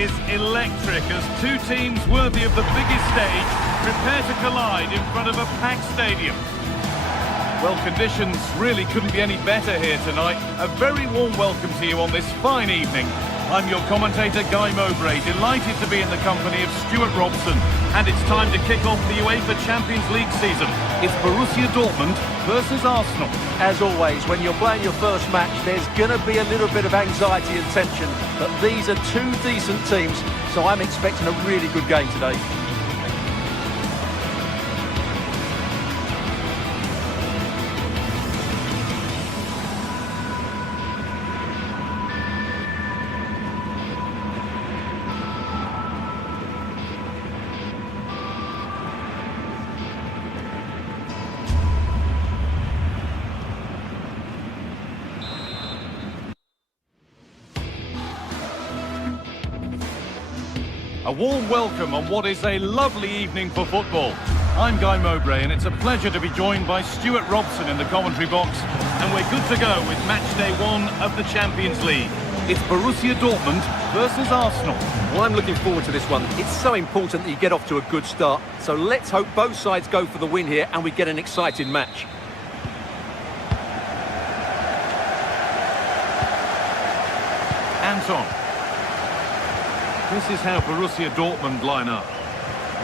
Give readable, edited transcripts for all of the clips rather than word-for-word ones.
is electric as two teams worthy of the biggest stage prepare to collide in front of a packed stadium. Well, conditions really couldn't be any better here tonight. A very warm welcome to you on this fine evening. I'm your commentator, Guy Mowbray, delighted to be in the company of Stuart Robson. And it's time to kick off the UEFA Champions League season. It's Borussia Dortmund versus Arsenal. As always, when you're playing your first match, there's going to be a little bit of anxiety and tension. But these are two decent teams, so I'm expecting a really good game today. A warm welcome on what is a lovely evening for football. I'm Guy Mowbray and it's a pleasure to be joined by Stuart Robson in the commentary box. And we're good to go with match day 1 of the Champions League. It's Borussia Dortmund versus Arsenal. Well, I'm looking forward to this one. It's so important that you get off to a good start. So let's hope both sides go for the win here and we get an exciting match. Anton. This is how Borussia Dortmund line up.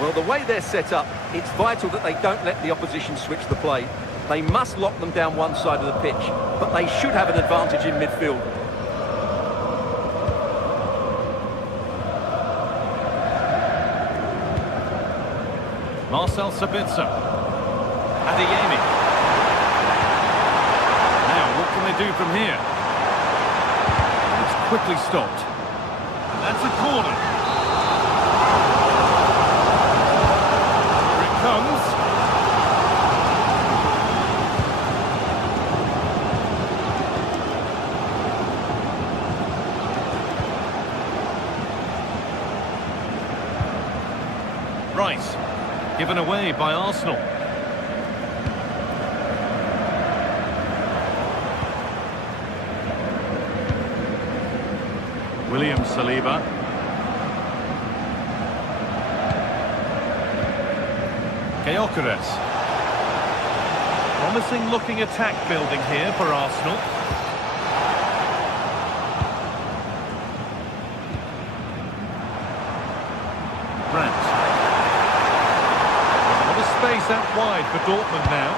Well, the way they're set up, it's vital that they don't let the opposition switch the play. They must lock them down one side of the pitch, but they should have an advantage in midfield. Marcel Sabitzer. Adeyemi. Now, what can they do from here? It's quickly stopped. That's a corner. Here it comes. Rice, given away by Arsenal. William Saliba. Gyökeres. Promising looking attack building here for Arsenal. Brandt. A lot of space out wide for Dortmund now.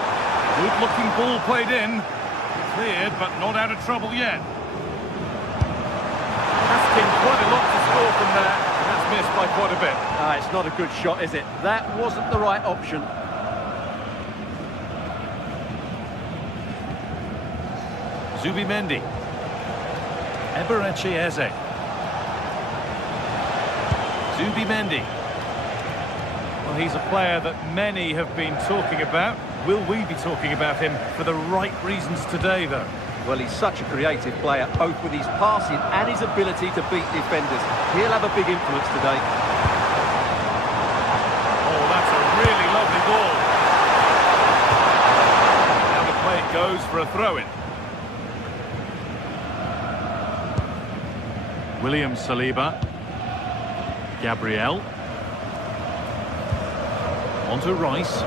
Good looking ball played in. Cleared but not out of trouble yet. Quite a lot to score from there, and that's missed by quite a bit. It's not a good shot, is it? That wasn't the right option. Zubimendi. Eberechi Eze. Zubimendi. Well, he's a player that many have been talking about. Will we be talking about him for the right reasons today, though? Well, he's such a creative player, both with his passing and his ability to beat defenders. He'll have a big influence today. Oh, that's a really lovely ball. Now the play goes for a throw-in. William Saliba. Gabriel. On to Rice.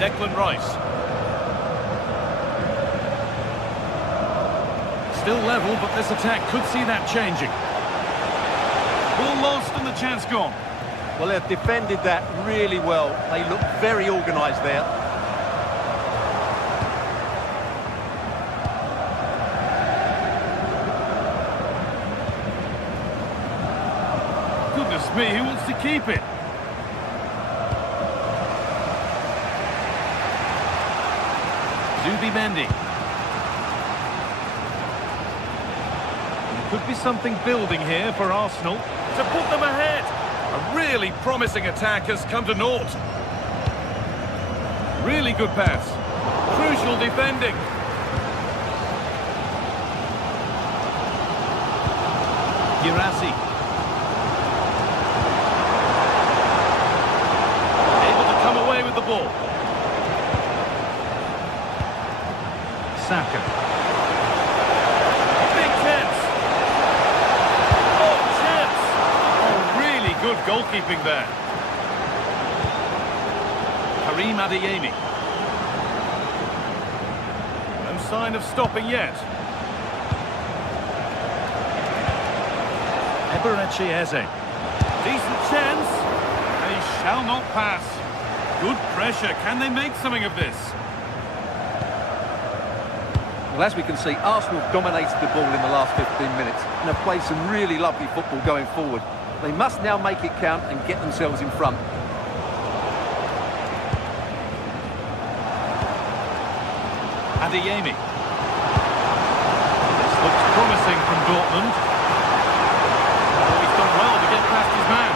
Declan Rice. Still level, but this attack could see that changing. Ball lost and the chance gone. Well, they've defended that really well. They look very organised there. Goodness me, who wants to keep it? Zubimendi. There could be something building here for Arsenal to put them ahead. A really promising attack has come to naught. Really good pass. Crucial defending. Girassi. Able to come away with the ball. Saka. goalkeeping there. Karim Adeyemi. No sign of stopping yet. Eberechi Eze. Decent chance. They shall not pass. Good pressure. Can they make something of this? Well, as we can see, Arsenal dominated the ball in the last 15 minutes and have played some really lovely football going forward. They must now make it count and get themselves in front. Adeyemi. This looks promising from Dortmund. Oh, he's done well to get past his man.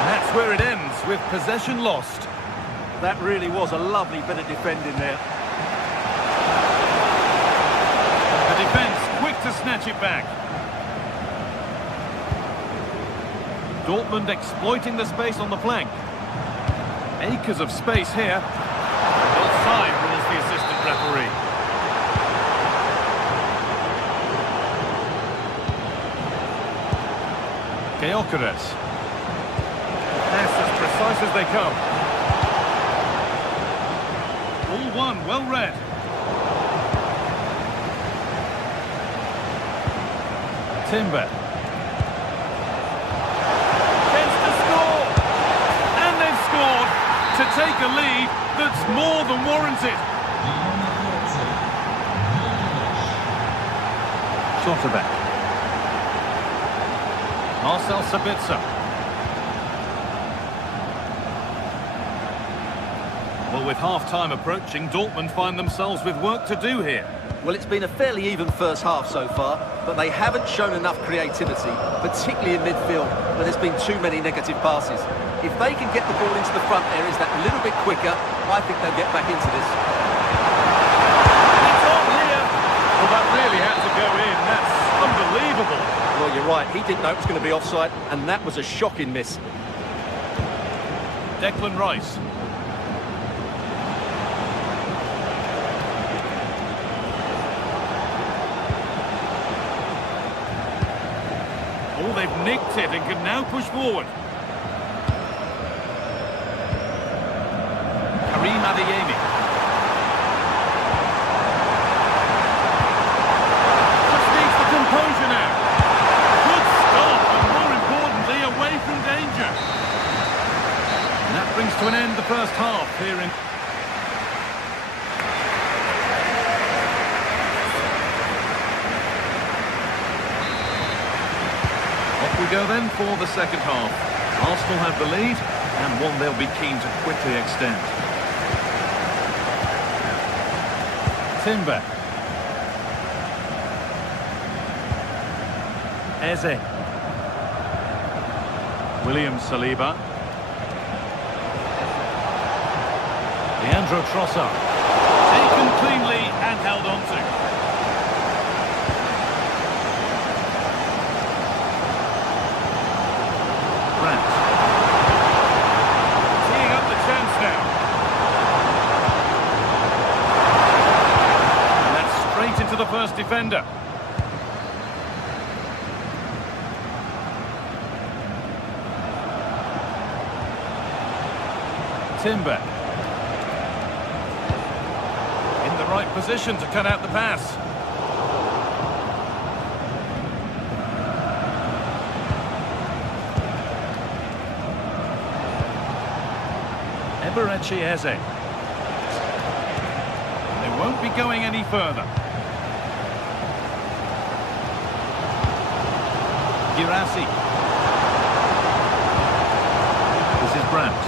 And that's where it ends, with possession lost. That really was a lovely bit of defending there. The defence quick to snatch it back. Dortmund exploiting the space on the flank. Acres of space here. Offside rules the assistant referee. Gyökeres. Pass as precise as they come. All one, well read. Timber. Chance to score! And they've scored to take a lead that's more than warranted. Schlotterbeck. Marcel Sabitzer. Well, with half-time approaching, Dortmund find themselves with work to do here. Well, it's been a fairly even first half so far, but they haven't shown enough creativity, particularly in midfield, where there's been too many negative passes. If they can get the ball into the front areas that little bit quicker, I think they'll get back into this. It's on here! Well, that really had to go in. That's unbelievable. Well, you're right. He didn't know it was going to be offside, and that was a shocking miss. Declan Rice. Oh, they've nicked it and can now push forward. Karim Adeyemi. Just needs the composure now. Good stop, and more importantly, away from danger. And that brings to an end the first half here in... Off we go then for the second half. Arsenal have the lead, and one they'll be keen to quickly extend. Timber. Eze. William Saliba. Leandro Trossard. Taken cleanly and held on to. Brandt. Teeing up the chance now. And that's straight into the first defender. Timber. In the right position to cut out the pass. Eberechi Eze. They won't be going any further. Girassi. This is Brandt.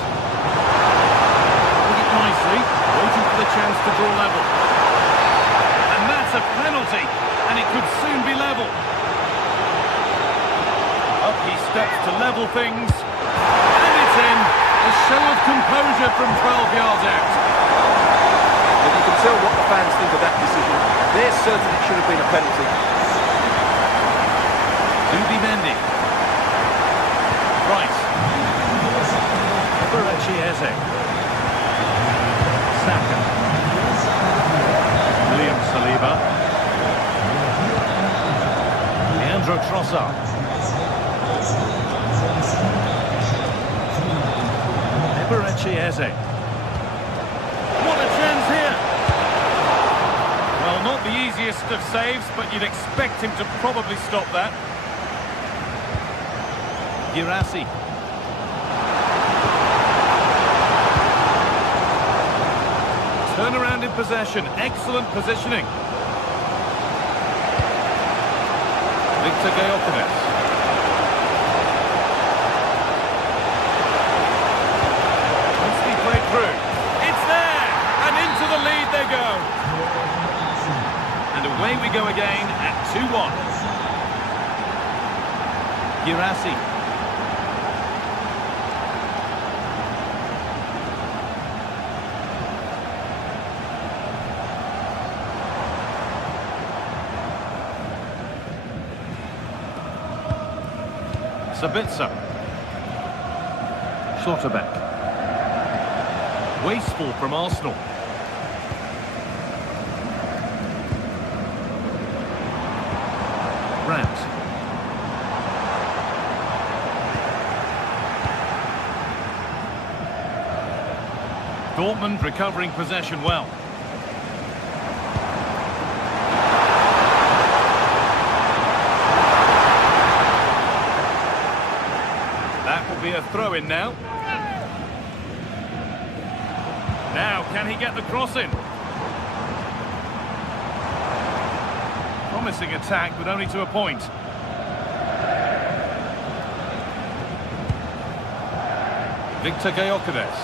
Nicely, waiting for the chance to draw level. And that's a penalty, and it could soon be level. Up he steps to level things, and it's in. A show of composure from 12 yards out. But you can tell what the fans think of that decision. They're certain it should have been a penalty. Mendy. Rice. Eberechi Eze. Saka. William Saliba. Leandro Trossard. Eze. What a chance here! Well, not the easiest of saves, but you'd expect him to probably stop that. Girassi. Turn around in possession, excellent positioning. Victor Gyökeres. Nicely played through. It's there! And into the lead they go. And away we go again at 2-1. Girassi. Sabitzer. Schlotterbeck. Wasteful from Arsenal. Brandt. Dortmund recovering possession well. Be a throw-in now. Now, can he get the cross in? Promising attack, but only to a point. Victor Gyökeres.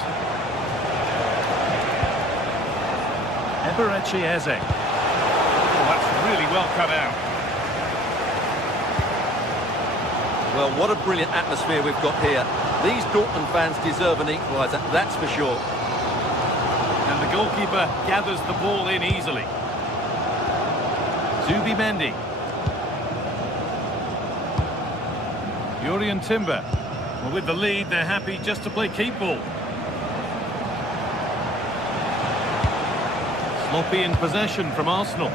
Eze. Oh, that's really well cut out. Well, what a brilliant atmosphere we've got here. These Dortmund fans deserve an equaliser, that's for sure. And the goalkeeper gathers the ball in easily. Zubimendi. Jurrien Timber. Well, with the lead, they're happy just to play keep ball. Sloppy in possession from Arsenal.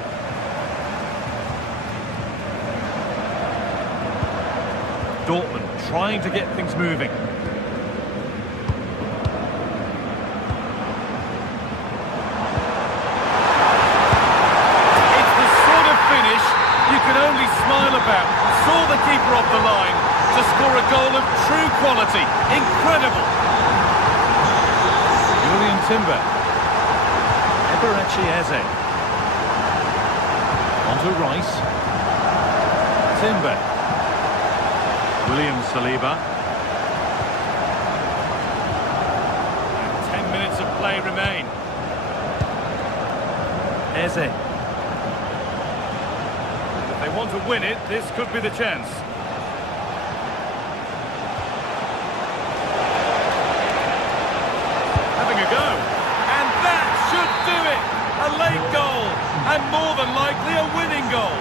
Dortmund trying to get things moving. It's the sort of finish you can only smile about. Saw the keeper off the line to score a goal of true quality. Incredible. Jurrien Timber. Eze. On to Rice. Timber. William Saliba. 10 minutes of play remain. Eze. If they want to win it, this could be the chance. Having a go. And that should do it! A late goal. And more than likely a winning goal.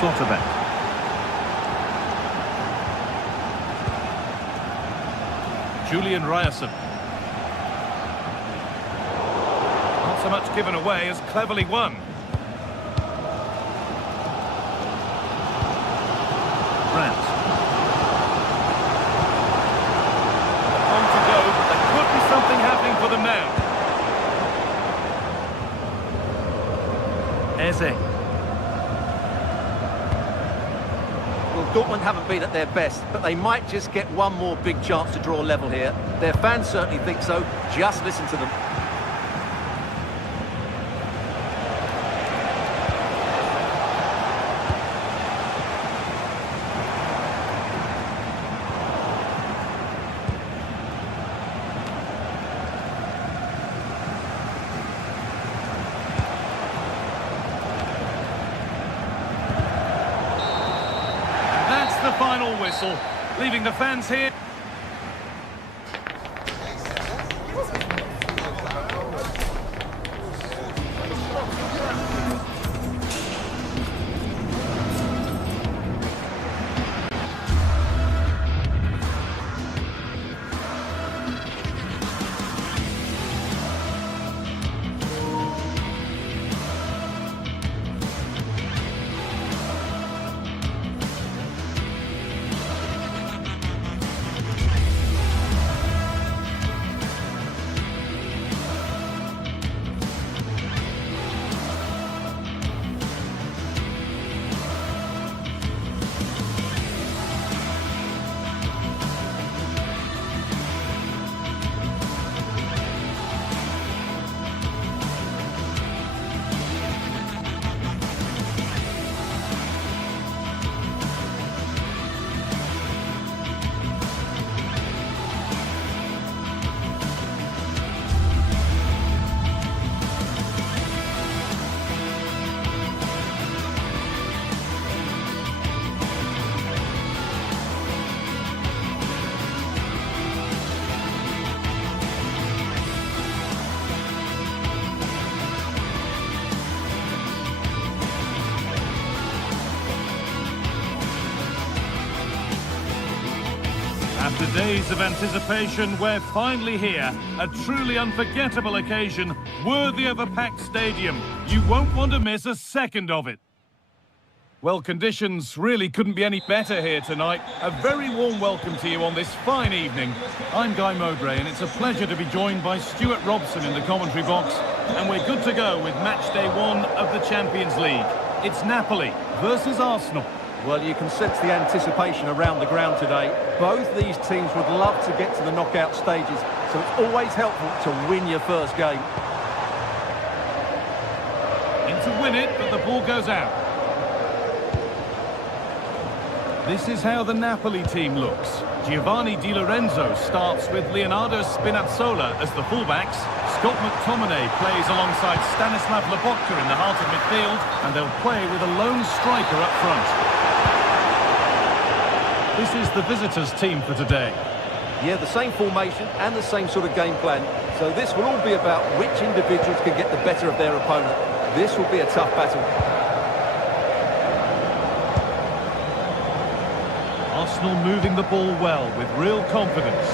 Schlotterbeck. Julian Ryerson. Not so much given away as cleverly won. Brandt. On to go, but there could be something happening for them now. Eze. Well, Dortmund haven't been at their best, but they might just get one more big chance to draw level here. Their fans certainly think so. Just listen to them. The final whistle, leaving the fans here. After days of anticipation, we're finally here. A truly unforgettable occasion, worthy of a packed stadium. You won't want to miss a second of it. Well, conditions really couldn't be any better here tonight. A very warm welcome to you on this fine evening. I'm Guy Mowbray, and it's a pleasure to be joined by Stuart Robson in the commentary box. And we're good to go with match day 1 of the Champions League. It's Napoli versus Arsenal. Well, you can sense the anticipation around the ground today. Both these teams would love to get to the knockout stages, so it's always helpful to win your first game. In to win it, but the ball goes out. This is how the Napoli team looks. Giovanni Di Lorenzo starts with Leonardo Spinazzola as the fullbacks. Scott McTominay plays alongside Stanislav Lobotka in the heart of midfield, and they'll play with a lone striker up front. This is the visitors' team for today. Yeah, the same formation and the same sort of game plan. So this will all be about which individuals can get the better of their opponent. This will be a tough battle. Arsenal moving the ball well with real confidence.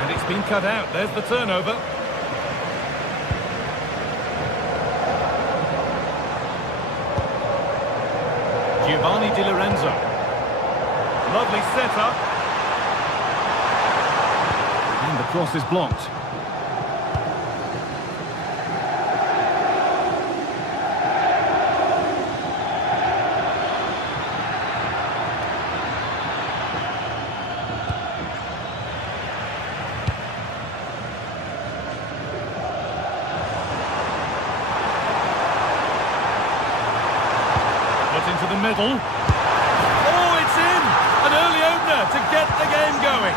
And it's been cut out. There's the turnover. Giovanni Di Lorenzo. Lovely setup. And the cross is blocked. Into the middle. Oh, it's in! An early opener to get the game going.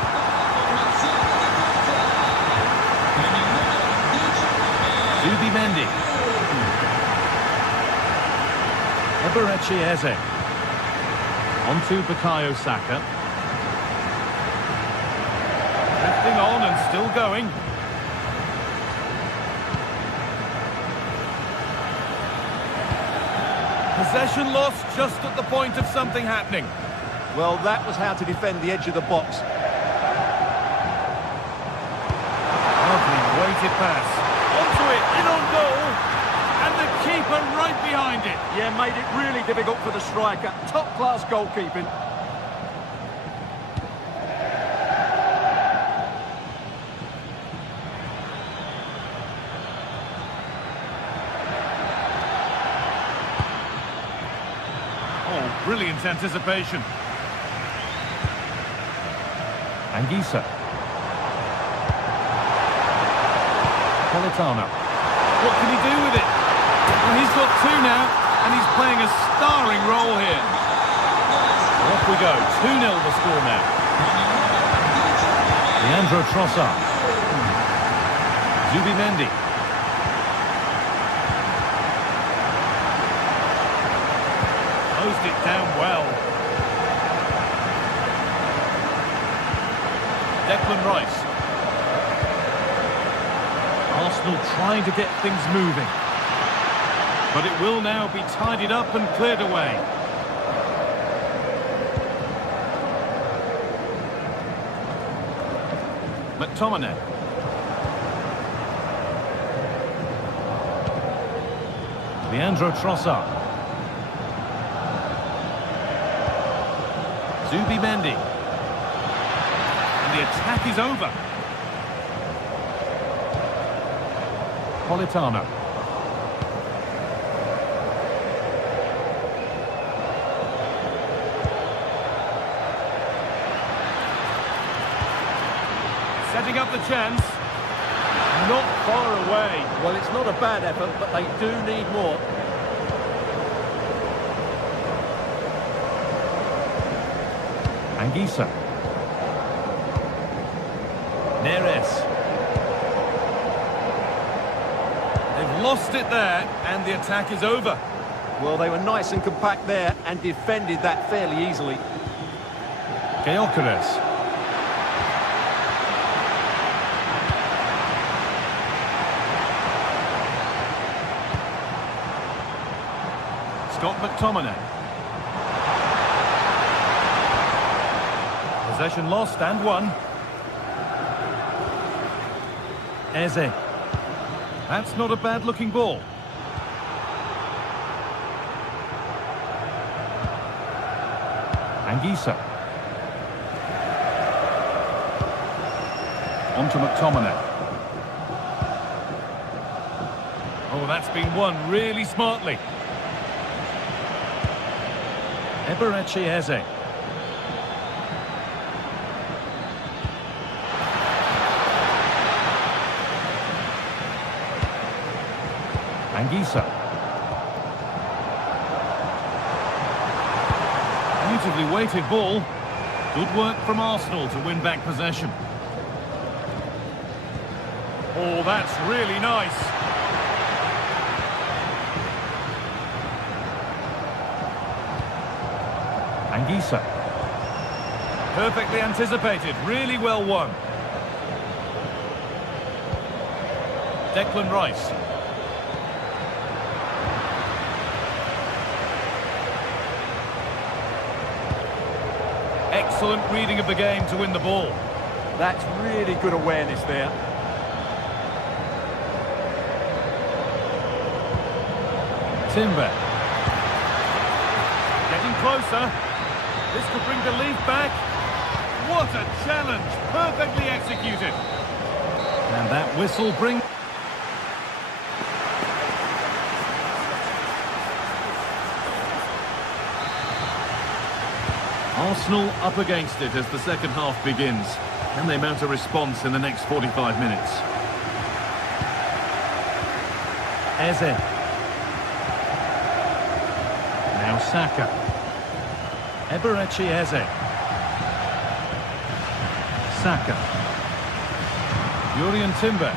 Zubimendi. Eberechi Eze. On to Bukayo Saka. Drifting on and still going. Possession lost just at the point of something happening. Well, that was how to defend the edge of the box. Lovely weighted pass. Onto it, in on goal. And the keeper right behind it. Yeah, made it really difficult for the striker. Top-class goalkeeping. Brilliant anticipation. Anguissa. Politano. What can he do with it? Well, he's got 2 now, and he's playing a starring role here. Off we go. 2-0 the score now. Leandro Trossard. Zubimendi. Closed it down well. Declan Rice. Arsenal trying to get things moving. But it will now be tidied up and cleared away. McTominay. Leandro Trossard. Zubimendi. And the attack is over. Politano. Setting up the chance. Not far away. Well, it's not a bad effort, but they do need more. Anguissa. Neres. They've lost it there, and the attack is over. Well, they were nice and compact there and defended that fairly easily. Gyökeres. Scott McTominay. Possession lost and won. Eze. That's not a bad-looking ball. Anguissa. On to McTominay. Oh, that's been won really smartly. Eberechi Eze. Anguissa. Beautifully weighted ball. Good work from Arsenal to win back possession. Oh, that's really nice. Anguissa. Perfectly anticipated, really well won. Declan Rice. Excellent reading of the game to win the ball. That's really good awareness there. Timber. Getting closer. This could bring the lead back. What a challenge. Perfectly executed. And that whistle brings... Arsenal up against it as the second half begins. Can they mount a response in the next 45 minutes? Eze. Now Saka. Eberechi Eze. Saka. Jurrien Timber.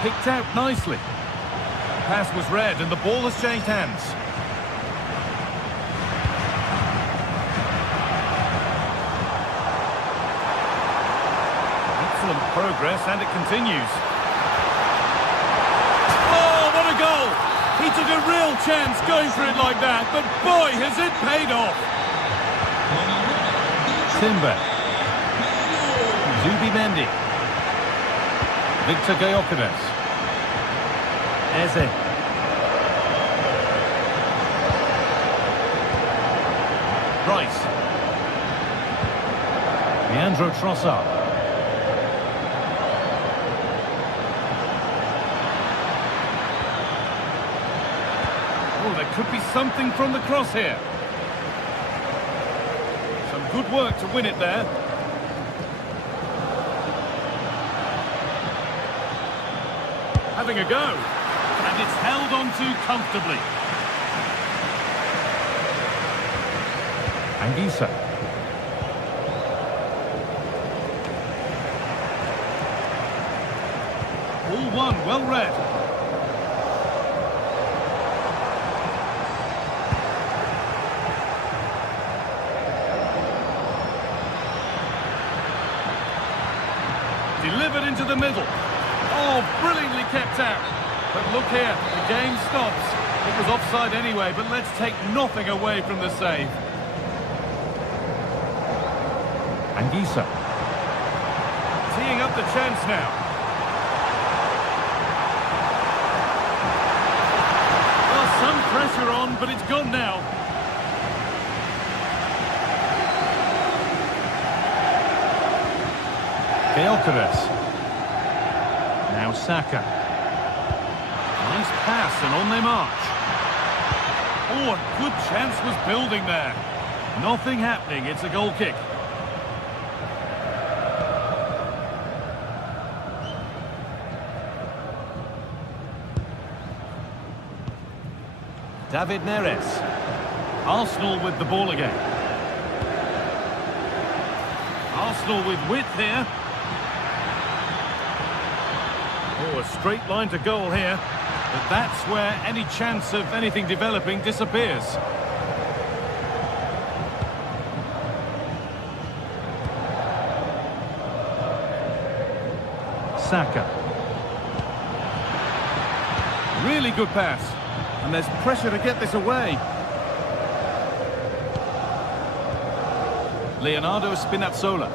Picked out nicely. The pass was read and the ball has changed hands. Excellent progress and it continues. Oh, what a goal! He took a real chance going for it like that, but boy, has it paid off! Timber. Zubimendi. Victor Gyökeres. Eze. Rice. Leandro Trossard. Oh, there could be something from the cross here. Some good work to win it there. Having a go. And it's held on to comfortably. Anguissa. All one, well read. Delivered into the middle. Oh, brilliantly kept out. But look here, the game stops. It was offside anyway, but let's take nothing away from the save. Anguissa. Teeing up the chance now. Well, some pressure on, but it's gone now. Gyökeres. Now Saka. Nice pass and on they march. Oh, a good chance was building there. Nothing happening, it's a goal kick. David Neres. Arsenal with the ball again. Arsenal with width here. Oh, a straight line to goal here. But that's where any chance of anything developing disappears. Saka. Really good pass. And there's pressure to get this away. Leonardo Spinazzola.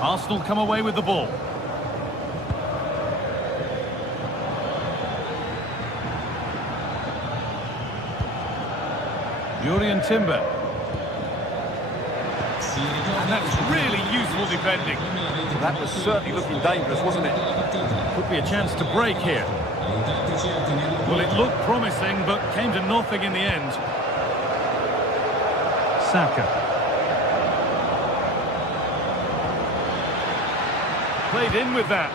Arsenal come away with the ball. Jurriën Timber. And that's really useful defending. That was certainly looking dangerous, wasn't it? Could be a chance to break here. Well, it looked promising, but came to nothing in the end. Saka. Played in with that.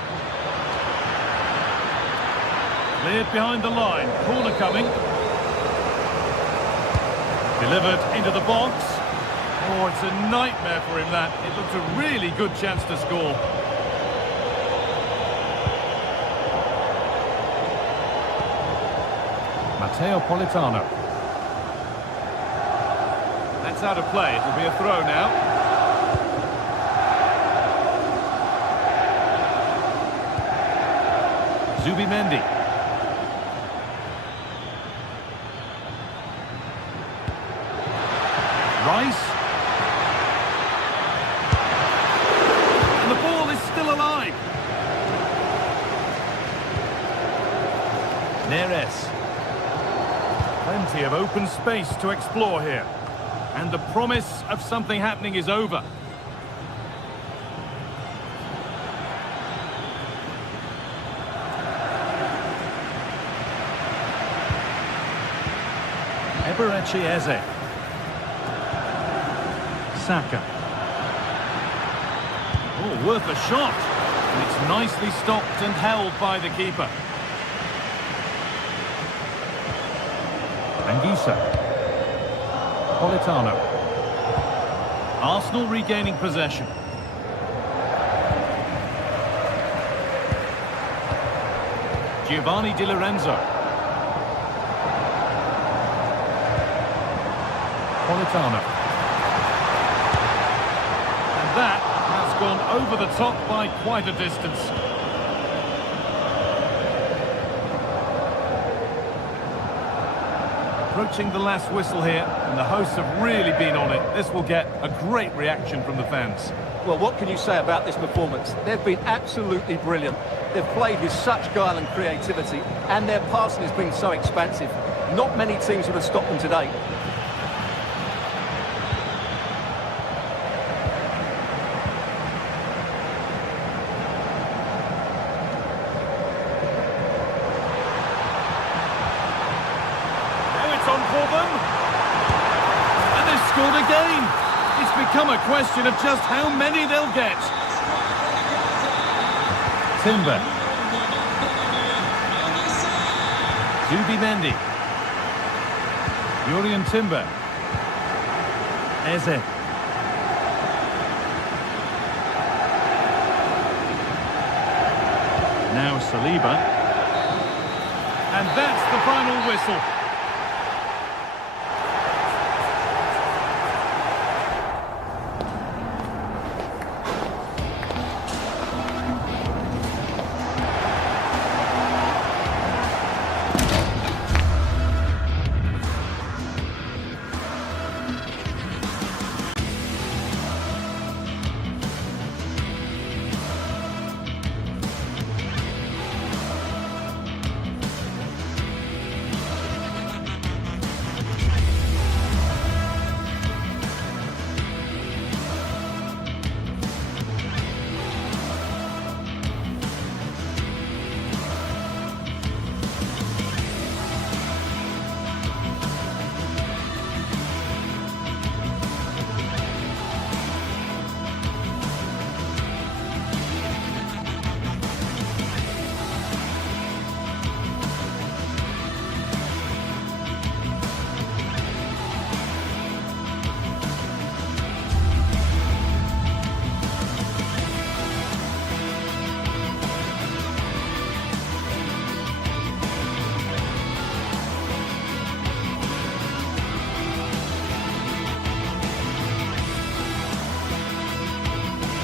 Cleared behind the line. Corner coming. Delivered into the box. Oh, it's a nightmare for him, that. It looks a really good chance to score. Matteo Politano. That's out of play. It'll be a throw now. Zubimendi. Rice. And the ball is still alive. Neres. Plenty of open space to explore here. And the promise of something happening is over. Eberechi Eze. Saka. Oh, worth a shot. And it's nicely stopped and held by the keeper. Anguissa. Politano. Arsenal regaining possession. Giovanni Di Lorenzo. Politano. And that has gone over the top by quite a distance. Approaching the last whistle here, and the hosts have really been on it. This will get a great reaction from the fans. Well, what can you say about this performance? They've been absolutely brilliant. They've played with such guile and creativity, and their passing has been so expansive. Not many teams would have stopped them today. And they've scored again. It's become a question of just how many they'll get. Timber. Zubimendi. Jurriën Timber. Eze. Now Saliba. And that's the final whistle.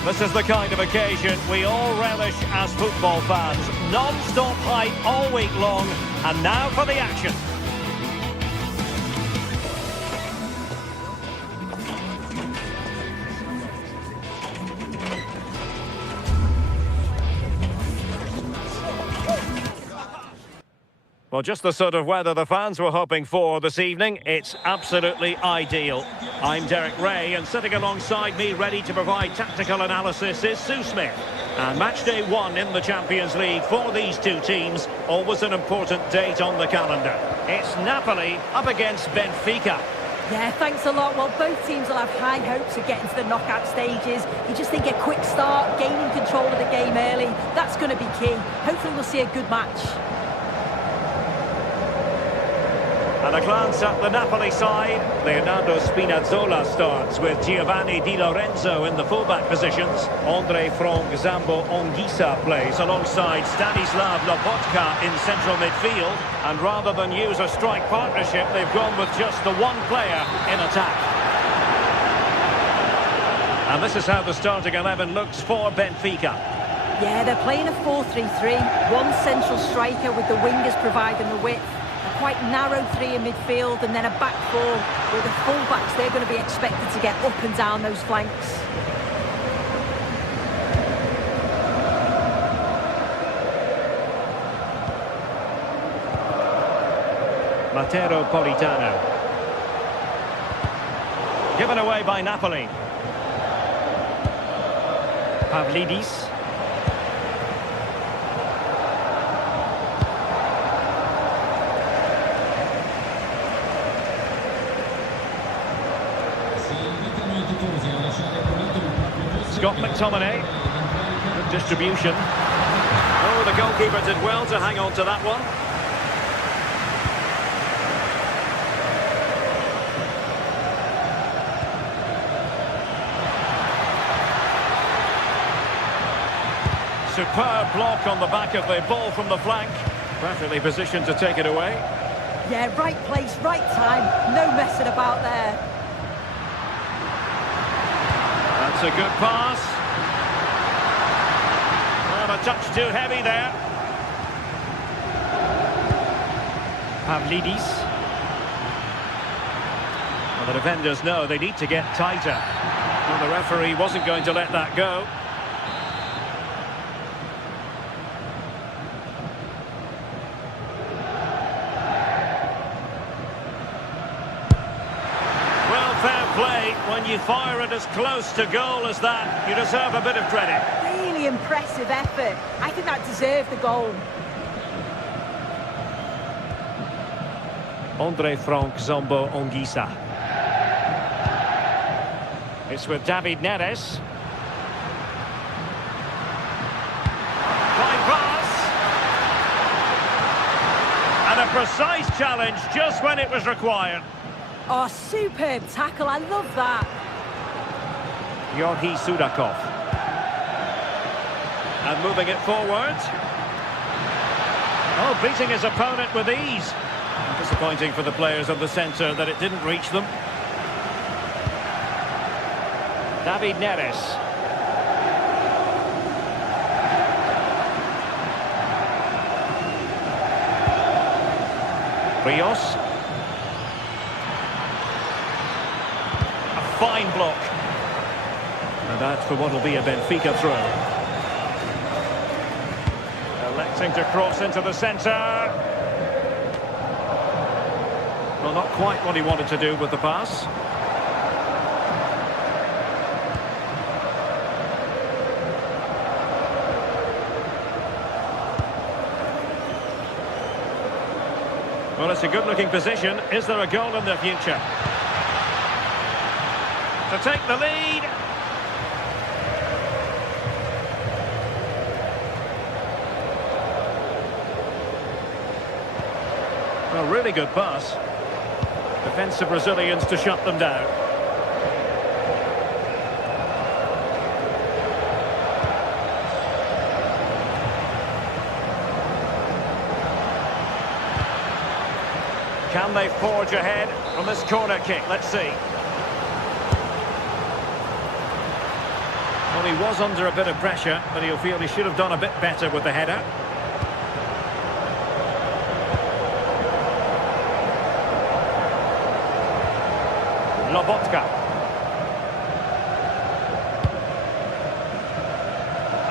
This is the kind of occasion we all relish as football fans. Non-stop hype all week long, and now for the action. Well, just the sort of weather the fans were hoping for this evening. It's absolutely ideal. I'm Derek Ray, and sitting alongside me, ready to provide tactical analysis, is Sue Smith. And match day 1 in the Champions League for these two teams. Always an important date on the calendar. It's Napoli up against Benfica. Yeah, thanks a lot. Well, both teams will have high hopes of getting to the knockout stages. You just think a quick start, gaining control of the game early, that's going to be key. Hopefully we'll see a good match. And a glance at the Napoli side. Leonardo Spinazzola starts with Giovanni Di Lorenzo in the fullback positions. Andre Frank Zambo Anguissa plays alongside Stanislav Lobotka in central midfield. And rather than use a strike partnership, they've gone with just the one player in attack. And this is how the starting 11 looks for Benfica. Yeah, they're playing a 4-3-3. One central striker with the wingers providing the width. A quite narrow three in midfield, and then a back four with the full-backs. They're going to be expected to get up and down those flanks. Matteo Politano. Given away by Napoli. Pavlidis. Scott McTominay. Good distribution. Oh, the goalkeeper did well to hang on to that one. Superb block on the back of the ball from the flank. Perfectly positioned to take it away. Yeah, right place, right time. No messing about there. That's a good pass. Well, a touch too heavy there. Pavlidis. Well, the defenders know they need to get tighter. Well, the referee wasn't going to let that go. When you fire it as close to goal as that, you deserve a bit of credit. Really impressive effort. I think that deserved the goal. Andre Frank Zambo Anguissa. It's with David Neres. Fine pass. And a precise challenge just when it was required. Oh, superb tackle. I love that. Georgi Sudakov. And moving it forward. Oh, beating his opponent with ease. Disappointing for the players of the centre that it didn't reach them. David Neres. Rios. Fine block. And that's for what will be a Benfica throw. Electing to cross into the centre. Well, not quite what he wanted to do with the pass. Well, it's a good-looking position. Is there a goal in the future? To take the lead. Well, really good pass. Defensive Brazilians to shut them down. Can they forge ahead from this corner kick? Let's see. Well, he was under a bit of pressure, but he'll feel he should have done a bit better with the header. Lobotka.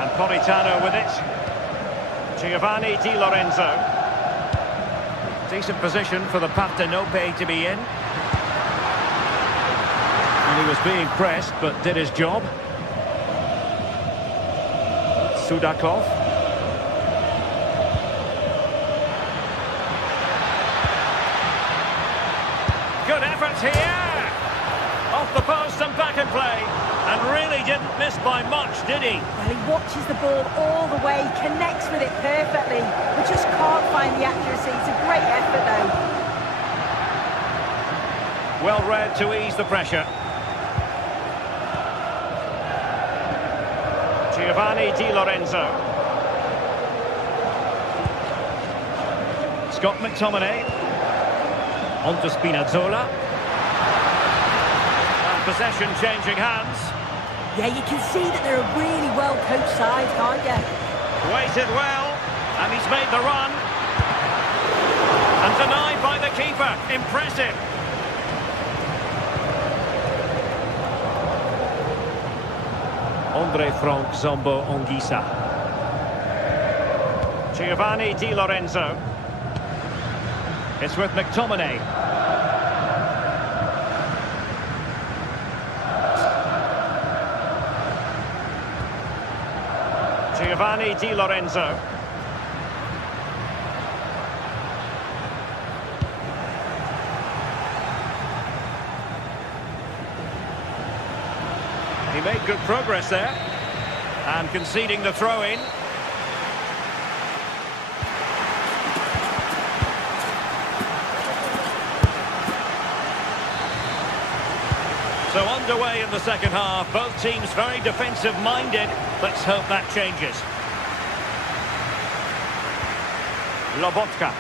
And Politano with it. Giovanni Di Lorenzo. Decent position for the Partenope to be in. And he was being pressed, but did his job. Sudakov. Good effort here. Off the post and back in play. And really didn't miss by much, did he? Well, he watches the ball all the way, connects with it perfectly, but just can't find the accuracy. It's a great effort, though. Well read to ease the pressure. Giovanni Di Lorenzo. Scott McTominay. On to Spinazzola. And possession changing hands. Yeah, you can see that they're a really well-coached side, can't you? Waited well, and he's made the run. And denied by the keeper. Impressive. Andre Frank Zombo Ongisa. Giovanni Di Lorenzo. It's with McTominay. Giovanni Di Lorenzo. He made good progress there. And conceding the throw-in. So underway in the second half, both teams very defensive-minded. Let's hope that changes. Lobotka.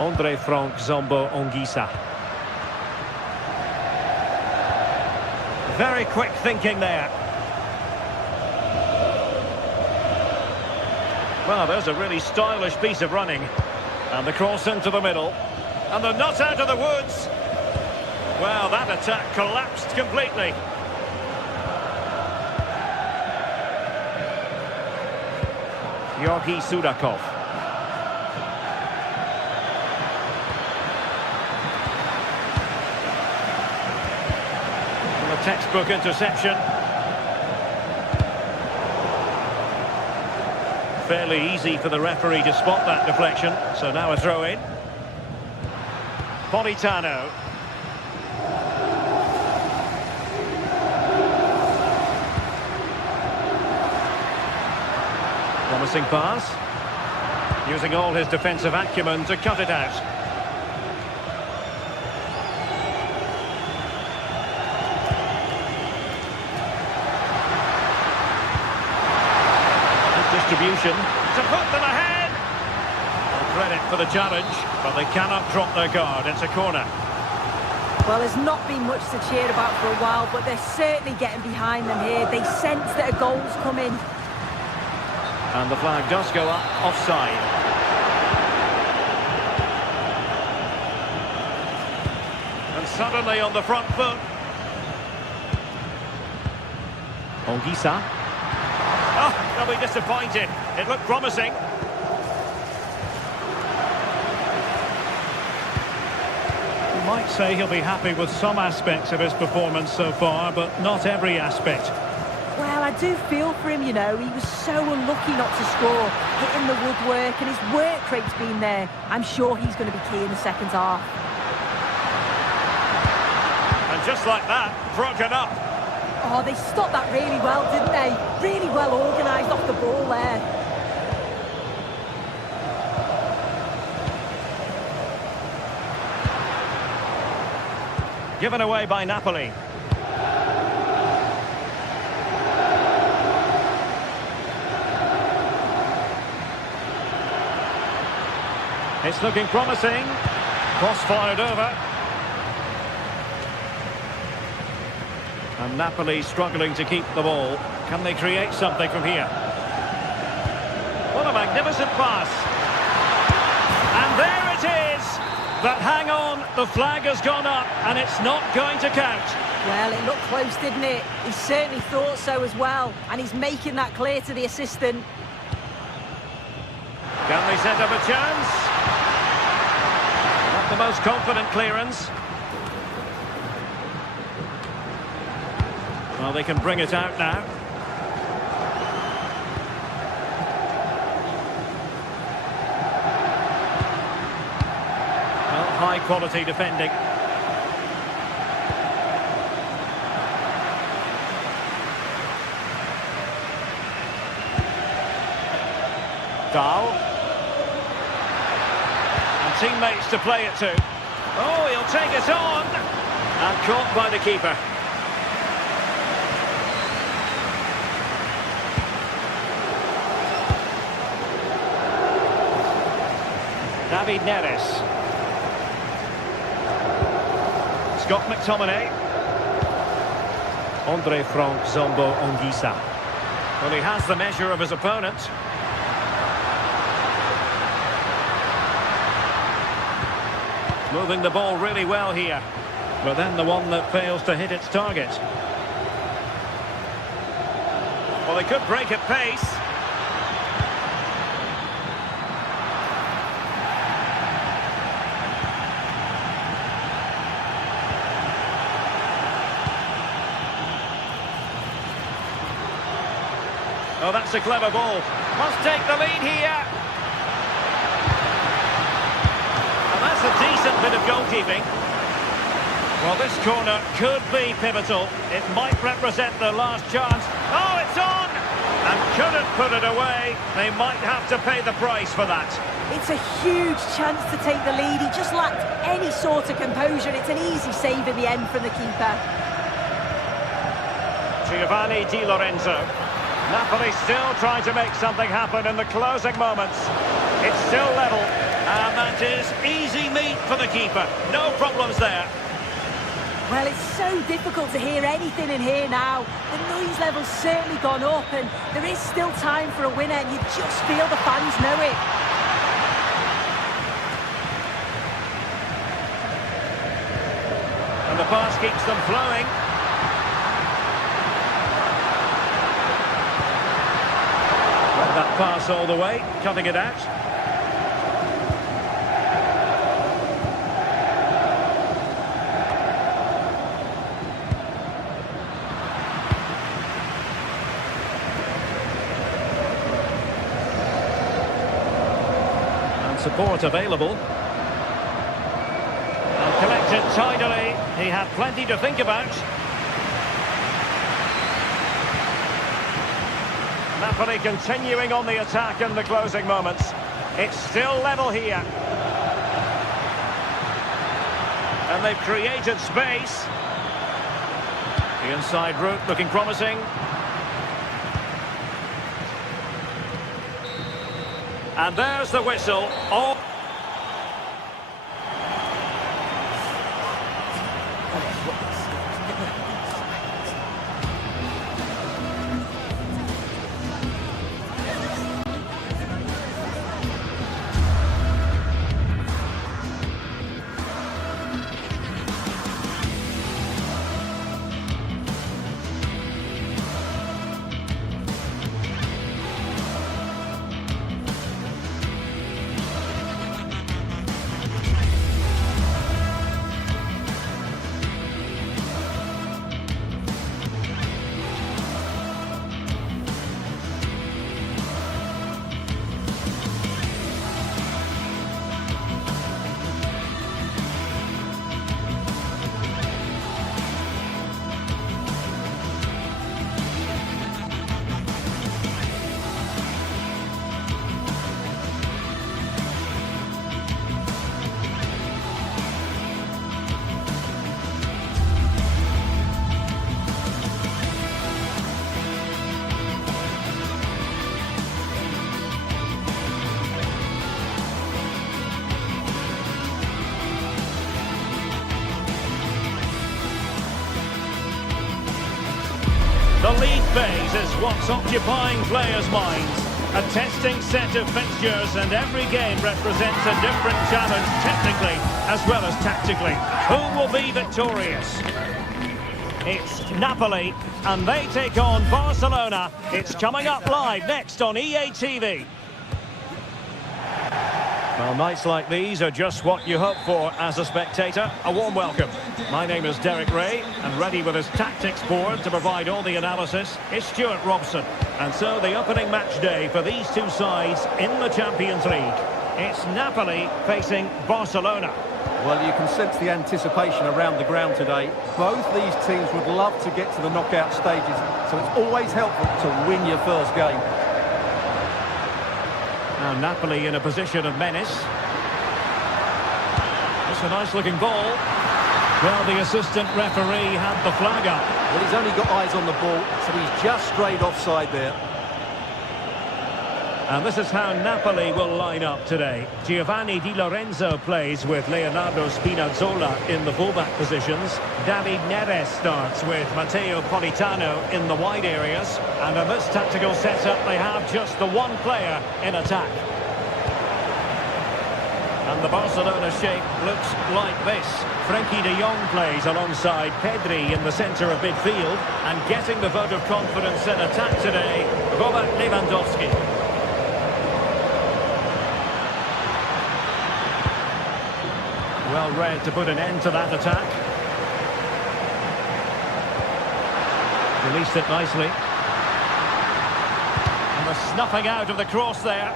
Andre Frank Zombo Ongisa. Very quick thinking there. Well, there's a really stylish piece of running. And the cross into the middle. And the not out of the woods. Well, that attack collapsed completely. Georgi Sudakov. And a textbook interception. Fairly easy for the referee to spot that deflection. So now a throw-in. Politano. Promising pass. Using all his defensive acumen to cut it out. Distribution to put them ahead. Well, credit for the challenge, but they cannot drop their guard. It's a corner. Well, there's not been much to cheer about for a while, but they're certainly getting behind them here. They sense that a goal's coming. And the flag does go up, offside. And suddenly on the front foot. Ongisa. Oh, they'll be disappointed. It looked promising. You might say he'll be happy with some aspects of his performance so far, but not every aspect. Well, I do feel for him, you know. He was so unlucky not to score, hitting the woodwork, and his work rate's been there. I'm sure he's going to be key in the second half. And just like that, broken up. Oh, they stopped that really well, didn't they? Really well organised off the ball there. Given away by Napoli. It's looking promising. Cross fired over. And Napoli struggling to keep the ball. Can they create something from here? What a magnificent pass. And there it is. But hang on, the flag has gone up and it's not going to count. Well, it looked close, didn't it? He certainly thought so as well. And he's making that clear to the assistant. Can they set up a chance? Not the most confident clearance. Well, they can bring it out now. Well, high quality defending. Dahl. And teammates to play it to. Oh, he'll take it on. And caught by the keeper. David Neres. Scott McTominay. Andre Frank Zombo Ongisa. Well, he has the measure of his opponent. Moving the ball really well here. But then the one that fails to hit its target. Well, they could break at pace. Oh, that's a clever ball. Must take the lead here. And that's a decent bit of goalkeeping. Well, this corner could be pivotal. It might represent the last chance. Oh, it's on! And couldn't put it away. They might have to pay the price for that. It's a huge chance to take the lead. He just lacked any sort of composure. It's an easy save in the end from the keeper. Giovanni Di Lorenzo. Napoli still trying to make something happen in the closing moments. It's still level. And that is easy meat for the keeper. No problems there. Well, it's so difficult to hear anything in here now. The noise level's certainly gone up, and there is still time for a winner, and you just feel the fans know it. And the pass keeps them flowing. Let that pass all the way, cutting it out. Support available. And collected tidily. He had plenty to think about. Napoli continuing on the attack in the closing moments. It's still level here. And they've created space. The inside route looking promising. And there's the whistle. Oh. The league phase is what's occupying players' minds. A testing set of fixtures, and every game represents a different challenge technically as well as tactically. Who will be victorious? It's Napoli, and they take on Barcelona. It's coming up live next on EA TV. Well, nights like these are just what you hope for as a spectator. A warm welcome. My name is Derek Ray, and ready with his tactics board to provide all the analysis is Stuart Robson. And so the opening match day for these two sides in the Champions League. It's Napoli facing Barcelona. Well, you can sense the anticipation around the ground today. Both these teams would love to get to the knockout stages, so it's always helpful to win your first game. Now Napoli in a position of menace. It's a nice-looking ball. Well, the assistant referee had the flag up. Well, he's only got eyes on the ball, so he's just strayed offside there. And this is how Napoli will line up today. Giovanni Di Lorenzo plays with Leonardo Spinazzola in the fullback positions. David Neres starts with Matteo Politano in the wide areas. And in this tactical setup, they have just the one player in attack. And the Barcelona shape looks like this. Frenkie de Jong plays alongside Pedri in the centre of midfield. And getting the vote of confidence in attack today, Robert Lewandowski. Well read to put an end to that attack. Released it nicely. And the snuffing out of the cross there.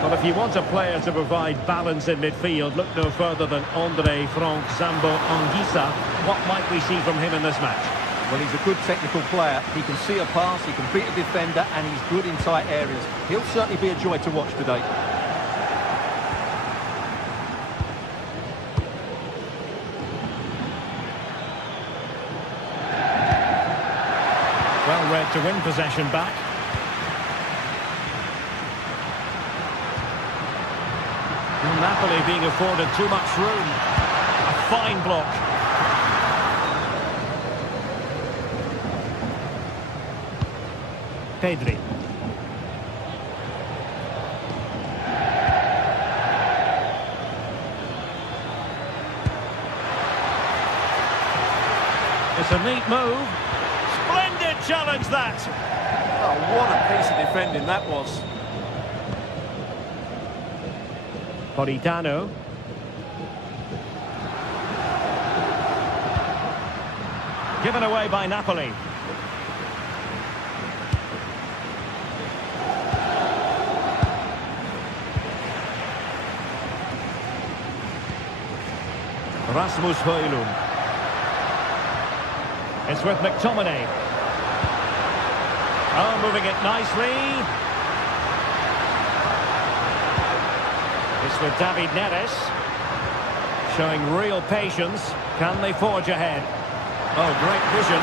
Well, if you want a player to provide balance in midfield, look no further than Andre Frank Zambo Anguissa. What might we see from him in this match? Well, he's a good technical player. He can see a pass, he can beat a defender, and he's good in tight areas. He'll certainly be a joy to watch today. Well read to win possession back. Well, Napoli being afforded too much room. A fine block. Pedri. It's a neat move. Splendid challenge that. Oh, what a piece of defending that was. Politano. Given away by Napoli. Rasmus Højlund. It's with McTominay. Oh, moving it nicely. It's with David Neres. Showing real patience. Can they forge ahead? Oh, great vision.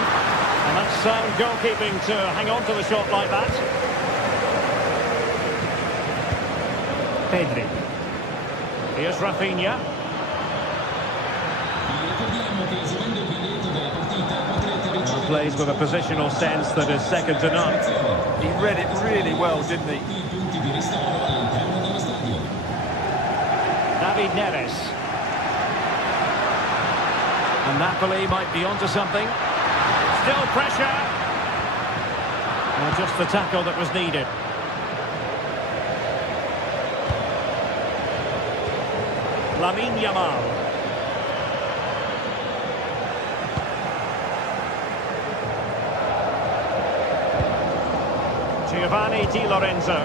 And that's sound goalkeeping to hang on to the shot like that. Pedri. Here's Rafinha. Plays with a positional sense that is second to none. He read it really well, didn't he? David Neres. And Napoli might be onto something. Still pressure. Well, just the tackle that was needed. Lamine Yamal. Giovanni Di Lorenzo.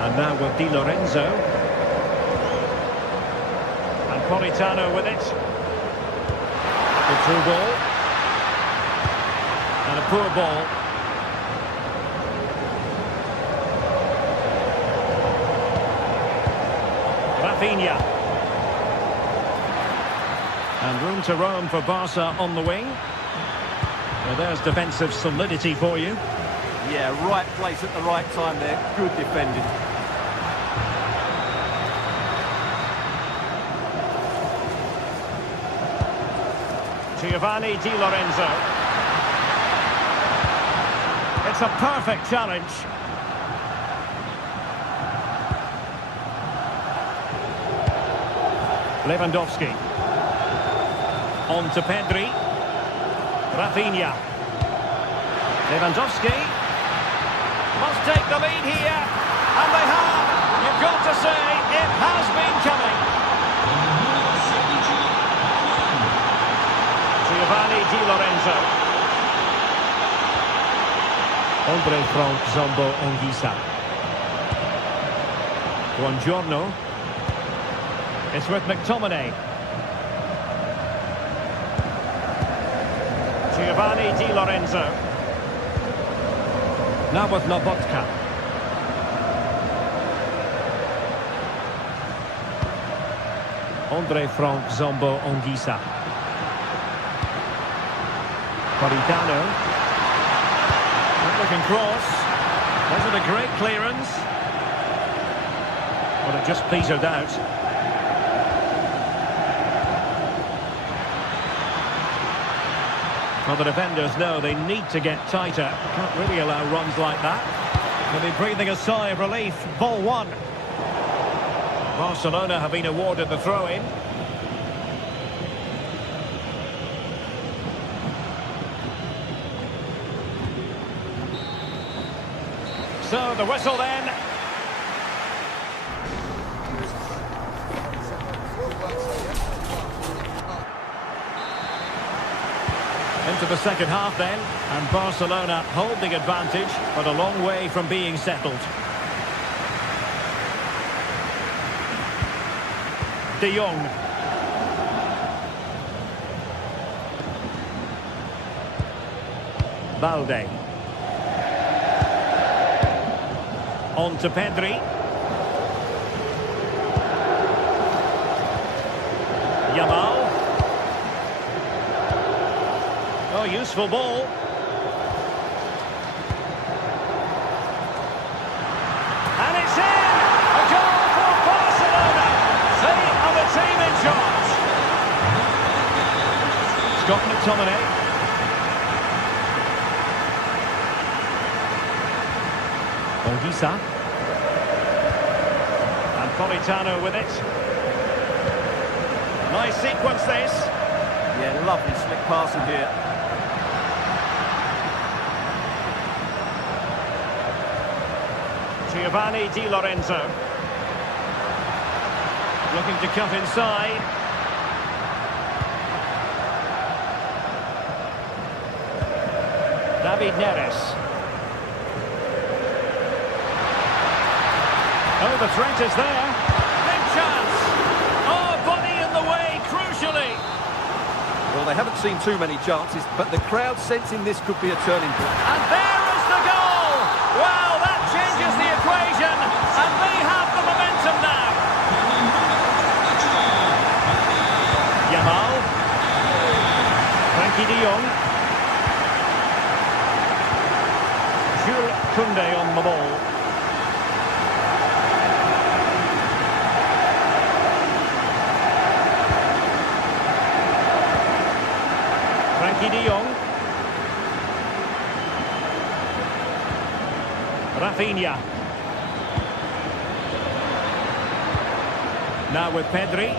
And now with Di Lorenzo. And Politano with it. The through ball. And a poor ball. Rafinha. And room to roam for Barca on the wing. Well, there's defensive solidity for you. Yeah, right place at the right time there. Good defending. Giovanni Di Lorenzo. It's a perfect challenge. Lewandowski. On to Pedri. Rafinha. Lewandowski. Must take the lead here. And they have. You've got to say, it has been coming. Giovanni Di Lorenzo. Andre Frank Zombo Anguissa. Buongiorno. It's with McTominay. Giovanni Di Lorenzo. Now with Lobotka. Andre Frank Zombo Anguissa. Politano. Looking cross. Wasn't a great clearance. But it just petered out. Well, the defenders know they need to get tighter. Can't really allow runs like that. They'll be breathing a sigh of relief. Ball one. Barcelona have been awarded the throw-in. So the whistle then. Into the second half then, and Barcelona hold the advantage, but a long way from being settled. De Jong. Balde. On to Pedri. Yamal. Oh, useful ball. And it's in! A goal for Barcelona! They are the team in charge. Scott McTominay. Anguissa. And Politano with it. Nice sequence this. Yeah, lovely slick passing here. Giovanni Di Lorenzo. Looking to cut inside. David Neres. Oh, the threat is there. Big chance. Oh, body in the way, crucially. Well, they haven't seen too many chances, but the crowd sensing this could be a turning point. And there is the goal. Wow, that changes the equation. And they have the momentum now. Yamal. Frankie de Jong. Jules Koundé on the ball. Frankie de Jong. Rafinha. Now with Pedri.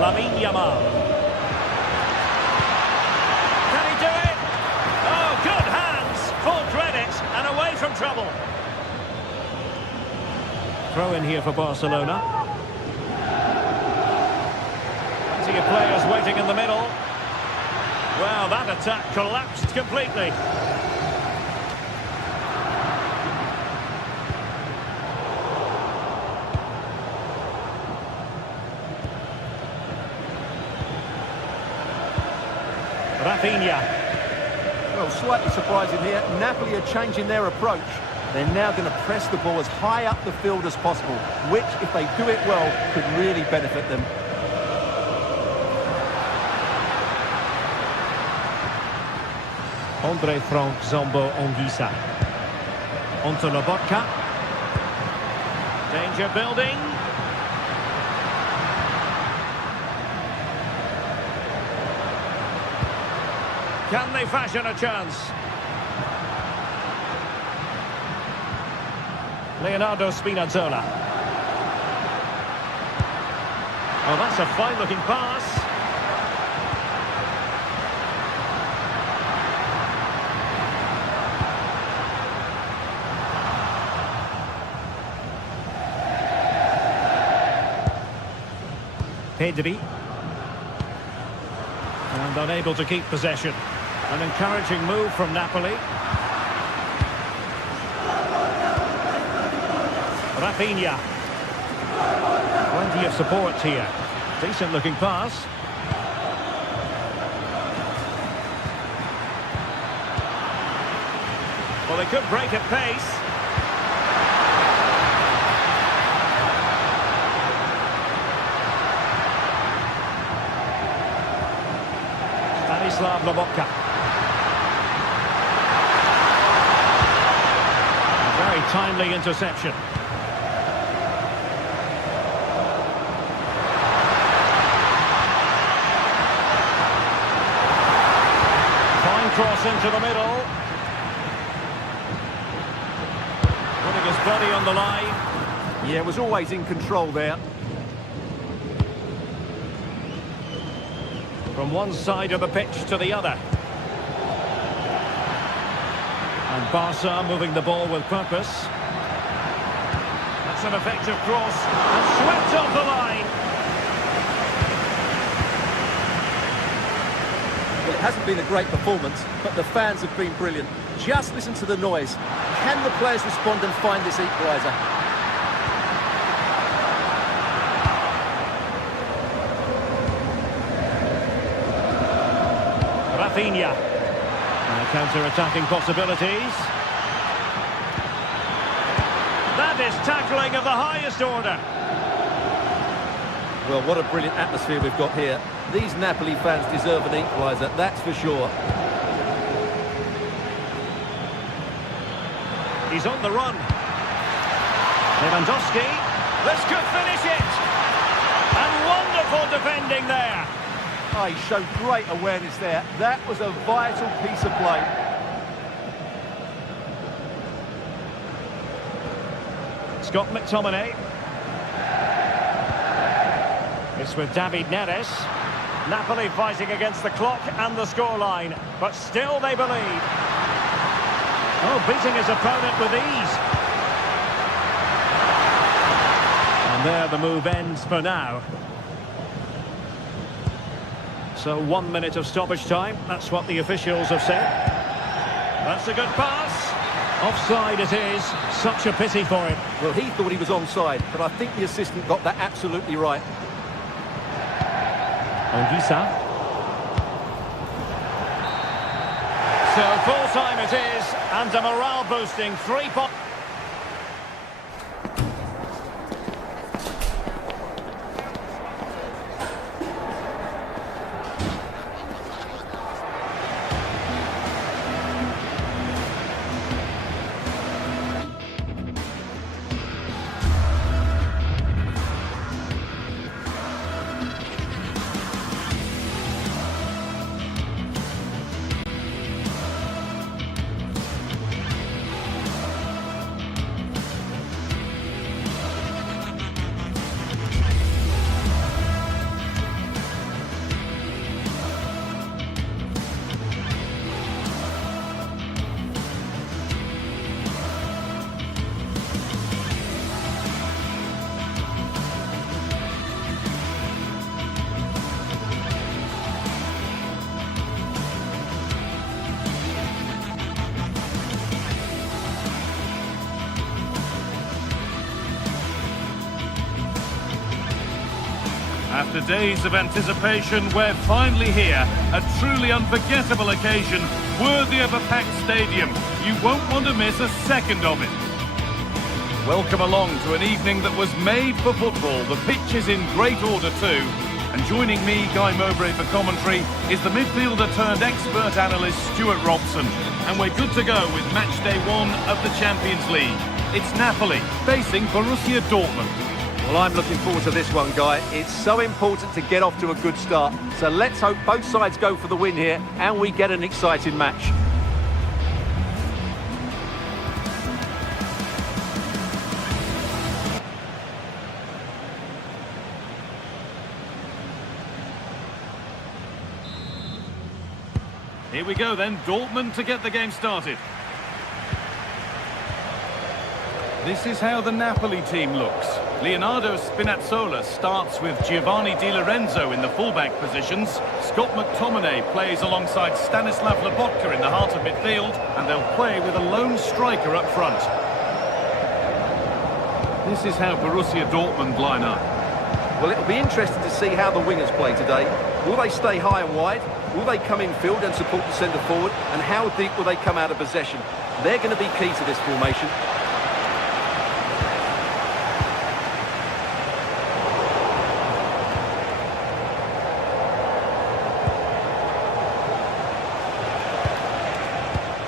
Lamine Yamal. Can he do it? Oh, good hands. Full credit and away from trouble. Throw in here for Barcelona. Plenty of players waiting in the middle. Well, that attack collapsed completely. Rafinha. Well, slightly surprising here. Napoli are changing their approach. They're now going to press the ball as high up the field as possible, which, if they do it well, could really benefit them. Andre Frank Zombo Anguissa. Onto Lobotka. Danger building. Can they fashion a chance? Leonardo Spinazzola. Oh, that's a fine-looking pass. Pedri. And unable to keep possession. An encouraging move from Napoli. Rafinha. Plenty of support here. Decent looking pass. Well, they could break at pace. Stanislav Lobotka. Very timely interception. Fine cross into the middle. Putting his body on the line. Yeah, was always in control there. From one side of the pitch to the other. And Barca moving the ball with purpose. That's an effective cross. And swept off the line. Well, it hasn't been a great performance, but the fans have been brilliant. Just listen to the noise. Can the players respond and find this equaliser? Rafinha. Counter-attacking possibilities. That is tackling of the highest order. Well, what a brilliant atmosphere we've got here. These Napoli fans deserve an equaliser, that's for sure. He's on the run. Lewandowski. This could finish it. And wonderful defending there. Oh, he showed great awareness there. That was a vital piece of play. Scott McTominay. It's with David Neres. Napoli fighting against the clock and the scoreline, but still they believe. Oh, beating his opponent with ease. And there the move ends for now. So 1 minute of stoppage time, that's what the officials have said. That's a good pass. Offside it is, such a pity for him. Well, he thought he was onside, but I think the assistant got that absolutely right. Ongisa. So full-time it is, and a morale-boosting 3 points. After days of anticipation, we're finally here. A truly unforgettable occasion, worthy of a packed stadium. You won't want to miss a second of it. Welcome along to an evening that was made for football. The pitch is in great order too. And joining me, Guy Mowbray, for commentary is the midfielder turned expert analyst Stuart Robson. And we're good to go with match day 1 of the Champions League. It's Napoli facing Borussia Dortmund. Well, I'm looking forward to this one, Guy. It's so important to get off to a good start. So let's hope both sides go for the win here and we get an exciting match. Here we go then, Dortmund to get the game started. This is how the Napoli team looks. Leonardo Spinazzola starts with Giovanni Di Lorenzo in the fullback positions. Scott McTominay plays alongside Stanislav Lobotka in the heart of midfield, and they'll play with a lone striker up front. This is how Borussia Dortmund line up. Well, it'll be interesting to see how the wingers play today. Will they stay high and wide? Will they come in field and support the centre forward? And how deep will they come out of possession? They're going to be key to this formation.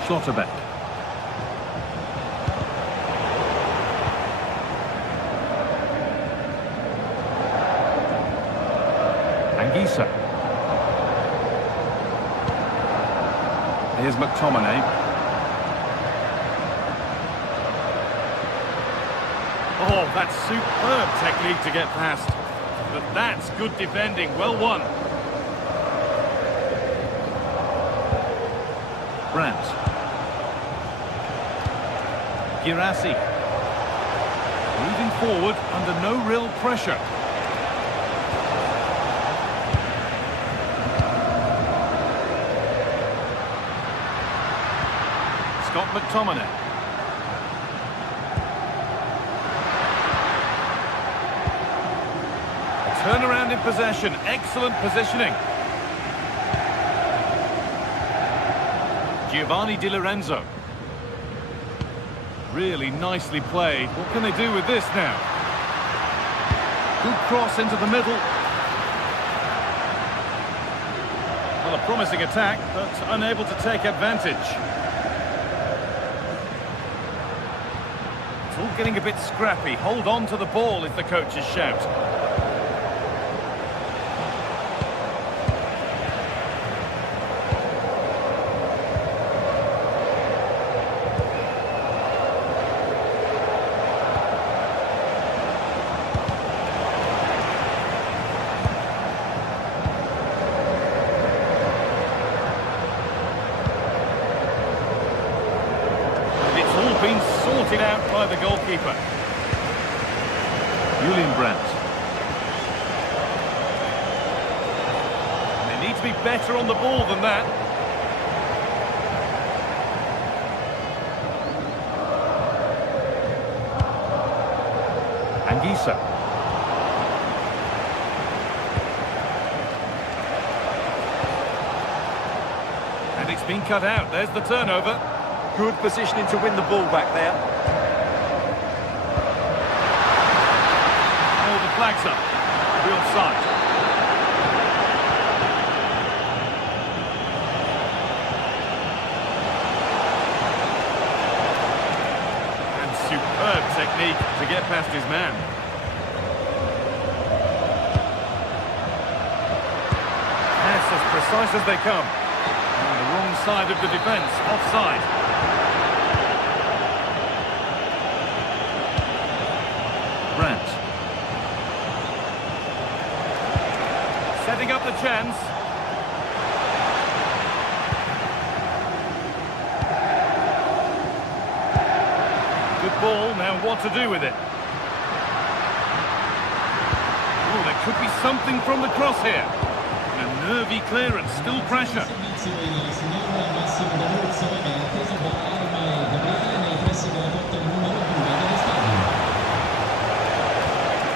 Schlotterbeck. Anguissa. Here's McTominay. Oh, that's superb technique to get past. But that's good defending. Well won. Brandt. Girassi. Moving forward under no real pressure. Scott McTominay. A turnaround in possession. Excellent positioning. Giovanni Di Lorenzo. Really nicely played. What can they do with this now? Good cross into the middle. Well, a promising attack, but unable to take advantage. It's all getting a bit scrappy. Hold on to the ball is the coach's shout. Been sorted out by the goalkeeper. Julian Brandt. They need to be better on the ball than that. Anguissa. And it's been cut out. There's the turnover. Good positioning to win the ball back there. Oh, the flag's up. Real side. And superb technique to get past his man. Pass as precise as they come. On the wrong side of the defence, offside. Brandt. Setting up the chance. Good ball, now what to do with it? Oh, there could be something from the cross here. And a nervy clearance, still pressure.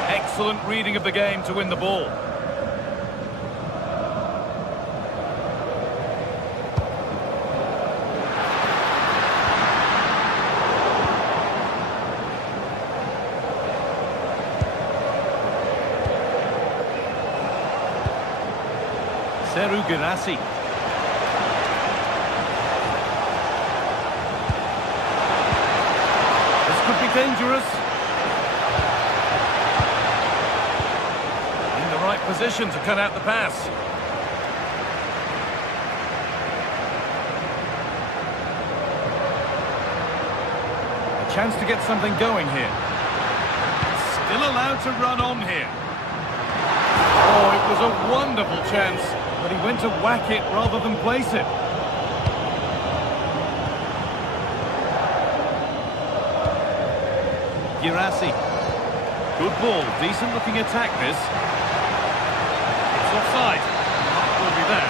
Excellent reading of the game to win the ball. Seru Girassi. This could be dangerous. Position to cut out the pass. A chance to get something going here. Still allowed to run on here. Oh, it was a wonderful chance, but he went to whack it rather than place it. Girassi. Good ball, decent looking attack this. It's offside. Will be there.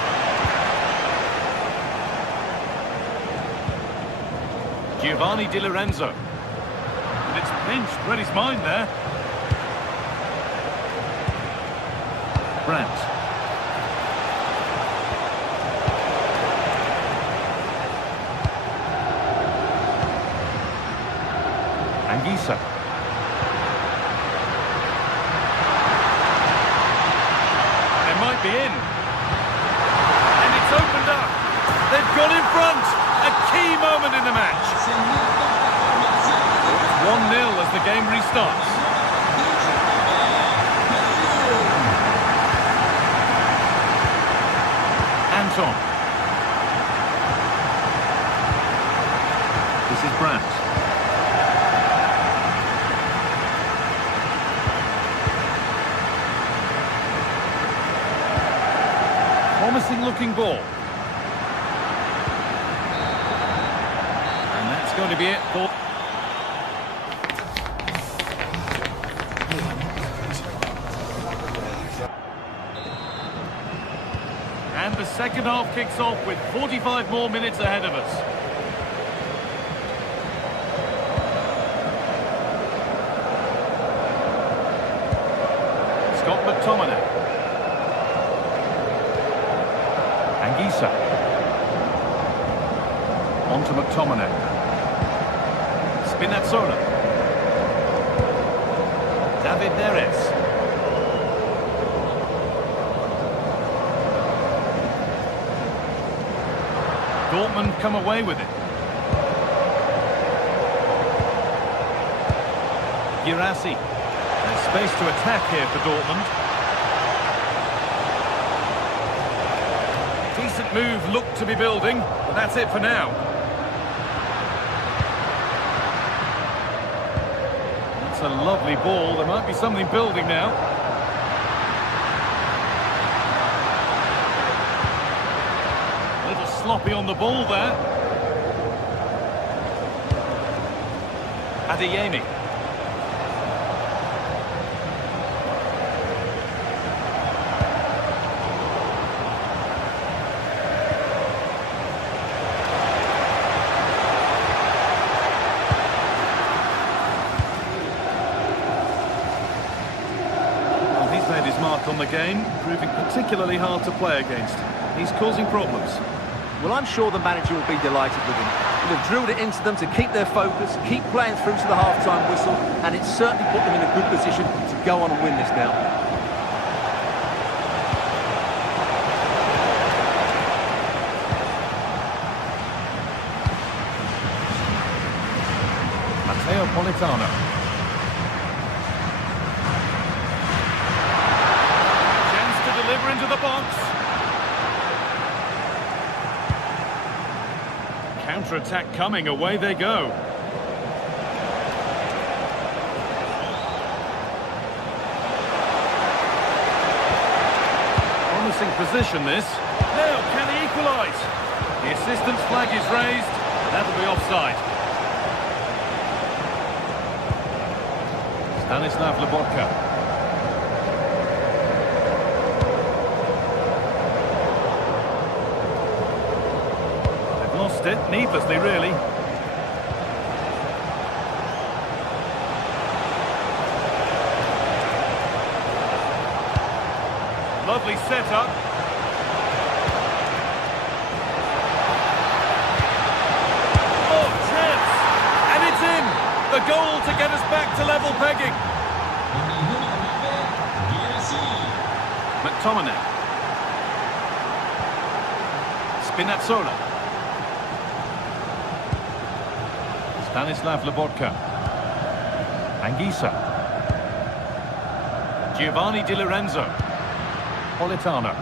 Giovanni Di Lorenzo. And it's pinched, read his mind there. Brandt. Anguissa. They might be in. And it's opened up. They've got in front. A key moment in the match. 1-0 as the game restarts. Anton. This is Brandt. Promising looking ball. And that's going to be it for... And the second half kicks off with 45 more minutes ahead of us. Scott McTominay. Anguissa. On to McTominay. Spinazzola. David Neres. Dortmund come away with it. Girassi. There's space to attack here for Dortmund. Decent move looked to be building, but that's it for now. That's a lovely ball. There might be something building now. Sloppy on the ball there. Adeyemi. Well, he's made his mark on the game, proving particularly hard to play against. He's causing problems. Well, I'm sure the manager will be delighted with him. He'll have drilled it into them to keep their focus, keep playing through to the half-time whistle, and it's certainly put them in a good position to go on and win this now. Matteo Politano. Chance to deliver into the box. Counter-attack coming, away they go. Promising position this. Now, can he equalise? The assistant's flag is raised. That'll be offside. Stanislav Lobotka. Lost it, needlessly really. Lovely setup. Oh, chance! And it's in! The goal to get us back to level pegging. McTominay. Spinazzola. Stanislav Lobotka. Anguissa. Giovanni Di Lorenzo. Politano.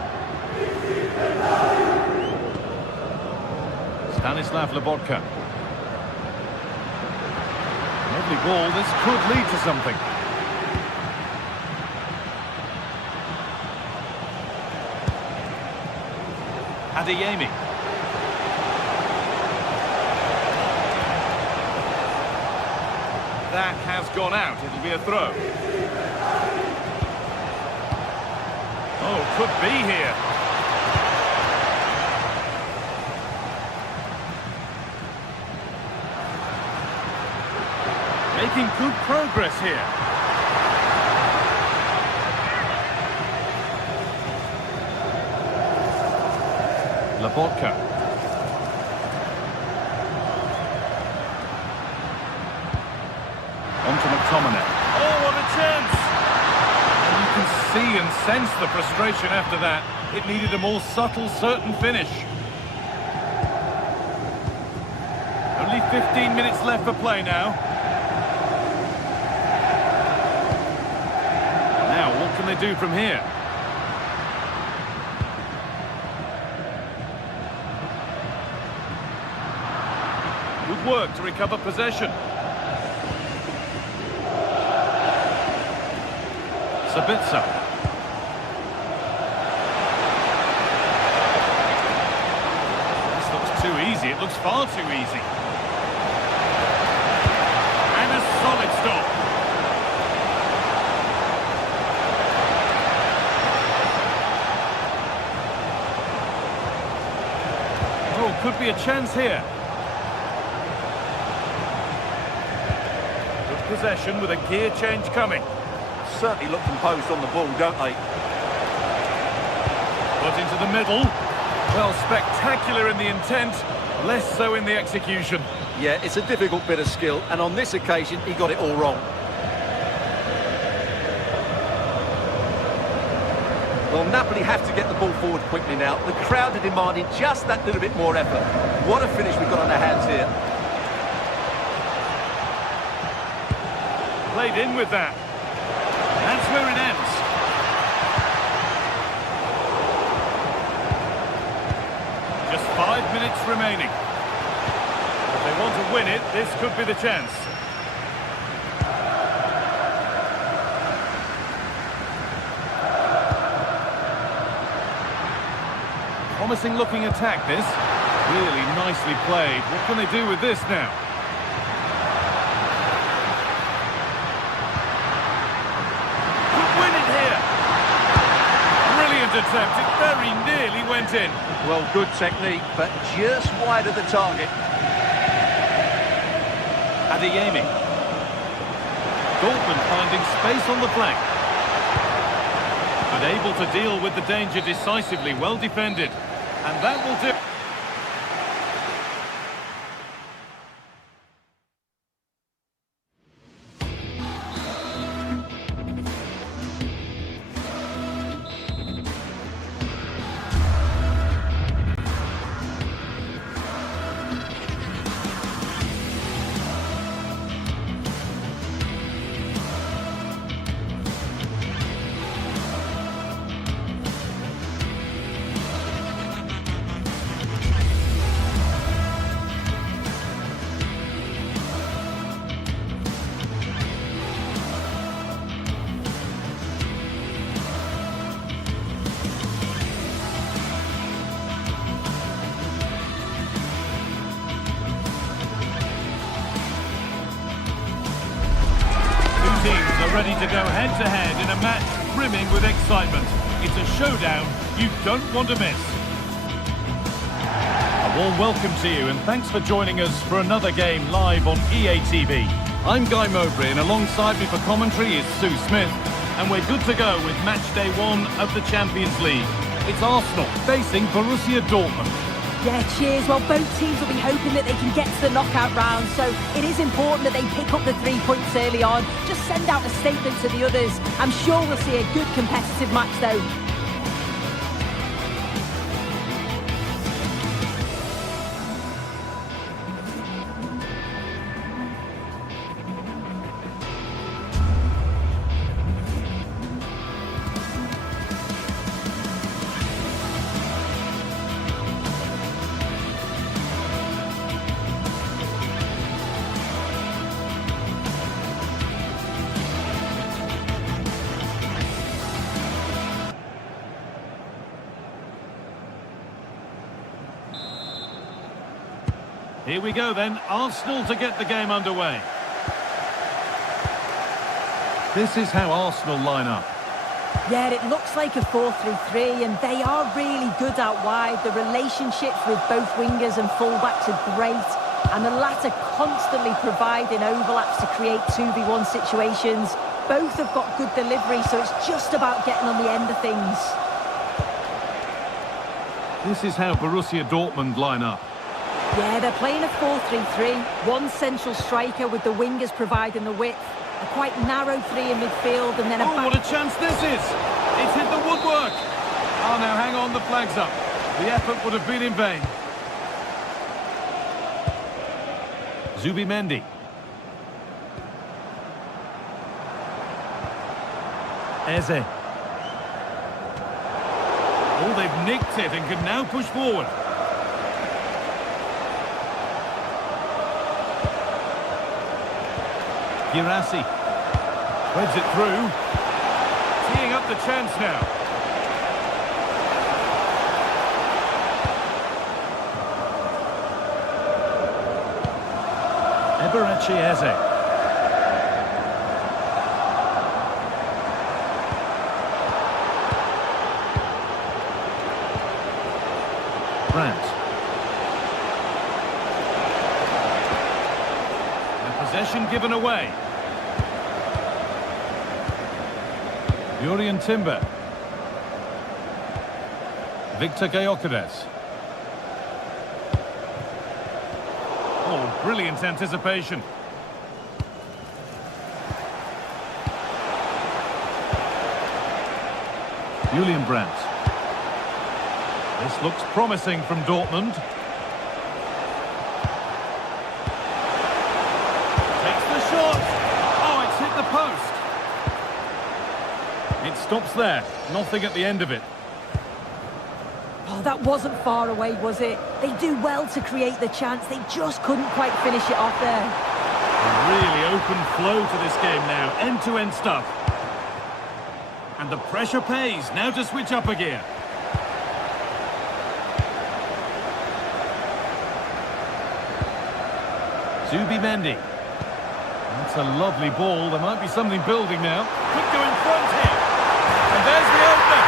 Stanislav Lobotka. Lovely ball. This could lead to something. Adeyemi. That has gone out. It'll be a throw. Oh, could be here. Making good progress here. Labotka. On to McTominay. Oh, what a chance! And you can see and sense the frustration after that. It needed a more subtle, certain finish. Only 15 minutes left for play now. Now, what can they do from here? Good work to recover possession. Sabitzer. This looks too easy. It looks far too easy. And a solid stop. Oh, could be a chance here. Good possession with a gear change coming. Certainly look composed on the ball, don't they? Put into the middle. Well, spectacular in the intent, less so in the execution. Yeah, it's a difficult bit of skill, and on this occasion, he got it all wrong. Well, Napoli have to get the ball forward quickly now. The crowd are demanding just that little bit more effort. What a finish we've got on our hands here. Played in with that. That's where it ends. Just 5 minutes remaining. If they want to win it, this could be the chance. Promising looking attack this. Really nicely played. What can they do with this now? Attempt. It very nearly went in. Well, good technique, but just wide of the target. Adeyemi. Dortmund finding space on the flank. But able to deal with the danger decisively, well defended. And that will do. Ready to go head-to-head in a match brimming with excitement. It's a showdown you don't want to miss. A warm welcome to you and thanks for joining us for another game live on EA TV. I'm Guy Mowbray and alongside me for commentary is Sue Smith, and we're good to go with match day 1 of the Champions League. It's Arsenal facing Borussia Dortmund. Yeah, cheers. Well, both teams will be hoping that they can get to the knockout round, so it is important that they pick up the 3 points early on. Just send out a statement to the others. I'm sure we'll see a good competitive match, though. Here we go then, Arsenal to get the game underway. This is how Arsenal line up. Yeah, it looks like a 4-3-3, and they are really good out wide. The relationships with both wingers and fullbacks are great, and the latter constantly providing overlaps to create 2v1 situations. Both have got good delivery, so it's just about getting on the end of things. This is how Borussia Dortmund line up. Yeah, they're playing a 4-3-3. One central striker with the wingers providing the width. A quite narrow three in midfield, and then a back... what a chance this is! It's hit the woodwork! Oh, now hang on, the flag's up. The effort would have been in vain. Zubimendi. Eze. Oh, they've nicked it and can now push forward. Girassi threads it through, teeing up the chance now. Eberechi Eze. Brandt. Possession given away. Jurrien Timber. Victor Gyökeres. Oh, brilliant anticipation. Julian Brandt. This looks promising from Dortmund. Post. It stops there. Nothing at the end of it. Oh, that wasn't far away, was it? They do well to create the chance. They just couldn't quite finish it off there. A really open flow to this game now. End-to-end stuff. And the pressure pays. Now to switch up a gear. Zubimendi. That's a lovely ball. There might be something building now. Could go in front here. And there's the opener.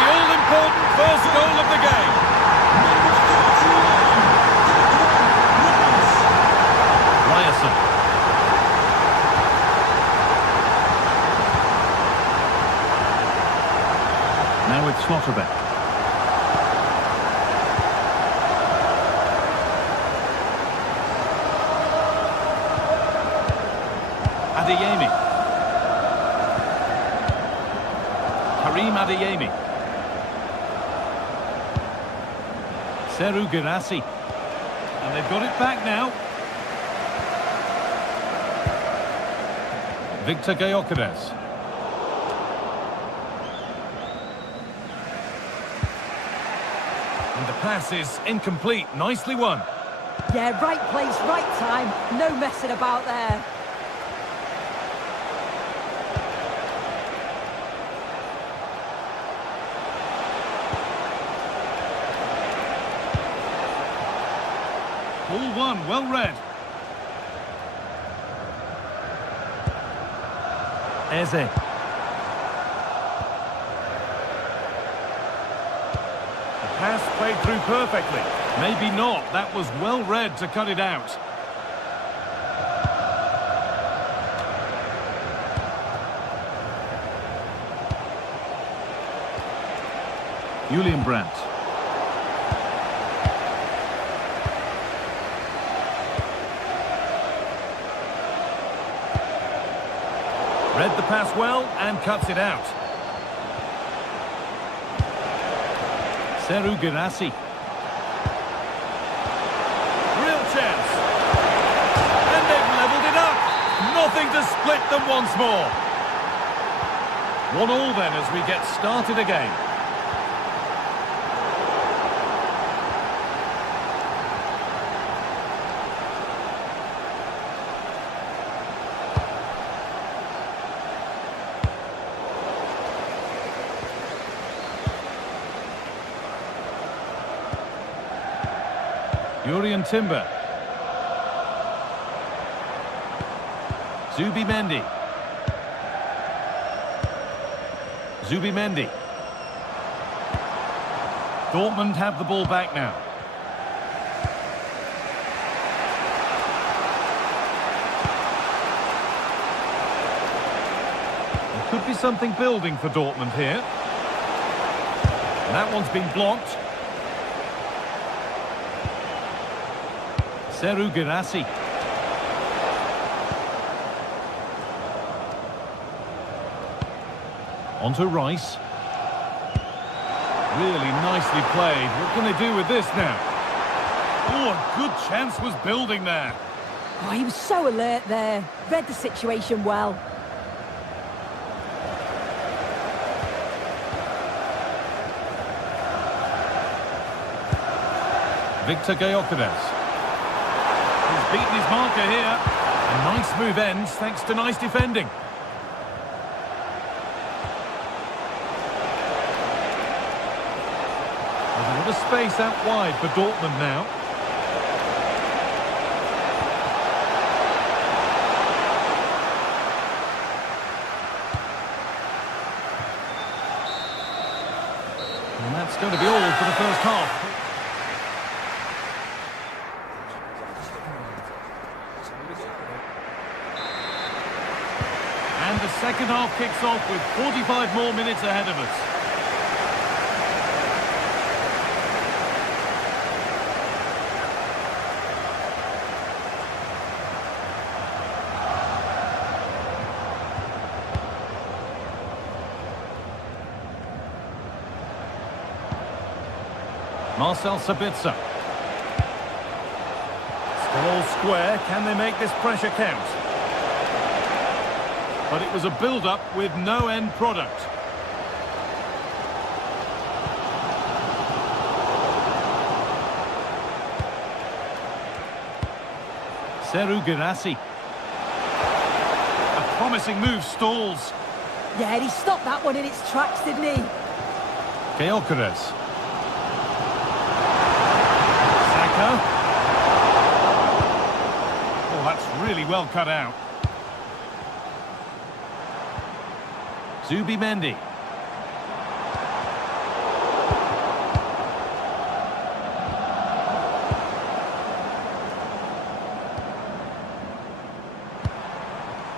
The all-important first goal of the game. Ryerson. Now with Schlotterbeck. Adeyemi. Karim Adeyemi. Serhou Guirassy. And they've got it back now. Victor Gyökeres. And the pass is incomplete. Nicely won. Yeah, right place, right time. No messing about there. Ball one, well read. Eze. The pass played through perfectly. Maybe not. That was well read to cut it out. Julian Brandt. Read the pass well and cuts it out. Serhou Guirassy. Real chance. And they've levelled it up. Nothing to split them once more. 1-1 then as we get started again. Jurrien Timber. Zubimendi. Zubimendi. Dortmund have the ball back now. There could be something building for Dortmund here. And that one's been blocked. Seru Girassi. On to Rice. Really nicely played. What can they do with this now? Oh, a good chance was building there. Oh, he was so alert there. Read the situation well. Victor Gyökeres. He's beaten his marker here. A nice move ends thanks to nice defending. There's a lot of space out wide for Dortmund now. And that's going to be all for the first half. And the second half kicks off with 45 more minutes ahead of us. Marcel Sabitzer. Still all square. Can they make this pressure count? But it was a build-up with no end product. Seru Girassi. A promising move stalls. Yeah, he stopped that one in its tracks, didn't he? Gyökeres. Saka. Oh, that's really well cut out. Zubimendi.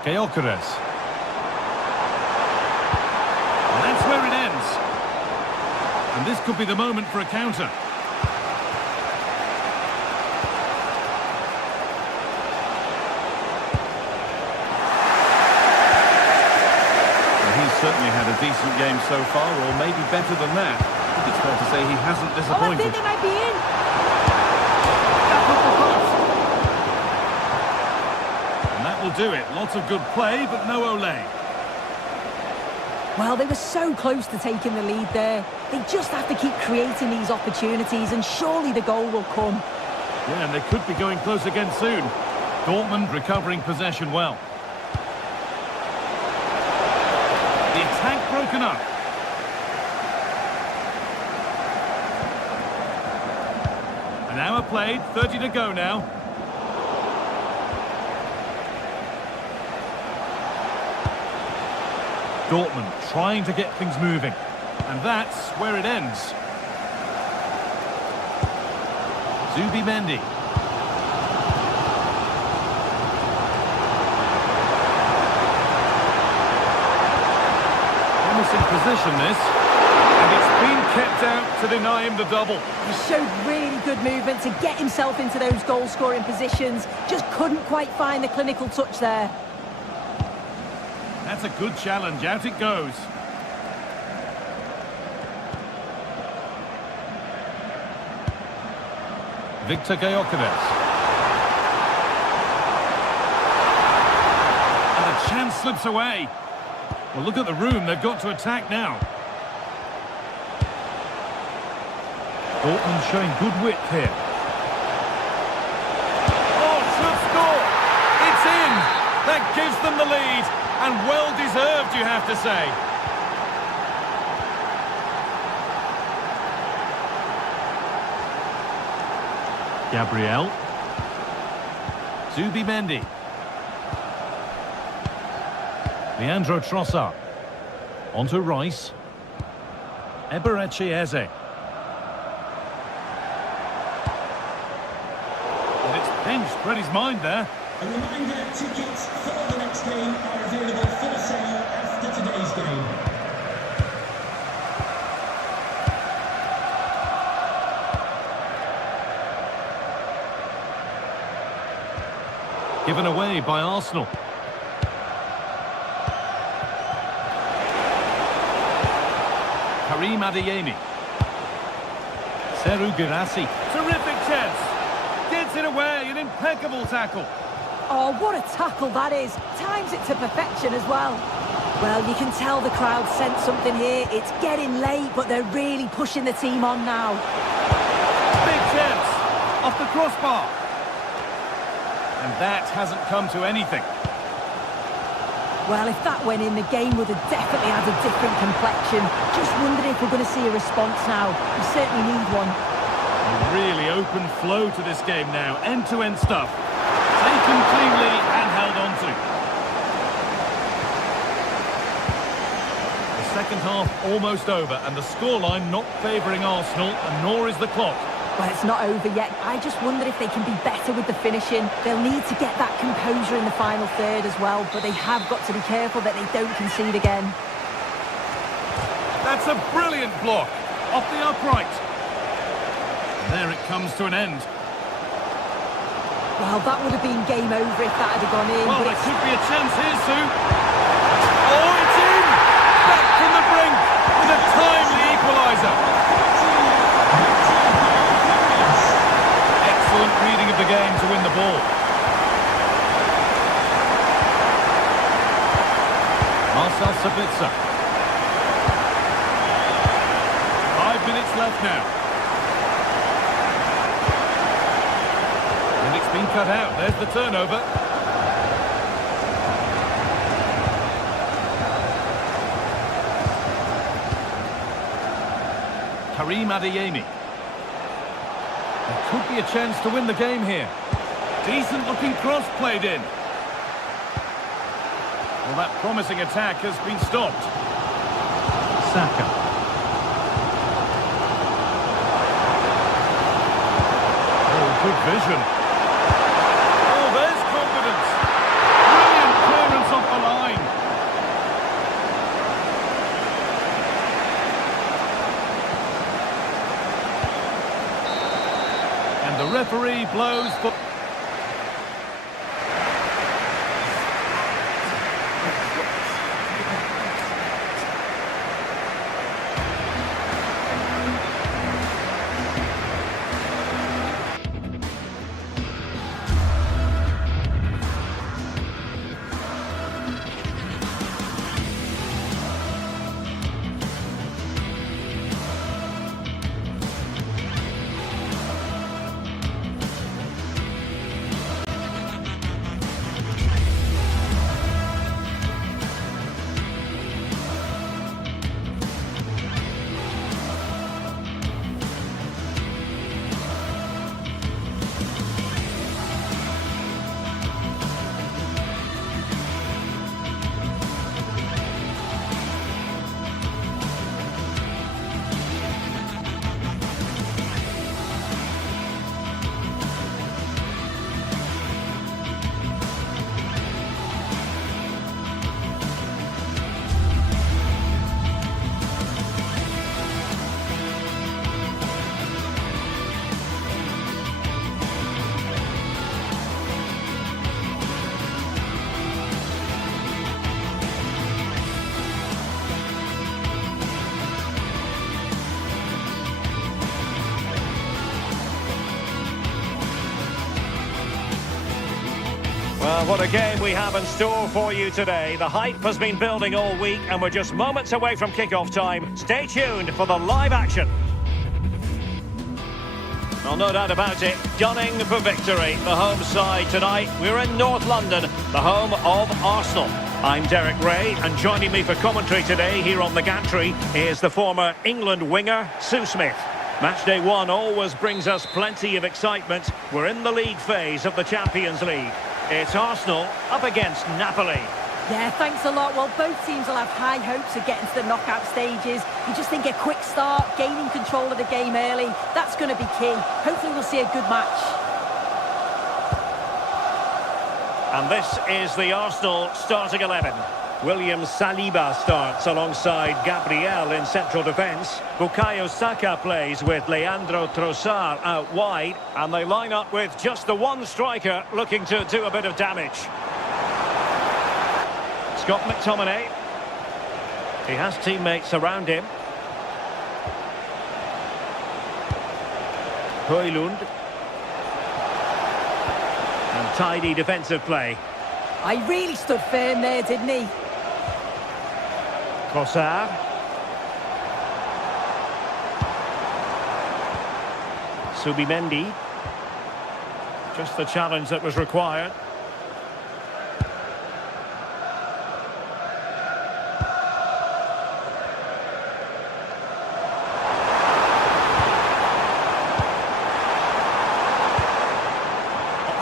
Gyökeres. And that's where it ends. And this could be the moment for a counter. Certainly had a decent game so far, or maybe better than that. I think it's fair to say he hasn't disappointed. Oh, I think they might be in. And that will do it. Lots of good play, but no Olé. Well, they were so close to taking the lead there. They just have to keep creating these opportunities, and surely the goal will come. Yeah, and they could be going close again soon. Dortmund recovering possession well. The attack broken up. An hour played, 30 to go now. Dortmund trying to get things moving. And that's where it ends. Zubimendi. Position this, and it's been kept out to deny him the double. He showed really good movement to get himself into those goal-scoring positions, just couldn't quite find the clinical touch there. That's a good challenge, out it goes. Victor Gyökeres. And the chance slips away. Well, look at the room, they've got to attack now. Dortmund showing good width here. Oh, should score! It's in! That gives them the lead, and well-deserved, you have to say. Gabriel. Zubimendi. Leandro Trossard. On to Rice. Eberechi. And it's pinched, read his mind there. A reminder, tickets for the next game are available for sale after today's game. Given away by Arsenal. Karim Adeyemi. Seru Girassi. Terrific chance. Gets it away, an impeccable tackle. Oh, what a tackle that is. Times it to perfection as well. Well, you can tell the crowd sensed something here. It's getting late, but they're really pushing the team on now. Big chance. Off the crossbar. And that hasn't come to anything. Well, if that went in, the game would have definitely had a different complexion. Just wondering if we're going to see a response now. We certainly need one. A really open flow to this game now. End-to-end stuff. Taken cleanly and held on to. The second half almost over, and the scoreline not favouring Arsenal, and nor is the clock. Well, it's not over yet. I just wonder if they can be better with the finishing. They'll need to get that composure in the final third as well, but they have got to be careful that they don't concede again. That's a brilliant block. Off the upright. And there it comes to an end. Well, that would have been game over if that had gone in. Well, but there could be a chance here, Sue. Oh, it's in! Back from the brink with a timely equaliser. Excellent reading of the game to win the ball. Marcel Sabitzer. 5 minutes left now. And it's been cut out. There's the turnover. Karim Adeyemi. There could be a chance to win the game here. Decent looking cross played in. Well, that promising attack has been stopped. Saka. Oh, good vision. Oh, there's confidence. Brilliant clearance off the line. And the referee blows for... Well, what a game we have in store for you today. The hype has been building all week and we're just moments away from kick-off time. Stay tuned for the live action. Well, no doubt about it, gunning for victory. The home side tonight. We're in North London, the home of Arsenal. I'm Derek Ray, and joining me for commentary today here on the gantry is the former England winger, Sue Smith. Matchday 1 always brings us plenty of excitement. We're in the league phase of the Champions League. It's Arsenal up against Napoli. Yeah, thanks a lot. Well, both teams will have high hopes of getting to the knockout stages. You just think a quick start, gaining control of the game early, that's going to be key. Hopefully we'll see a good match. And this is the Arsenal starting 11. William Saliba starts alongside Gabriel in central defence. Bukayo Saka plays with Leandro Trossard out wide. And they line up with just the one striker looking to do a bit of damage. Scott McTominay. He has teammates around him. Højlund. And tidy defensive play. I really stood firm there, didn't he? Trossard. Subimendi. Just the challenge that was required.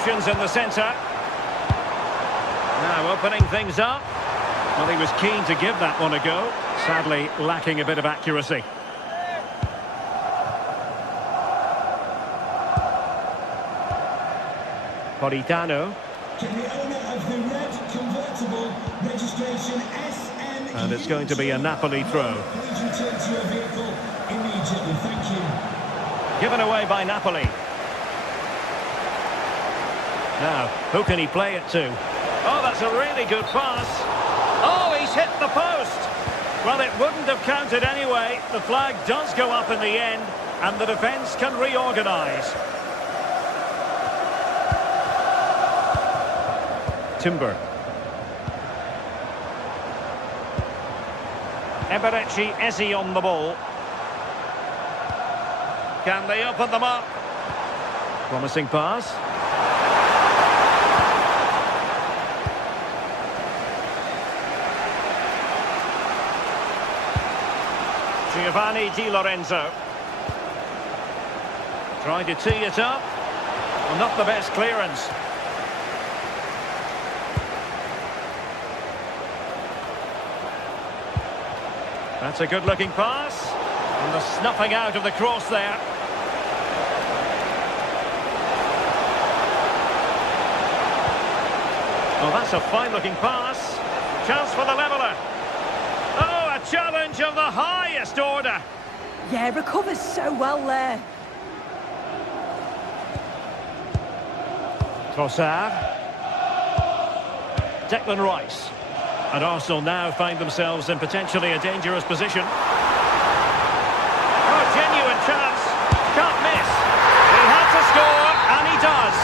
Options in the centre. Now opening things up. Well, he was keen to give that one a go. Sadly, lacking a bit of accuracy. Politano. And it's going to be a Napoli throw. Given away by Napoli. Now, who can he play it to? Oh, that's a really good pass. Oh, he's hit the post. Well, it wouldn't have counted anyway. The flag does go up in the end, and the defence can reorganise. Timber. Eberechi Eze on the ball. Can they open them up? Promising pass. Giovanni Di Lorenzo. Trying to tee it up. Well, not the best clearance. That's a good-looking pass. And the snuffing out of the cross there. Oh, that's a fine-looking pass. Chance for the leveller. Oh, a challenge of the highest order. Yeah, recovers so well there. Trossard. Declan Rice. And Arsenal now find themselves in potentially a dangerous position. Oh, genuine chance. Can't miss. He had to score, and he does.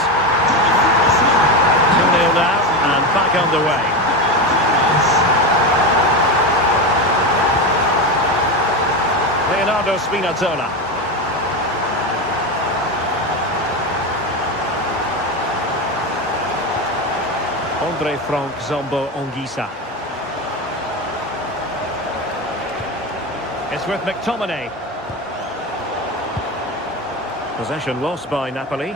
2-0 now, and back underway. Leonardo Spinazzola. Andre Frank Zambo Anguissa. It's with McTominay. Possession lost by Napoli.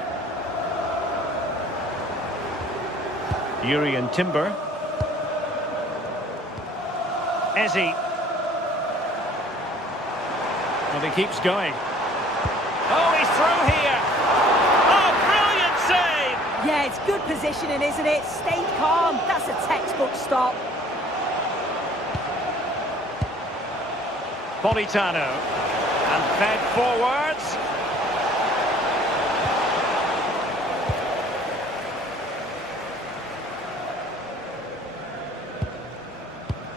Urian Timber. Eze. And he keeps going. Oh, he's through here. Oh, brilliant save! Yeah, it's good positioning, isn't it? Stay calm. That's a textbook stop. Politano. And fed forwards.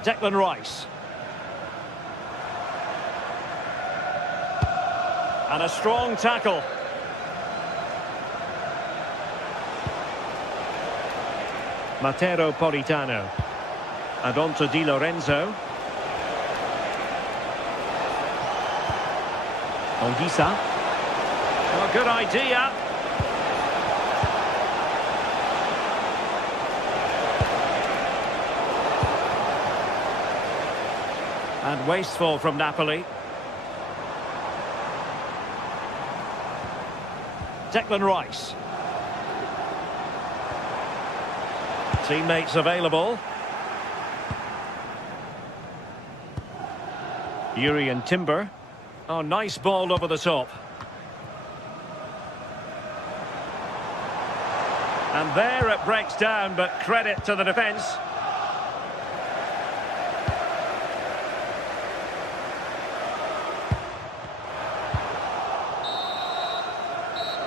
Declan Rice. And a strong tackle. Matteo Politano. And on to Di Lorenzo. Anguissa. Oh, good idea. And wasteful from Napoli. Declan Rice. Teammates available. Yuri and Timber. Oh, nice ball over the top. And there it breaks down, but credit to the defence.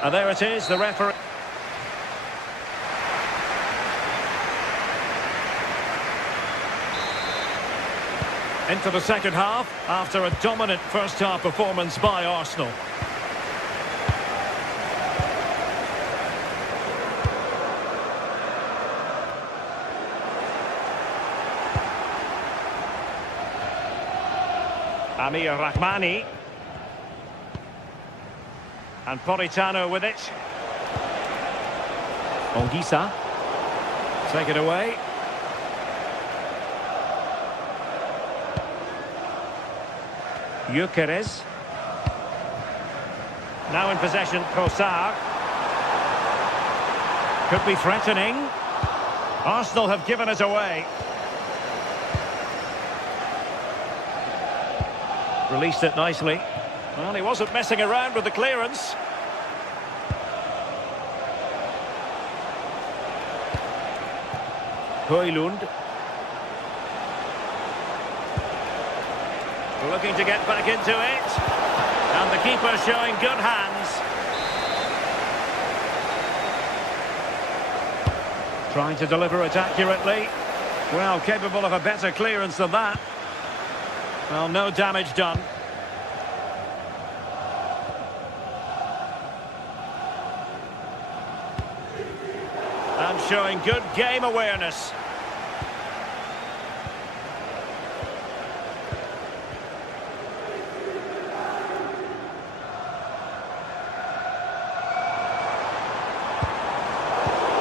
And there it is, the referee. Into the second half, after a dominant first-half performance by Arsenal. Amir Rahmani. And Politano with it. Ongisa. Take it away. Gyökeres. Now in possession, Trossard. Could be threatening. Arsenal have given it away. Released it nicely. Well, he wasn't messing around with the clearance. Højlund. Looking to get back into it. And the keeper showing good hands. Trying to deliver it accurately. Well, capable of a better clearance than that. Well, no damage done. And showing good game awareness.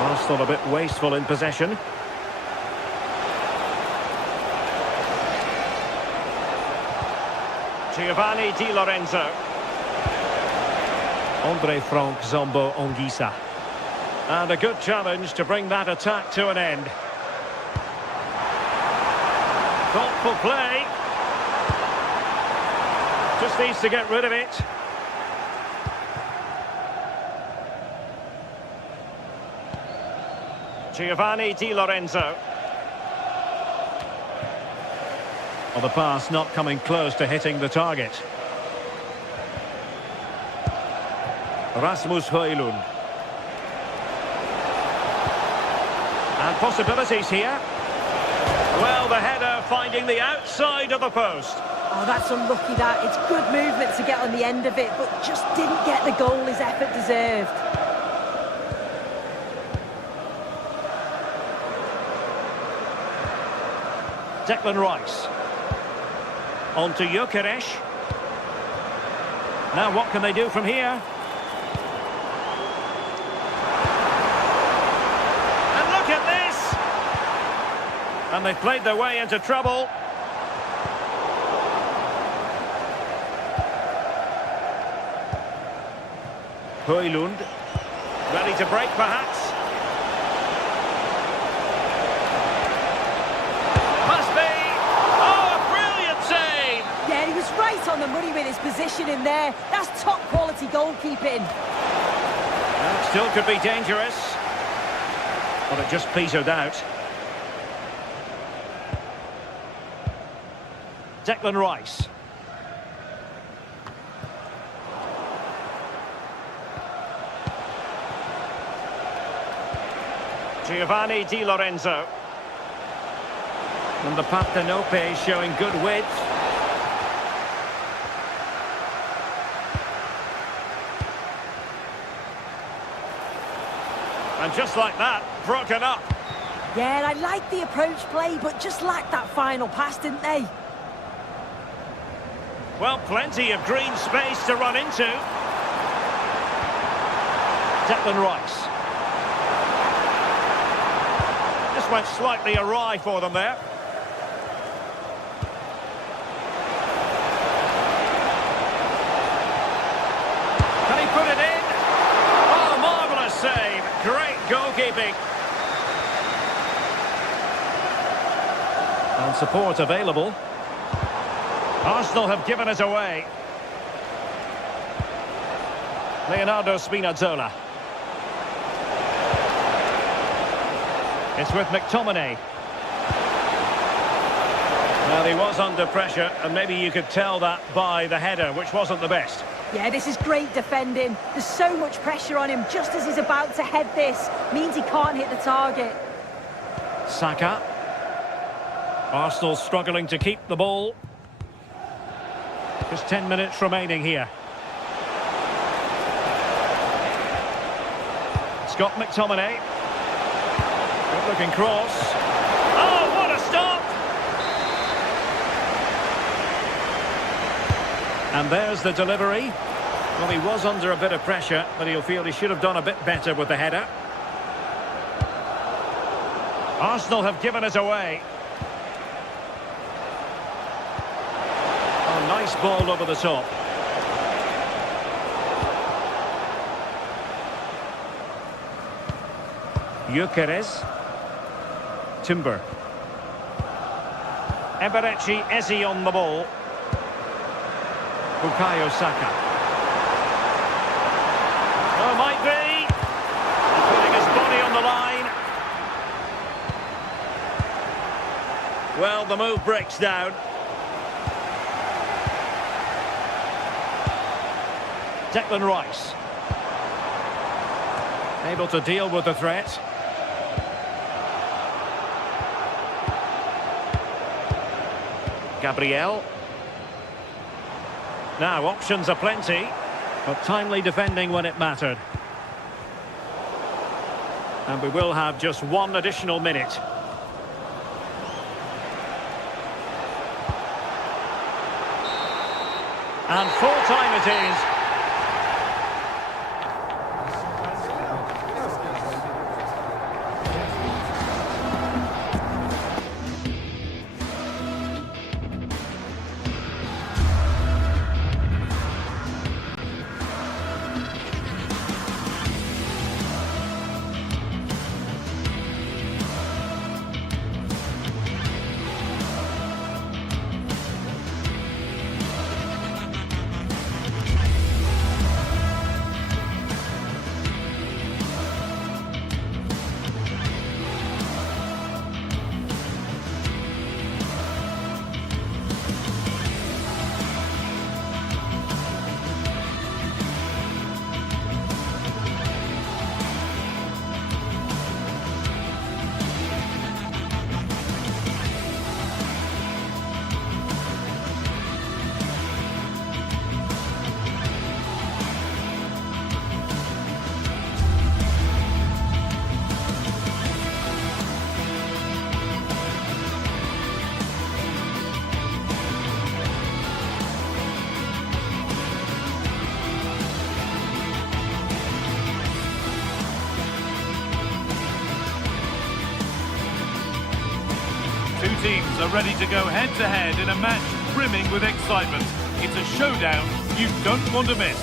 Arsenal a bit wasteful in possession. Giovanni Di Lorenzo. Andre Frank Zombo Ongisa. And a good challenge to bring that attack to an end. Thoughtful play. Just needs to get rid of it. Giovanni Di Lorenzo. Well, the pass not coming close to hitting the target. Rasmus Højlund. And possibilities here. Well, the header finding the outside of the post. Oh, that's unlucky that. It's good movement to get on the end of it, but just didn't get the goal his effort deserved. Declan Rice. On to Gyökeres. Now what can they do from here? And look at this! And they've played their way into trouble. Højlund. Ready to break perhaps. Right on the money with his position in there. That's top quality goalkeeping. Well, still could be dangerous. But it just petered out. Declan Rice. Giovanni Di Lorenzo. And the Partenope showing good width. And just like that, broken up. Yeah, I like the approach play, but just lacked that final pass, didn't they? Well, plenty of green space to run into. Declan Rice. Just went slightly awry for them there. Can he put it in? Oh, marvellous save. Great goalkeeping. And support available. Arsenal have given it away. Leonardo Spinazzola. It's with McTominay. Well, he was under pressure, and maybe you could tell that by the header, which wasn't the best. Yeah, this is great defending. There's so much pressure on him just as he's about to head this. Means he can't hit the target. Saka. Arsenal struggling to keep the ball. Just 10 minutes remaining here. Scott McTominay. Good looking cross. Oh, what a stop! And there's the delivery. Well, he was under a bit of pressure, but he'll feel he should have done a bit better with the header. Arsenal have given it away. Oh, nice ball over the top. Gyökeres. Timber. Eberechi Eze on the ball. Bukayo Saka. Oh, might be. Putting his body on the line. Well, the move breaks down. Declan Rice. Able to deal with the threat. Gabriel. Now, options are plenty, but timely defending when it mattered. And we will have just one additional minute. And full time it is. Two teams are ready to go head-to-head in a match brimming with excitement. It's a showdown you don't want to miss.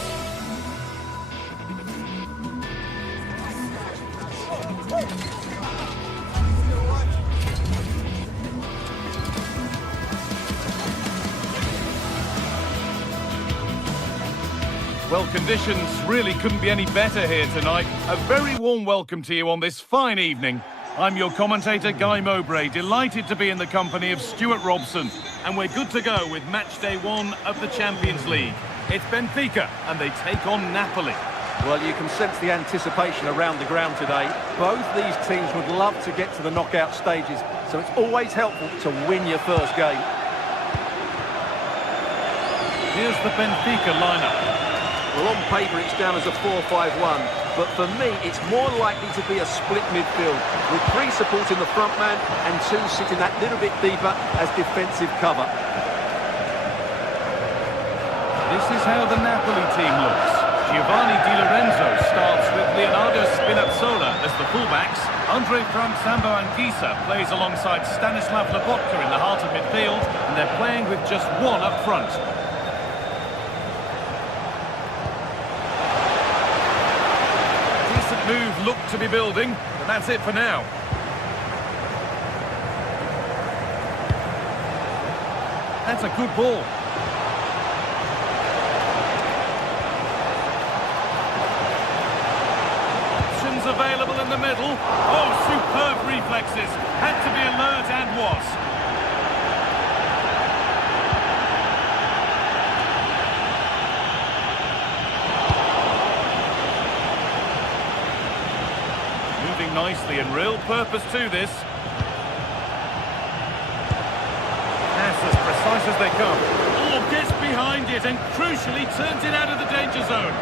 Well, conditions really couldn't be any better here tonight. A very warm welcome to you on this fine evening. I'm your commentator, Guy Mowbray, delighted to be in the company of Stuart Robson. And we're good to go with match day 1 of the Champions League. It's Benfica, and they take on Napoli. Well, you can sense the anticipation around the ground today. Both these teams would love to get to the knockout stages, so it's always helpful to win your first game. Here's the Benfica lineup. Well, on paper it's down as a 4-5-1, but for me it's more likely to be a split midfield, with 3 supporting the front man and 2 sitting that little bit deeper as defensive cover. This is how the Napoli team looks. Giovanni Di Lorenzo starts with Leonardo Spinazzola as the fullbacks. Andre Frank Zambo Anguissa plays alongside Stanislav Lobotka in the heart of midfield, and they're playing with just 1 up front. Move looked to be building, but that's it for now. That's a good ball. the middle. Oh, superb reflexes. Had to be alert and was. Moving nicely and real purpose to this. Pass as precise as they come. Oh, gets behind it and crucially turns it out of the danger zone.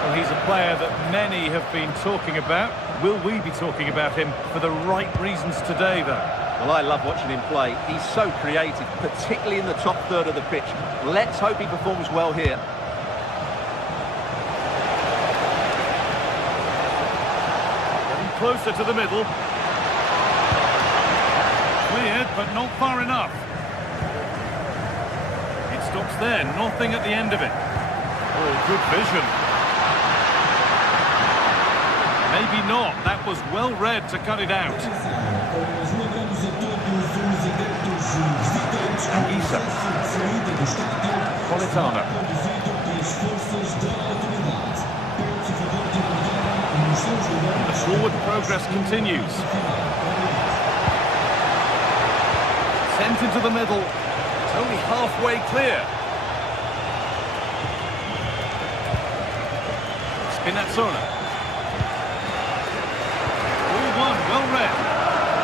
Well, he's a player that many have been talking about. Will we be talking about him for the right reasons today, though? Well, I love watching him play. He's so creative, particularly in the top third of the pitch. Let's hope he performs well here. Getting closer to the middle. Cleared, but not far enough. It stops there, nothing at the end of it. Oh, good vision. Maybe not. That was well read to cut it out. Anguissa. Politano. The forward progress continues. Sent into the middle. It's only halfway clear. Spinazzola. Well read.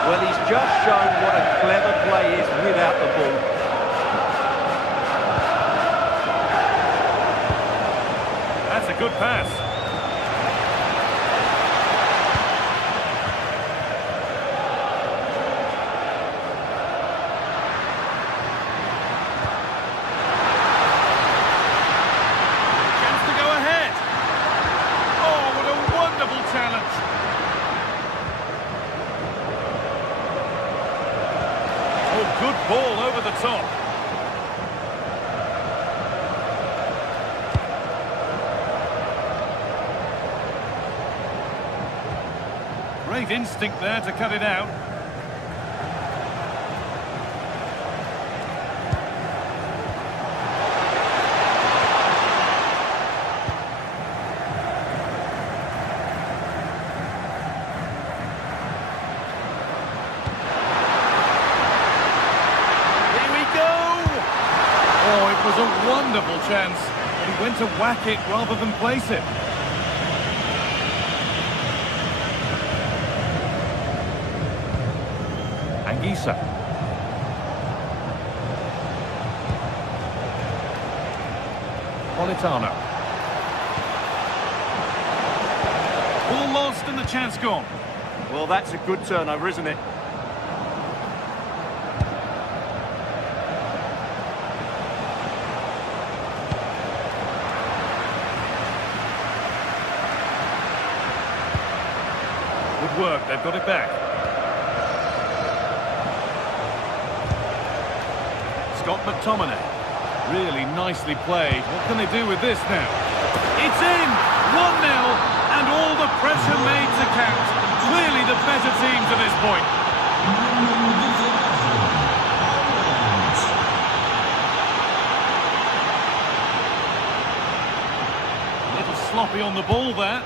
Well, he's just shown what a clever play is without the ball. That's a good pass. Chance to go ahead. Oh, what a wonderful challenge. Good ball over the top. Great instinct there to cut it out. Was a wonderful chance, but he went to whack it rather than place it. Anguissa. Politano. Ball lost and the chance gone. Well, that's a good turnover, isn't it? Good work, they've got it back. Scott McTominay. Really nicely played. What can they do with this now? It's in! 1-0, and all the pressure made to count. Clearly the better team to this point. A little sloppy on the ball there.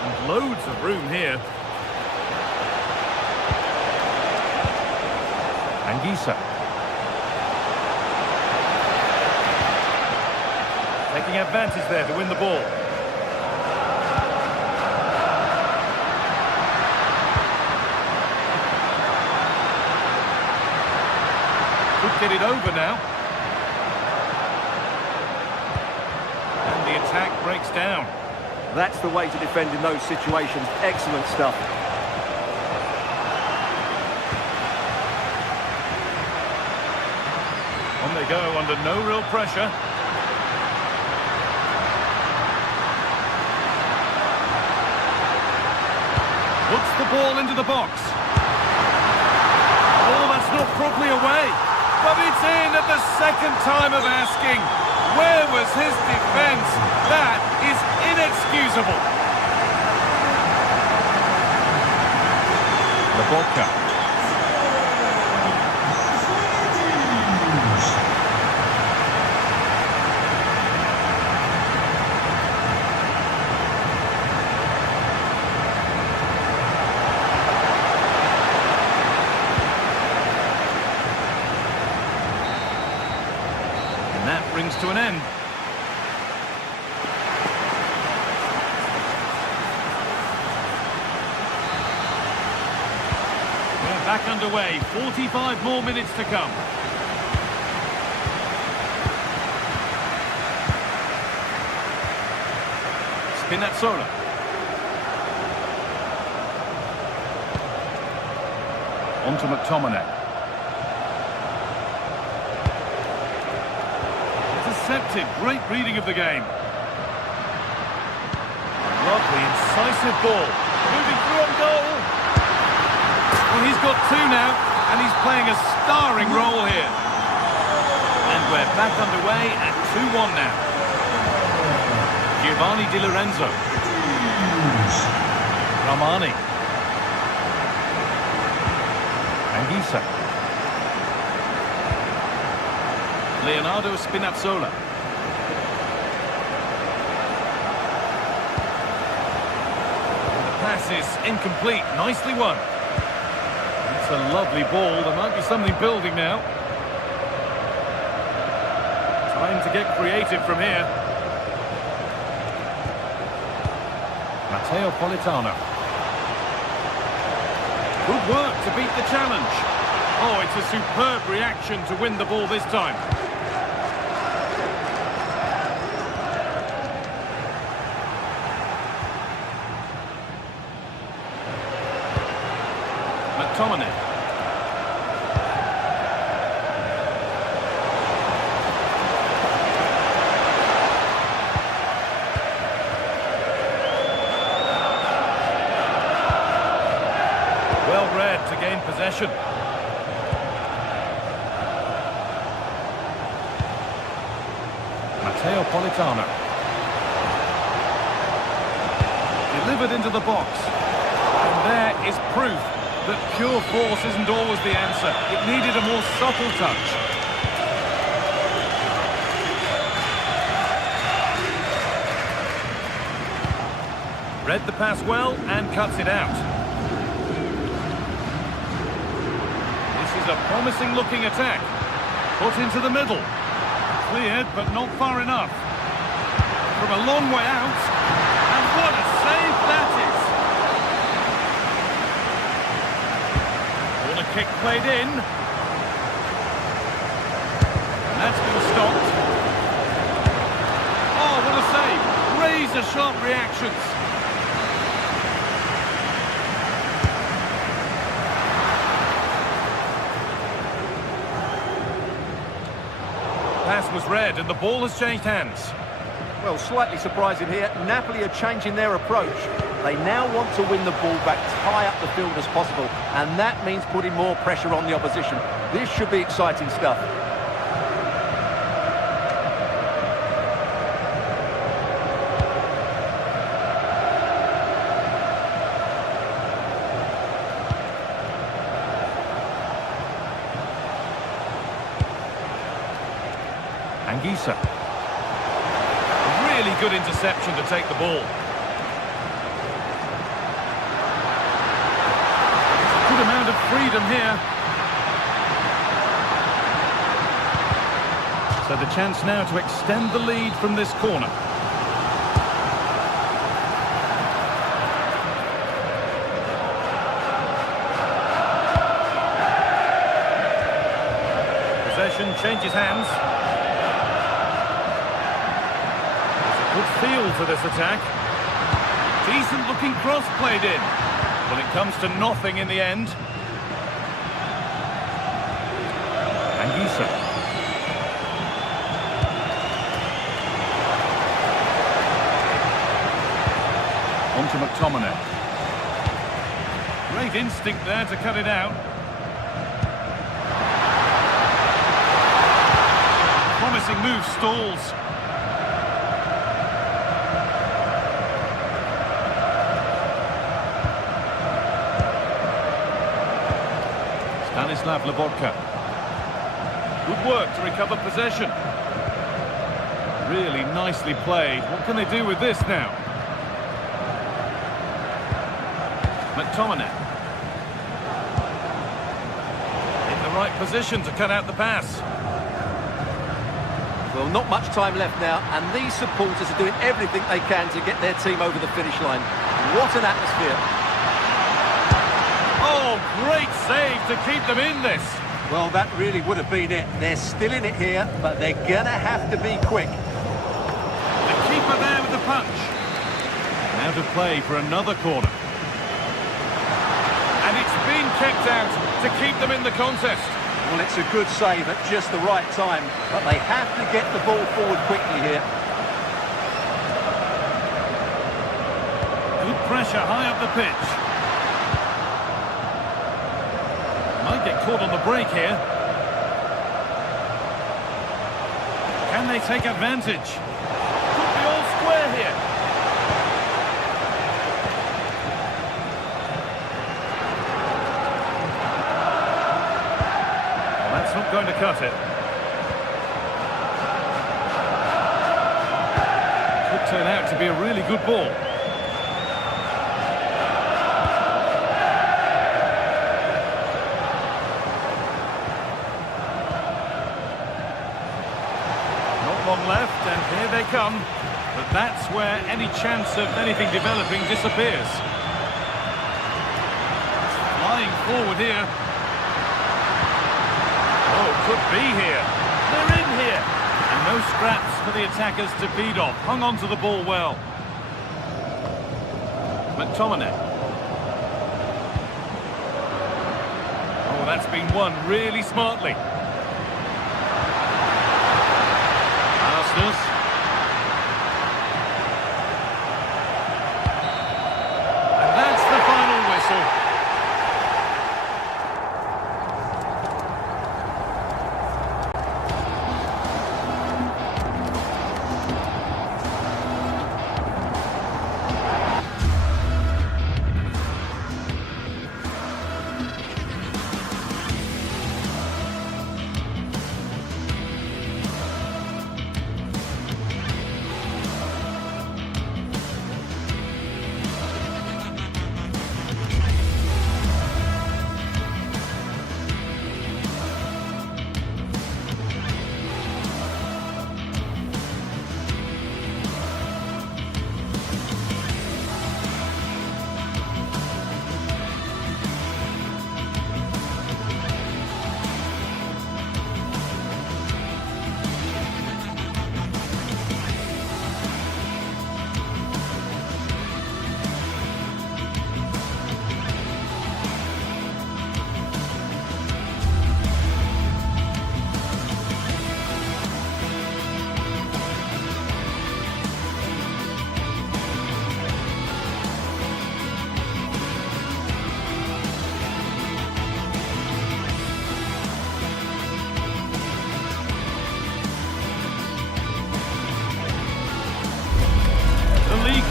And loads of room here. Anguissa. Taking advantage there to win the ball. Could get it over now. And the attack breaks down. That's the way to defend in those situations. Excellent stuff. On they go under no real pressure. Puts the ball into the box. Oh, that's not properly away. But it's in at the second time of asking. Where was his defence? That is inexcusable. Lobotka. brings to an end. We're back underway. 45 more minutes to come. Spinazzola. On to McTominay. Intercepted. Great reading of the game. Lovely, incisive ball. Moving through on goal. Well, he's got two now, and he's playing a starring role here. And we're back underway at 2-1 now. Giovanni Di Lorenzo. Ramani. Anguissa. Leonardo Spinazzola. The pass is incomplete. Nicely won. It's a lovely ball. There might be something building now. Time to get creative from here. Matteo Politano. Good work to beat the challenge. Oh, it's a superb reaction to win the ball this time. McTominay. Well read to gain possession. Matteo Politano. Delivered into the box. And there is proof that pure force isn't always the answer. It needed a more subtle touch. Read the pass well and cuts it out. This is a promising looking attack. Put into the middle. Cleared, but not far enough. From a long way out. And what a save that is! Corner kick played in. And that's been stopped. Oh, what a save! Razor-sharp reactions. Pass was read and the ball has changed hands. Well, slightly surprising here. Napoli are changing their approach. They now want to win the ball back as high up the field as possible, and that means putting more pressure on the opposition. This should be exciting stuff. Anguissa. Really good interception to take the ball. Good amount of freedom here. So the chance now to extend the lead from this corner. Possession changes hands. Good feel to this attack. Decent looking cross played in. Well, it comes to nothing in the end. Anguissa. On to McTominay. Great instinct there to cut it out. Promising move stalls. Stanislav Lobotka. Good work to recover possession. Really nicely played. What can they do with this now? McTominay. In the right position to cut out the pass. Well, not much time left now, and these supporters are doing everything they can to get their team over the finish line. What an atmosphere. Oh, great save to keep them in this. Well, that really would have been it. They're still in it here, but they're going to have to be quick. The keeper there with the punch. Now to play for another corner. And it's been kept out to keep them in the contest. Well, it's a good save at just the right time, but they have to get the ball forward quickly here. Good pressure high up the pitch. Might get caught on the break here. Can they take advantage? Could be all square here. Well, that's not going to cut it. Could turn out to be a really good ball. Long left, and here they come. But that's where any chance of anything developing disappears. Flying forward here. Oh, could be here. They're in here. And no scraps for the attackers to feed off. Hung on to the ball well. McTominay. Oh, that's been won really smartly. And that's the final whistle.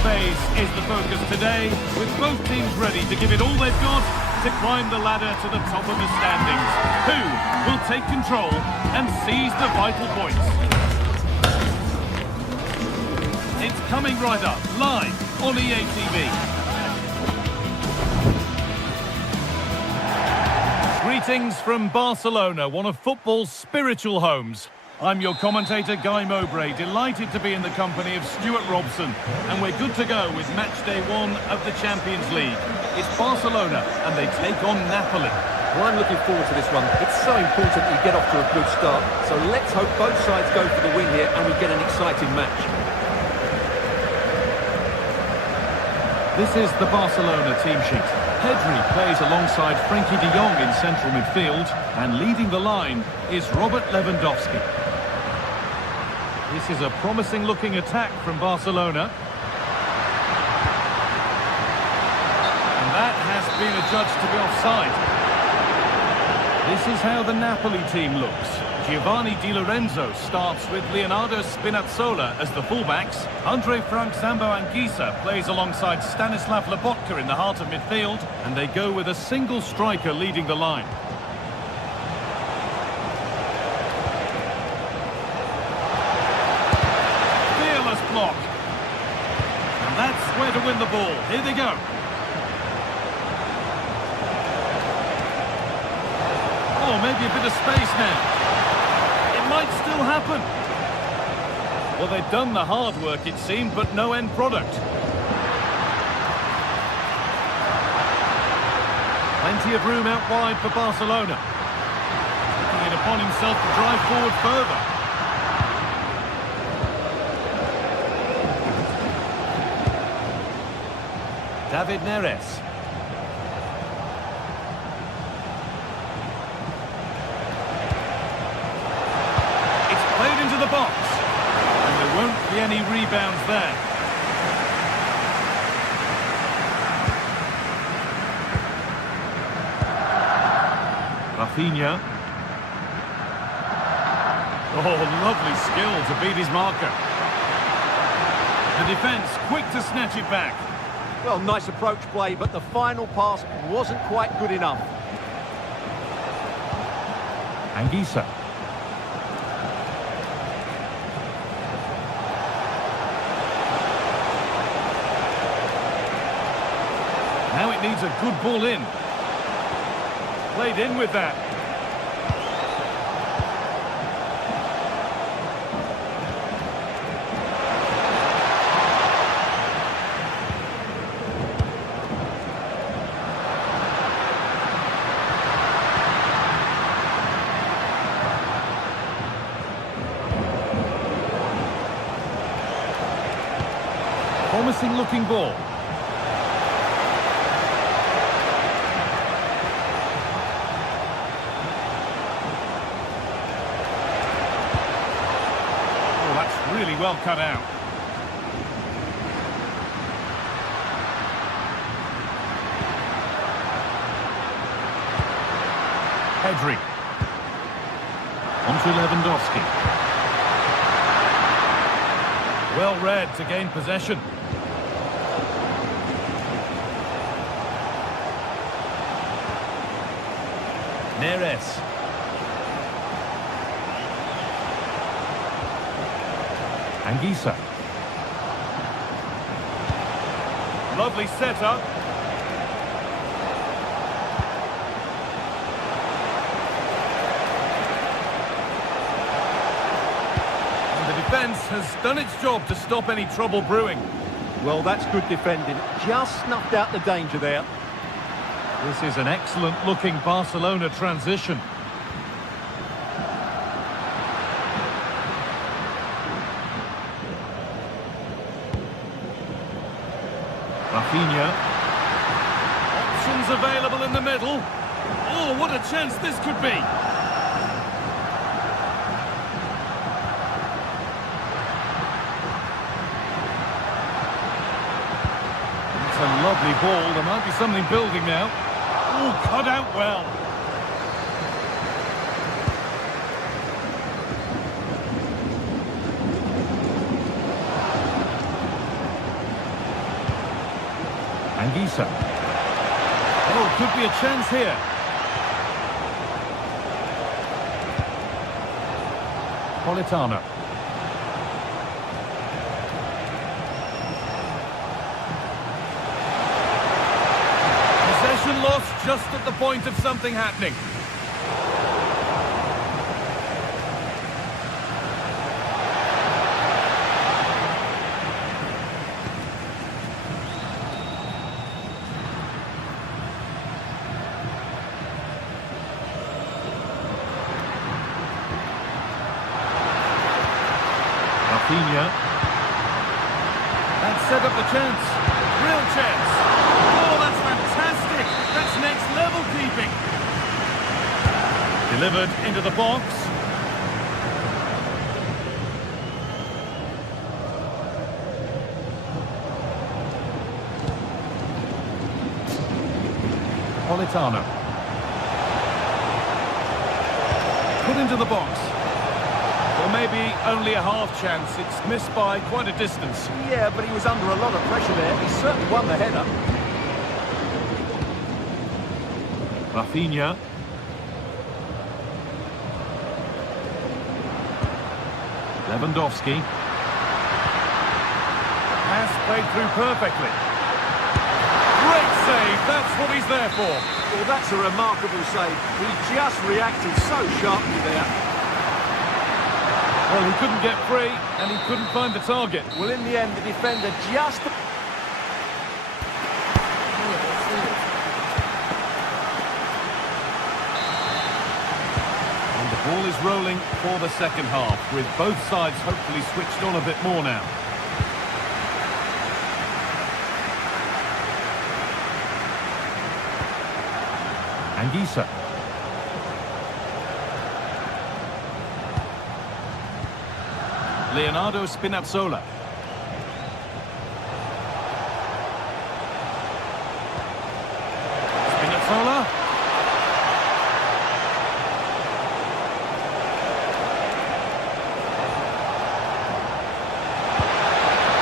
Phase is the focus today, with both teams ready to give it all they've got to climb the ladder to the top of the standings. Who will take control and seize the vital points? It's coming right up, live on EA TV. Greetings from Barcelona, one of football's spiritual homes. I'm your commentator, Guy Mowbray, delighted to be in the company of Stuart Robson, and we're good to go with match day 1 of the Champions League. It's Barcelona, and they take on Napoli. Well, I'm looking forward to this one. It's so important that you get off to a good start, so let's hope both sides go for the win here and we get an exciting match. This is the Barcelona team sheet. Pedri plays alongside Frenkie de Jong in central midfield, and leading the line is Robert Lewandowski. This is a promising-looking attack from Barcelona. And that has been adjudged to be offside. This is how the Napoli team looks. Giovanni Di Lorenzo starts with Leonardo Spinazzola as the fullbacks. Andre Frank Zambo Anguissa plays alongside Stanislav Lobotka in the heart of midfield, and they go with a single striker leading the line. Fearless block. And that's where to win the ball. Here they go. Oh, maybe a bit of space now. Might still happen. Well, they've done the hard work, it seemed, but no end product. Plenty of room out wide for Barcelona. Taking it upon himself to drive forward further. David Neres. It's played into the box. And there won't be any rebounds there. Rafinha. Oh, lovely skill to beat his marker. The defence quick to snatch it back. Well, nice approach play, but the final pass wasn't quite good enough. Anguissa. Now it needs a good ball in. Played in with that. Promising looking ball. Oh, that's really well cut out. Pedri. On to Lewandowski. Well read to gain possession. Neres. Anguissa. Lovely setup. And the defence has done its job to stop any trouble brewing. Well, that's good defending. Just snuffed out the danger there. This is an excellent-looking Barcelona transition. Rafinha. Options available in the middle. Oh, what a chance this could be. It's a lovely ball. There might be something building now. Oh, cut out well. Anguissa. Oh, could be a chance here. Politano. Possession lost just at the point of something happening. Rafinha. That set up the chance. Real chance. Oh, that's fantastic. That's next level keeping. Delivered into the box. Politano. Put into the box. Well, maybe only a half chance. It's missed by quite a distance. Yeah, but he was under a lot of pressure there. He certainly won the header. Rafinha. Lewandowski. Pass played through perfectly. Great save. That's what he's there for. Well, that's a remarkable save. He just reacted so sharply there. Well, he couldn't get free, and he couldn't find the target. Well, in the end, the defender just... And the ball is rolling for the second half, with both sides hopefully switched on a bit more now. Anguissa. Leonardo Spinazzola. Spinazzola.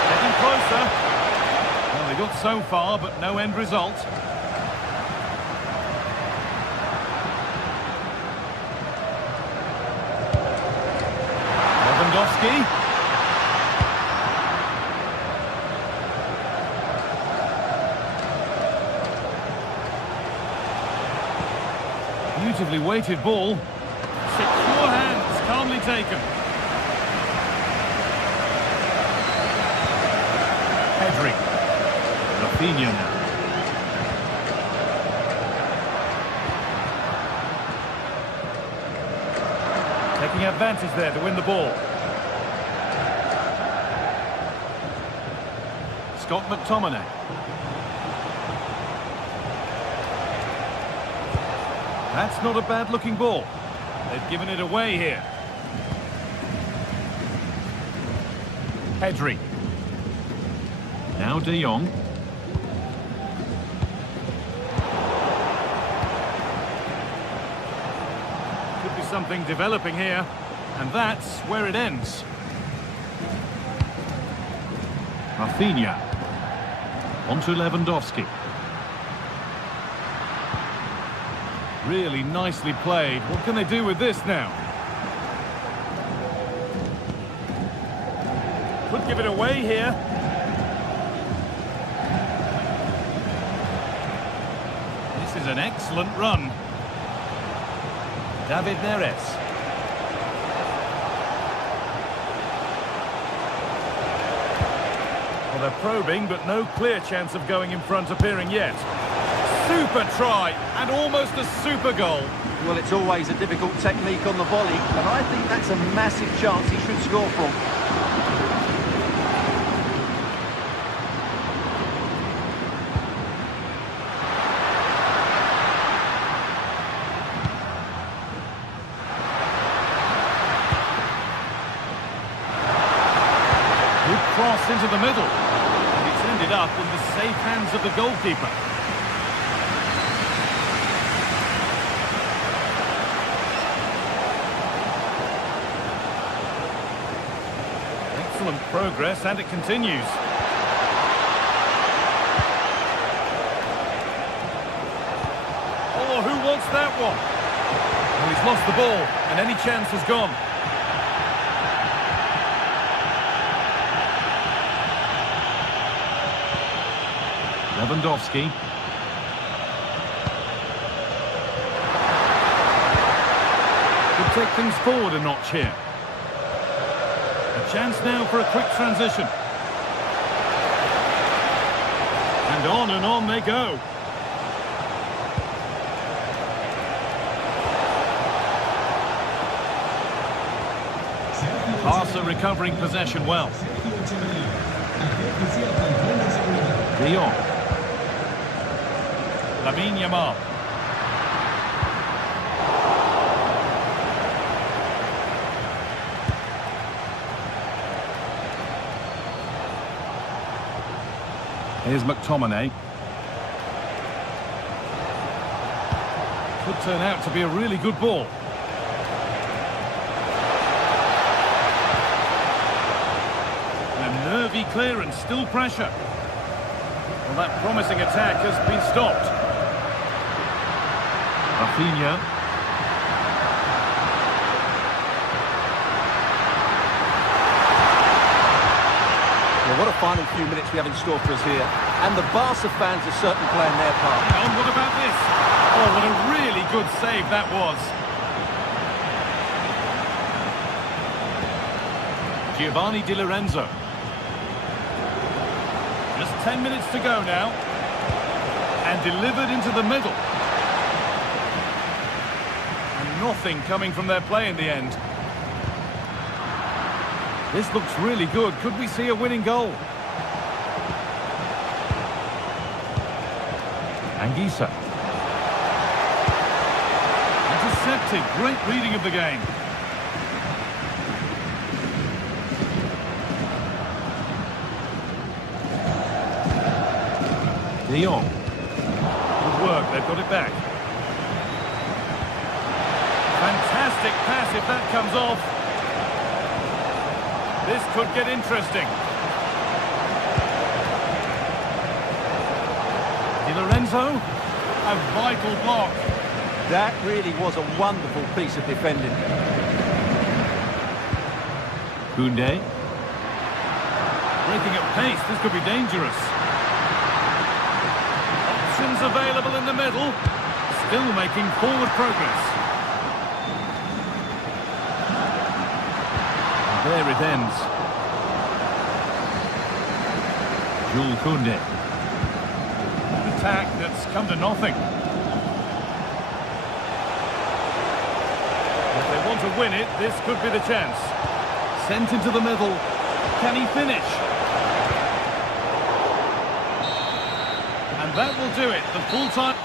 Getting closer. Well, they got so far, but no end result. Lewandowski. Beautifully weighted ball. Secure hands, calmly taken. Pedri. Rafinha now. Taking advantage there to win the ball. Scott McTominay. That's not a bad-looking ball. They've given it away here. Pedri. Now De Jong. Could be something developing here, and that's where it ends. Rafinha. On to Lewandowski. Really nicely played. What can they do with this now? Could give it away here. This is an excellent run. David Neres. Well, they're probing, but no clear chance of going in front appearing yet. Super try, and almost a super goal. Well, it's always a difficult technique on the volley, and I think that's a massive chance he should score from. Good cross into the middle. And it's ended up in the safe hands of the goalkeeper. Excellent progress, and it continues. Oh, who wants that one? Well, he's lost the ball, and any chance has gone. Lewandowski. Could take things forward a notch here. A chance now for a quick transition. And on they go. Barca recovering possession well. De Jong. Lamine Yamal. Here's McTominay. Could turn out to be a really good ball. A nervy clearance, still pressure. Well, that promising attack has been stopped. Rafinha. Well, what a final few minutes we have in store for us here. And the Barca fans are certainly playing their part. And what about this? Oh, what a really good save that was. Giovanni Di Lorenzo. Just 10 minutes to go now. And delivered into the middle. And nothing coming from their play in the end. This looks really good. Could we see a winning goal? Anguissa. Intercepted. Great reading of the game. De Jong. Good work. They've got it back. Fantastic pass if that comes off. This could get interesting. Di Lorenzo, a vital block. That really was a wonderful piece of defending. Koundé. Breaking at pace, this could be dangerous. Options available in the middle. Still making forward progress. There it ends. Jules Koundé. An attack that's come to nothing. If they want to win it, this could be the chance. Sent into the middle. Can he finish? And that will do it. The full time.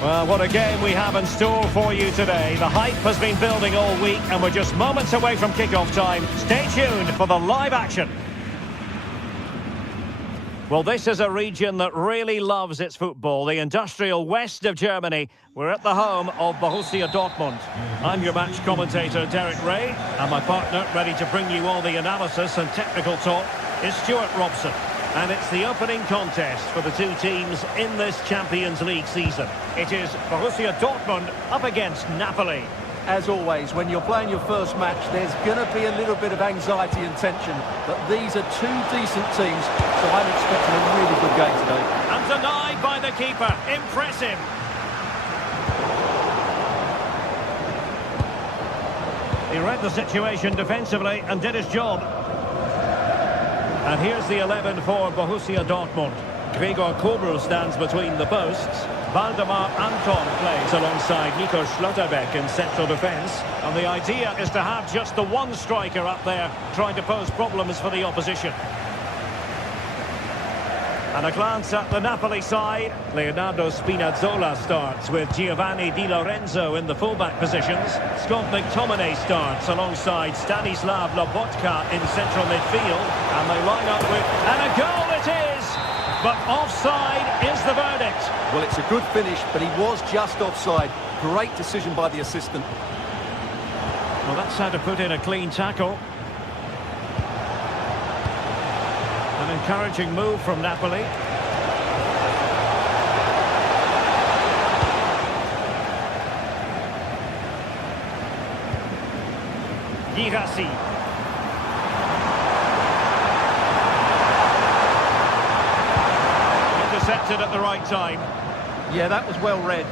Well, what a game we have in store for you today. The hype has been building all week and we're just moments away from kick-off time. Stay tuned for the live action. Well, this is a region that really loves its football, the industrial west of Germany. We're at the home of Borussia Dortmund. I'm your match commentator, Derek Ray, and my partner, ready to bring you all the analysis and technical talk, is Stuart Robson. And it's the opening contest for the two teams in this Champions League season. It is Borussia Dortmund up against Napoli. As always, when you're playing your first match, there's going to be a little bit of anxiety and tension. But these are two decent teams, so I'm expecting a really good game today. And denied by the keeper. Impressive. He read the situation defensively and did his job. And here's the 11 for Borussia Dortmund. Gregor Kobel stands between the posts. Waldemar Anton plays alongside Nico Schlotterbeck in central defence. And the idea is to have just the one striker up there trying to pose problems for the opposition. And a glance at the Napoli side. Leonardo Spinazzola starts with Giovanni Di Lorenzo in the fullback positions. Scott McTominay starts alongside Stanislav Lobotka in central midfield. And they line up with... And a goal it is! but offside is the verdict. Well, it's a good finish, but he was just offside. Great decision by the assistant. Well, that's how to put in a clean tackle. An encouraging move from Napoli. Girassi. Intercepted at the right time. Yeah, that was well read.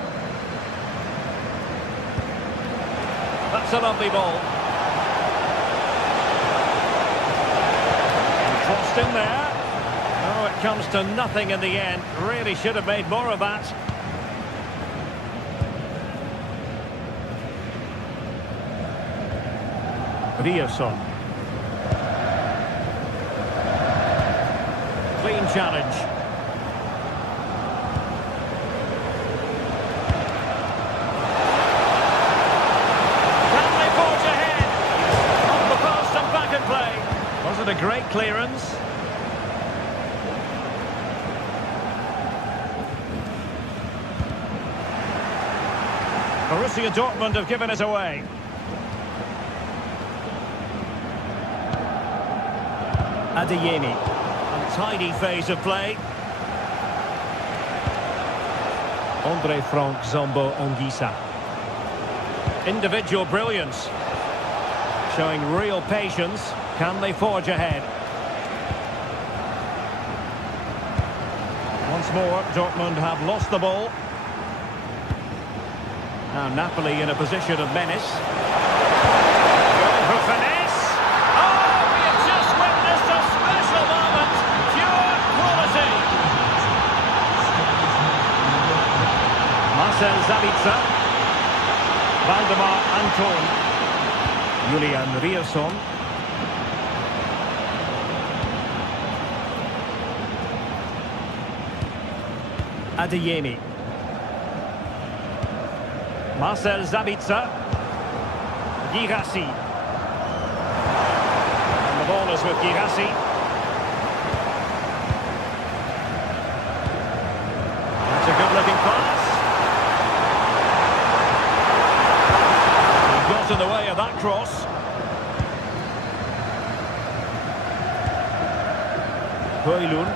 That's a lovely ball. Crossed in there. Oh, it comes to nothing in the end. Really should have made more of that. Rierson. Clean challenge. Can they forge ahead? Off the post and back in play. Was it a great clearance? Borussia Dortmund have given it away. Adeyemi. Untidy phase of play. Andre Frank Zambo Anguissa. Individual brilliance. Showing real patience. Can they forge ahead? Once more, Dortmund have lost the ball. Now Napoli in a position of menace. Going for finesse. Oh, we have just witnessed a special moment. Pure quality. Marcel Sabitzer. Valdemar Anton. Julian Rierson. Adeyemi. Marcel Sabitzer. Girassi. And the ball is with Girassi. That's a good-looking pass. He got in the way of that cross. Højlund.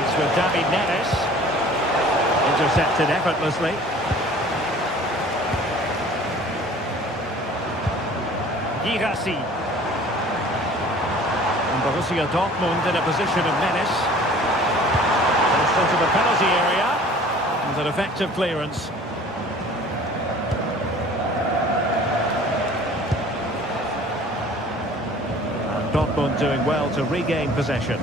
It's with David Neres. Intercepted effortlessly. Girassi. And Borussia Dortmund in a position of menace. Just into the penalty area. And an effective clearance. And Dortmund doing well to regain possession.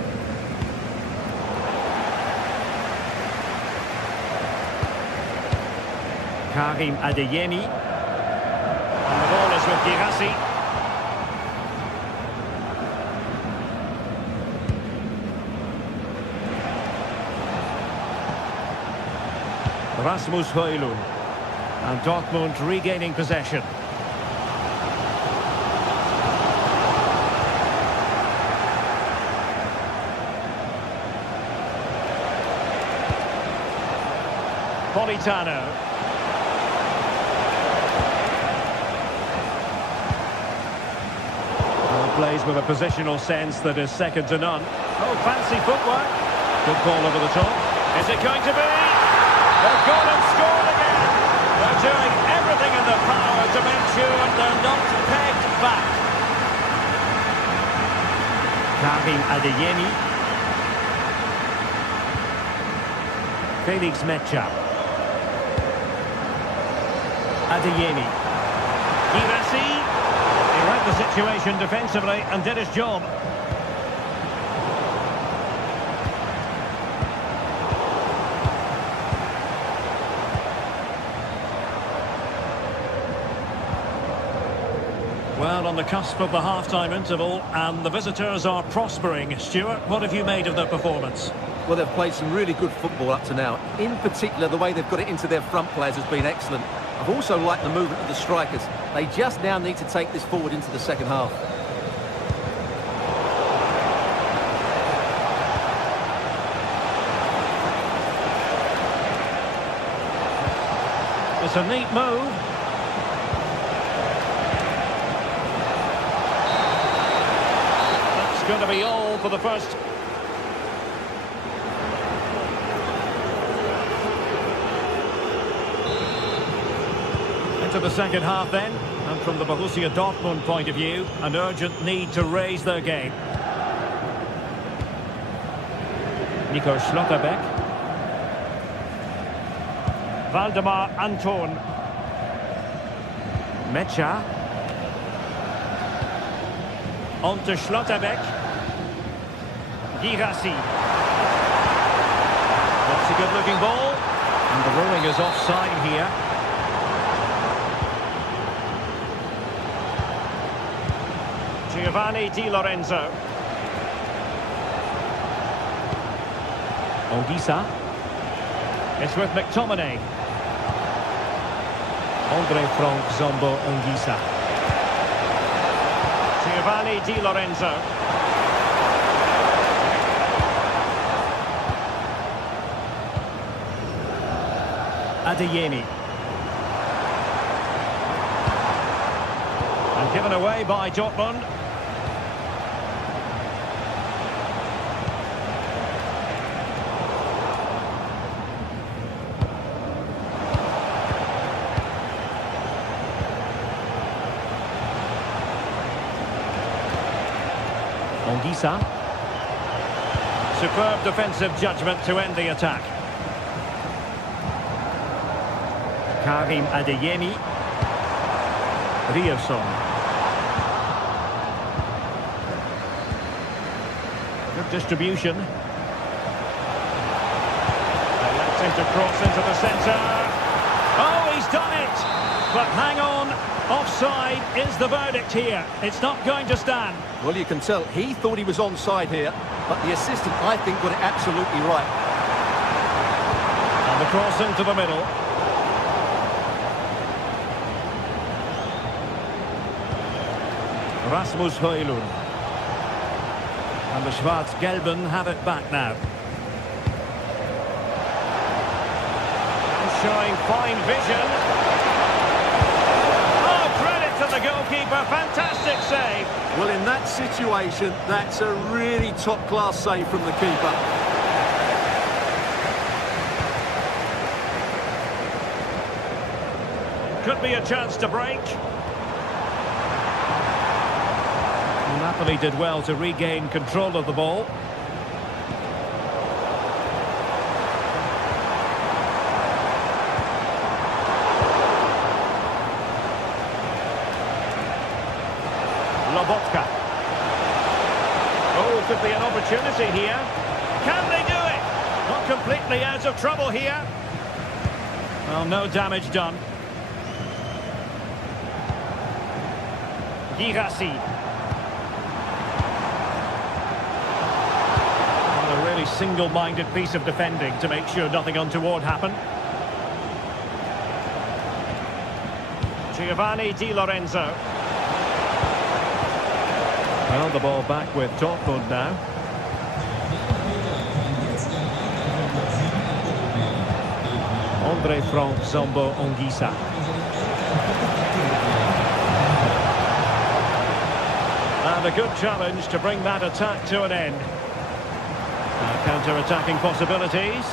Karim Adeyemi. And the ball is with Girassi. Rasmus Højlund. And Dortmund regaining possession. Politano. Plays with a positional sense that is second to none. Oh, fancy footwork. Good ball over the top. Is it going to be? They've gone and scored again. They're doing everything in their power to make sure they're not pegged back. Karim Adeyemi. Felix Mecha. Adeyemi. Girassi. He read the situation defensively and did his job. Well, on the cusp of the half-time interval, and the visitors are prospering. Stuart, what have you made of their performance? Well, they've played some really good football up to now. In particular, the way they've got it into their front players has been excellent. I've also liked the movement of the strikers. They just now need to take this forward into the second half. It's a neat move. That's going to be all for the first. Into the second half then, and from the Borussia Dortmund point of view, an urgent need to raise their game. Nico Schlotterbeck. Waldemar Anton. Mecha. On to Schlotterbeck. Girassi. That's a good-looking ball. And the ruling is offside here. Giovanni Di Lorenzo. Ongisa. It's with McTominay. Andre Frank Zombo Ongisa. Giovanni Di Lorenzo. Adeyemi. And given away by Dortmund. Ongisa. Superb defensive judgment to end the attack. Karim Adeyemi. Rierson. Good distribution. Lets him to cross into the centre. Oh, he's done it! But hang on, offside is the verdict here. It's not going to stand. Well, you can tell he thought he was onside here, but the assistant, I think, got it absolutely right. And the cross into the middle. Rasmus Højlund. And the Schwarz-Gelben have it back now. Showing fine vision. Oh, credit to the goalkeeper. Fantastic save. Well, in that situation, that's a really top-class save from the keeper. Could be a chance to break. Napoli did well to regain control of the ball. Lobotka. Oh, could be an opportunity here. Can they do it? Not completely out of trouble here. Well, no damage done. Girassi. A really single-minded piece of defending to make sure nothing untoward happened. Giovanni Di Lorenzo. Well, the ball back with Dortmund now. Andre Frank Zombo Ongisa. And a good challenge to bring that attack to an end. Counter-attacking possibilities.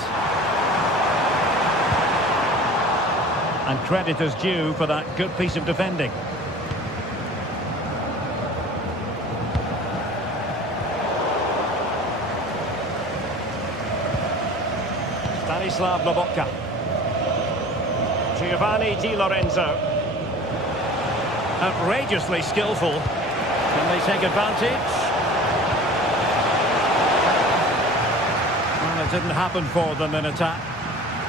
And credit is due for that good piece of defending. Stanislav Lobotka. Giovanni Di Lorenzo. Outrageously skillful. Can they take advantage? Well, it didn't happen for them in attack.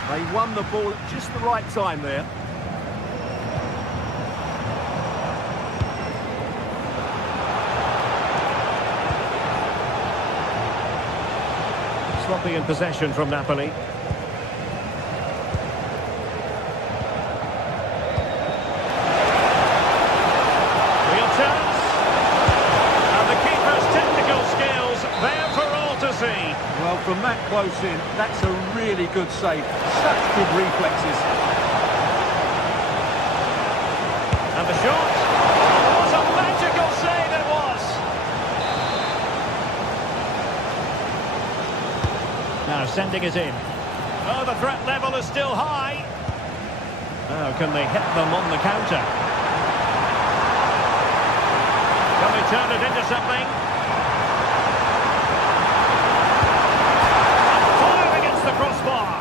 They won the ball at just the right time there. Sloppy in possession from Napoli. Well, from that close in, that's a really good save. Such good reflexes. sending it in. Oh, the threat level is still high. Now, can they hit them on the counter? Can they turn it into something? And fired against the crossbar.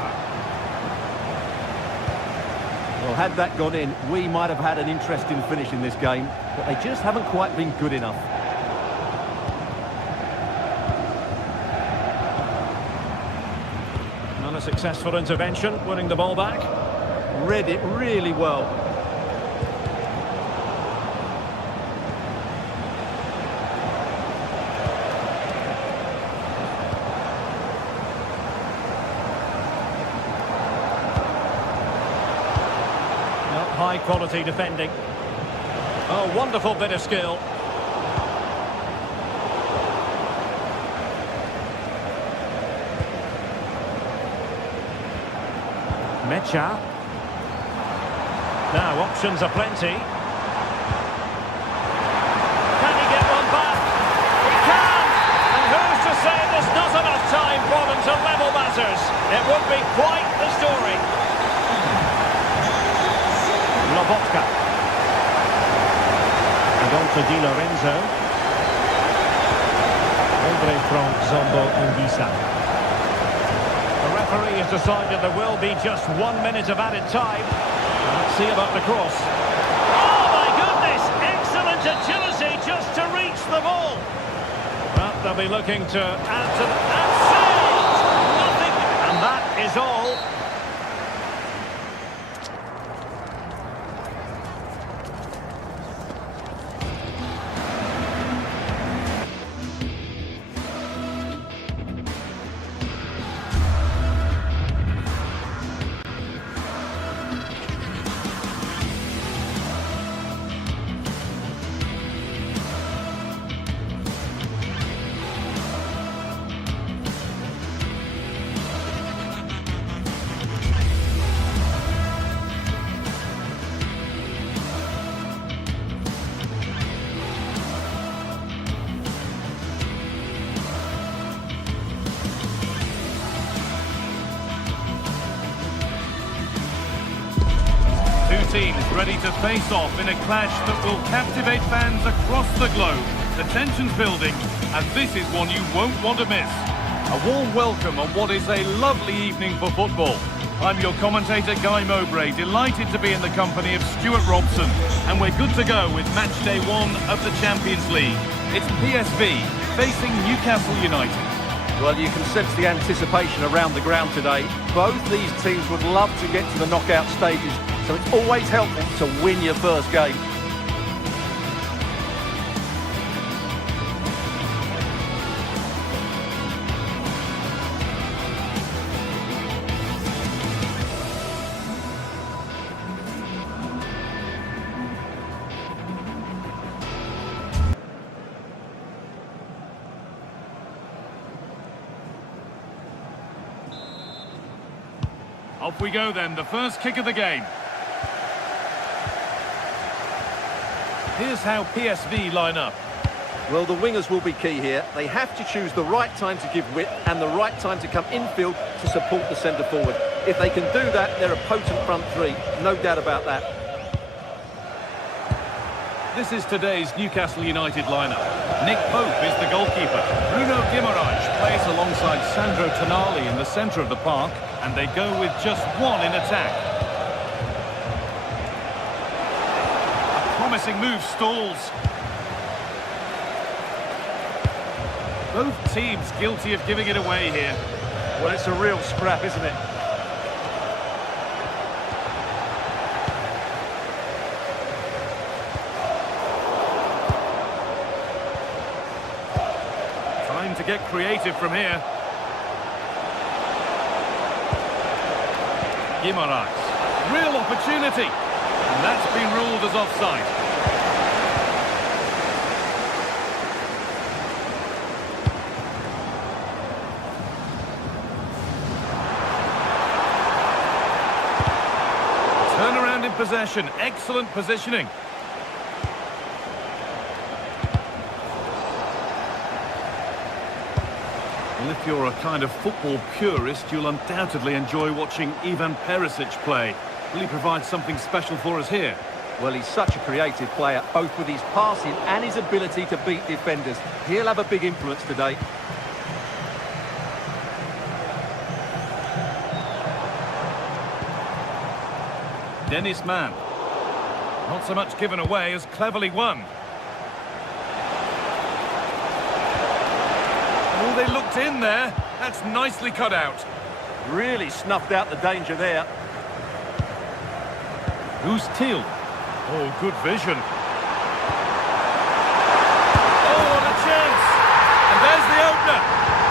Well, had that gone in, we might have had an interesting finish in this game, but they just haven't quite been good enough. Not a successful intervention, winning the ball back. Read it really well. High quality defending. Oh, wonderful bit of skill. Mecha. Now options are plenty. Can he get one back? He can! And who's to say there's not enough time for them to level matters? It would be quite the story. Lobotka. And on to Di Lorenzo. Andre from Zambo Ongisa. The referee has decided there will be just 1 minute of added time. Let's see about the cross. Oh my goodness! Excellent agility just to reach the ball. Well, they'll be looking to add to the... And saved! Nothing! And that is all. Teams ready to face off in a clash that will captivate fans across the globe. The tension's building, and this is one you won't want to miss. A warm welcome on what is a lovely evening for football. I'm your commentator Guy Mowbray, delighted to be in the company of Stuart Robson, and we're good to go with match day 1 of the Champions League. It's PSV facing Newcastle United. Well, you can sense the anticipation around the ground today. Both these teams would love to get to the knockout stages, so it's always helpful to win your first game. Off we go then, the first kick of the game. Here's how PSV line up. Well, the wingers will be key here. They have to choose the right time to give width and the right time to come infield to support the centre forward. If they can do that, they're a potent front three, no doubt about that. This is today's Newcastle United lineup. Nick Pope is the goalkeeper. Bruno Guimaraes plays alongside Sandro Tonali in the centre of the park, and they go with just one in attack. Promising move stalls. Both teams guilty of giving it away here. Well, it's a real scrap, isn't it? Time to get creative from here. Guimaraes. Real opportunity. And that's been ruled as offside. Turnaround in possession. Excellent positioning. Well, if you're a kind of football purist, you'll undoubtedly enjoy watching Ivan Perisic play. Will he provide something special for us here? Well, he's such a creative player, both with his passing and his ability to beat defenders. He'll have a big influence today. Dennis Mann. Not so much given away as cleverly won. Oh, they looked in there. That's nicely cut out. Really snuffed out the danger there. Who's Teal? Oh, good vision. Oh, what a chance! And there's the opener.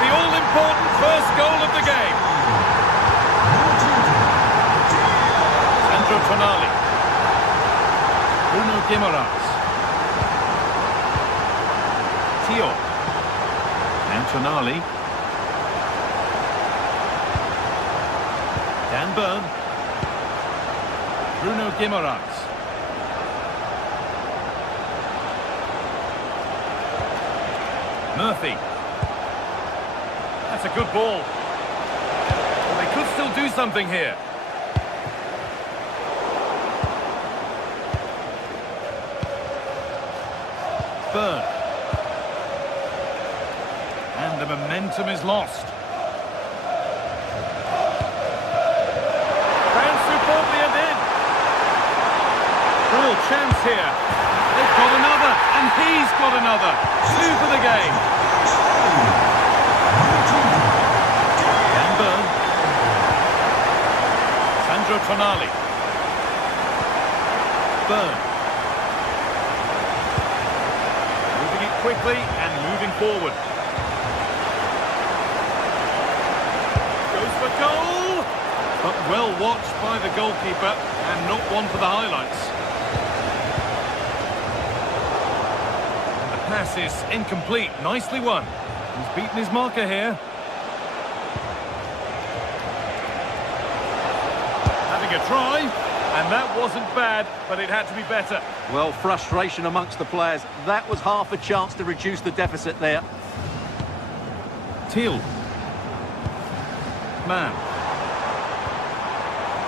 The all-important first goal of the game. Sandro Tonali. Bruno Guimaraes. Teal. And Tonali. Dan Burn. Bruno Guimaraes. Murphy. That's a good ball. Well, they could still do something here. Burn. And the momentum is lost. Bounced superbly and in. Real chance here. They've got another, and he's got another. 2 for the game. Dan Burn. Sandro Tonali. Burn. Moving it quickly and moving forward. Goes for goal! But well watched by the goalkeeper, and not one for the highlights. Pass is incomplete. Nicely won. He's beaten his marker here. Having a try, and that wasn't bad, but it had to be better. Well, frustration amongst the players. That was half a chance to reduce the deficit there. Teal. Man.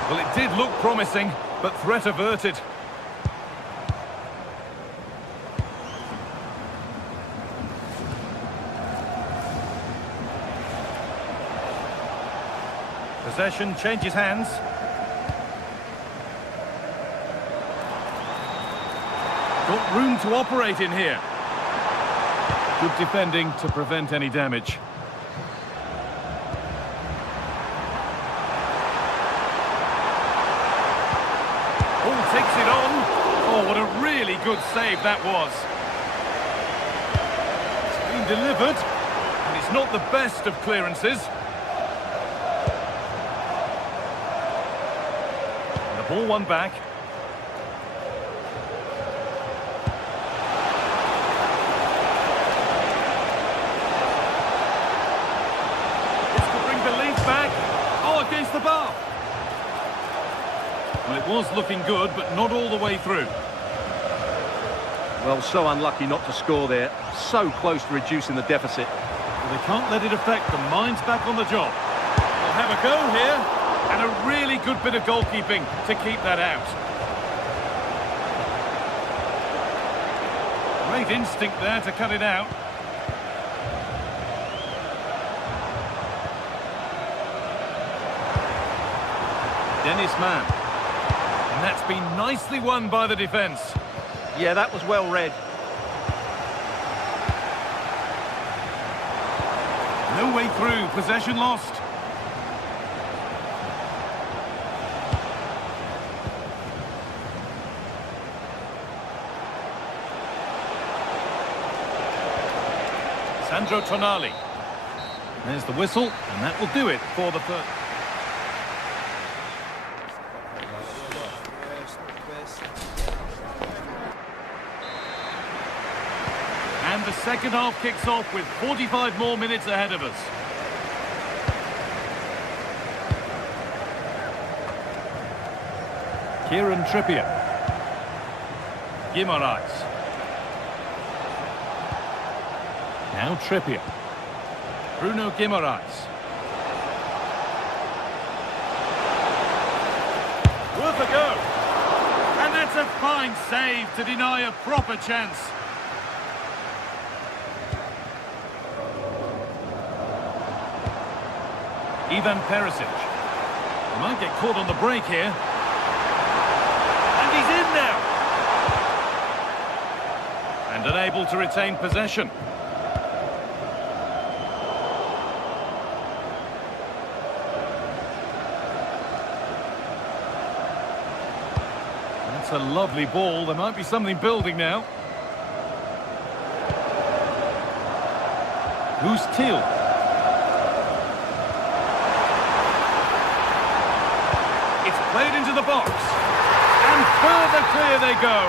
Well, it did look promising, but threat averted. Possession changes hands. Got room to operate in here. Good defending to prevent any damage. Oh, takes it on. Oh, what a really good save that was. It's been delivered, and it's not the best of clearances. Ball one back. This could bring belief back. Oh, against the bar. Well, it was looking good, but not all the way through. Well, so unlucky not to score there. So close to reducing the deficit. Well, they can't let it affect them. Mind's back on the job. They'll have a go here. And a really good bit of goalkeeping to keep that out. Great instinct there to cut it out. Dennis Mann. And that's been nicely won by the defence. Yeah, that was well read. No way through, possession lost. Sandro Tonali. There's the whistle, and that will do it for the first. And the second half kicks off with 45 more minutes ahead of us. Kieran Trippier. Guimaraes. Now Trippier. Bruno Guimaraes. Worth a go. And that's a fine save to deny a proper chance. Ivan Perisic. He might get caught on the break here. And he's in now. And unable to retain possession. That's a lovely ball. There might be something building now. Who's Thiel? Played into the box. And further clear they go.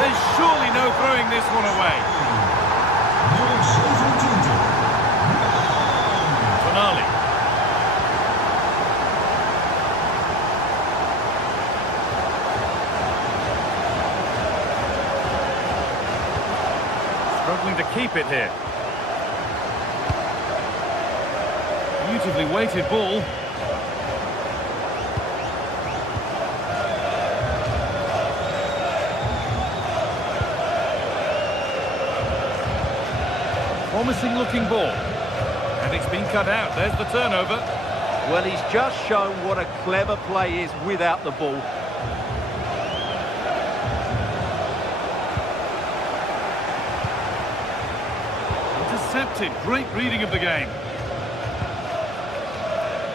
There's surely no throwing this one away. Tonali. Struggling to keep it here. Beautifully weighted ball. Promising looking ball. And it's been cut out. There's the turnover. Well, he's just shown what a clever play is without the ball. Intercepted. Great reading of the game.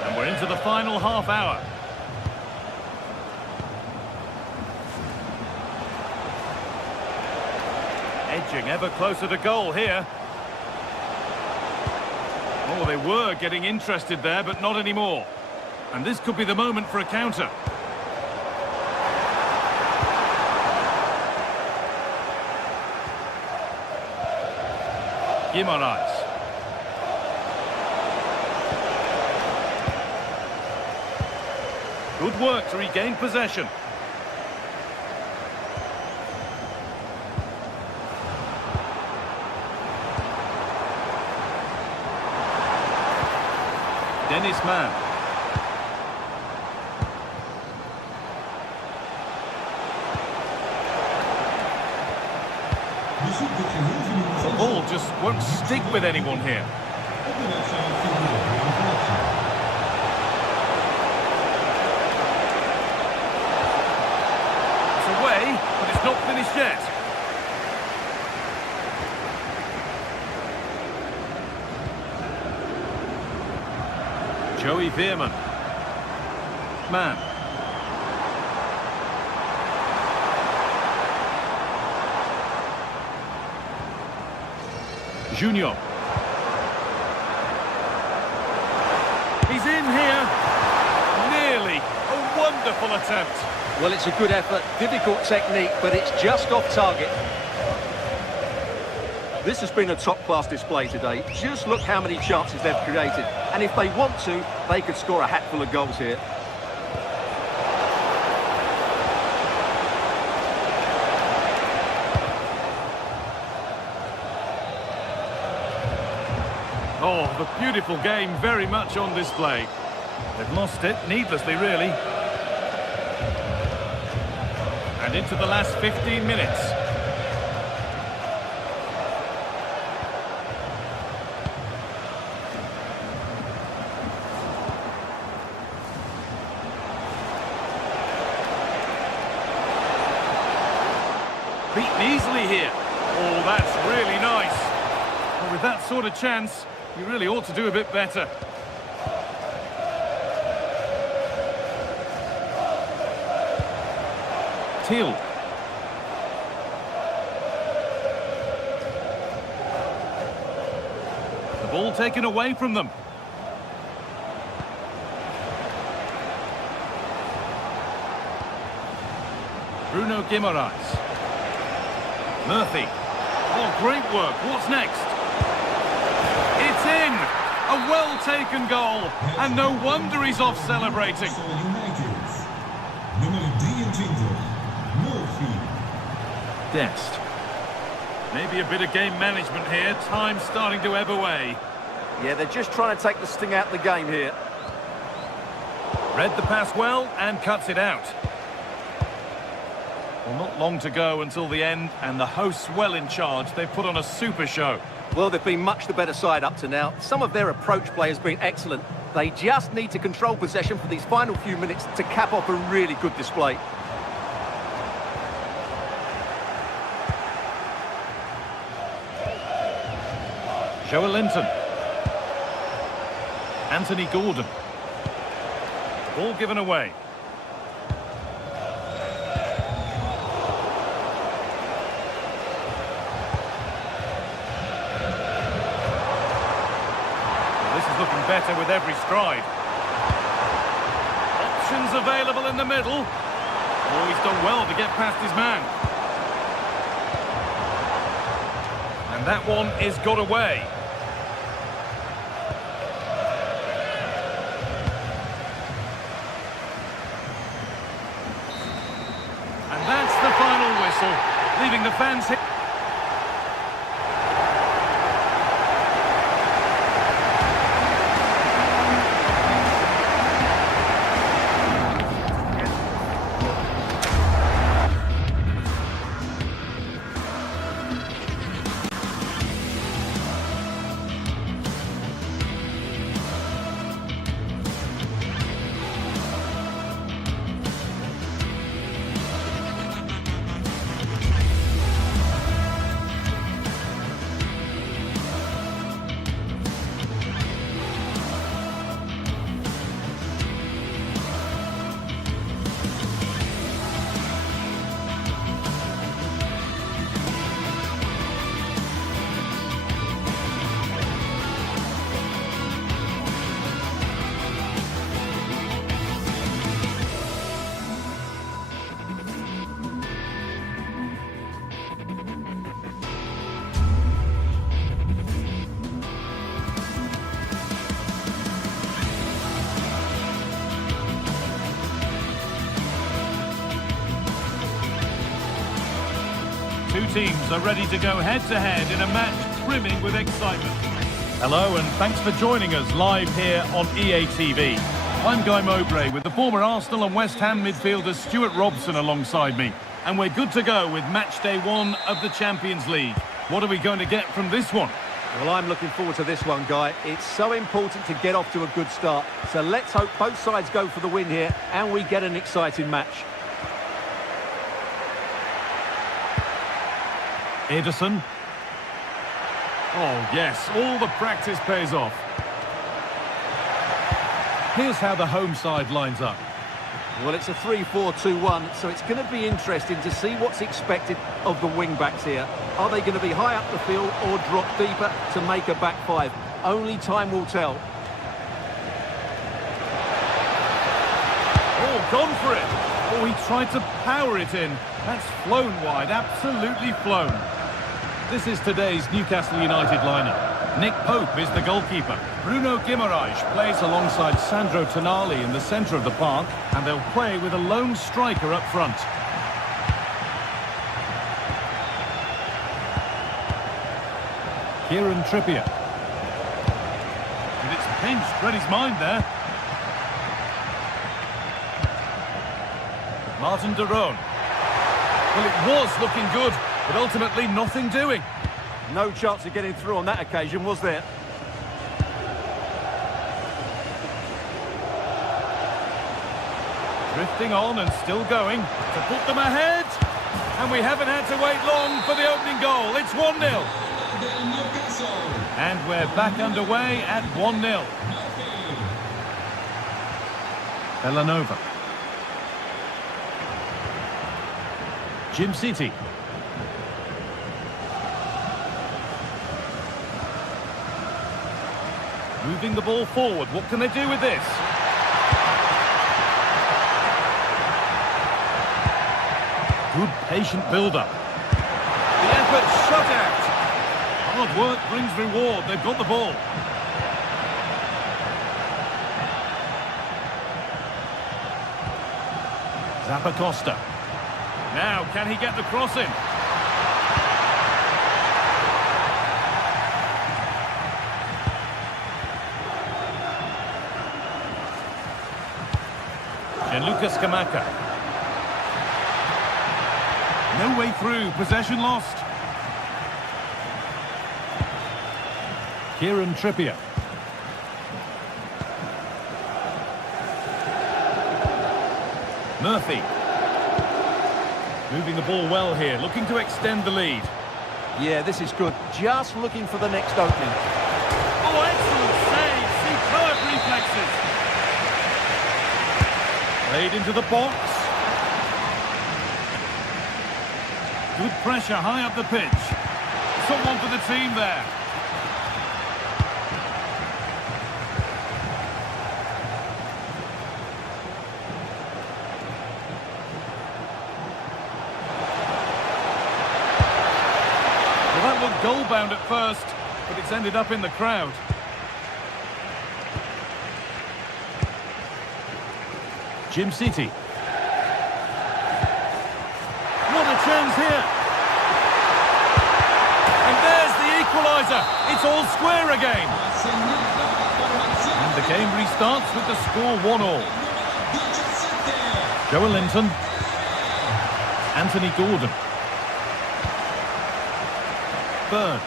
And we're into the final half hour. Edging ever closer to goal here. Oh, they were getting interested there, but not anymore. And this could be the moment for a counter. Guimaraes. Good work to regain possession. Dennis Mann. The ball just won't stick with anyone here. It's away, but it's not finished yet. Joey Veerman. Man. Junior. He's in here. Nearly. A wonderful attempt. Well, it's a good effort, difficult technique, but it's just off target. This has been a top-class display today. Just look how many chances they've created. And if they want to, they could score a hatful of goals here. Oh, the beautiful game very much on display. They've lost it, needlessly really. And into the last 15 minutes. Beaten easily here. Oh, that's really nice. Well, with that sort of chance, you really ought to do a bit better. Thiel. The ball taken away from them. Bruno Guimaraes. Murphy. Oh, great work. What's next? It's in! A well-taken goal. And no wonder he's off celebrating. Dest. Maybe a bit of game management here. Time starting to ebb away. Yeah, they're just trying to take the sting out of the game here. Read the pass well and cuts it out. Well, not long to go until the end, and the hosts well in charge. They've put on a super show. Well, they've been much the better side up to now. Some of their approach play has been excellent. They just need to control possession for these final few minutes to cap off a really good display. Joe Linton. Anthony Gordon. Ball given away. This is looking better with every stride. Options available in the middle. Oh, he's done well to get past his man. And that one is got away. And that's the final whistle, leaving the fans here. Two teams are ready to go head-to-head in a match brimming with excitement. Hello and thanks for joining us live here on EA TV. I'm Guy Mowbray with the former Arsenal and West Ham midfielder Stuart Robson alongside me. And we're good to go with match day 1 of the Champions League. What are we going to get from this one? Well, I'm looking forward to this one, Guy. It's so important to get off to a good start. So let's hope both sides go for the win here and we get an exciting match. Ederson. Oh, yes, all the practice pays off. Here's how the home side lines up. Well, it's a 3-4-2-1, so it's going to be interesting to see what's expected of the wing-backs here. Are they going to be high up the field or drop deeper to make a back five? Only time will tell. Oh, gone for it. Oh, he tried to power it in. That's flown wide, absolutely flown. This is today's Newcastle United lineup. Nick Pope is the goalkeeper. Bruno Guimaraes plays alongside Sandro Tonali in the centre of the park, and they'll play with a lone striker up front. Kieran Trippier. And it's pinched, read his mind there. Martin de Roon. Well, it was looking good, but ultimately nothing doing. No chance of getting through on that occasion, was there? Drifting on and still going to put them ahead. And we haven't had to wait long for the opening goal. It's 1-0. And we're back underway at 1-0. Villanova. Jim City. Moving the ball forward. What can they do with this? Good patient build-up. The effort shut out. Hard work brings reward. They've got the ball. Zappacosta. Now, can he get the cross in? Gianluca Scamacca. No way through, possession lost. Kieran Trippier. Murphy. Moving the ball well here, looking to extend the lead. Yeah, this is good. Just looking for the next opening. Oh, excellent save! Superb reflexes! Played into the box. Good pressure high up the pitch. Someone for the team there. Well, that looked goal-bound at first, but it's ended up in the crowd. Jim City. What a chance here. And there's the equaliser. It's all square again. And the game restarts with the score 1-1. Joe Linton. Anthony Gordon. Byrne.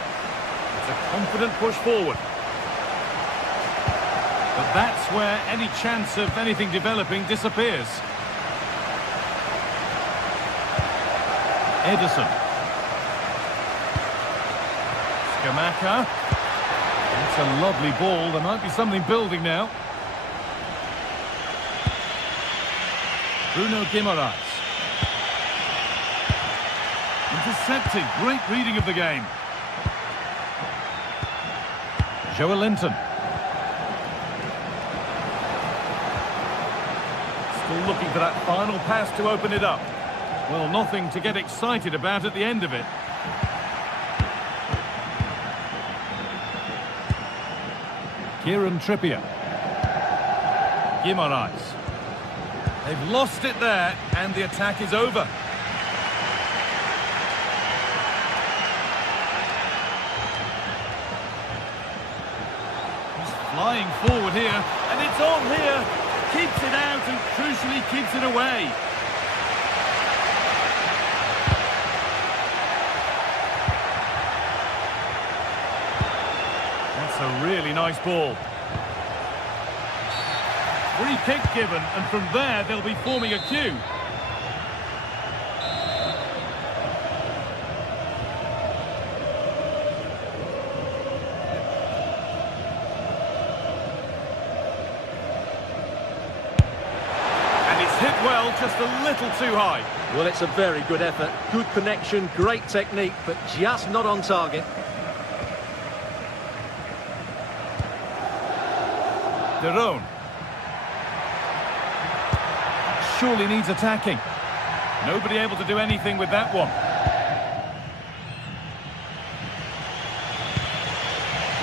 It's a confident push forward. But that's where any chance of anything developing disappears. Ederson. Scamacca. It's a lovely ball. There might be something building now. Bruno Guimaraes. Intercepted. Great reading of the game. Joe Linton. Still looking for that final pass to open it up. Well, nothing to get excited about at the end of it. Kieran Trippier. Guimaraes. They've lost it there, and the attack is over. Flying forward here, and it's on here. Keeps it out and crucially keeps it away. That's a really nice ball. Free kick given, and from there they'll be forming a queue. Hit well, just a little too high. Well, it's a very good effort. Good connection, great technique, but just not on target. De Roon. Surely needs attacking. Nobody able to do anything with that one.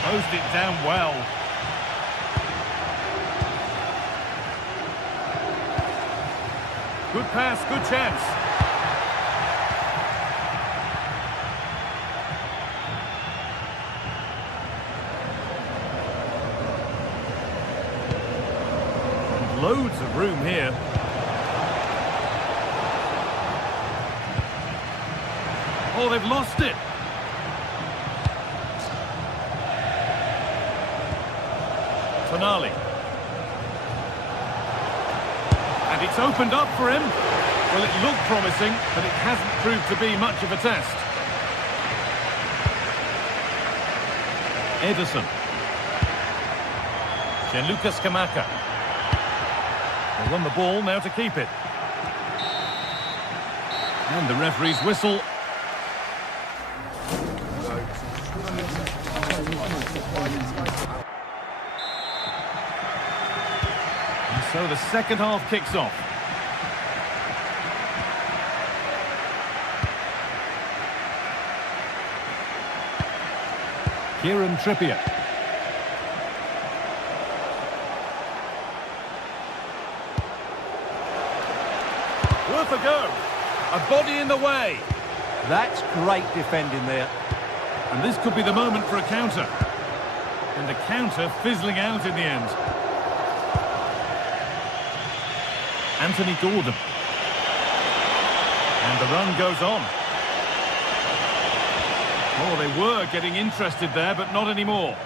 Closed it down well. Good pass, good chance. And loads of room here. Oh, they've lost it. Tonali. And it's opened up for him. Well, it looked promising, but it hasn't proved to be much of a test. Ederson. Gianluca Scamacca. They won the ball, now to keep it. And the referee's whistle. And so the second half kicks off. Kieran Trippier. Worth a go. A body in the way. That's great defending there. And this could be the moment for a counter. And the counter fizzling out in the end. Anthony Gordon. And the run goes on. Oh, they were getting interested there, but not anymore.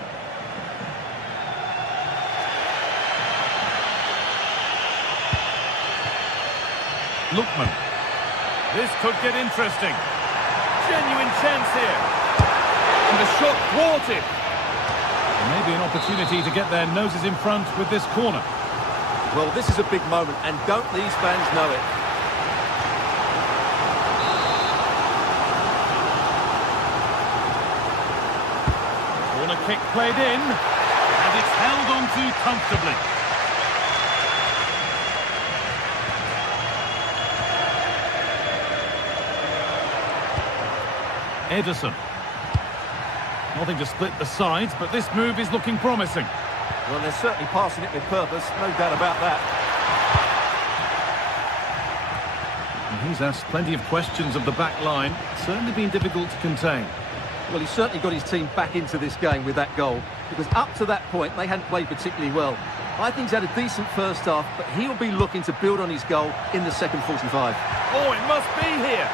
Lookman. This could get interesting. Genuine chance here. And the shot thwarted. Maybe an opportunity to get their noses in front with this corner. Well, this is a big moment, and don't these fans know it? Corner kick played in, and it's held on to comfortably. Ederson. Nothing to split the sides, but this move is looking promising. Well, they're certainly passing it with purpose, no doubt about that. And he's asked plenty of questions of the back line. Certainly been difficult to contain. Well, he's certainly got his team back into this game with that goal, because up to that point, they hadn't played particularly well. I think he's had a decent first half, but he'll be looking to build on his goal in the second 45. Oh, it must be here.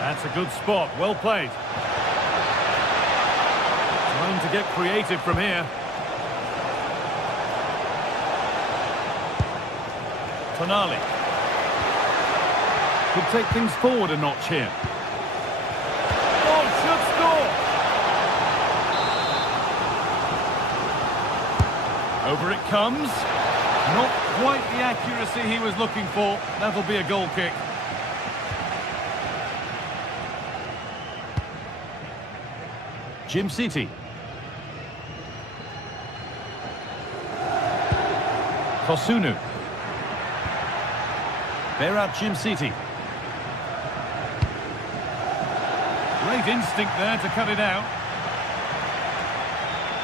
That's a good spot, well played. Trying to get creative from here. Tonali. Could take things forward a notch here. Oh, should score! Over it comes. Not quite the accuracy he was looking for. That'll be a goal kick. Jim City. Kosunu. Berat Jim City. Great instinct there to cut it out.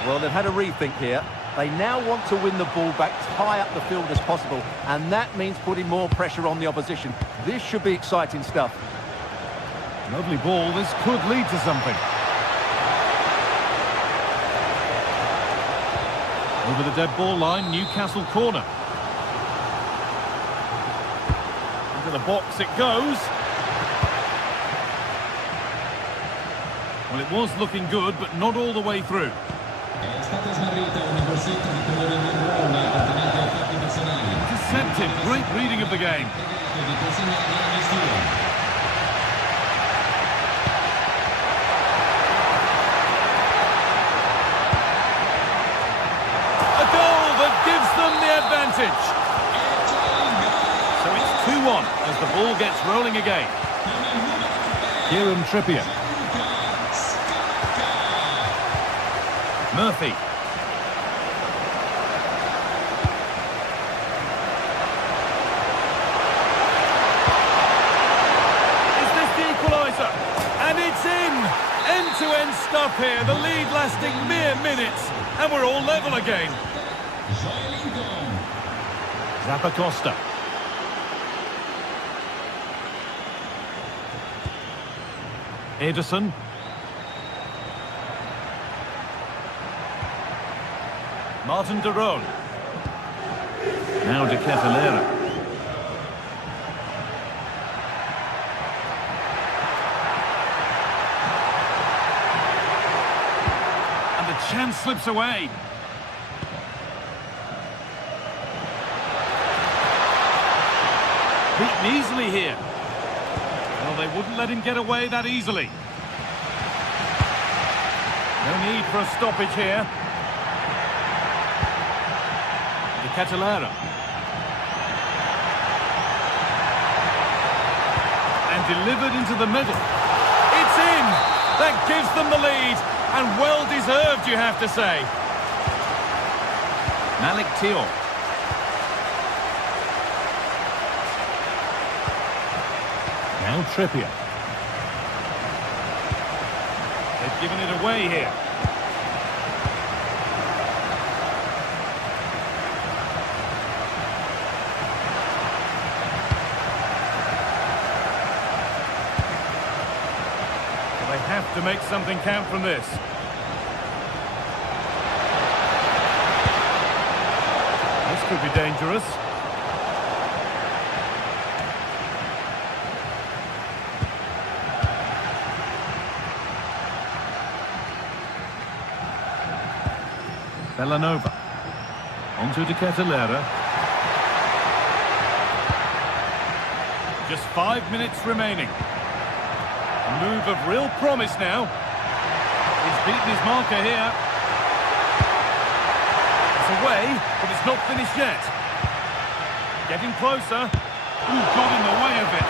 Well, they've had a rethink here. They now want to win the ball back as high up the field as possible, and that means putting more pressure on the opposition. This should be exciting stuff. Lovely ball. This could lead to something. Over the dead ball line, Newcastle corner. Into the box it goes. Well, it was looking good, but not all the way through. Intercepted. Great reading of the game. Advantage. So it's 2-1 as the ball gets rolling again. Kieran Trippier. Murphy. Is this the equaliser? And it's in! End-to-end stuff here. The lead lasting mere minutes. And we're all level again. Zappacosta. Ederson. Martin de Roon. Now de Ketelaere. And the chance slips away. Beaten easily here. Well, they wouldn't let him get away that easily. No need for a stoppage here. De Ketelaere. And delivered into the middle. It's in! That gives them the lead. And well deserved, you have to say. Malik Thiaw. Now Trippier. They've given it away here. Well, they have to make something count from this. could be dangerous. Bellanova. Onto De Ketelera. Just 5 minutes remaining. A move of real promise now. He's beaten his marker here. It's away, but it's not finished yet. Getting closer. Ooh, got in the way of it.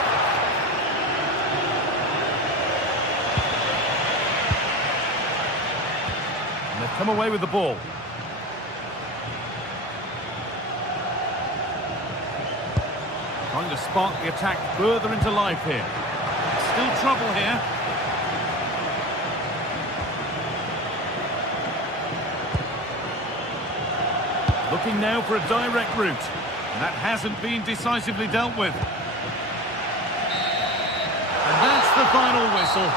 And they've come away with the ball. Trying to spark the attack further into life here. Still trouble here. Looking now for a direct route. And that hasn't been decisively dealt with. And that's the final whistle.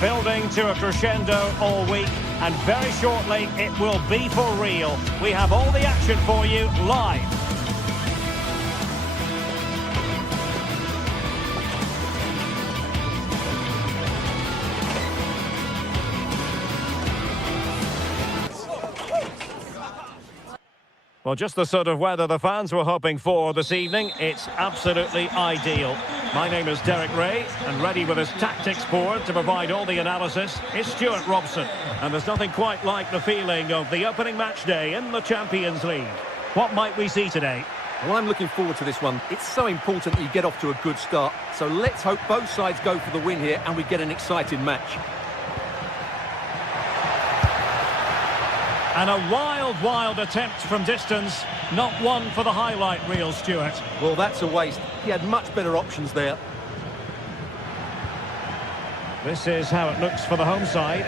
Building to a crescendo all week, and very shortly it will be for real. We have all the action for you live. Well, just the sort of weather the fans were hoping for this evening. It's absolutely ideal. My name is Derek Ray, and ready with his tactics board to provide all the analysis is Stuart Robson. And there's nothing quite like the feeling of the opening match day in the Champions League. What might we see today? Well, I'm looking forward to this one. It's so important that you get off to a good start. So let's hope both sides go for the win here and we get an exciting match. And a wild attempt from distance. Not one for the highlight reel, Stuart. Well, that's a waste. He had much better options there. This is how it looks for the home side.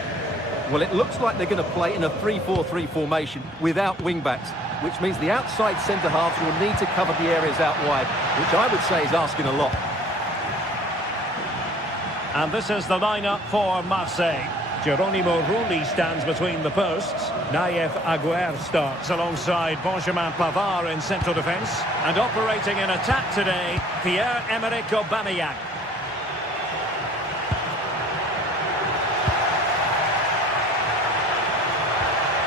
Well, it looks like they're going to play in a 3-4-3 formation without wing-backs, which means the outside centre-halves will need to cover the areas out wide, which I would say is asking a lot. And this is the lineup for Marseille. Geronimo Rulli stands between the posts. Naïef Aguerd starts alongside Benjamin Pavard in central defence. And operating in attack today, Pierre-Emerick Aubameyang.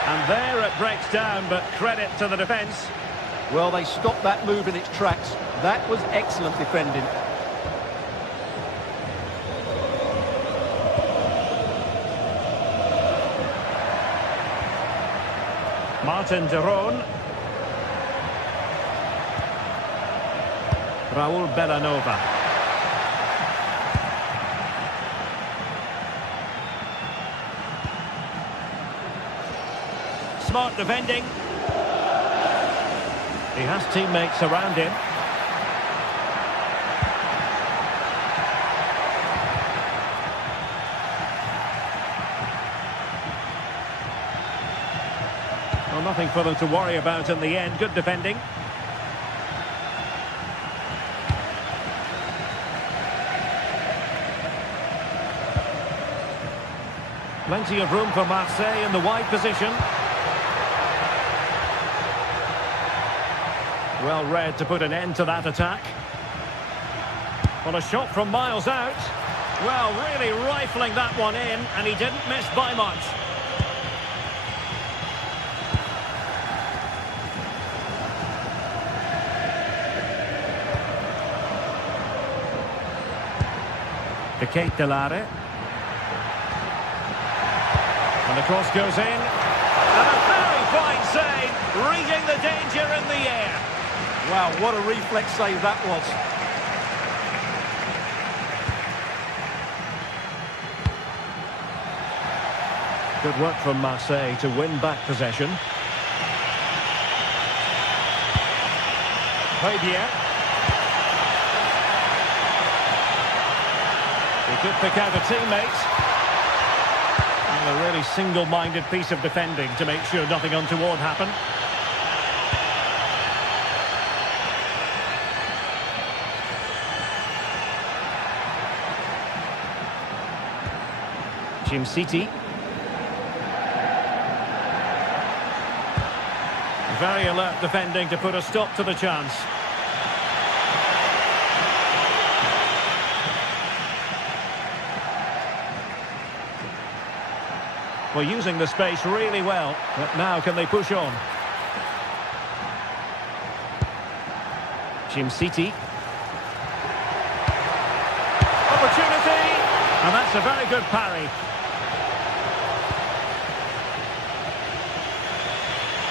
And there it breaks down, but credit to the defence. Well, they stopped that move in its tracks. That was excellent defending. Martin de Roon. Raul Bellanova. Smart defending. He has teammates around him. Well, nothing for them to worry about in the end. Good defending. Plenty of room for Marseille in the wide position. Well read to put an end to that attack. Well, a shot from miles out. Well, really rifling that one in, and he didn't miss by much. Ketelare. And the cross goes in. And a very fine save, reading the danger in the air. Wow, what a reflex save that was. Good work from Marseille to win back possession. Fabian. He could pick out a teammate. And a really single-minded piece of defending to make sure nothing untoward happened. City. Very alert defending to put a stop to the chance. Well, using the space really well, but now can they push on? City. Opportunity! And that's a very good parry.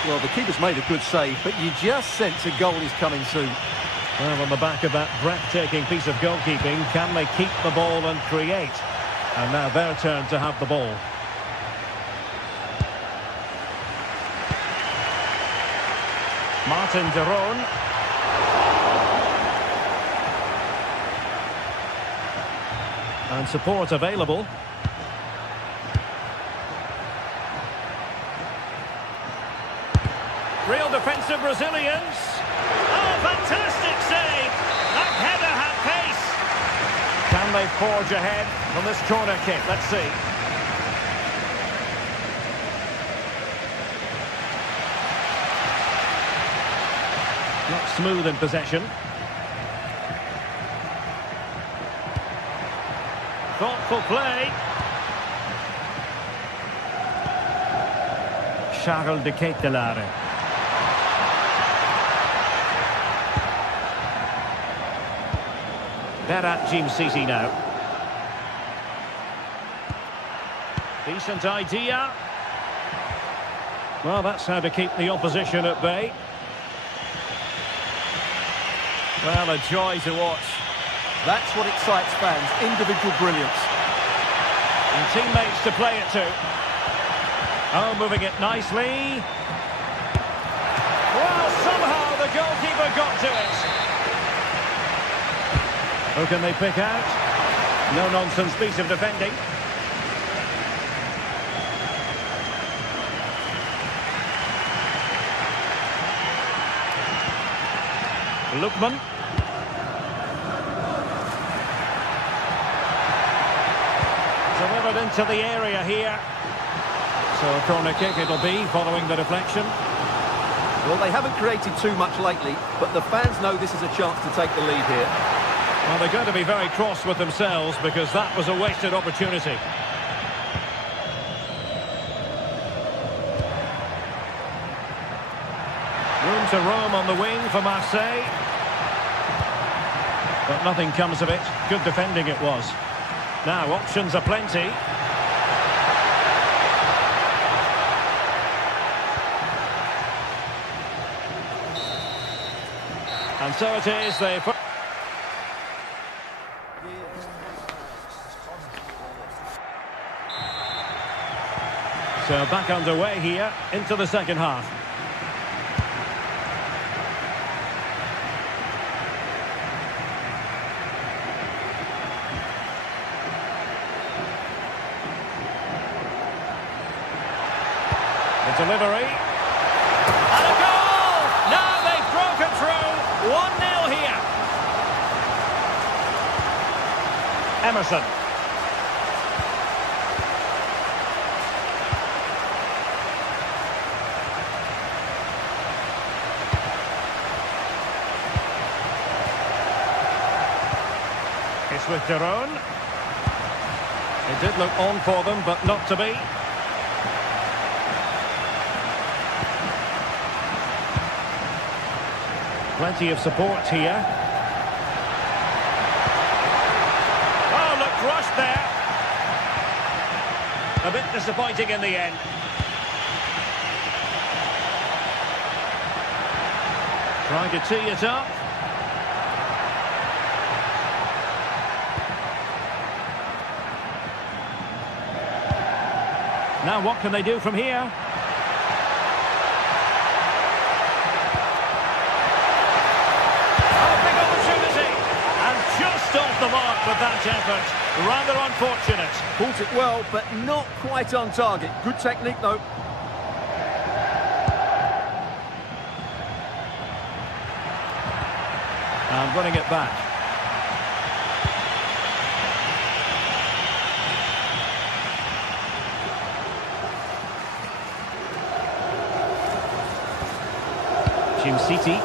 Well, the keeper's made a good save, but you just sense a goal is coming soon. Well, on the back of that breathtaking piece of goalkeeping, can they keep the ball and create? And now their turn to have the ball. Martin de Roon. And support available. Real defensive resilience. Oh, fantastic save! That header had pace. Can they forge ahead from this corner kick? Let's see. Not smooth in possession. Thoughtful play. Charles de Ketelare. Berat City now. Decent idea. Well, that's how to keep the opposition at bay. Well, a joy to watch. That's what excites fans, individual brilliance. And teammates to play it to. Oh, moving it nicely. Well, somehow the goalkeeper got to it. Who can they pick out? No-nonsense piece of defending. Lookman. Delivered into the area here. So a corner kick it'll be, following the deflection. Well, they haven't created too much lately, but the fans know this is a chance to take the lead here. Well, they're going to be very cross with themselves because that was a wasted opportunity. Room to roam on the wing for Marseille. But nothing comes of it. Good defending it was. Now, options are plenty. And so it is, they... So back underway here into the second half. The delivery. And a goal! Now they've broken through. 1-0 here. Emerson. It's with de Roon. It did look on for them, but not to be. Plenty of support here. Oh, look, disappointing in the end. Trying to tee it up. Now what can they do from here? Oh, big opportunity! And just off the mark with that effort. Rather unfortunate. Caught it well, but not quite on target. Good technique, though. And running it back. Team City.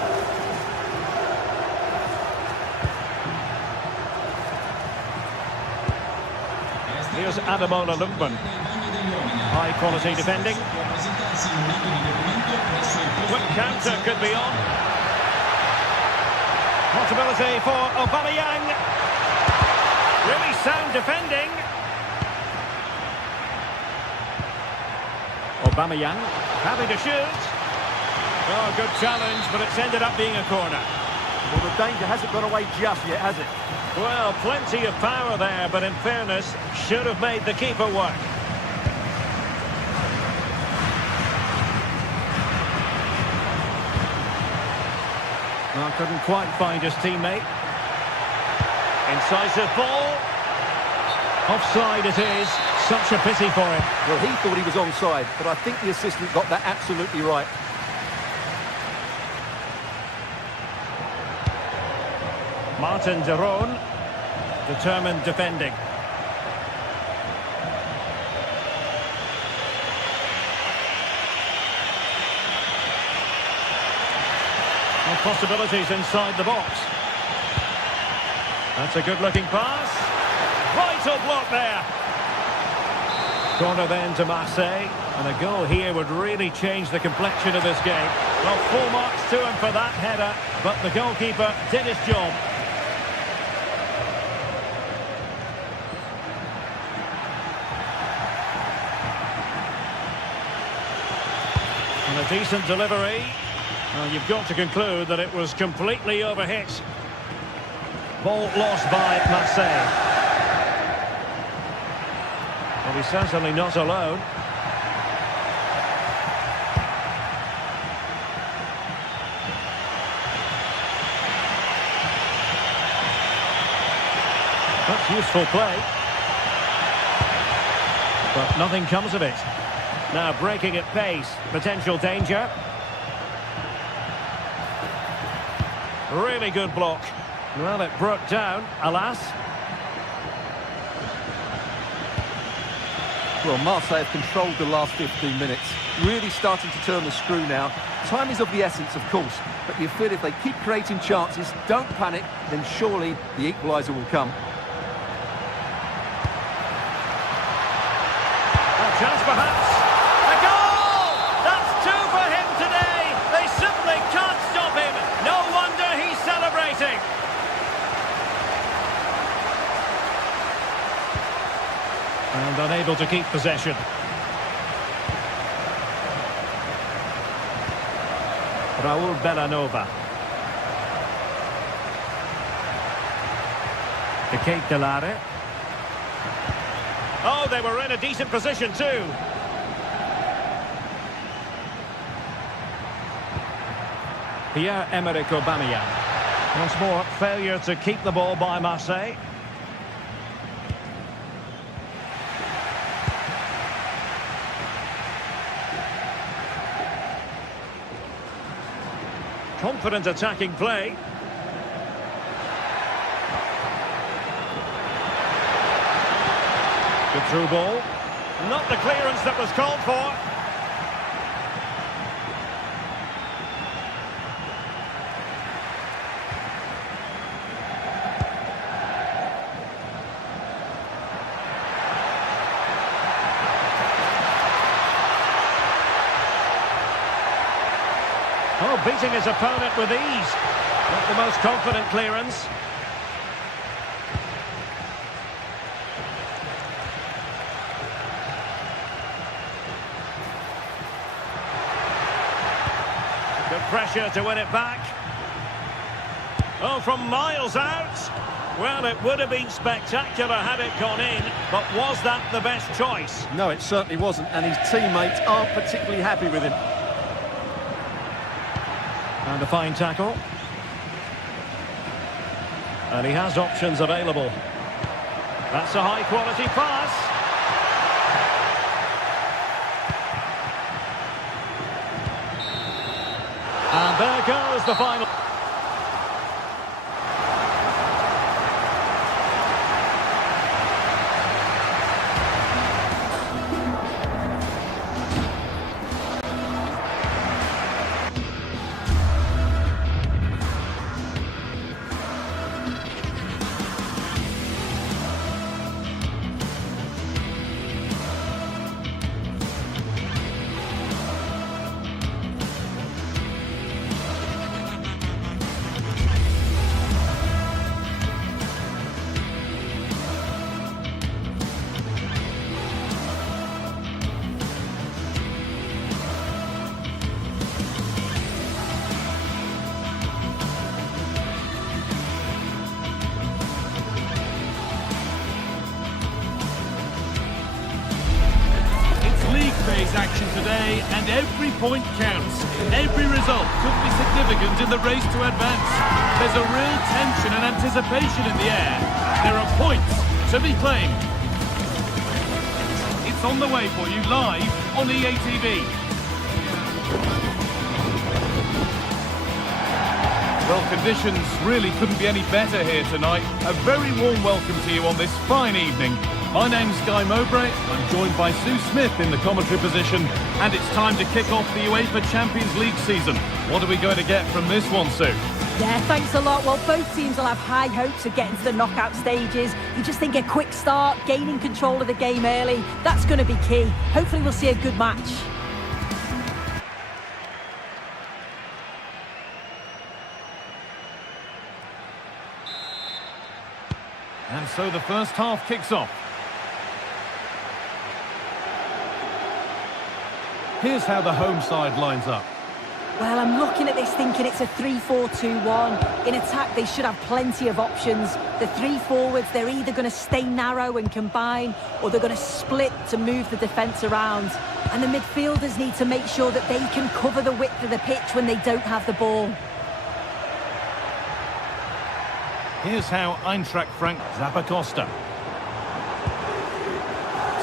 Here's Ademola Lookman. High quality defending. Quick counter could be on. Possibility for Aubameyang. Really sound defending. Aubameyang having to shoot. Oh, good challenge, but it's ended up being a corner. Well, the danger hasn't gone away just yet, has it? Well, plenty of power there, but in fairness, should have made the keeper work. Well, couldn't quite find his teammate. Incisive ball. Offside it is. Such a pity for him. Well, he thought he was onside, but I think the assistant got that absolutely right. Martin de Roon, determined defending. And possibilities inside the box. That's a good-looking pass. Vital block there. Corner then to Marseille. And a goal here would really change the complexion of this game. Well, full marks to him for that header, but the goalkeeper did his job. And a decent delivery. Well, you've got to conclude that it was completely overhit. Ball lost by Marseille. Well, he's certainly not alone. That's useful play. But nothing comes of it. Now breaking at pace. Potential danger. Really good block. Well, it broke down, alas. Well, Marseille have controlled the last 15 minutes. Really starting to turn the screw now. Time is of the essence, of course. But you feel if they keep creating chances, don't panic, then surely the equaliser will come. A chance perhaps. A goal! That's two for him today. They simply can't stop him. No wonder he's celebrating. And unable to keep possession. Raul Bellanova. To Kate Delare. Oh, they were in a decent position too. Pierre-Emerick Aubameyang. Once more, failure to keep the ball by Marseille. Confident attacking play. Good through ball. Not the clearance that was called for. Oh, beating his opponent with ease. Not the most confident clearance. pressure to win it back. Oh, from miles out. Well, it would have been spectacular had it gone in, but was that the best choice? No, it certainly wasn't, and his teammates aren't particularly happy with him. And a fine tackle. And he has options available. That's a high-quality pass. And there goes the final. Phase action today, and every point counts. Every result could be significant in the race to advance. There's a real tension and anticipation in the air. There are points to be claimed. It's on the way for you live on EA TV. Well, conditions really couldn't be any better here tonight. A very warm welcome to you on this fine evening. My name's Guy Mowbray. I'm joined by Sue Smith in the commentary position, and it's time to kick off the UEFA Champions League season. What are we going to get from this one, Sue? Yeah, thanks a lot. Well, both teams will have high hopes of getting to the knockout stages. You just think a quick start, gaining control of the game early, that's going to be key. Hopefully we'll see a good match. And so the first half kicks off. Here's how the home side lines up. Well, I'm looking at this thinking it's a 3-4-2-1. In attack, they should have plenty of options. The three forwards, they're either going to stay narrow and combine, or they're going to split to move the defence around. And the midfielders need to make sure that they can cover the width of the pitch when they don't have the ball. Here's how Eintracht Frank Zappacosta.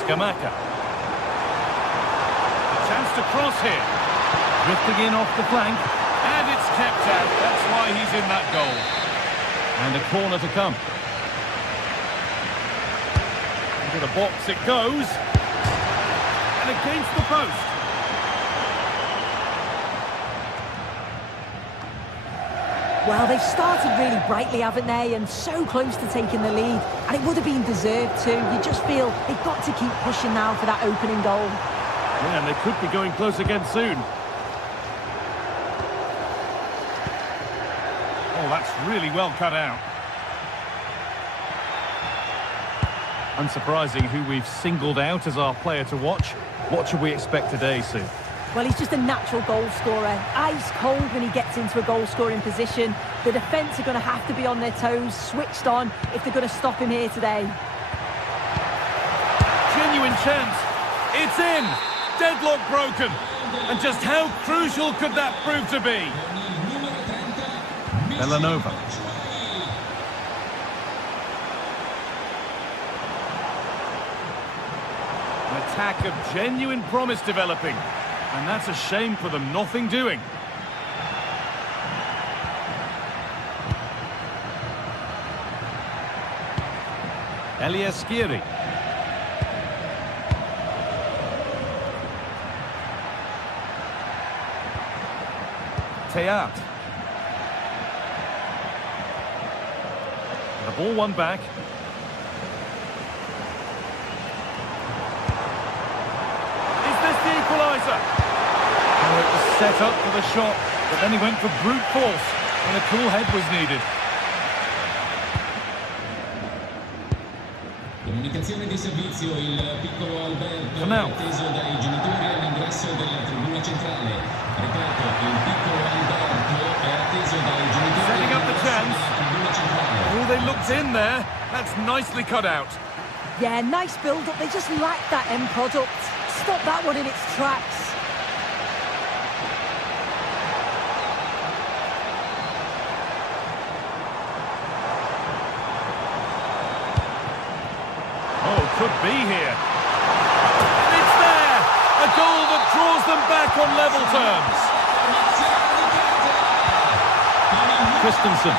Scamacca. Chance to cross here. Drifting in off the flank. And it's kept out. That's why he's in that goal. And a corner to come. Into the box it goes. And against the post. Well, they've started really brightly, haven't they? And so close to taking the lead. And it would have been deserved too. You just feel they've got to keep pushing now for that opening goal. Yeah, and they could be going close again soon. Oh, that's really well cut out. Unsurprising who we've singled out as our player to watch. What should we expect today, Sue? Well, he's just a natural goal scorer. Ice cold when he gets into a goal-scoring position. The defence are going to have to be on their toes, switched on, if they're going to stop him here today. Genuine chance. It's in. Deadlock broken. And just how crucial could that prove to be? Villanova. An attack of genuine promise developing. And that's a shame for them, nothing doing. Elias Skiri. Teat. The ball won back. Is this the equaliser? Oh, it was set up for the shot, but then he went for brute force, and a cool head was needed. Comunicazione di servizio, il piccolo Alberto atteso dai genitori all'ingresso della tribuna centrale. Ripeto, il piccolo Alberto chance. Oh, they looked in there. That's nicely cut out. Yeah, nice build-up. They just lacked that end product. Stop that one in its tracks. Oh, could be here. It's there! A goal that draws them back on level terms. Christensen.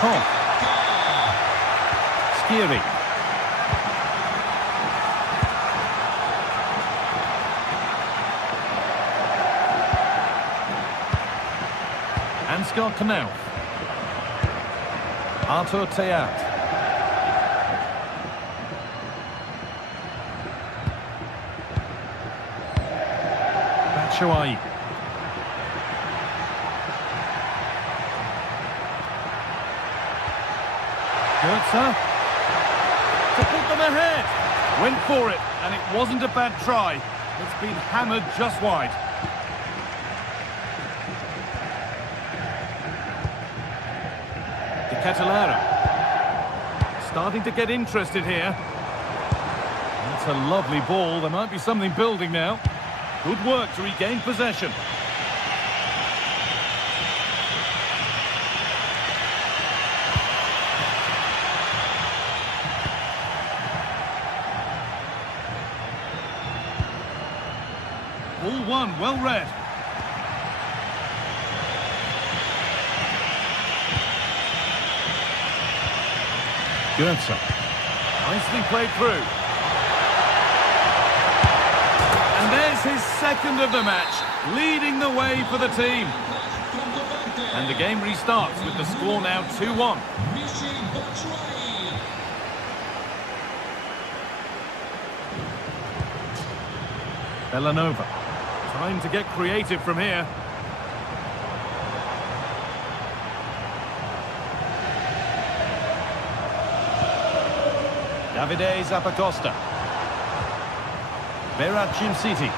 Tom. Skiri. Ansgar Knauf. Arthur Theat. Batshuayi. Goetze. To put them ahead. Went for it, and it wasn't a bad try. It's been hammered just wide. De Ketelaere. Starting to get interested here. That's a lovely ball. There might be something building now. Good work to regain possession. Ball one, well read. Goetze. Nicely played through. And there's his second of the match, leading the way for the team. And the game restarts with the score now 2-1. Bellanova. Time to get creative from here. Davide Zappacosta. Berat Cimsiti.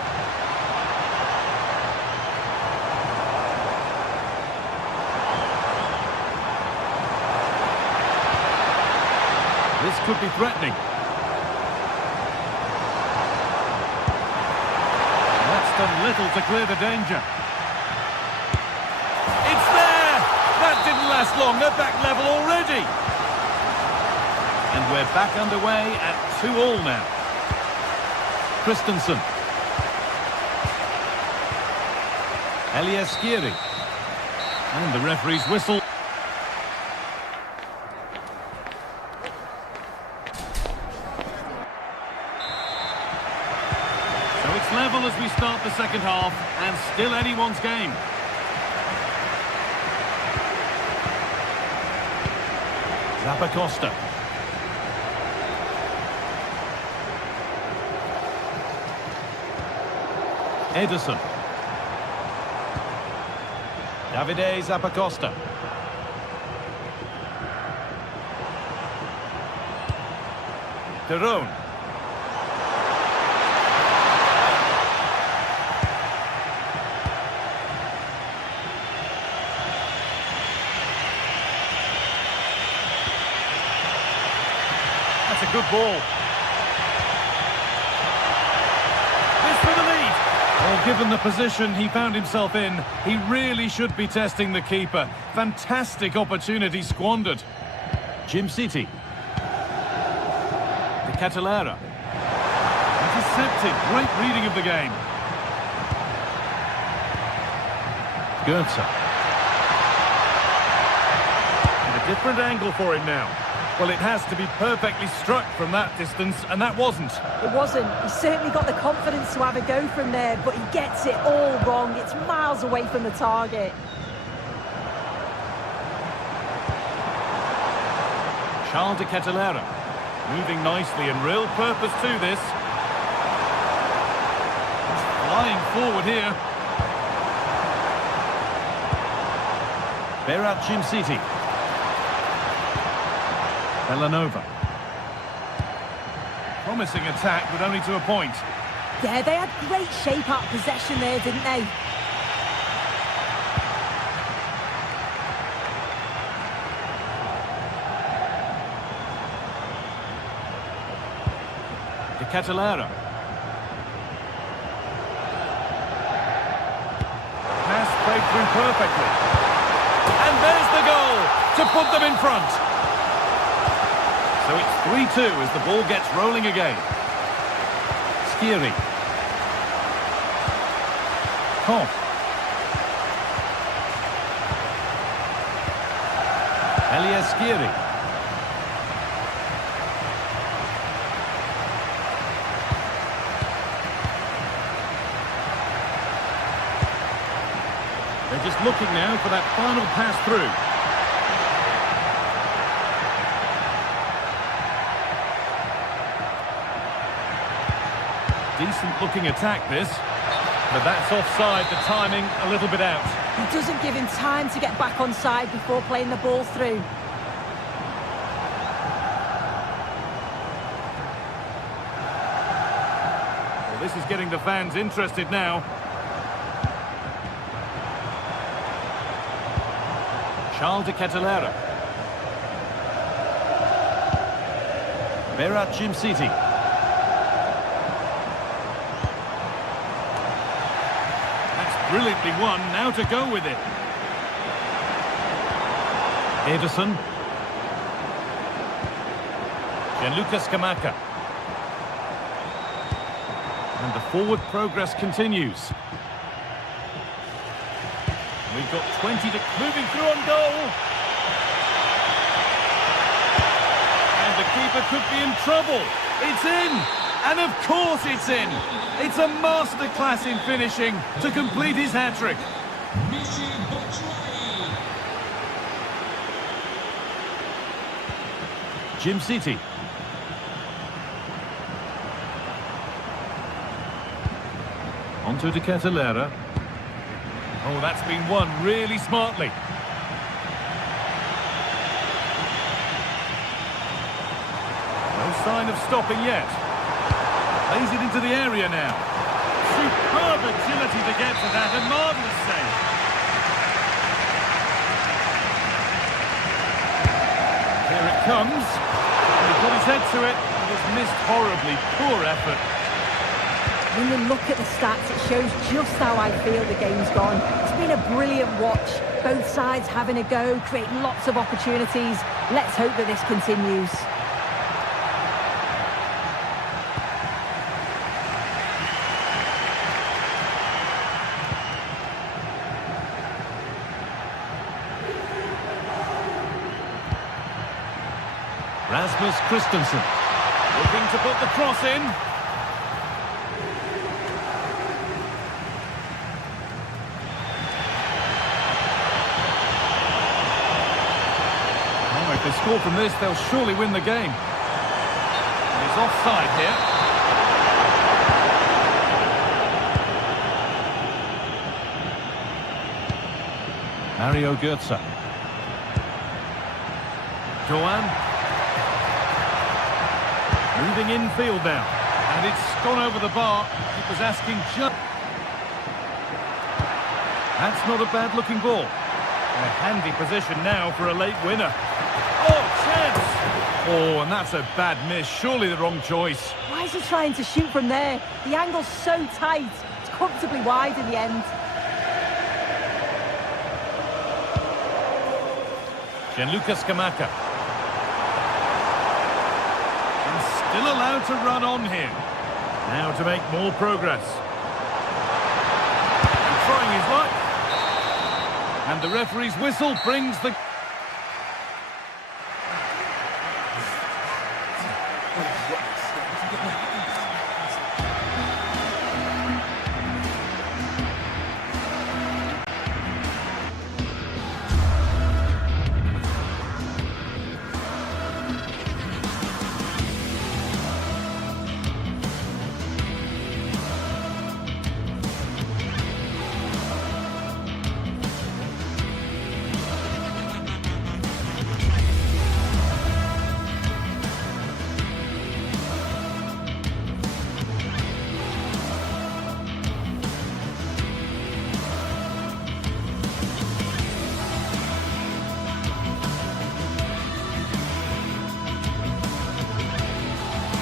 This could be threatening. That's done little to clear the danger. It's there! That didn't last long. They're back level already. And we're back underway at 2-2 now. Christensen. Elias Skiri. And the referee's whistle. So it's level as we start the second half, and still anyone's game. Zappacosta. Ederson. Davide Zappacosta. De Roon. That's a good ball. Well, given the position he found himself in, he really should be testing the keeper. Fantastic opportunity squandered. Cimsiti. De Ketelaere. Intercepted. Great reading of the game. Goetze. And a different angle for him now. Well, it has to be perfectly struck from that distance, and that wasn't. It wasn't. He's certainly got the confidence to have a go from there, but he gets it all wrong. It's miles away from the target. Charles de Ketelaere. Moving nicely and real purpose to this. He's flying forward here. Berat Cimsiti. Bellanova. Promising attack, but only to a point. Yeah, they had great shape out possession there, didn't they? Catalera. Pass played through perfectly. And there's the goal to put them in front. So it's 3-2 as the ball gets rolling again. Skiri. Koch. Elias Skiri. They're just looking now for that final pass through. Decent looking attack this, but that's offside, the timing a little bit out. It doesn't give him time to get back on side before playing the ball through. Well, this is getting the fans interested now. Charles de Catalera. Berat Jimsiti. That's brilliantly won, now to go with it. Ederson. Gianluca Scamacca. And the forward progress continues. We've got 20 to moving through on goal. And the keeper could be in trouble. It's in. And of course it's in. It's a masterclass in finishing to complete his hat-trick. Jimsiti. Onto de Catalera. Oh, that's been won really smartly. No sign of stopping yet. Plays it into the area now. Superb agility to get to that, a marvellous save. Here it comes. He put his head to it, and it's missed horribly. Poor effort. When you look at the stats, it shows just how I feel the game's gone. It's been a brilliant watch. Both sides having a go, creating lots of opportunities. Let's hope that this continues. Rasmus Christensen looking to put the cross in. If they score from this, they'll surely win the game. He's offside here. Mario Götze. Doan. Moving infield now. And it's gone over the bar. It was asking just... That's not a bad-looking ball. A handy position now for a late winner. Oh, chance! Oh, and that's a bad miss. Surely the wrong choice. Why is he trying to shoot from there? The angle's so tight. It's comfortably wide in the end. Gianluca Scamacca. And still allowed to run on here. Now to make more progress. And trying his luck. And the referee's whistle brings the...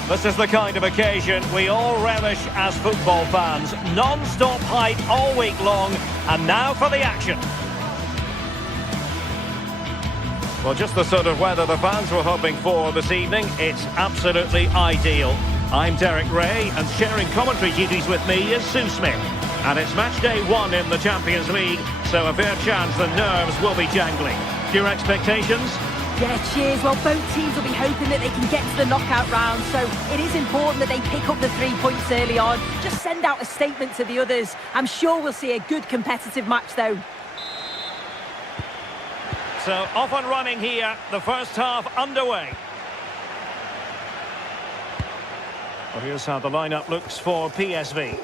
This is the kind of occasion we all relish as football fans. Non-stop hype all week long, and now for the action. Well, just the sort of weather the fans were hoping for this evening. It's absolutely ideal. I'm Derek Ray, and sharing commentary duties with me is Sue Smith. And it's match day 1 in the Champions League, so a fair chance the nerves will be jangling. Your expectations? Yeah, cheers. Well, both teams will be hoping that they can get to the knockout round, so it is important that they pick up the 3 points early on. Just send out a statement to the others. I'm sure we'll see a good competitive match, though. So, off and running here, the first half underway. Well, here's how the lineup looks for PSV.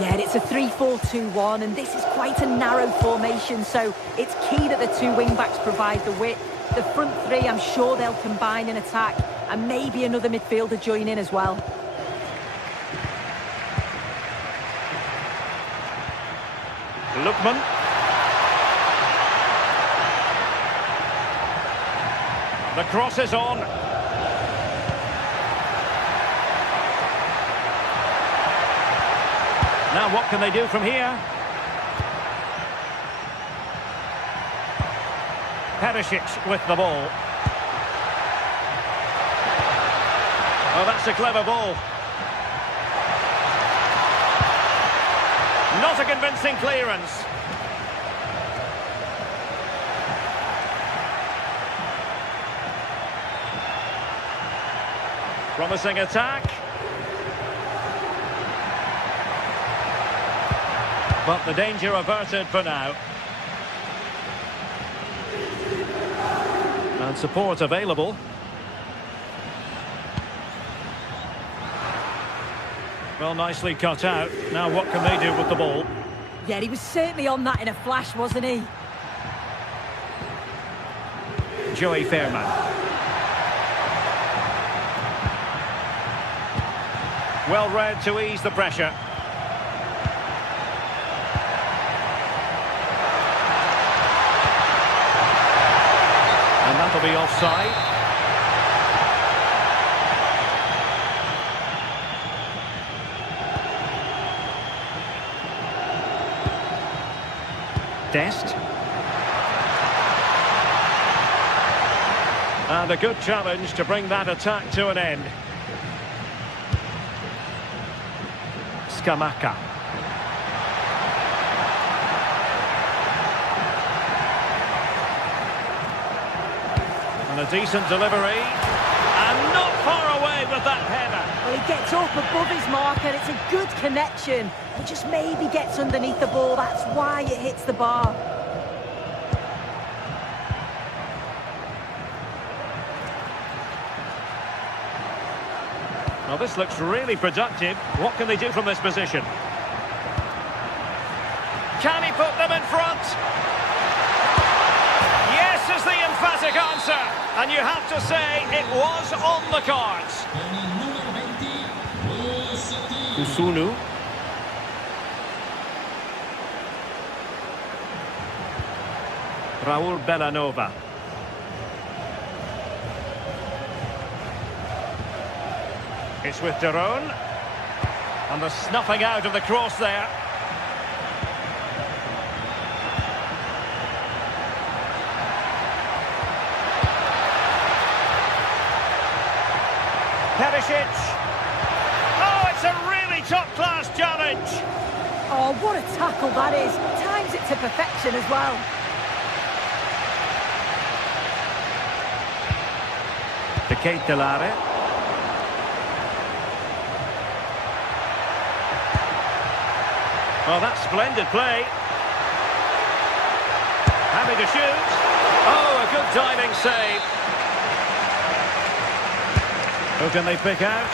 Yeah, and it's a 3-4-2-1, and this is quite a narrow formation, so it's key that the 2 wing-backs provide the width. The front 3, I'm sure they'll combine in attack, and maybe another midfielder join in as well. Lookman. The cross is on. Now what can they do from here? Perisic with the ball. Oh, that's a clever ball. Not a convincing clearance. Promising attack. But the danger averted for now. And support available. Well, nicely cut out. Now what can they do with the ball? Yeah, he was certainly on that in a flash, wasn't he? Joey Fairman. Well read to ease the pressure. And that'll be offside. Dest. And a good challenge to bring that attack to an end. Scamacca. And a decent delivery. And not far away with that header. Well, he gets up above his marker. It's a good connection. He just maybe gets underneath the ball. That's why it hits the bar. Well, this looks really productive. What can they do from this position? Can he put them in front? Yes is the emphatic answer. And you have to say it was on the cards. Usunu. Raul Bellanova. It's with Daron. And the snuffing out of the cross there. Perisic. Oh, it's a really top-class challenge. Oh, what a tackle that is. Times it to perfection as well. De Ketelare. Oh, that's splendid play. Happy to shoot. Oh, a good diving save. Who can they pick out?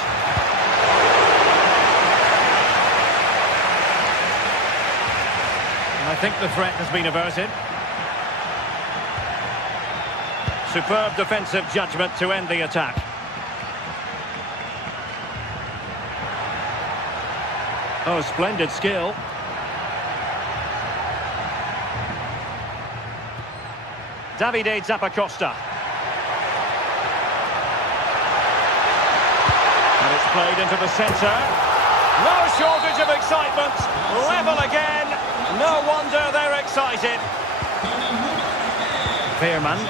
And I think the threat has been averted. Superb defensive judgment to end the attack. Oh, splendid skill. Davide Zappacosta. And it's Played into the centre. No shortage of excitement. Level again. No wonder they're excited. Veerman.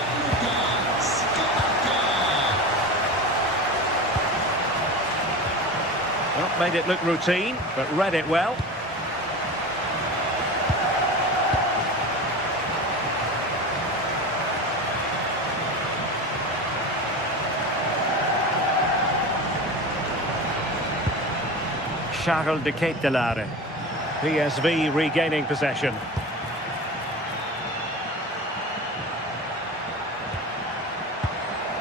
Well, made it look routine, but read it well. Charles de Ketelaere. PSV regaining possession.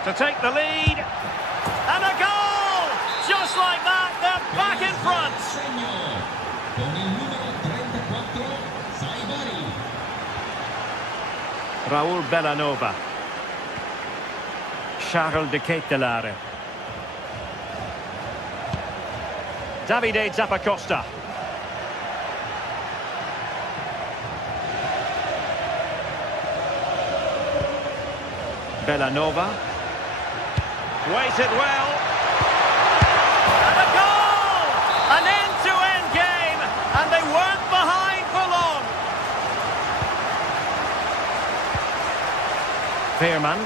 To take the lead. And a goal! Just like that, they're back in front. Raul Bellanova. Charles de Ketelaere. Davide Zappacosta. Bellanova. Waited well. And a goal! An end-to-end game, and they weren't behind for long. Veerman.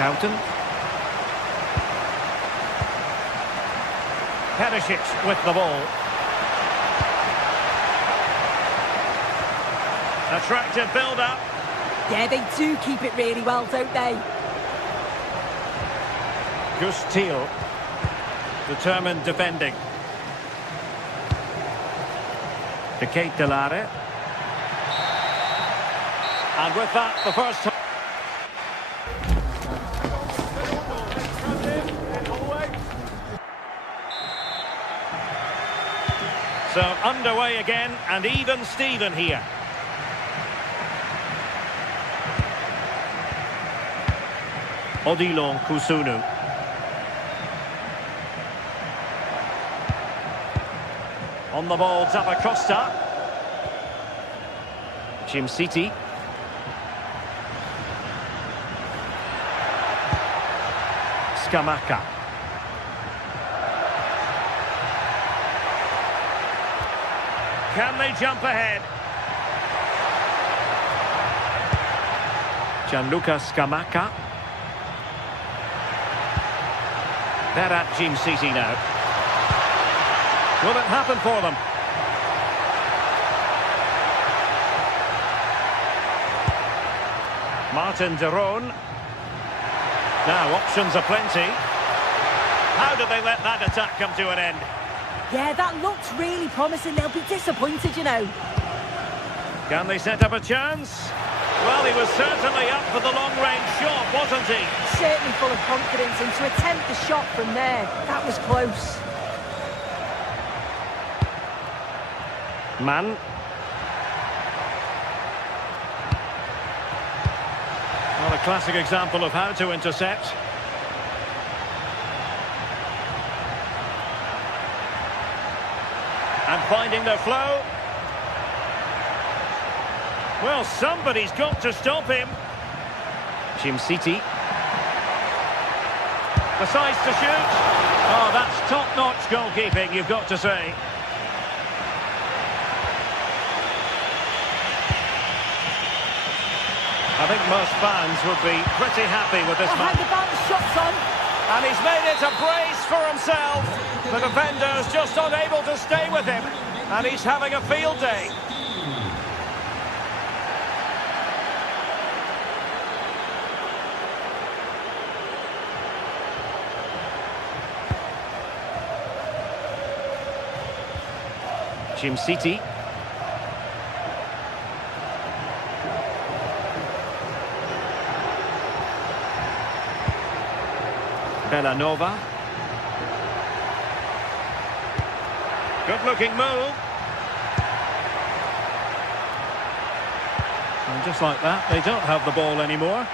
Schouten. Perisic with the ball. Attractive build-up. Yeah, they do keep it really well, don't they? Gus Thiel. Determined defending. De Ketelaere. And with that, the first time. So underway again, and even Steven here. Odilon Kusunu. On the ball, Zappacosta. Jim City. Scamacca. Can they jump ahead? Gianluca Scamacca. They're at Jim City now. Will it happen for them? Martin de Roon. Now options are plenty. How did they let that attack come to an end? Yeah, that looked really promising. They'll be disappointed, you know. Can they set up a chance? Well, he was certainly up for the long-range shot, wasn't he? Certainly full of confidence, and to attempt the shot from there, that was close. Mann. Well, a classic example of how to intercept. And finding their flow. Well, somebody's got to stop him. Jim City. Decides to shoot. Oh, that's top-notch goalkeeping, you've got to say. I think most fans would be pretty happy with this match. Behind the bounce, shots on. And he's made it a brace for himself. The defender's just unable to stay with him. And he's having a field day. Jim City. Bellanova. Good-looking move. And just like that, they don't have the ball anymore.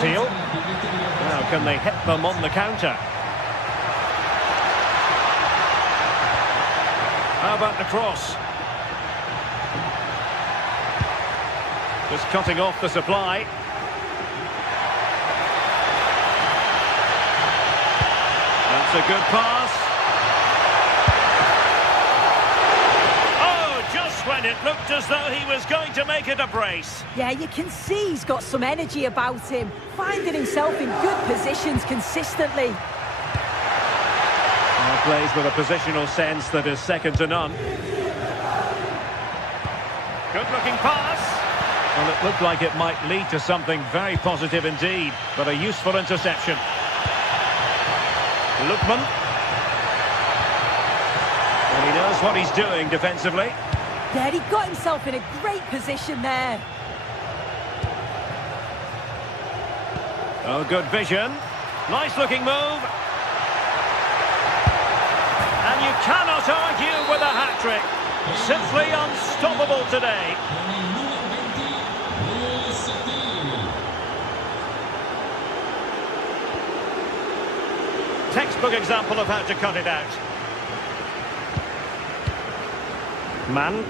Thiel. Now, can they hit them on the counter? How about the cross? Just cutting off the supply. That's a good pass. Oh, just when it looked as though he was going to make it a brace. Yeah, you can see he's got some energy about him, finding himself in good positions consistently. Plays with a positional sense that is second to none. Good-looking pass. Well, it looked like it might lead to something very positive indeed, but a useful interception. Lookman. And he knows what he's doing defensively. Yeah, he got himself in a great position there. Oh, good vision. Nice-looking move. And you cannot argue with a hat-trick. Simply unstoppable today. Textbook example of how to cut it out. Man.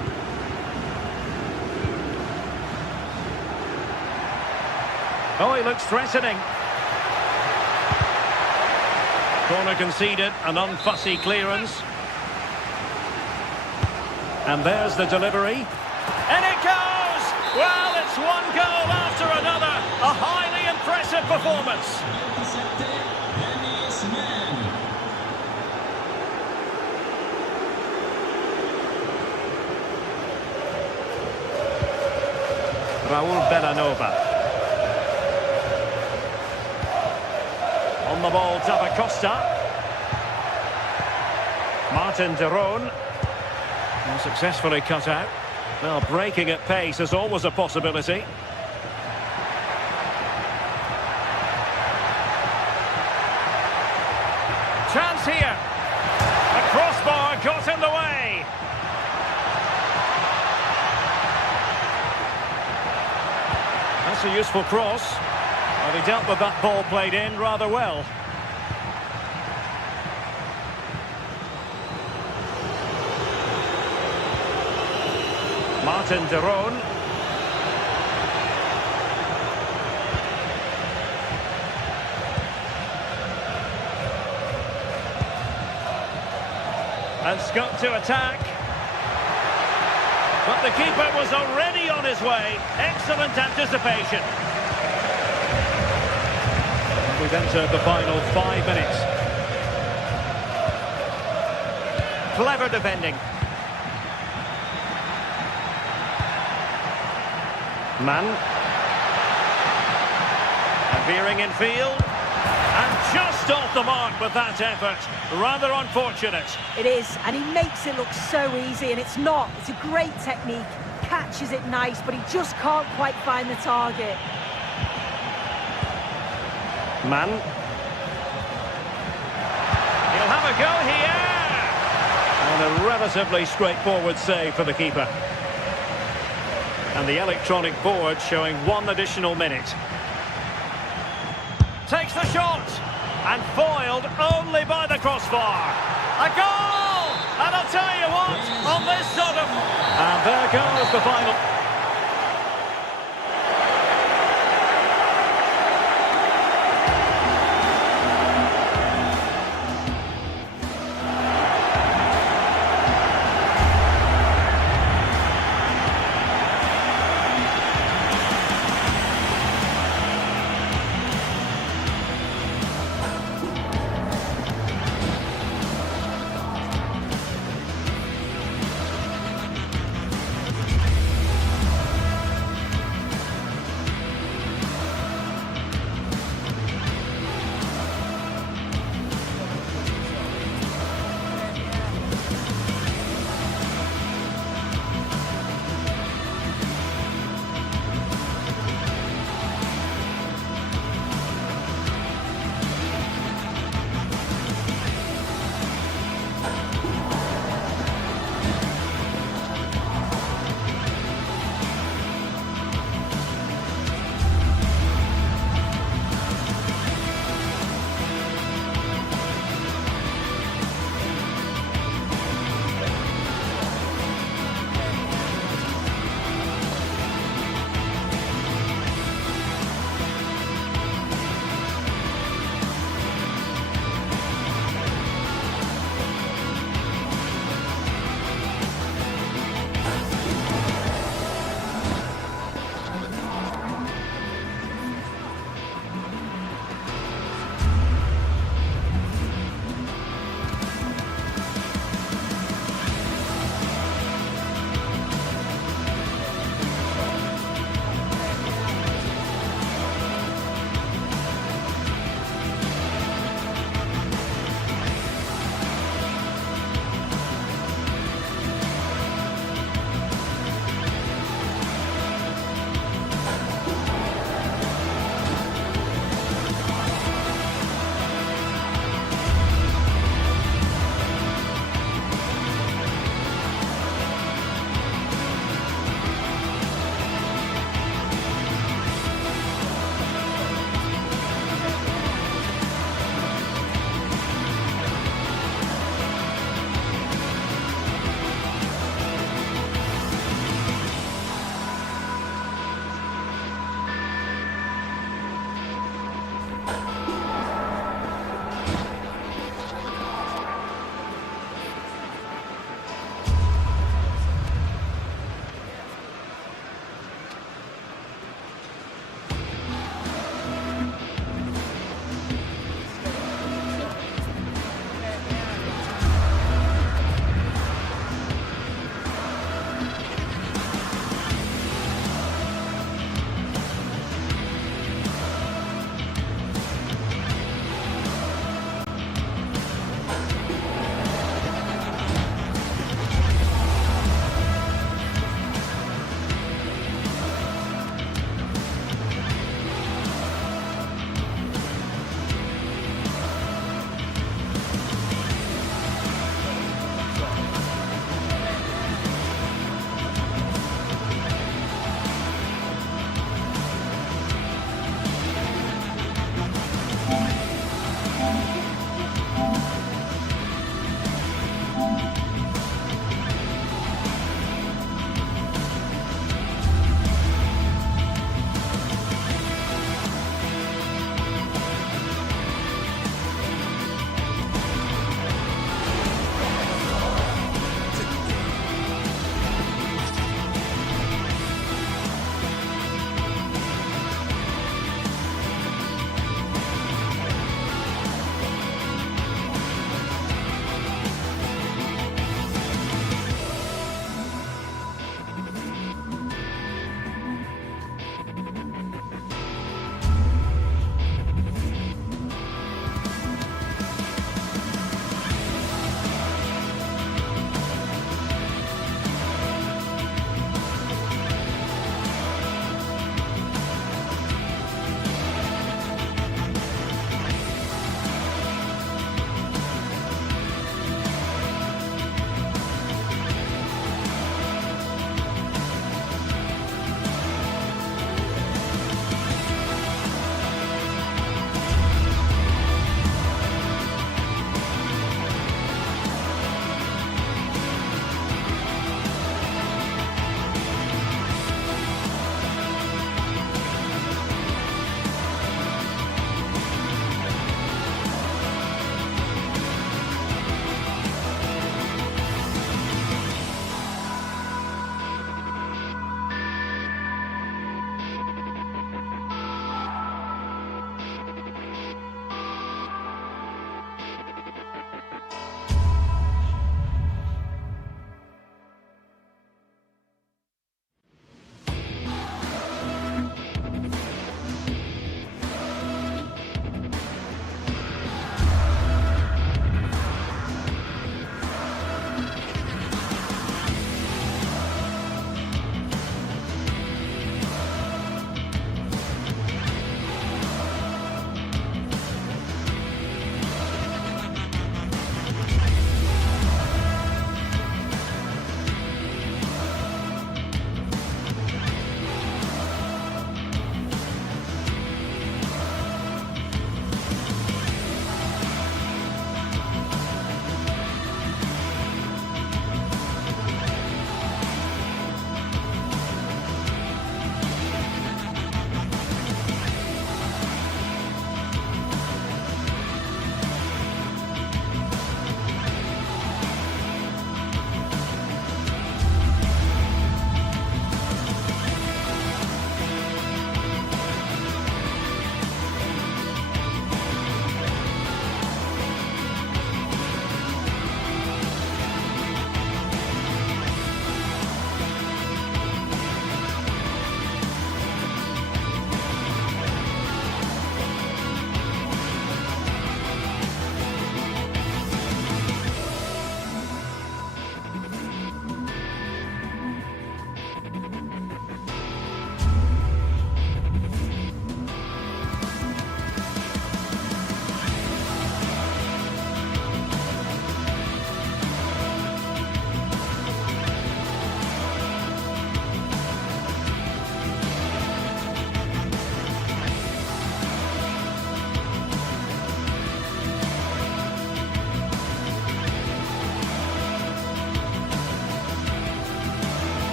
Oh, he looks threatening. Corner conceded, an unfussy clearance. And there's the delivery. And it goes! Well, it's one goal after another. A highly impressive performance. Raul Bellanova. On the ball, Costa. Martin de Roon. Successfully cut out. Well, breaking at pace is always a possibility. Chance here. A crossbar got in the way. That's a useful cross. Well, he dealt with that ball played in rather well. Martin de Roon. And Scott to attack. But the keeper was already on his way. Excellent anticipation. We've entered the final 5 minutes. Clever defending. Man. And veering in field. And just off the mark with that effort. Rather unfortunate. It is, and he makes it look so easy, and it's not. It's a great technique. Catches it nice, but he just can't quite find the target. Man. He'll have a go here. And a relatively straightforward save for the keeper. And the electronic board showing 1 additional minute. Takes the shot. And foiled only by the crossbar. A goal! And I'll tell you what, on this sort of... And there goes the final...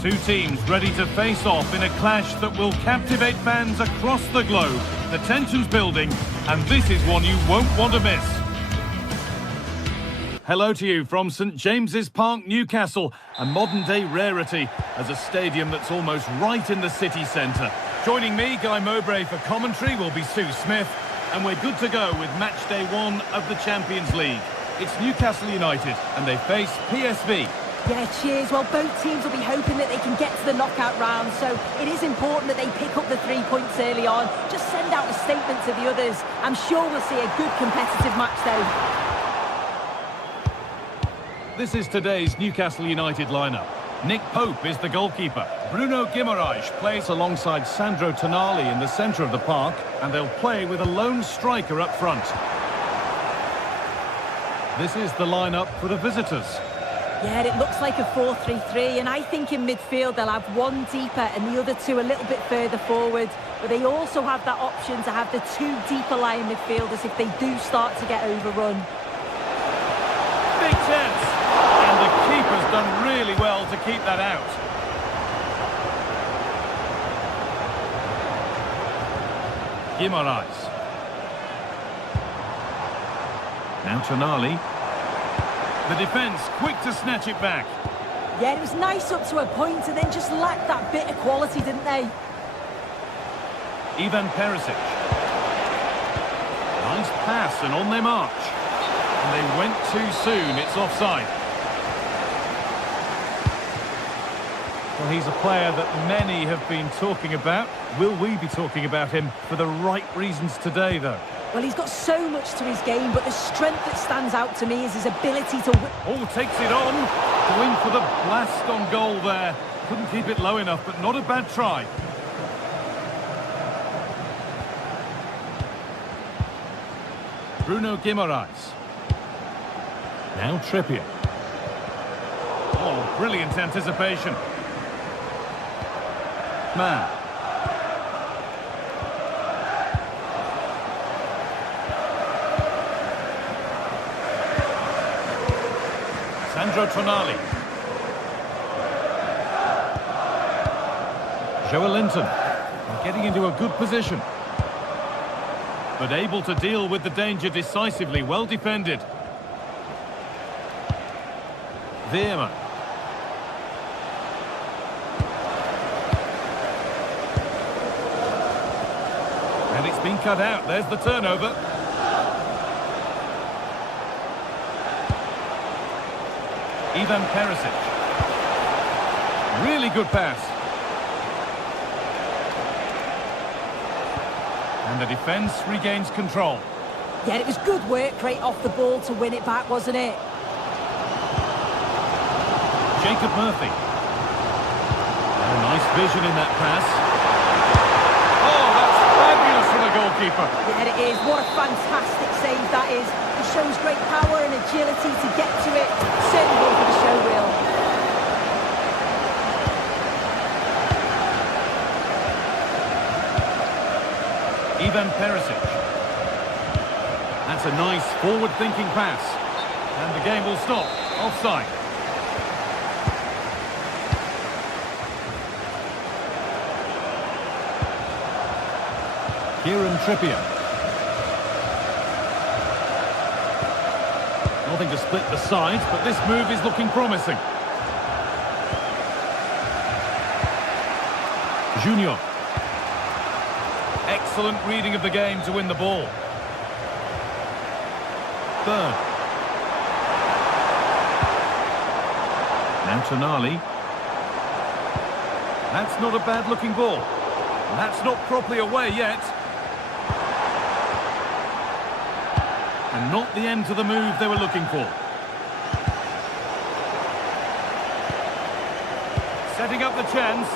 Two teams ready to face off in a clash that will captivate fans across the globe. The tension's building, and this is one you won't want to miss. Hello to you from St James's Park, Newcastle, a modern-day rarity as a stadium that's almost right in the city centre. Joining me, Guy Mowbray, for commentary will be Sue Smith, and we're good to go with match day 1 of the Champions League. It's Newcastle United, and they face PSV. Yeah, cheers. Well, both teams will be hoping that they can get to the knockout round, so it is important that they pick up the 3 points early on. Just send out a statement to the others. I'm sure we'll see a good competitive match, though. This is today's Newcastle United lineup. Nick Pope is the goalkeeper. Bruno Guimaraes plays alongside Sandro Tonali in the centre of the park, and they'll play with a lone striker up front. This is the lineup for the visitors. Yeah, it looks like a 4-3-3, and I think in midfield they'll have one deeper and the other two a little bit further forward. But they also have that option to have the 2 deeper lying midfielders if they do start to get overrun. Big chance! And the keeper's done really well to keep that out. Guimaraes. Now Tonali. The defence quick to snatch it back. Yeah, it was nice up to a point and then just lacked that bit of quality, didn't they? Ivan Perisic. Nice pass and on their march. And they went too soon, it's offside. Well, he's a player that many have been talking about. Will we be talking about him for the right reasons today, though? Well, he's got so much to his game, but the strength that stands out to me is his ability to win. Oh, takes it on. Going for the blast on goal there. Couldn't keep it low enough, but not a bad try. Bruno Guimaraes. Now Trippier. Oh, brilliant anticipation. Man. Sandro Tonali. Joelinton getting into a good position, but able to deal with the danger decisively. Well defended. Veerman. And it's been cut out. There's the turnover. Ivan Perisic. Really good pass. And the defence regains control. Yeah, it was good work right off the ball to win it back, wasn't it? Jacob Murphy. Oh, nice vision in that pass. Oh, that's fabulous from the goalkeeper. Yeah, it is. What a fantastic save that is. It shows great power and agility to get to it. Certainly over the show reel. Ivan Perisic. That's a nice forward-thinking pass. And the game will stop. Offside. Kieran Trippier. Nothing to split the sides, but this move is looking promising. Junior. Excellent reading of the game to win the ball. Third. Now Tonali. That's not a bad-looking ball. That's not properly away yet. And not the end to the move they were looking for. Setting up the chance.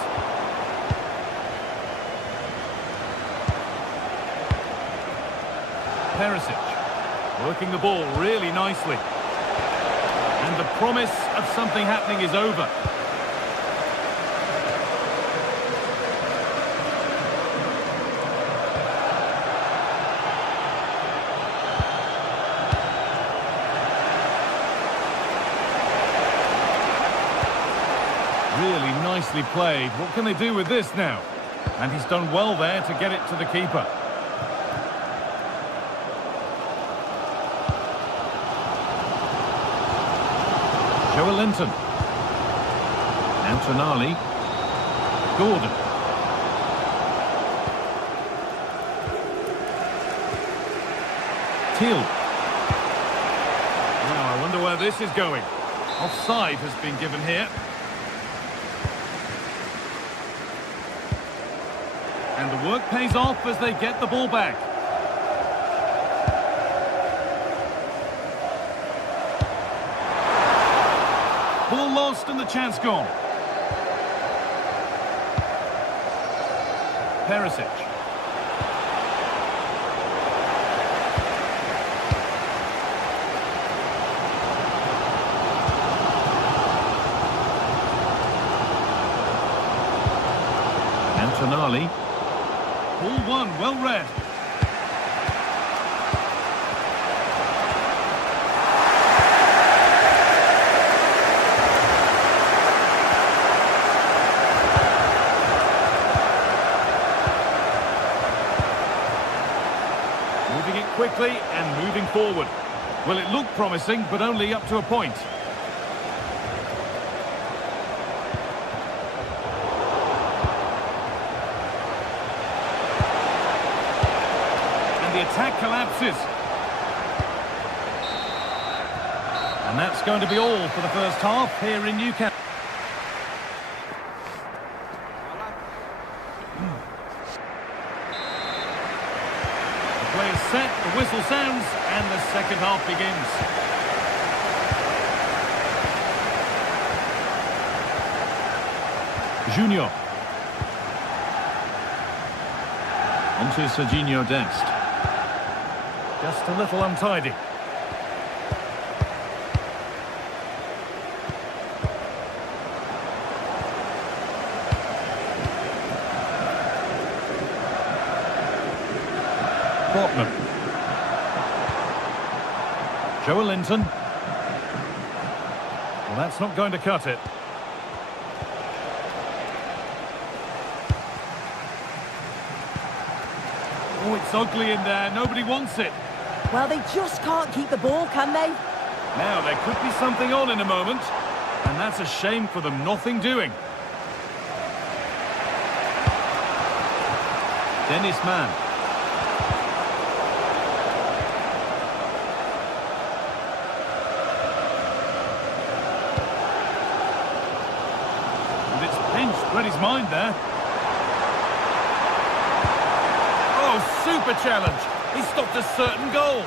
Perisic working the ball really nicely. And the promise of something happening is over. nicely played. What can they do with this now? And he's done well there to get it to the keeper. Joelinton. Now Tonali. Gordon. Teal. Now, I wonder where this is going. Offside has been given here. And the work pays off as they get the ball back. Ball lost and the chance gone. Perisic. And Tonali. Ball one, well read. Moving it quickly and moving forward. Well, it looked promising, but only up to a point. The attack collapses. And that's going to be all for the first half here in Newcastle. The play is set, the whistle sounds, and the second half begins. Junior. Onto Serginho Dest. Just a little untidy. Botman. Joelinton. Well, that's not going to cut it. Oh, it's ugly in there. Nobody wants it. Well, they just can't keep the ball, can they? Now, there could be something on in a moment. And that's a shame for them. Nothing doing. Dennis Mann. And it's pinched. Read his mind there. Oh, super challenge. He stopped a certain goal.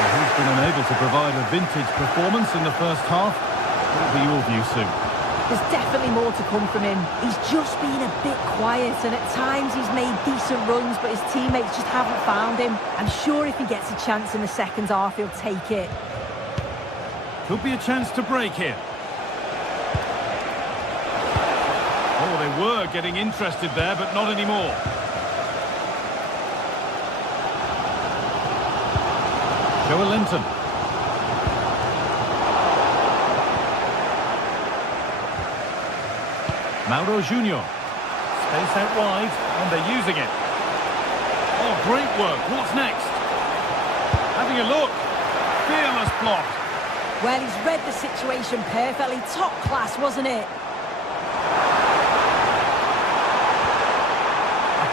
Well, he's been unable to provide a vintage performance in the first half. What will be your view soon? There's definitely more to come from him. He's just been a bit quiet, and at times he's made decent runs, but his teammates just haven't found him. I'm sure if he gets a chance in the second half, he'll take it. Could be a chance to break here. Oh, they were getting interested there, but not anymore. Joelinton. Mauro Junior. Space out wide, and they're using it. Oh, great work. What's next? Having a look. Fearless block. Well, he's read the situation perfectly. Top class, wasn't it?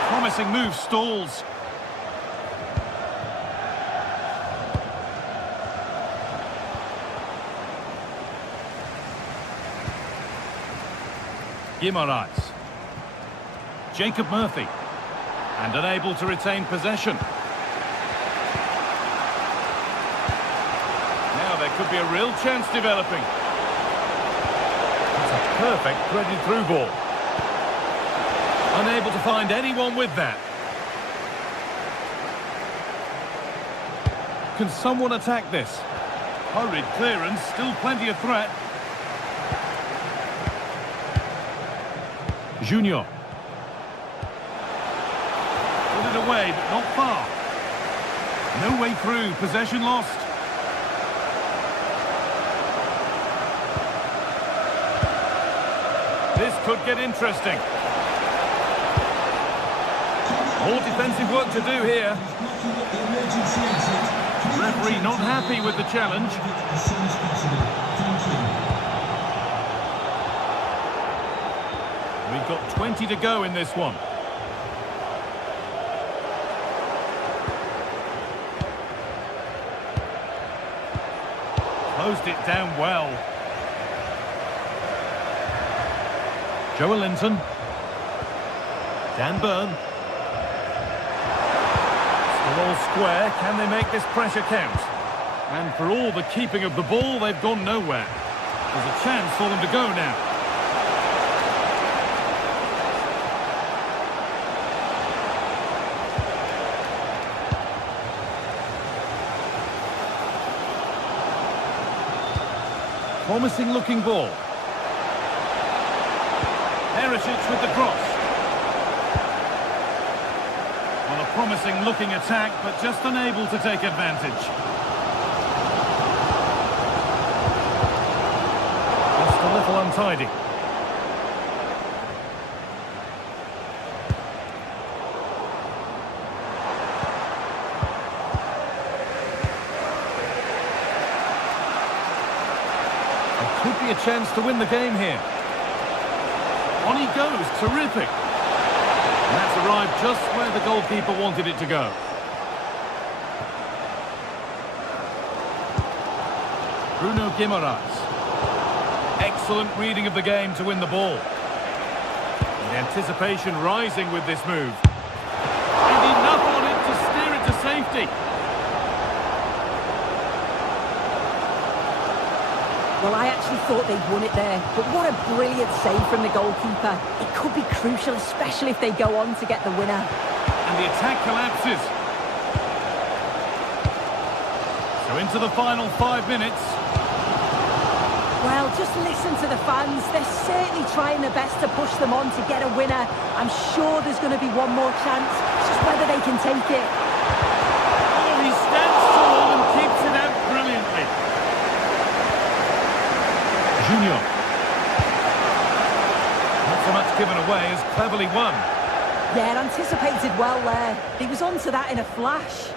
Promising move stalls. Guimaraes. Jacob Murphy. And unable to retain possession. Now there could be a real chance developing. It's a perfect threaded through ball. Unable to find anyone with that. Can someone attack this? Hurried clearance, still plenty of threat. Junior. Put it away, but not far. No way through, possession lost. This could get interesting. More defensive work to do here. Referee not happy with the challenge. As soon as possible. Thank you. We've got 20 to go in this one. Closed it down well. Joe Linton. Dan Burn. Still all square. Can they make this pressure count? And for all the keeping of the ball, they've gone nowhere. There's a chance for them to go now. Promising looking ball. Perisic with the cross. Well, a promising looking attack, but just unable to take advantage. Just a little untidy. Could be a chance to win the game here. On he goes, terrific. And that's arrived just where the goalkeeper wanted it to go. Bruno Guimaraes. Excellent reading of the game to win the ball. The anticipation rising with this move. And enough on it to steer it to safety. Well, I actually thought they'd won it there, but what a brilliant save from the goalkeeper. It could be crucial, especially if they go on to get the winner. And the attack collapses. So into the final 5 minutes. Well, just listen to the fans. They're certainly trying their best to push them on to get a winner. I'm sure there's going to be one more chance. It's just whether they can take it. Oh, he stands tall and keeps it out brilliantly. Junior. Not so much given away as cleverly won. Yeah, anticipated well there. He was onto that in a flash.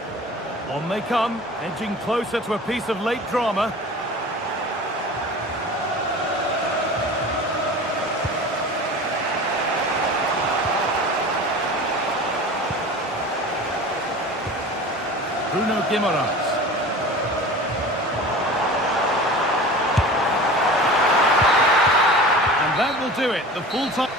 On they come, edging closer to a piece of late drama. Bruno Guimaraes. That will do it, the full time.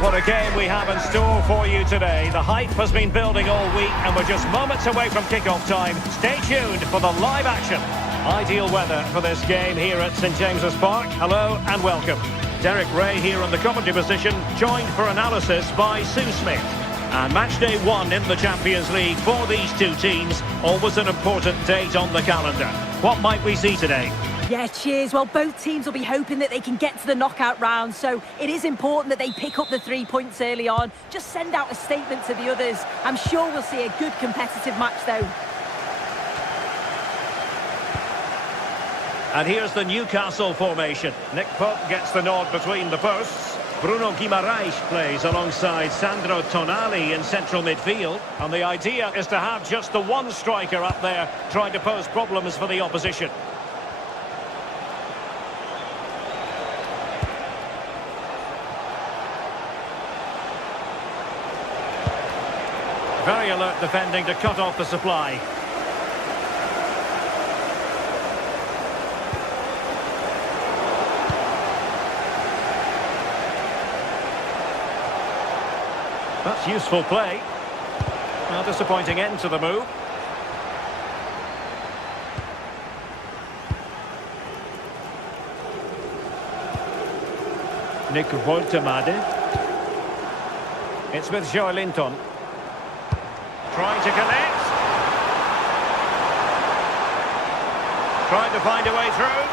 What a game we have in store for you today. The hype has been building all week and we're just moments away from kick-off time. Stay tuned for the live action. Ideal weather for this game here at St James's Park. Hello and welcome. Derek Ray here in the commentary position, joined for analysis by Sue Smith. And match day 1 in the Champions League for these two teams. Always an important date on the calendar. What might we see today? Yeah, cheers. Well, both teams will be hoping that they can get to the knockout round, so it is important that they pick up the 3 points early on. Just send out a statement to the others. I'm sure we'll see a good competitive match, though. And here's the Newcastle formation. Nick Pope gets the nod between the posts. Bruno Guimaraes plays alongside Sandro Tonali in central midfield. And the idea is to have just the one striker up there trying to pose problems for the opposition. Very alert defending to cut off the supply. That's useful play. Well, disappointing end to the move. Nick Woltemade. It's with Joelinton. Trying to connect. Trying to find a way through.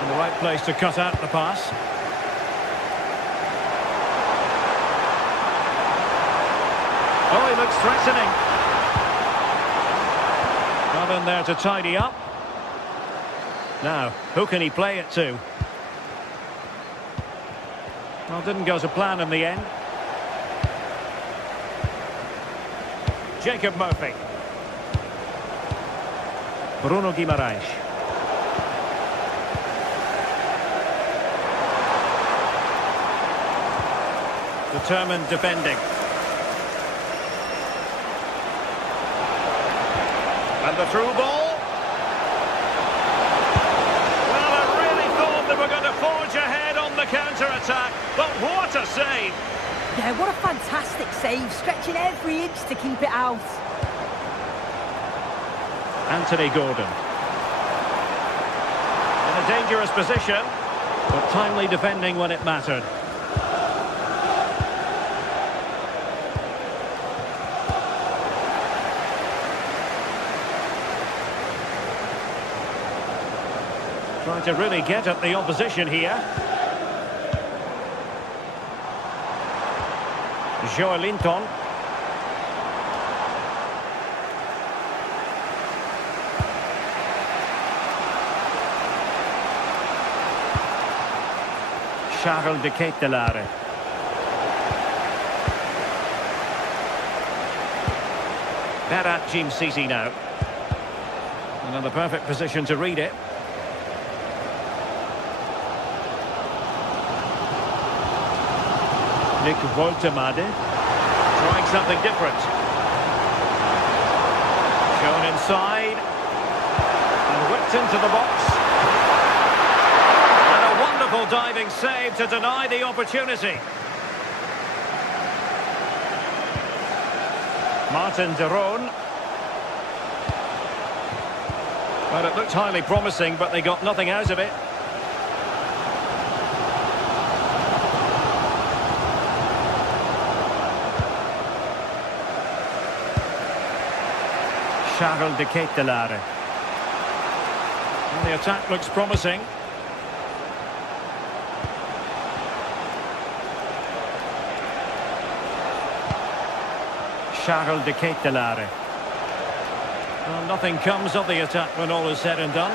In the right place to cut out the pass. Oh, he looks threatening. Not in there to tidy up. Now, who can he play it to? Well, didn't go to plan in the end. Jacob Murphy. Bruno Guimaraes. Determined defending. And the through ball. Well, I really thought they were going to forge ahead on the counter-attack, but what a save! Yeah, what a fantastic save, stretching every inch to keep it out. Anthony Gordon. In a dangerous position, but timely defending when it mattered. Trying to really get at the opposition here. Joelinton. Charles de Ketelaere. Berat Jim Sisi now. And in the perfect position to read it. Nick Woltemade, trying something different. Shown inside, and whipped into the box. And a wonderful diving save to deny the opportunity. Martin de Roon. Well, it looked highly promising, but they got nothing out of it. Charles de Ketelaere. And the attack looks promising. Charles de Ketelaere. Well, nothing comes of the attack when all is said and done.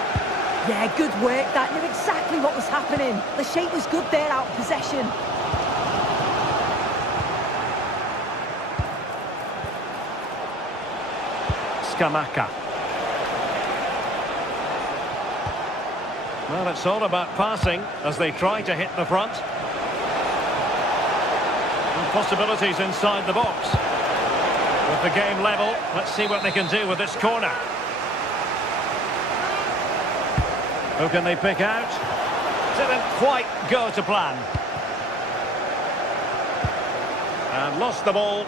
Yeah, good work. That knew exactly what was happening. The shape was good there out of possession. Scamacca. Well, it's all about passing as they try to hit the front. And possibilities inside the box. With the game level, let's see what they can do with this corner. Who can they pick out? Didn't quite go to plan. And lost the ball.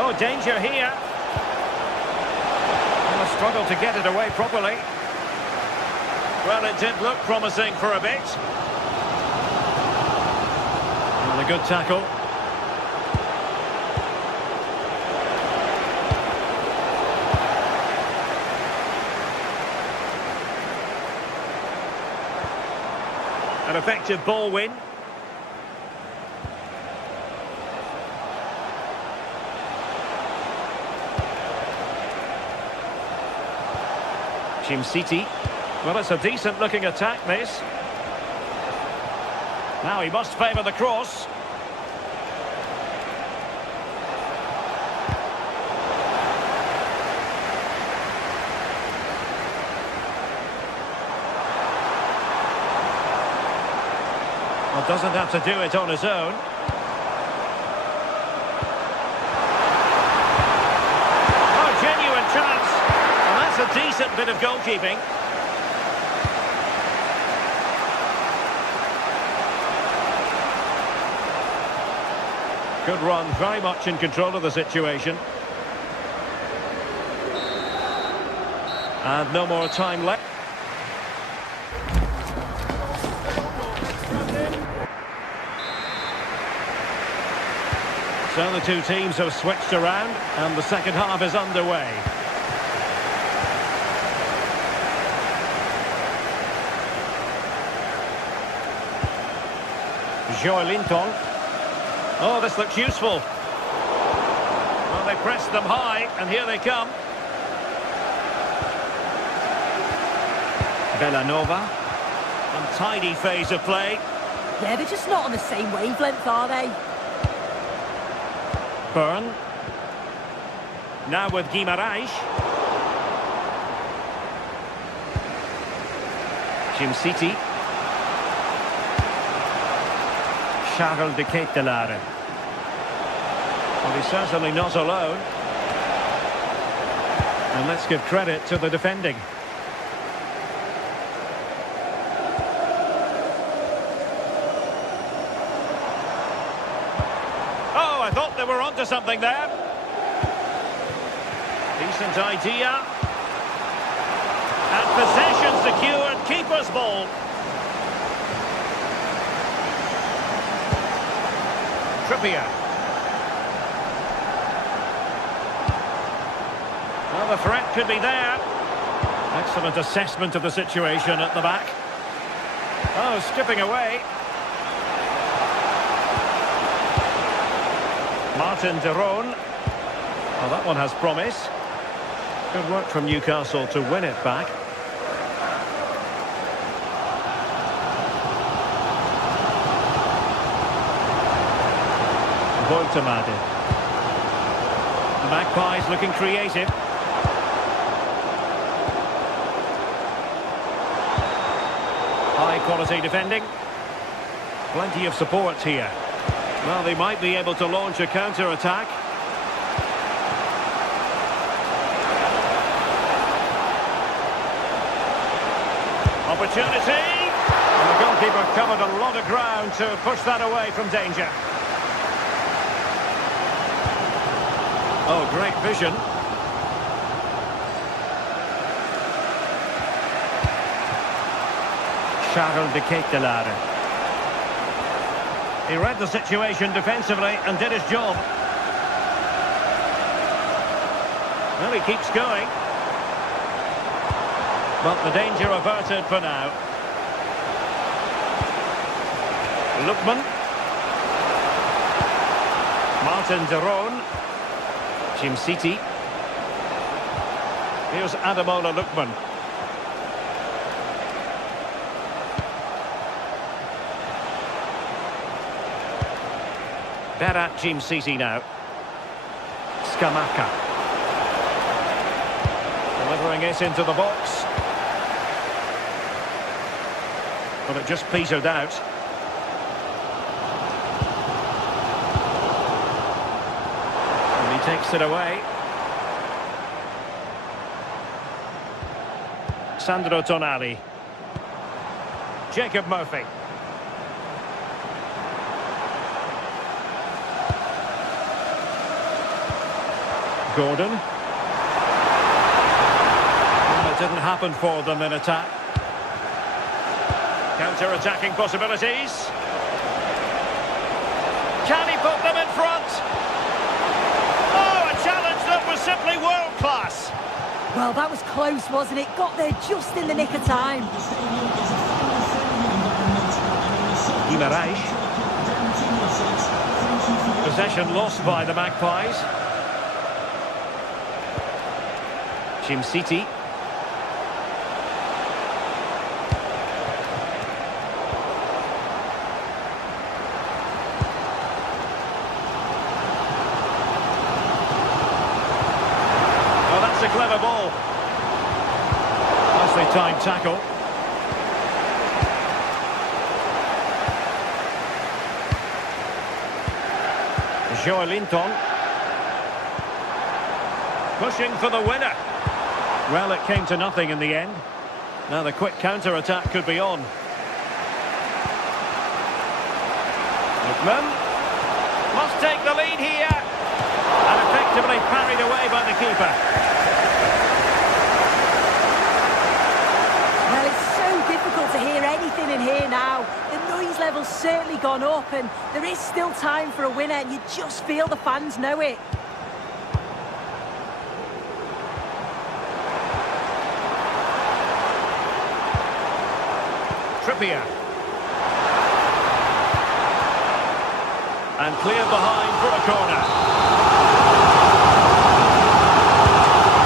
Oh, danger here. And a struggle to get it away properly. Well, it did look promising for a bit. And a good tackle. An effective ball win. City. Well, it's a decent-looking attack, this. Now he must favour the cross. Well, doesn't have to do it on his own. Oh, genuine chance. And that's a decent bit of goalkeeping. Good run, very much in control of the situation. And no more time left. So the two teams have switched around and the second half is underway. Linton. Oh, this looks useful. Well, they pressed them high, and here they come. Bellanova. Untidy phase of play. Yeah, they're just not on the same wavelength, are they? Byrne. Now with Guimaraes. City. Charles de Ketelaere. Well, he's certainly not alone. And let's give credit to the defending. Oh, I thought they were onto something there. Decent idea. And possession secured, keeper's ball. Trippier. Well, the threat could be there. Excellent assessment of the situation at the back. Oh, skipping away. Martin de Roon. Well, that one has promise. Good work from Newcastle to win it back. Voltemade. The Magpies looking creative. High quality defending. Plenty of support here. Well, they might be able to launch a counter-attack. Opportunity! And the goalkeeper covered a lot of ground to push that away from danger. Oh, great vision. Charles de Ketelaere. He read the situation defensively and did his job. Well, he keeps going. But the danger averted for now. Lookman. Martin de Roon. City. Here's Ademola Lookman. Berat City now. Scamacca. Delivering it into the box. But it just petered out. And he takes it away. Sandro Tonali. Jacob Murphy. Gordon. Well, it didn't happen for them in attack. Counter-attacking possibilities. Can he put them in front? Oh, a challenge that was simply world-class. Well, that was close, wasn't it? Got there just in the nick of time. Guimaraes. Possession lost by the Magpies. City. Oh, that's a clever ball. Nicely timed tackle. Joelinton. Pushing for the winner. Well, it came to nothing in the end. Now the quick counter-attack could be on. Lookman must take the lead here. And effectively parried away by the keeper. Well, it's so difficult to hear anything in here now. The noise level's certainly gone up, and there is still time for a winner, and you just feel the fans know it. Trippier. And cleared behind for a corner.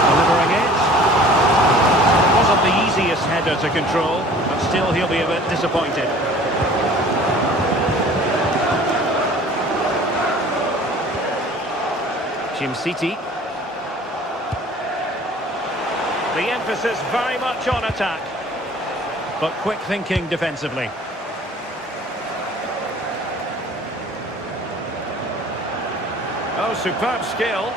Delivering it. It wasn't the easiest header to control, but still he'll be a bit disappointed. City. The emphasis very much on attack, but quick thinking defensively. Oh, superb skill.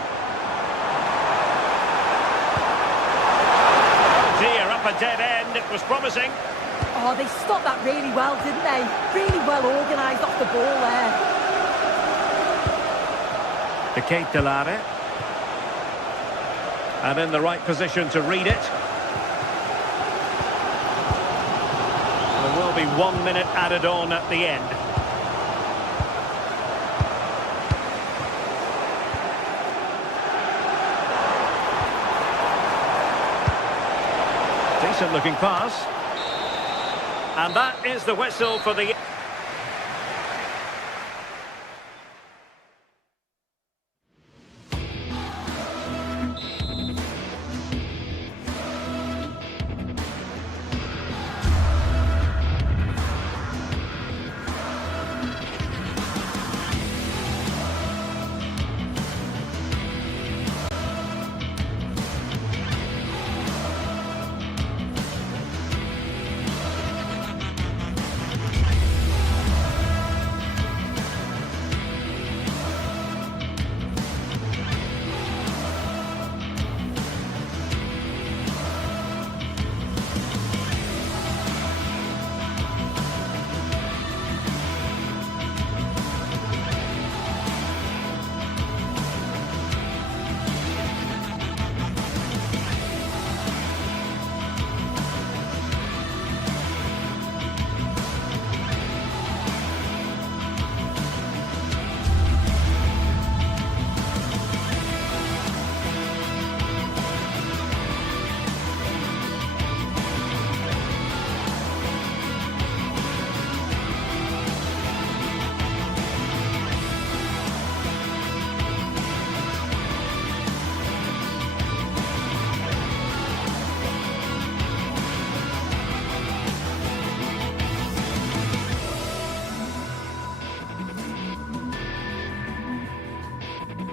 Oh dear, up a dead end. It was promising. Oh, they stopped that really well, didn't they? Really well organised off the ball there. To Kate Delare. And in the right position to read it. There will be 1 minute added on at the end. Decent looking pass. And that is the whistle for the...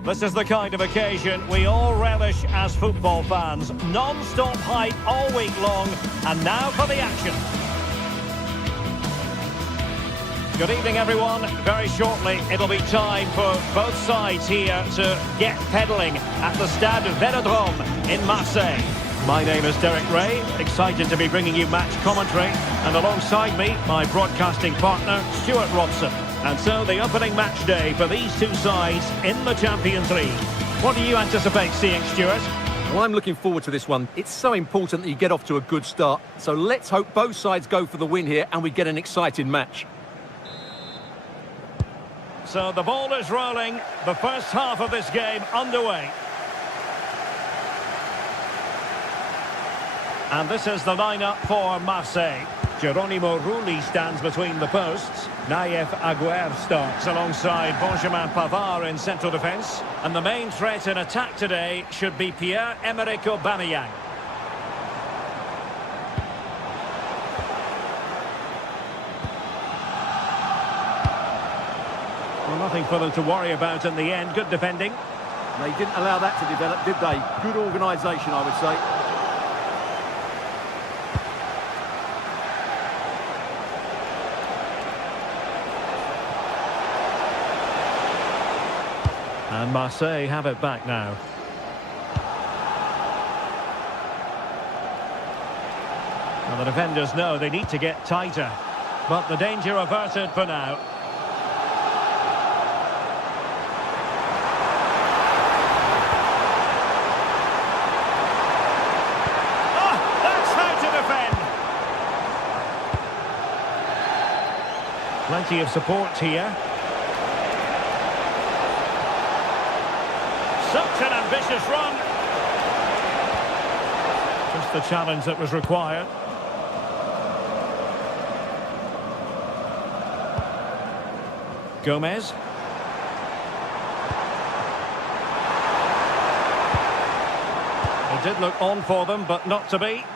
This is the kind of occasion we all relish as football fans. Non-stop hype all week long, and now for the action. Good evening, everyone. Very shortly, it'll be time for both sides here to get pedalling at the Stade Vélodrome in Marseille. My name is Derek Ray, excited to be bringing you match commentary, and alongside me, my broadcasting partner, Stuart Robson. And so the opening match day for these two sides in the Champions League. What do you anticipate seeing, Stuart? Well, I'm looking forward to this one. It's so important that you get off to a good start. So let's hope both sides go for the win here and we get an exciting match. So the ball is rolling. The first half of this game underway. And this is the lineup for Marseille. Geronimo Rulli stands between the posts. Naïef Aguerd starts alongside Benjamin Pavard in central defence. And the main threat in attack today should be Pierre-Emerick Aubameyang. Well, nothing for them to worry about in the end. Good defending. They didn't allow that to develop, did they? Good organisation, I would say. And Marseille have it back now. Well, the defenders know they need to get tighter. But the danger averted for now. Oh, that's how to defend. Plenty of support here. Such an ambitious run. Just the challenge that was required. Gomez. It did look on for them, but not to be.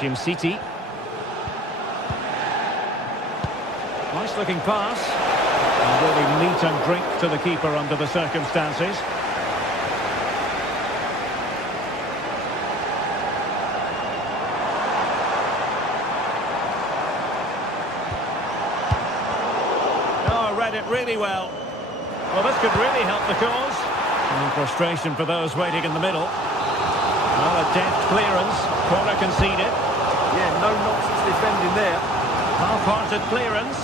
Jim City. Nice looking pass. And really meat and drink to the keeper under the circumstances. Oh, read it really well. Well, this could really help the cause. And frustration for those waiting in the middle. Well, a deft clearance. Corner conceded. Yeah, no nonsense defending there. Half-hearted clearance.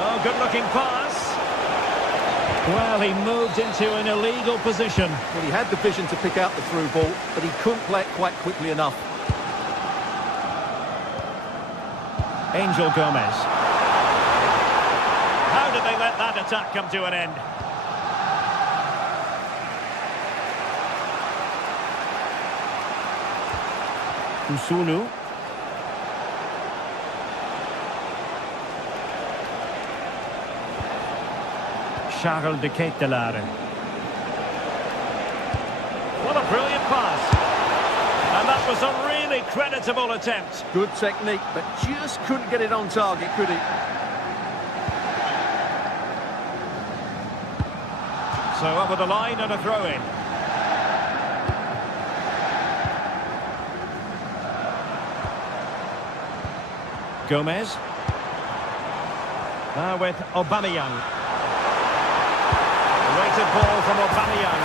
Oh, good-looking pass. Well, he moved into an illegal position. Well, he had the vision to pick out the through ball, but he couldn't play it quite quickly enough. Angel Gomez. How did they let that attack come to an end? Usunu. Charles de Ketelaere. What a brilliant pass. And that was a really creditable attempt. Good technique, but just couldn't get it on target, could he? So over the line and a throw-in. Gomez. Now with Aubameyang. Rated ball from Aubameyang.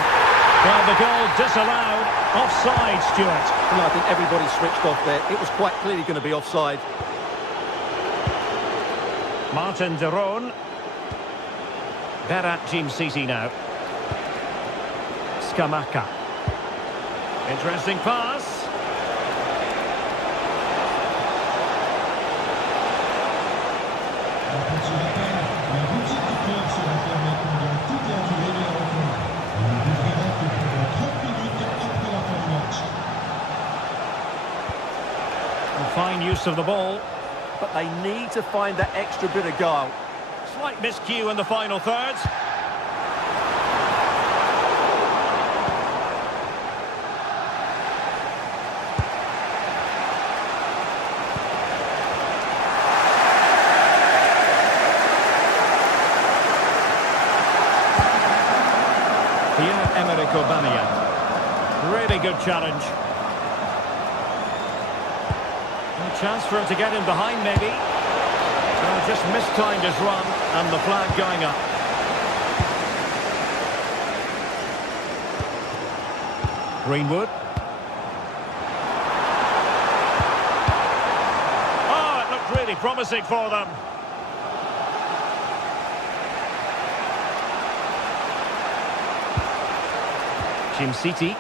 Well, the goal disallowed. Offside, Stuart. No, I think everybody switched off there. It was quite clearly going to be offside. Martin de Roon. Berat Jim City now. Scamacca. Interesting pass. Fine use of the ball. But they need to find that extra bit of guile. Slight miscue in the final third. Pierre-Emerick Aubameyang. Really good challenge. A chance for him to get in behind, maybe. Just mistimed his run, and the flag going up. Greenwood. Oh, it looked really promising for them. City.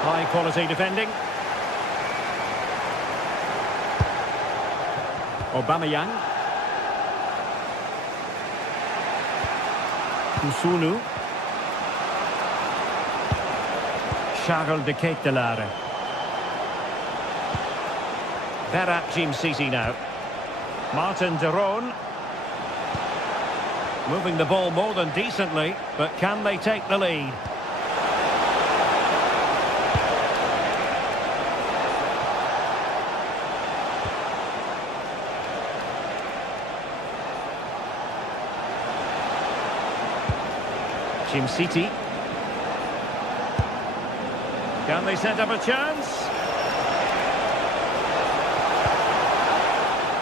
High quality defending. Aubameyang. Kusunu. Charles de Ketelaere. Verrat City now. Martin de Roon. Moving the ball more than decently, but can they take the lead? City. Can they set up a chance?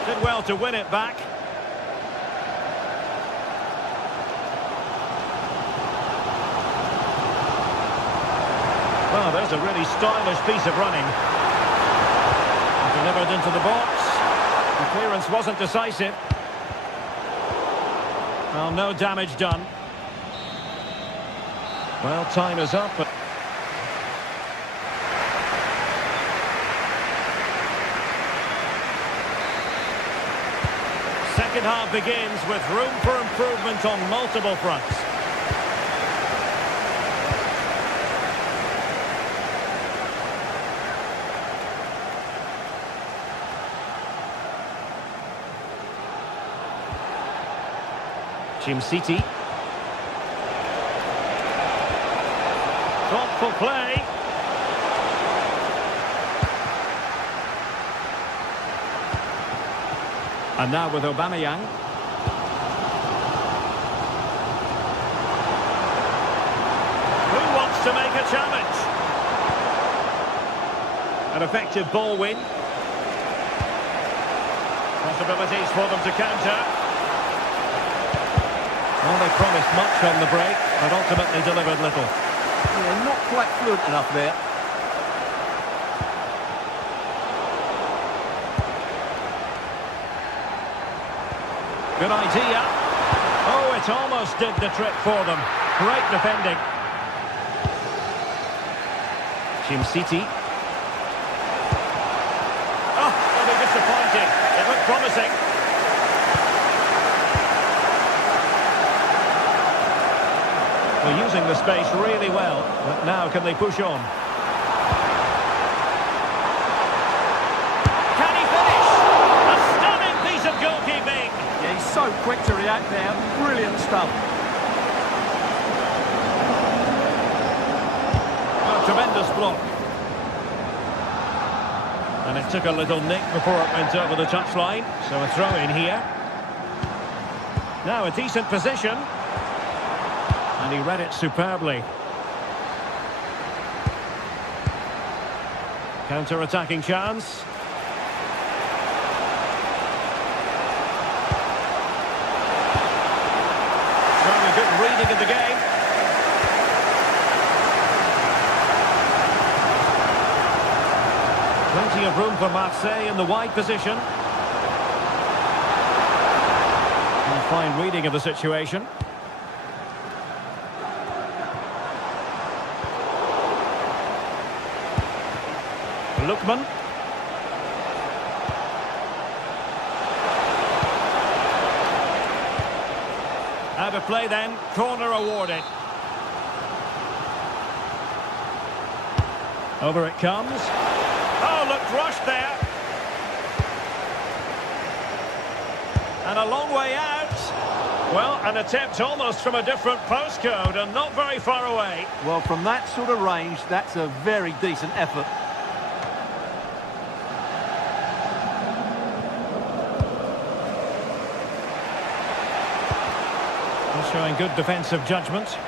Did well to win it back. Well, there's a really stylish piece of running. Delivered into the box. The clearance wasn't decisive. Well, no damage done. Well, time is up. Second half begins with room for improvement on multiple fronts. City. Thoughtful play. And now with Aubameyang. Who wants to make a challenge? An effective ball win. Possibilities for them to counter. Well, they promised much on the break, but ultimately delivered little. Yeah, not quite fluent enough there. Good idea. Oh, it almost did the trick for them. Great defending. City. Oh, that'll be disappointing. It looked promising. They're using the space really well, but now can they push on? Can he finish? A stunning piece of goalkeeping. Yeah, he's so quick to react there. Brilliant stuff. A tremendous block. And it took a little nick before it went over the touchline, so a throw in here. Now a decent position. And he read it superbly. Counter-attacking chance. Showing a good reading of the game. Plenty of room for Marseille in the wide position. And a fine reading of the situation. Lookman. Out of play then, corner awarded. Over it comes. Oh, looked rushed there. And a long way out. Well, an attempt almost from a different postcode and not very far away. Well, from that sort of range, that's a very decent effort. Showing good defensive judgment.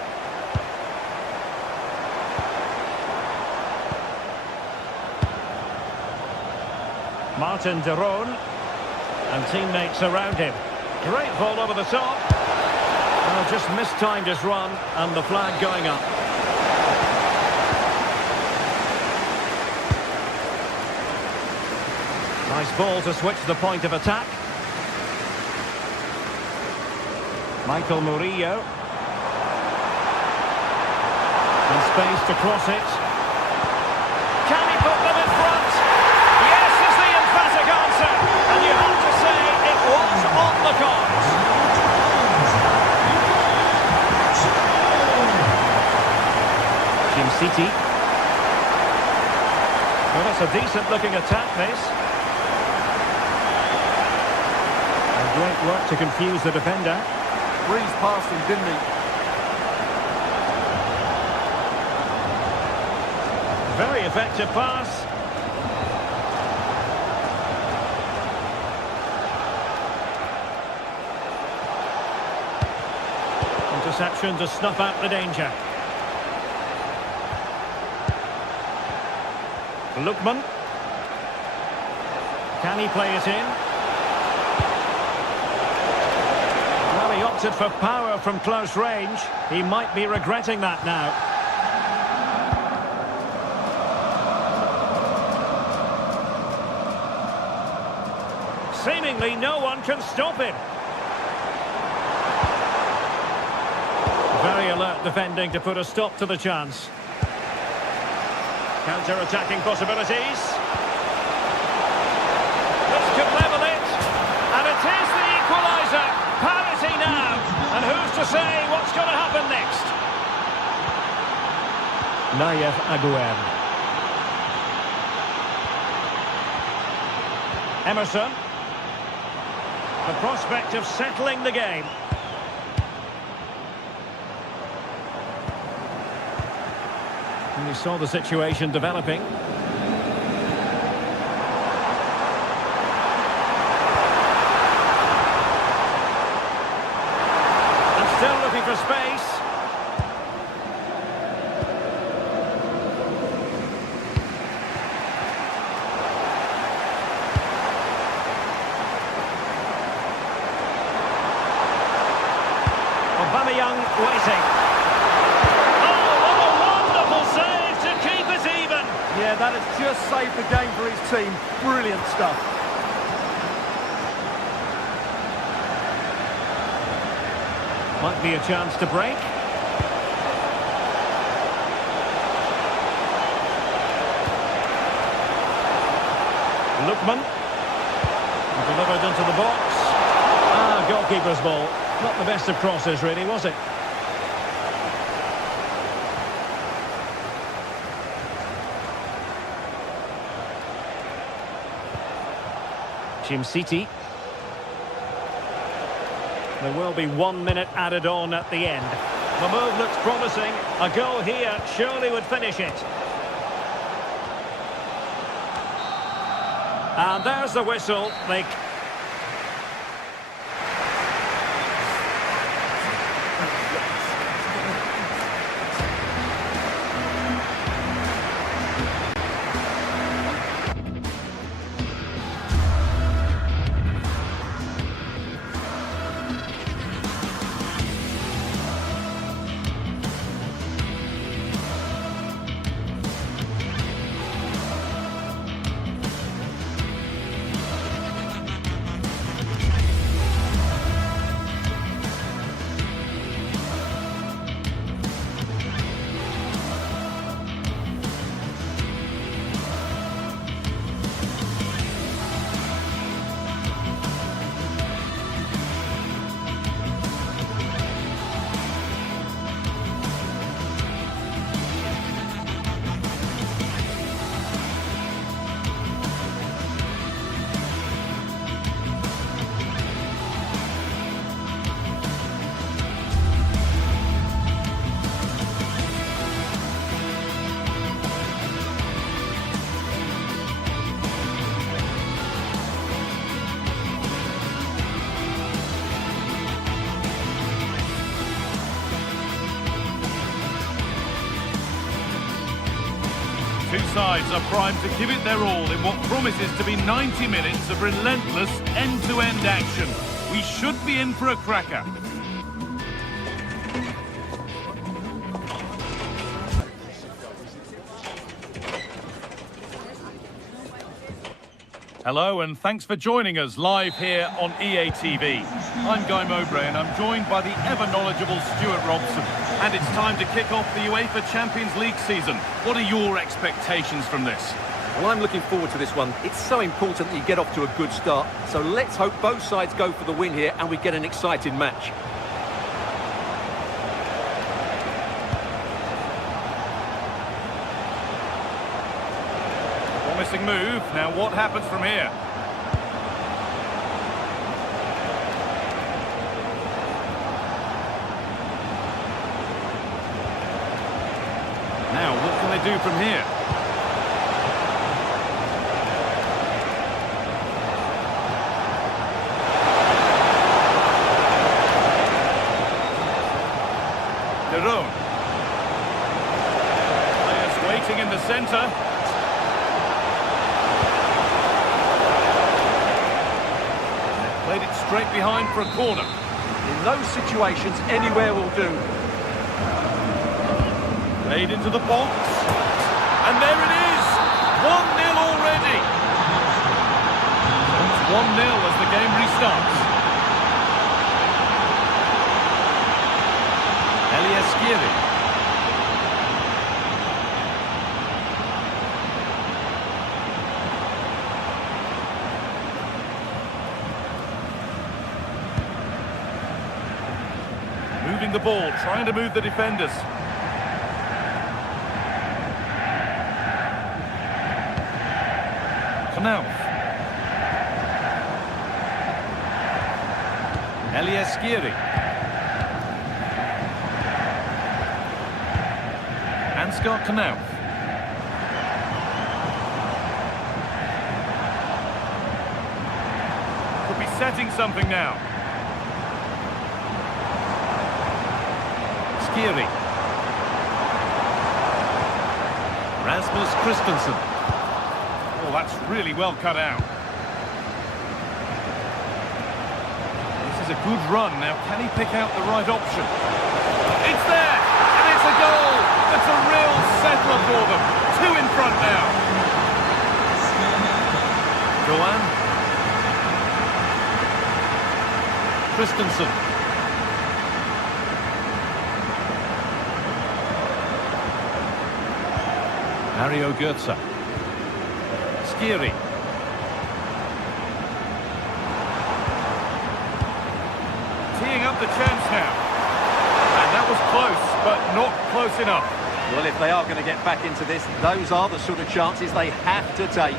Martin de Roon and teammates around him. Great ball over the top. Well, just mistimed his run, and the flag going up. Nice ball to switch the point of attack. Michael Murillo. And space to cross it. Can he put them in front? Yes is the emphatic answer. And you have to say it was on the cards. Jim City. Well, that's a decent looking attack, this. And great work to confuse the defender. Breeze past him, didn't he? Very effective pass. Interception to snuff out the danger. Lookman. Can he play it in? Well, he opted for power from close range. He might be regretting that now. Seemingly no one can stop him. Very alert defending to put a stop to the chance. Counter-attacking possibilities. This could level it. And it is the equaliser. Parity now. And who's to say what's going to happen next? Nayef Aguerd. Emerson. The prospect of settling the game. And you saw the situation developing. And still looking for space. Aubameyang waiting. Oh, what a wonderful save to keep it even. Yeah, that has just saved the game for his team. Brilliant stuff. Might be a chance to break. Lookman. Delivered into the box. Ah, goalkeeper's ball. Not the best of crosses, really, was it? Jim City. There will be 1 minute added on at the end. The move looks promising. A goal here surely would finish it. And there's the whistle. They... Two sides are primed to give it their all in what promises to be 90 minutes of relentless end-to-end action. We should be in for a cracker. Hello and thanks for joining us live here on EA TV. I'm Guy Mowbray and I'm joined by the ever-knowledgeable Stuart Robson. And it's time to kick off the UEFA Champions League season. What are your expectations from this? Well, I'm looking forward to this one. It's so important that you get off to a good start. So let's hope both sides go for the win here and we get an exciting match. Promising move. Now what happens from here? Now what can they do from here? Players waiting in the centre. They've played it straight behind for a corner. In those situations, anywhere will do. Played into the box. And there it is! 1-0 already! It's 1-0 as the game restarts. Moving the ball, trying to move the defenders. Knauf. Eliaskiri. Ansgar Knauf. Could be setting something now. Skiri. Rasmus Christensen. Oh, that's really well cut out. This is a good run. Now, can he pick out the right option? It's there! And it's a goal! That's a real settler for them. 2 in front now. Doan. Christensen. Mario Götze. Skiri. Teeing up the chance now. And that was close, but not close enough. Well, if they are going to get back into this, those are the sort of chances they have to take.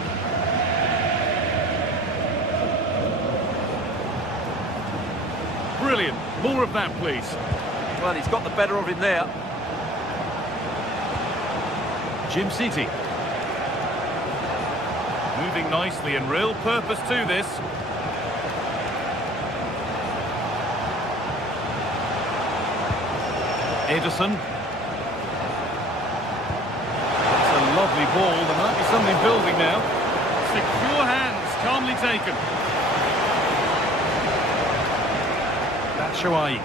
Brilliant. More of that, please. Well, he's got the better of him there. Jim City. Moving nicely and real purpose to this. Ederson. It's a lovely ball. There might be something building now. Secure hands, calmly taken. That's Shoai.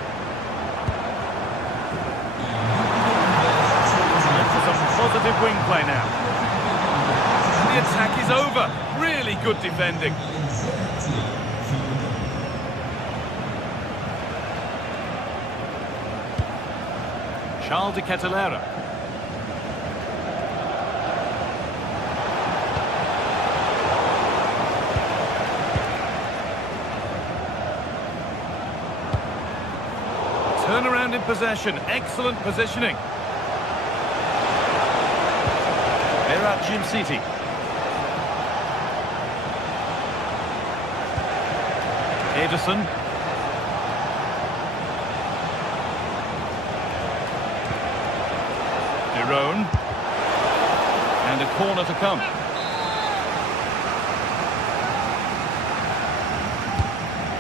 Some positive wing play now. And the attack is over. Really good defending. Charles de Kettelera. Turnaround in possession. Excellent positioning. Berat Jim City. Ederson. Derone. And a corner to come.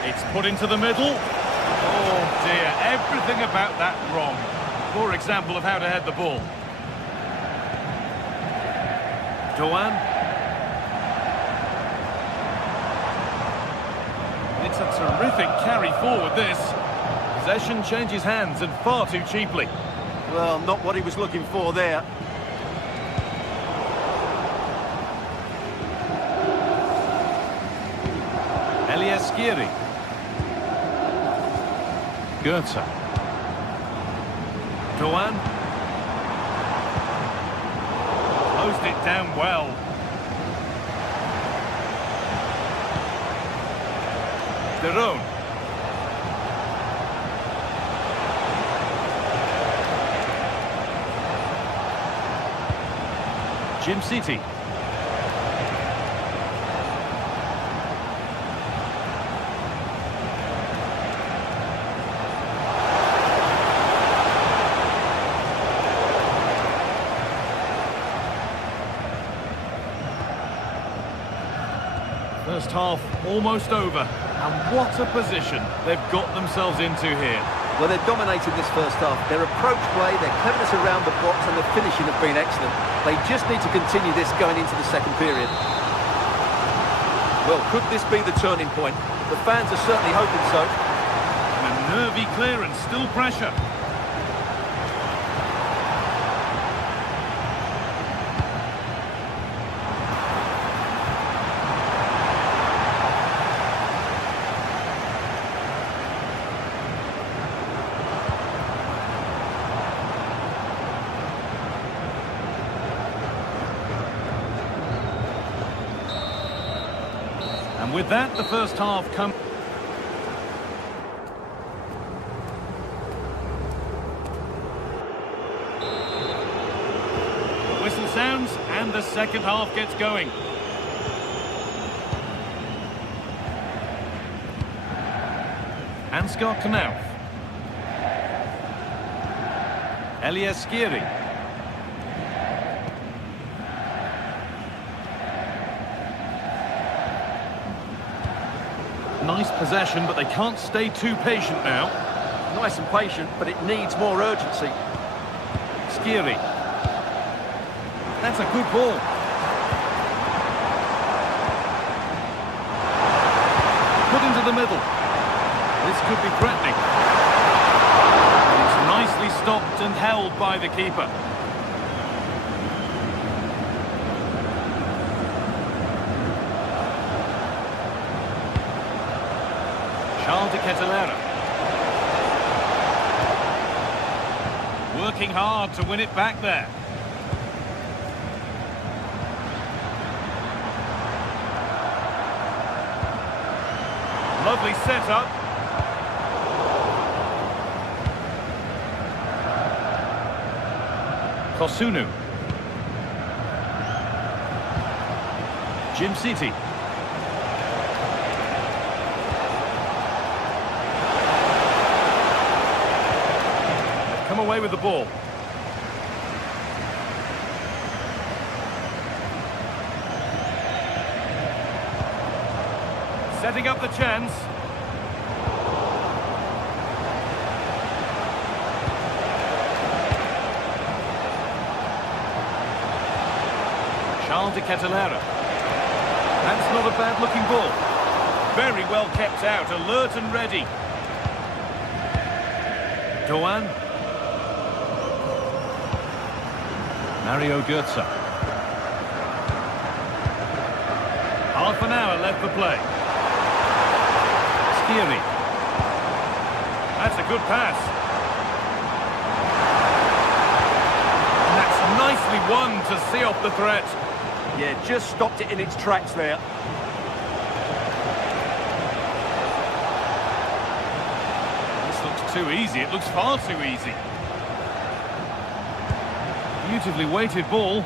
It's put into the middle. Oh dear, everything about that wrong. Poor example of how to head the ball. Doan. It's a terrific carry forward, this. Possession changes hands and far too cheaply. Well, not what he was looking for there. Skiri. Goethe. Doan. Closed it down well. Deron. Jim City. First half almost over, and what a position they've got themselves into here. Well, they've dominated this first half. Their approach play, their cleverness around the box and the finishing have been excellent. They just need to continue this going into the second period. Well, could this be the turning point? The fans are certainly hoping so. And a nervy clearance, still pressure. And with that, the first half comes. The whistle sounds and the second half gets going. Ansgar Knauf. Elias Skiri. Nice possession, but they can't stay too patient now. Nice and patient, but it needs more urgency. Skiri. That's a good ball. Put into the middle. This could be threatening. It's nicely stopped and held by the keeper. Charles de Ketelera. Working hard to win it back there. Lovely setup. Kosunu. Jim City. Come away with the ball. Setting up the chance. Charles de Ketelera. That's not a bad looking ball. Very well kept out, alert and ready. Doan. Mario Götze. Half an hour left for play. Skiri. That's a good pass. And that's nicely won to see off the threat. Yeah, just stopped it in its tracks there. This looks too easy. It looks far too easy. Beautifully weighted ball.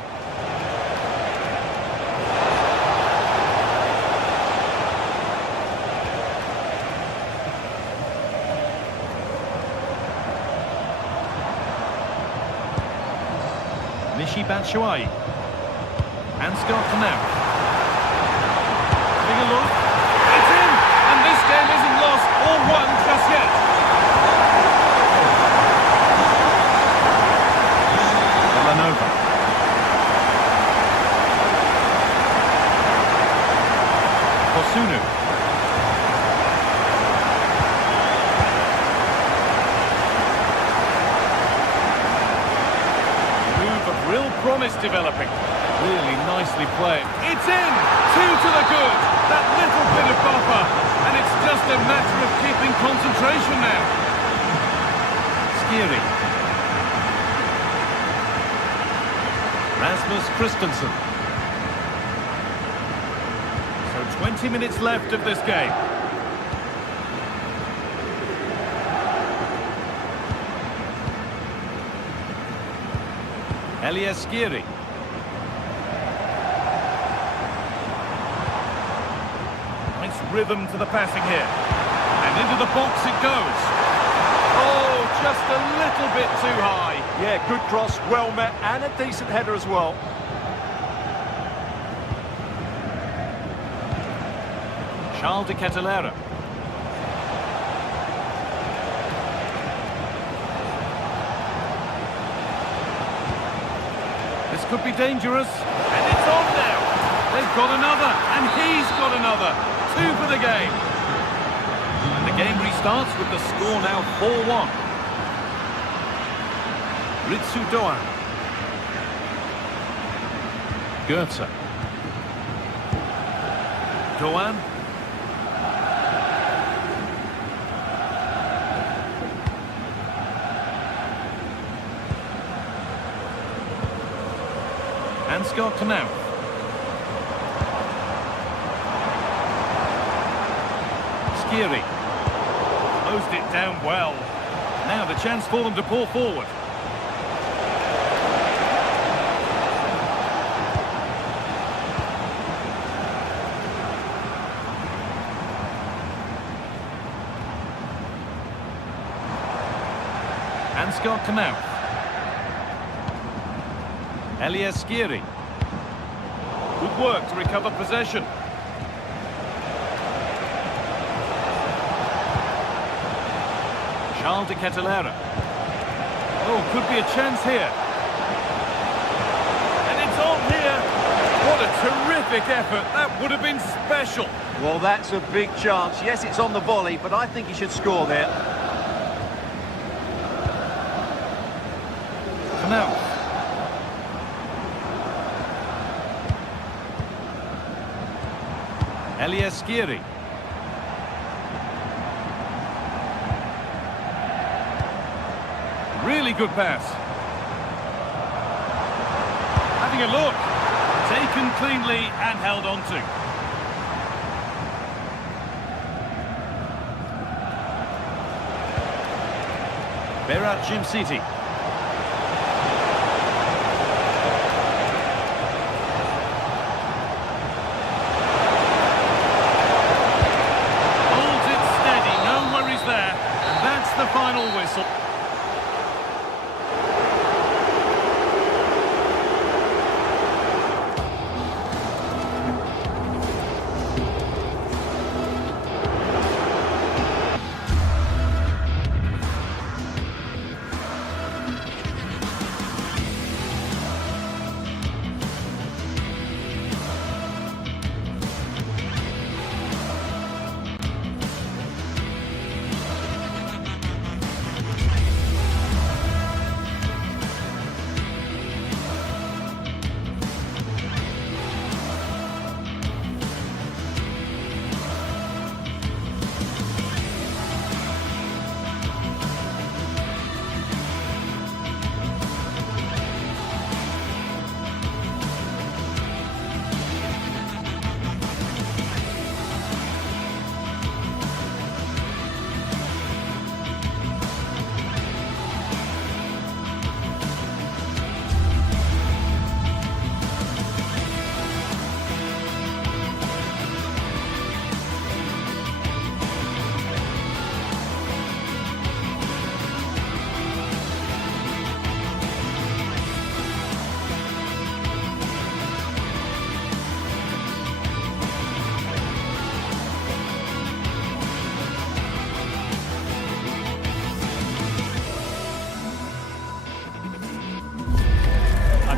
Michy Batshuayi. Ansgar Knauf. Big a look. It's in! And this game isn't lost or won just yet. Villanova. Kosunu. Move of real promise developing. Really nicely played. It's in! 2 to the good. That little bit of buffer. And it's just a matter of keeping concentration now. Skiri. Rasmus Christensen. So 20 minutes left of this game. Elias Skiri. Nice rhythm to the passing here. And into the box it goes. Oh, just a little bit too high. Yeah, good cross, well met, and a decent header as well. Charles de Ketelaere. This could be dangerous. And it's on now. They've got another. And he's got another. 2 for the game. And the game restarts with the score now 4-1. Ritsu Doan. Goetze. Doan. Ansgar Knauff. Skiri. Closed it down well. Now the chance for them to pour forward. Ansgar Knauff. Elias Skiri. Good work to recover possession. Charles de Ketelaere. Oh, could be a chance here. And it's on here. What a terrific effort. That would have been special. Well, that's a big chance. Yes, it's on the volley, but I think he should score there. Knauff. Elias Skiri. Really good pass. Having a look. Taken cleanly and held on to. Berat Jimsiti. The final whistle.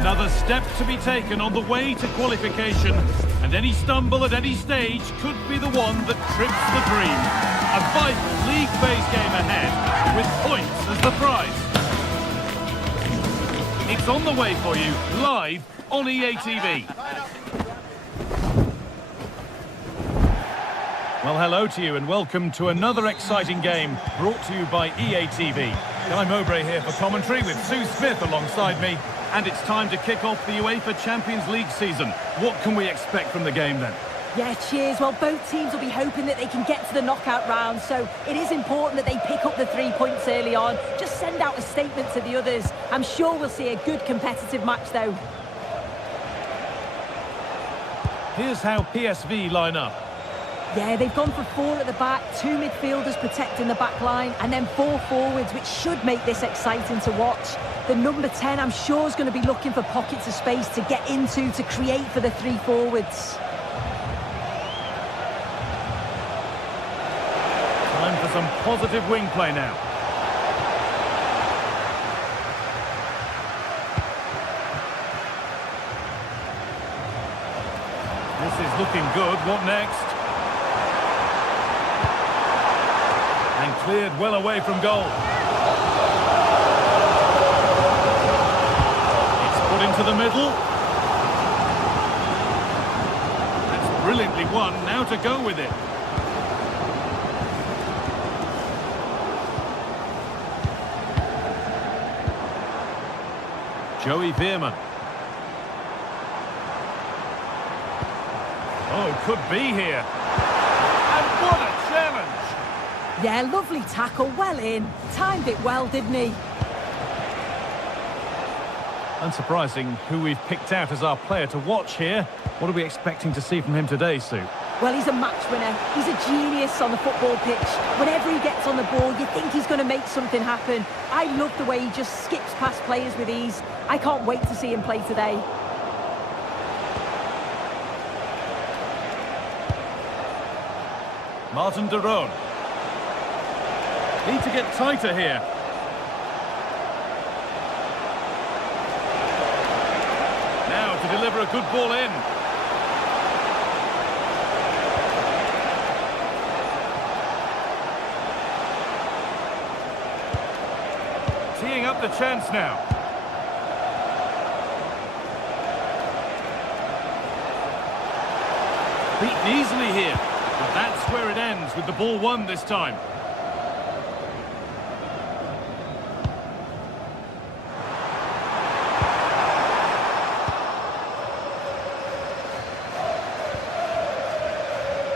Another step to be taken on the way to qualification, and any stumble at any stage could be the one that trips the dream. A vital league phase game ahead, with points as the prize. It's on the way for you, live on EA TV. Well, hello to you and welcome to another exciting game brought to you by EA TV. Guy Mowbray here for commentary with Sue Smith alongside me. And it's time to kick off the UEFA Champions League season. What can we expect from the game then? Yeah, cheers. Well, both teams will be hoping that they can get to the knockout round, so it is important that they pick up the 3 points early on. Just send out a statement to the others. I'm sure we'll see a good competitive match, though. Here's how PSV line up. Yeah, they've gone for 4 at the back, 2 midfielders protecting the back line, and then 4 forwards, which should make this exciting to watch. The number 10, I'm sure, is going to be looking for pockets of space to get into, to create for the 3 forwards. Time for some positive wing play now. This is looking good. What next? And cleared well away from goal. It's put into the middle. That's brilliantly won. Now to go with it. Joey Veerman. Oh, could be here. And what a challenge! Yeah, lovely tackle, well in. Timed it well, didn't he? Unsurprising who we've picked out as our player to watch here. What are we expecting to see from him today, Sue? Well, he's a match winner. He's a genius on the football pitch. Whenever he gets on the ball, you think he's going to make something happen. I love the way he just skips past players with ease. I can't wait to see him play today. Martin de Roon. Need to get tighter here. Now to deliver a good ball in. Teeing up the chance now. Beaten easily here. But that's where it ends, with the ball won this time.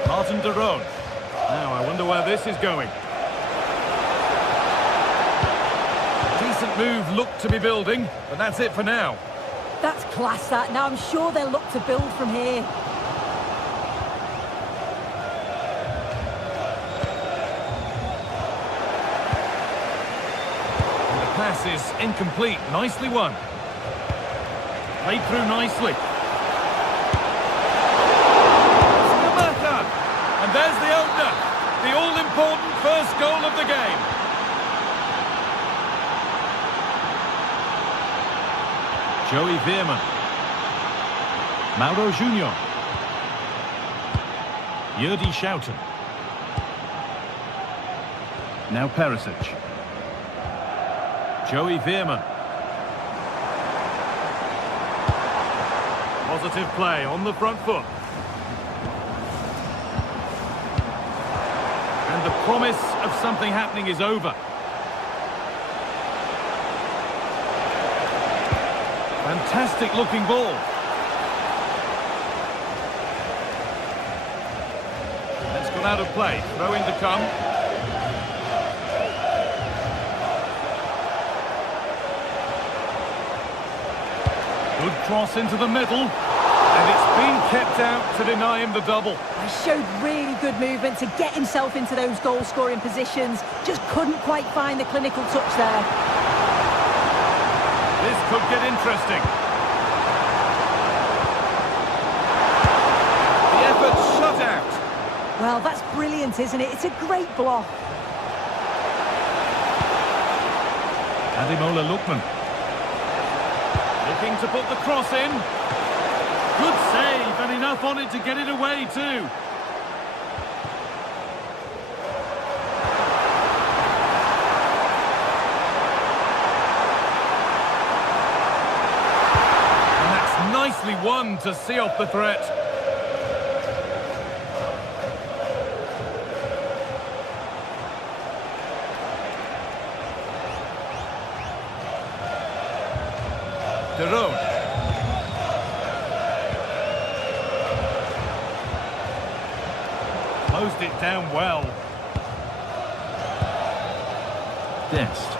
Martin de Roon. Now, I wonder where this is going. Decent move looked to be building, but that's it for now. That's class, that. Now, I'm sure they'll look to build from here. Pass is incomplete. Nicely won. Played through nicely. Skamaka! And there's the opener. The all-important first goal of the game. Joey Veerman. Mauro Junior. Yurdi Schouten. Now Perisic. Joey Veerman. Positive play on the front foot. And the promise of something happening is over. Fantastic looking ball. That's gone out of play. Throw in to come. Good cross into the middle, and it's been kept out to deny him the double. He showed really good movement to get himself into those goal-scoring positions. Just couldn't quite find the clinical touch there. This could get interesting. The effort shut out. Well, that's brilliant, isn't it? It's a great block. Ademola Lookman. Looking to put the cross in. Good save, and enough on it to get it away too. And that's nicely won to see off the threat. De Roon. Closed it down well. Dest.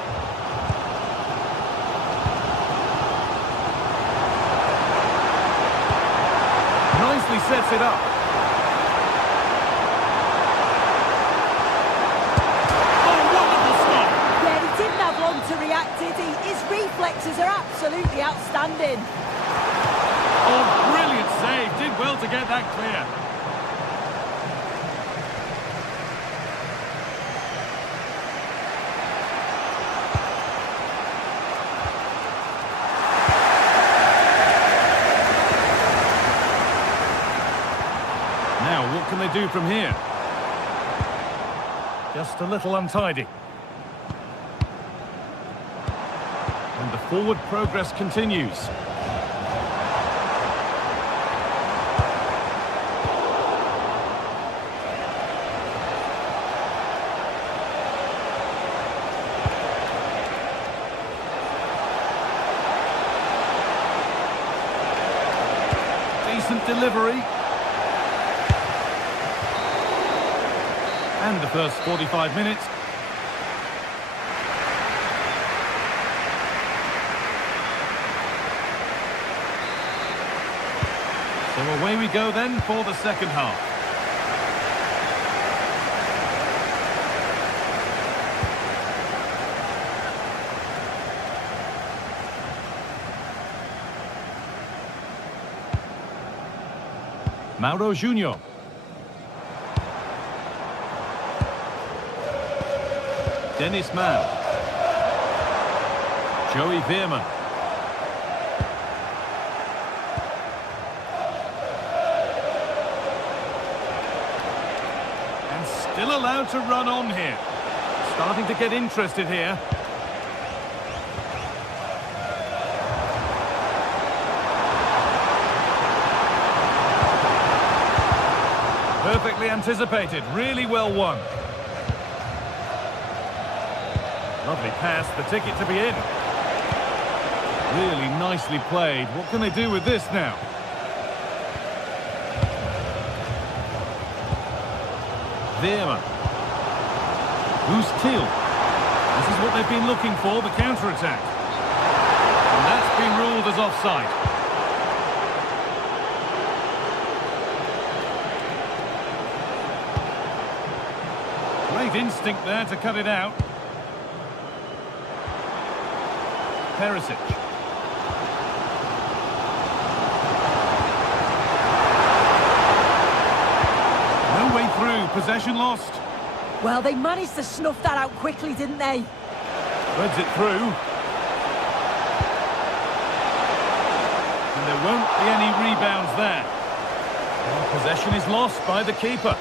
Nicely sets it up. Oh, wonderful stop! Yeah, he didn't have long to react, did he? His reflexes are absolutely outstanding. Oh, brilliant save. Did well to get that clear. Now, what can they do from here? Just a little untidy. And the forward progress continues. Decent delivery. And the first 45 minutes. So away we go then for the second half. Mauro Junior. Dennis Mann. Joey Veerman. And still allowed to run on here. Starting to get interested here. Perfectly anticipated, really well won. Lovely pass, the ticket to be in. Really nicely played. What can they do with this now? Veerman. Who's Thiel? This is what they've been looking for, the counter-attack. And that's been ruled as offside. Great instinct there to cut it out. Perisic. No way through, possession lost. Well, they managed to snuff that out quickly, didn't they? Threads it through. And there won't be any rebounds there. And possession is lost by the keeper.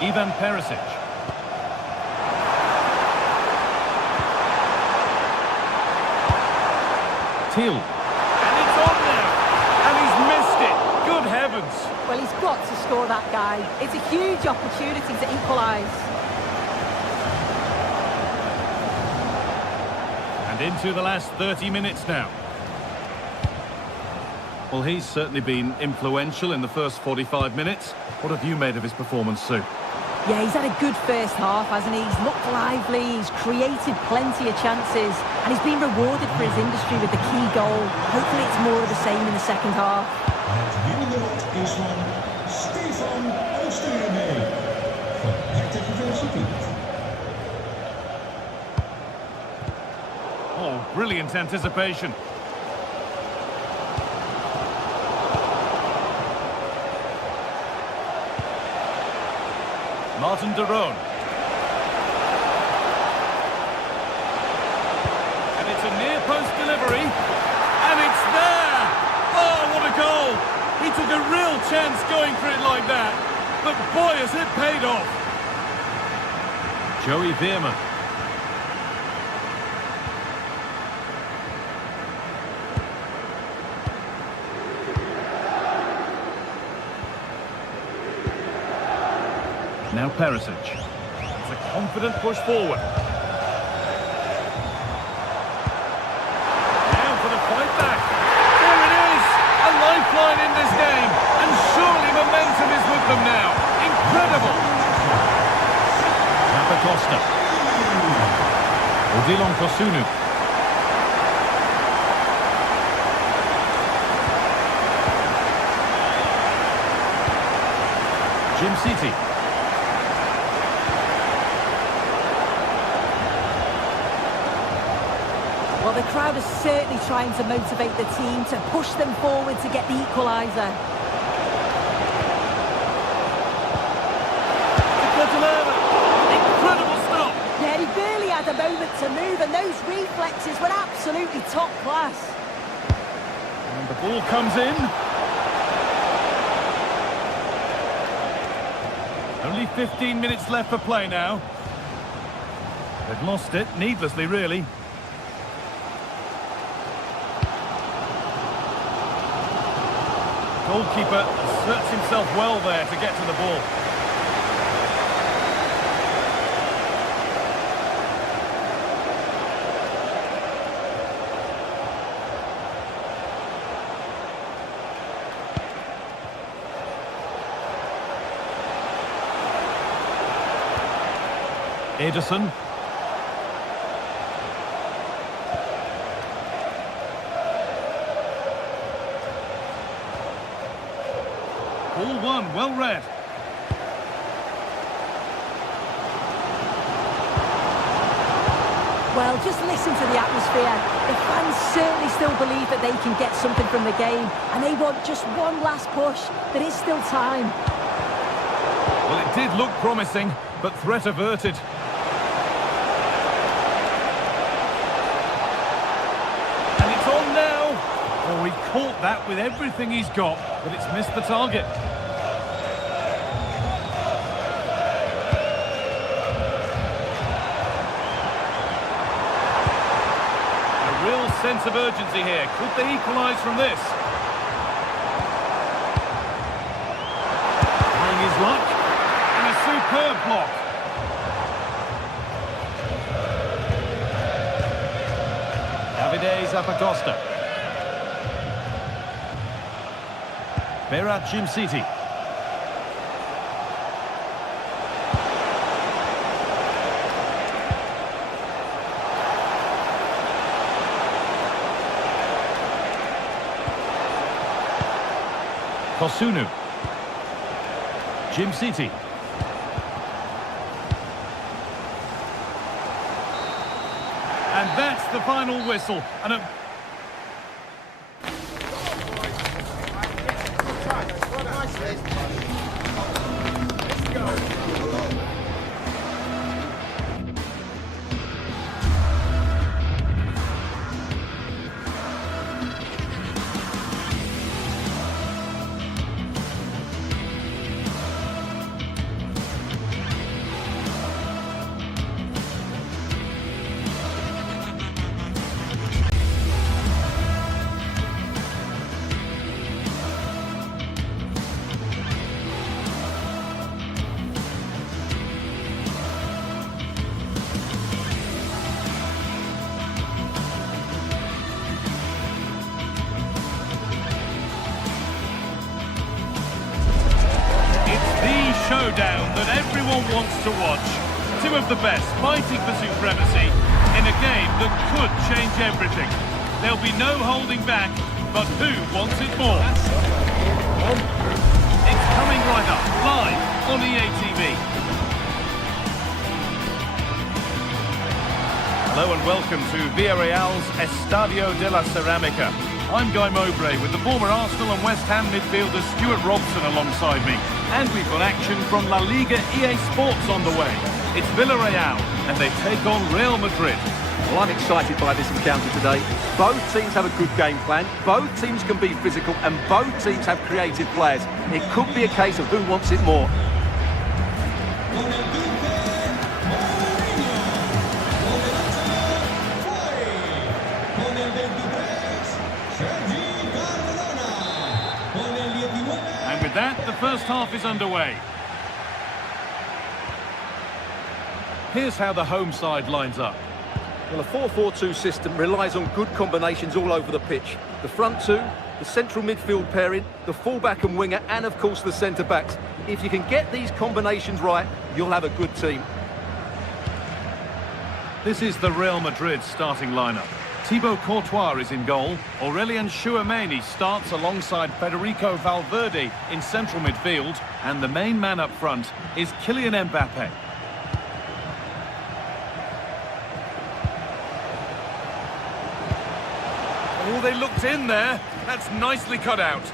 Ivan Perisic. Thiel. And it's on now. And he's missed it. Good heavens. Well, he's got to score that guy. It's a huge opportunity to equalise. And into the last 30 minutes now. Well, he's certainly been influential in the first 45 minutes. What have you made of his performance, Sue? Yeah, he's had a good first half, hasn't he? He's looked lively, he's created plenty of chances, and he's been rewarded for his industry with the key goal. Hopefully it's more of the same in the second half. Het winnende is van Stefan Oostermee. Van harte gefeliciteerd. Oh, brilliant anticipation. Martin de Roon. And it's a near-post delivery. And it's there! Oh, what a goal! He took a real chance going for it like that. But boy, has it paid off. Joey Veerman. Now Perisic. It's a confident push forward. Costa. Odilon Kosunu. Jim City. Well, the crowd is certainly trying to motivate the team to push them forward to get the equaliser. Incredible stop. Yeah, he barely had a moment to move, and those reflexes were absolutely top class. And the ball comes in. Only 15 minutes left for play now. They've lost it, needlessly really. Goalkeeper asserts himself well there to get to the ball. Ederson. Ball one, well read. Well, just listen to the atmosphere. The fans certainly still believe that they can get something from the game, and they want just one last push. There is still time. Well, it did look promising, but threat averted. And it's on now. Oh, he caught that with everything he's got, but it's missed the target. Real sense of urgency here. Could they equalise from this? Trying his luck. And a superb block. Davide Zappacosta. Berat Jim City. Kosunu. Jim City. And that's the final whistle. And a... showdown that everyone wants to watch. Two of the best fighting for supremacy in a game that could change everything. There'll be no holding back, but who wants it more? It's coming right up, live on EA TV. Hello and welcome to Villarreal's Estadio de la Ceramica. I'm Guy Mowbray with the former Arsenal and West Ham midfielder Stuart Robson alongside me. And we've got action from La Liga EA Sports on the way. It's Villarreal, and they take on Real Madrid. Well, I'm excited by this encounter today. Both teams have a good game plan, both teams can be physical, and both teams have creative players. It could be a case of who wants it more. And with that, the first half is underway. Here's how the home side lines up. Well, a 4-4-2 system relies on good combinations all over the pitch. The front two, the central midfield pairing, the fullback and winger, and of course the centre-backs. If you can get these combinations right, you'll have a good team. This is the Real Madrid starting lineup. Thibaut Courtois is in goal. Aurelien Tchouameni starts alongside Federico Valverde in central midfield. And the main man up front is Kylian Mbappe. Oh, they looked in there. That's nicely cut out.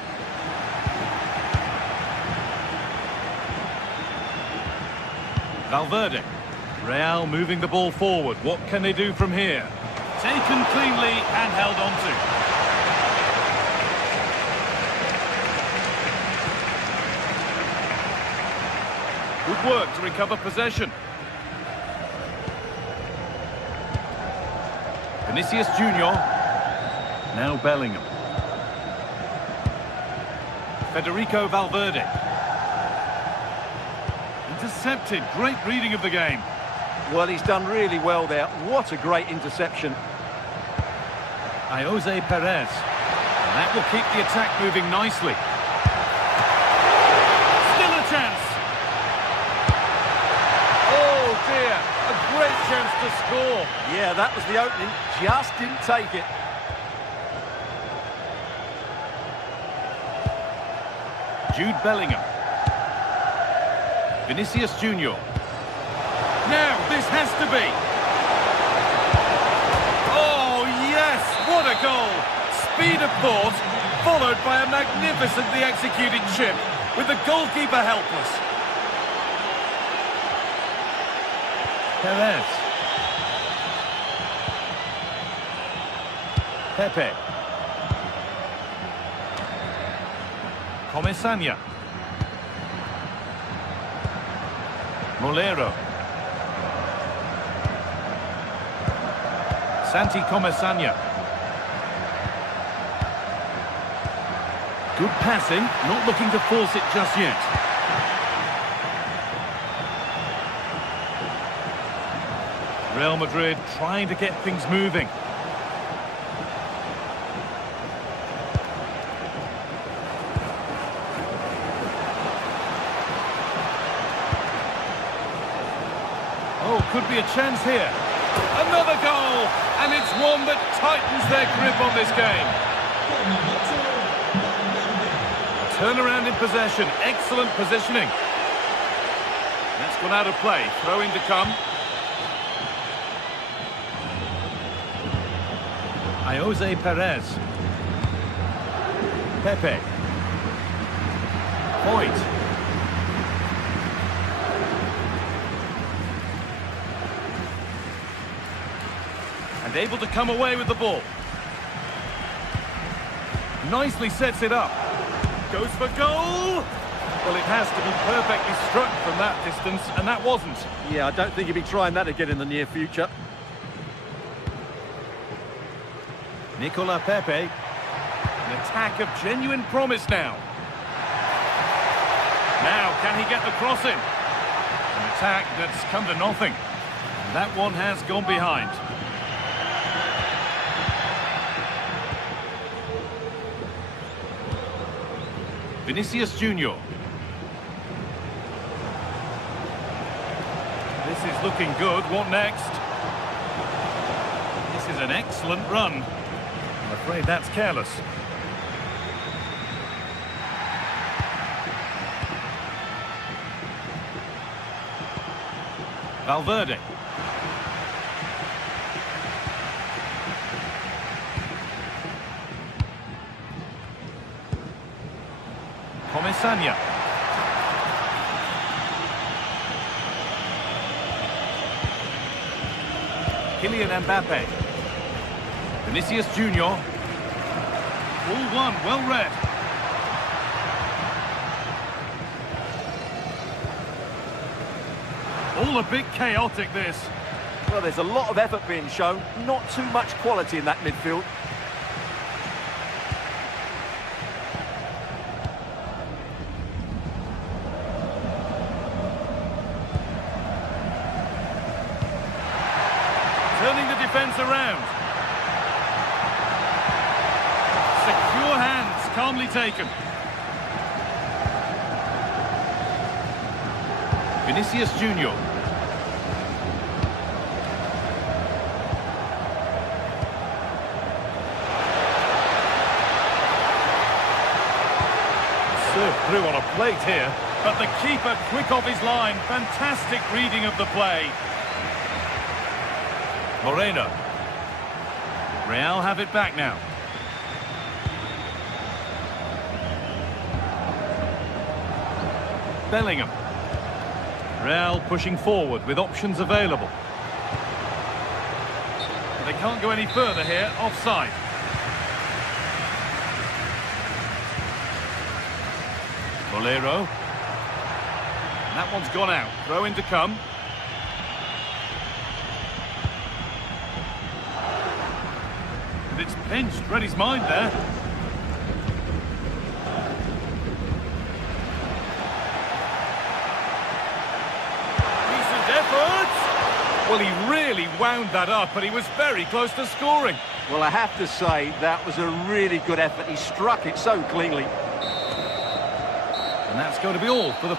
Valverde. Real moving the ball forward. What can they do from here? Taken cleanly and held on to. Good work to recover possession. Vinicius Junior. Now Bellingham. Federico Valverde. Intercepted. Great reading of the game. Well, he's done really well there. What a great interception. Jose Perez. And that will keep the attack moving nicely. Still a chance. Oh dear, a great chance to score. Yeah, that was the opening. Just didn't take it. Jude Bellingham. Vinicius Junior. Now, this has to be. Oh, yes! What a goal! Speed of thought, followed by a magnificently executed chip, with the goalkeeper helpless. Perez. Pepe. Comesaña. Molero. Santi Comesaña. Good passing, not looking to force it just yet. Real Madrid trying to get things moving. Oh, could be a chance here. Another goal, and it's one that tightens their grip on this game. Turnaround in possession, excellent positioning. That's gone out of play, throw-in to come. Jose Perez. Pepe. Hoyt. And able to come away with the ball. Nicely sets it up. Goes for goal! Well, it has to be perfectly struck from that distance, and that wasn't. Yeah, I don't think he'll be trying that again in the near future. Nicola Pepe. An attack of genuine promise now. Now, can he get the cross in? An attack that's come to nothing. And that one has gone behind. Vinicius Junior. This is looking good. What next? This is an excellent run. I'm afraid that's careless. Valverde. Comesaña. Kylian Mbappe. Vinicius Junior. All one, well read. All a bit chaotic, this. Well, there's a lot of effort being shown, not too much quality in that midfield. Turning the defence around. Secure hands, calmly taken. Vinicius Junior. through on a plate here. But the keeper quick off his line. Fantastic reading of the play. Moreno. Real have it back now. Bellingham. Real pushing forward with options available. They can't go any further here, offside. Bolero. That one's gone out. Throw in to come. And it's pinched. Read his mind there. Decent effort. Well, he really wound that up, but he was very close to scoring. Well, I have to say, that was a really good effort. He struck it so cleanly. And that's going to be all for the...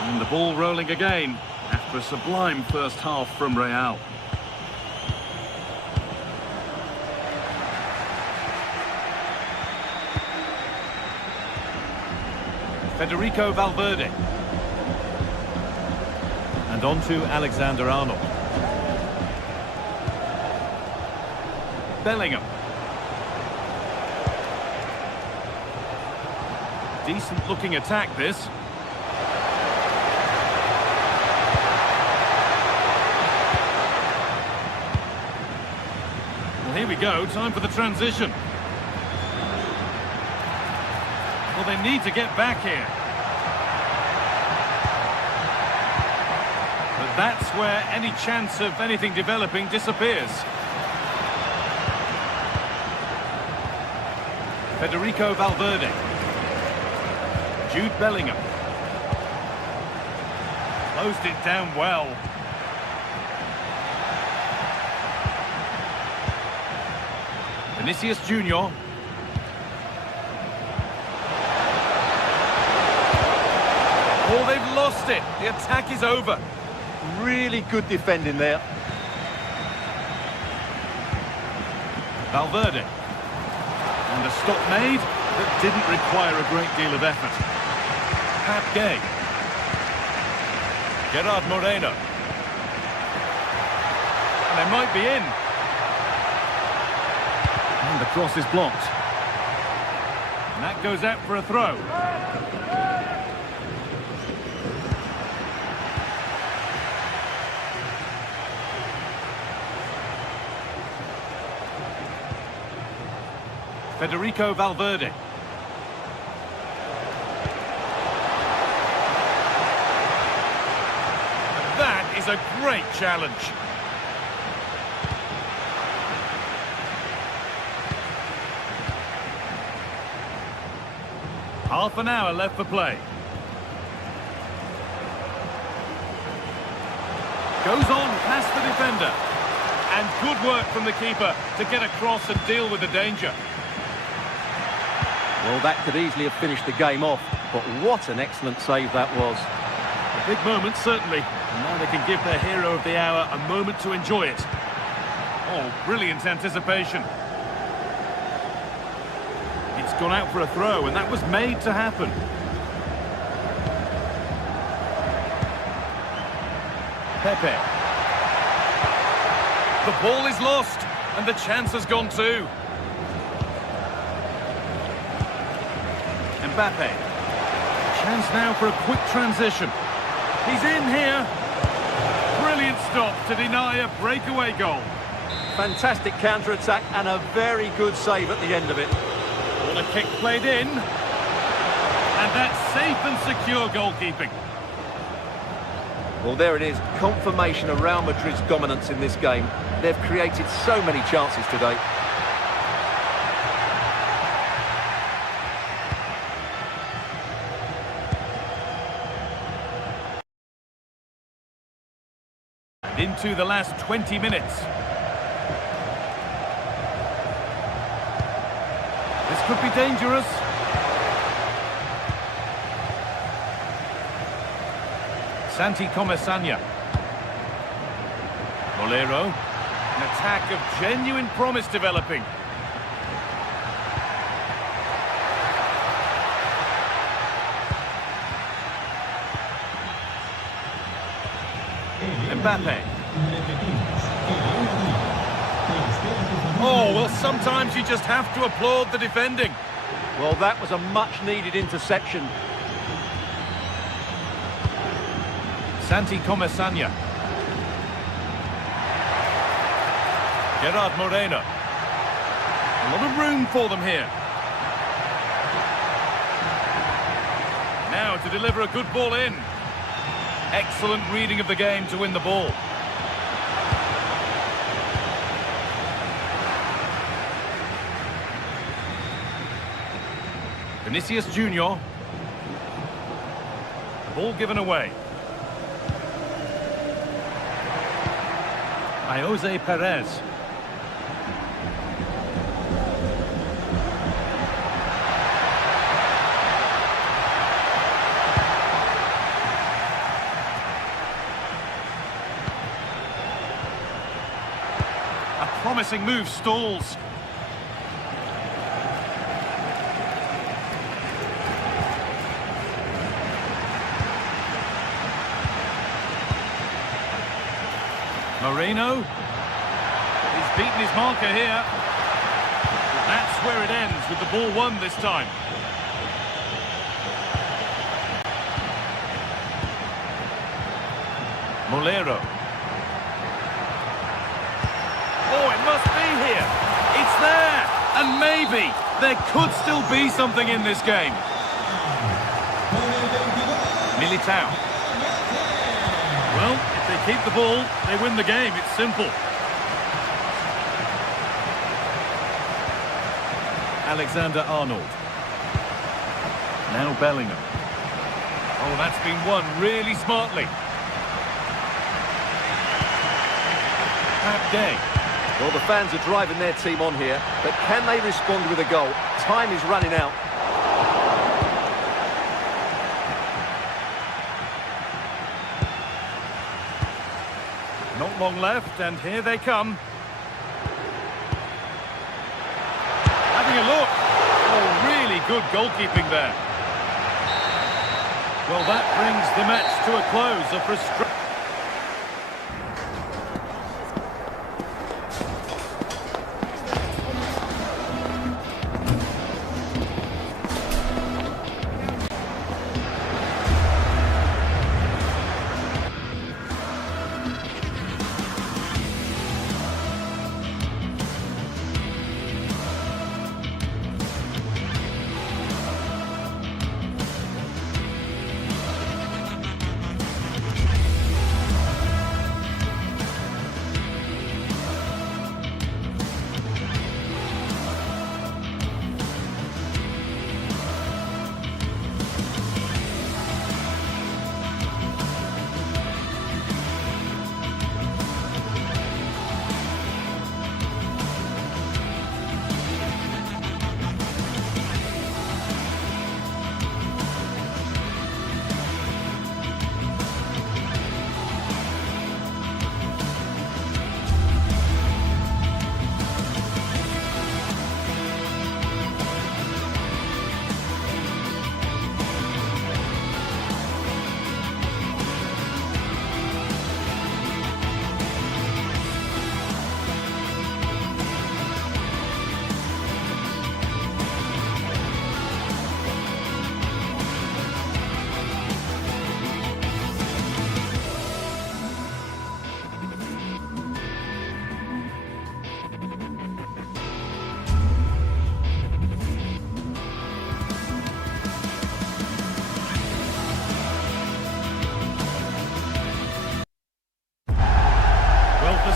And the ball rolling again after a sublime first half from Real. Federico Valverde. And on to Alexander-Arnold. Bellingham. Decent looking attack this. Well, here we go, time for the transition. Well, they need to get back here. But that's where any chance of anything developing disappears. Federico Valverde. Jude Bellingham. Closed it down well. Vinicius Junior. Oh, they've lost it. The attack is over. Really good defending there. Valverde. And a stop made that didn't require a great deal of effort. Pat Gay. Gerard Moreno. And they might be in. And the cross is blocked. And that goes out for a throw. Federico Valverde. That is a great challenge. Half an hour left for play. Goes on past the defender. And good work from the keeper to get across and deal with the danger. Well, that could easily have finished the game off, but what an excellent save that was. A big moment, certainly. And now they can give their hero of the hour a moment to enjoy it. Oh, brilliant anticipation. It's gone out for a throw, and that was made to happen. Pepe. The ball is lost, and the chance has gone too. Mbappe. Chance now for a quick transition. He's in here. Brilliant stop to deny a breakaway goal. Fantastic counter-attack and a very good save at the end of it. Well, a kick played in. And that's safe and secure goalkeeping. Well, there it is. Confirmation of Real Madrid's dominance in this game. They've created so many chances today. Into the last 20 minutes. This could be dangerous. Santi Comesaña. Bolero. An attack of genuine promise developing. Mbappe. Oh, well, sometimes you just have to applaud the defending. Well, that was a much-needed interception. Santi Comesaña. Gerard Moreno. A lot of room for them here. Now to deliver a good ball in. Excellent reading of the game to win the ball. Vinicius Junior. Ball given away. Jose Perez. A promising move stalls. Moreno. He's beaten his marker here. That's where it ends, with the ball won this time. Molero. Oh, it must be here. It's there. And maybe there could still be something in this game. Militao. Well, if they keep the ball, they win the game. It's simple. Alexander-Arnold. Now Bellingham. Oh, that's been won really smartly. Day. Well, the fans are driving their team on here, but can they respond with a goal? Time is running out. Not long left, and here they come. Having a look. Oh, really good goalkeeping there. Well, that brings the match to a close. A frustration.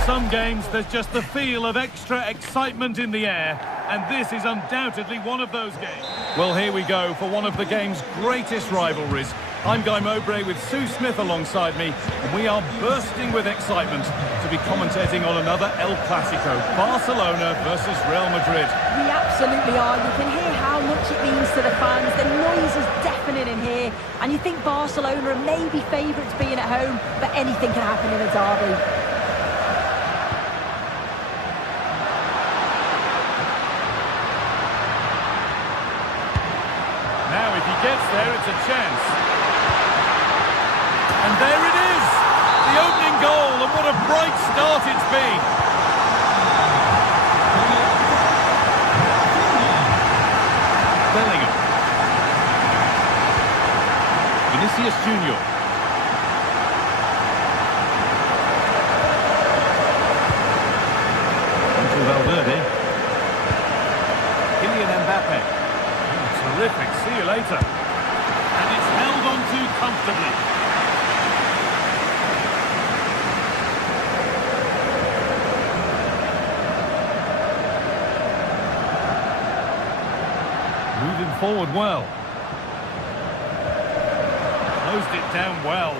Some games, there's just the feel of extra excitement in the air, and this is undoubtedly one of those games. Well, here we go for one of the game's greatest rivalries. I'm Guy Mowbray with Sue Smith alongside me, and we are bursting with excitement to be commentating on another El Clasico, Barcelona versus Real Madrid. We absolutely are. You can hear how much it means to the fans. The noise is deafening in here, and you think Barcelona are maybe favourites being at home, but anything can happen in a derby. gets there, it's a chance. And there it is! The opening goal, and what a bright start it's been! Bellingham. Vinicius Junior. Onto Valverde. Kylian Mbappe. Terrific, see you later. And it's held on to comfortably. Moving forward well. Closed it down well.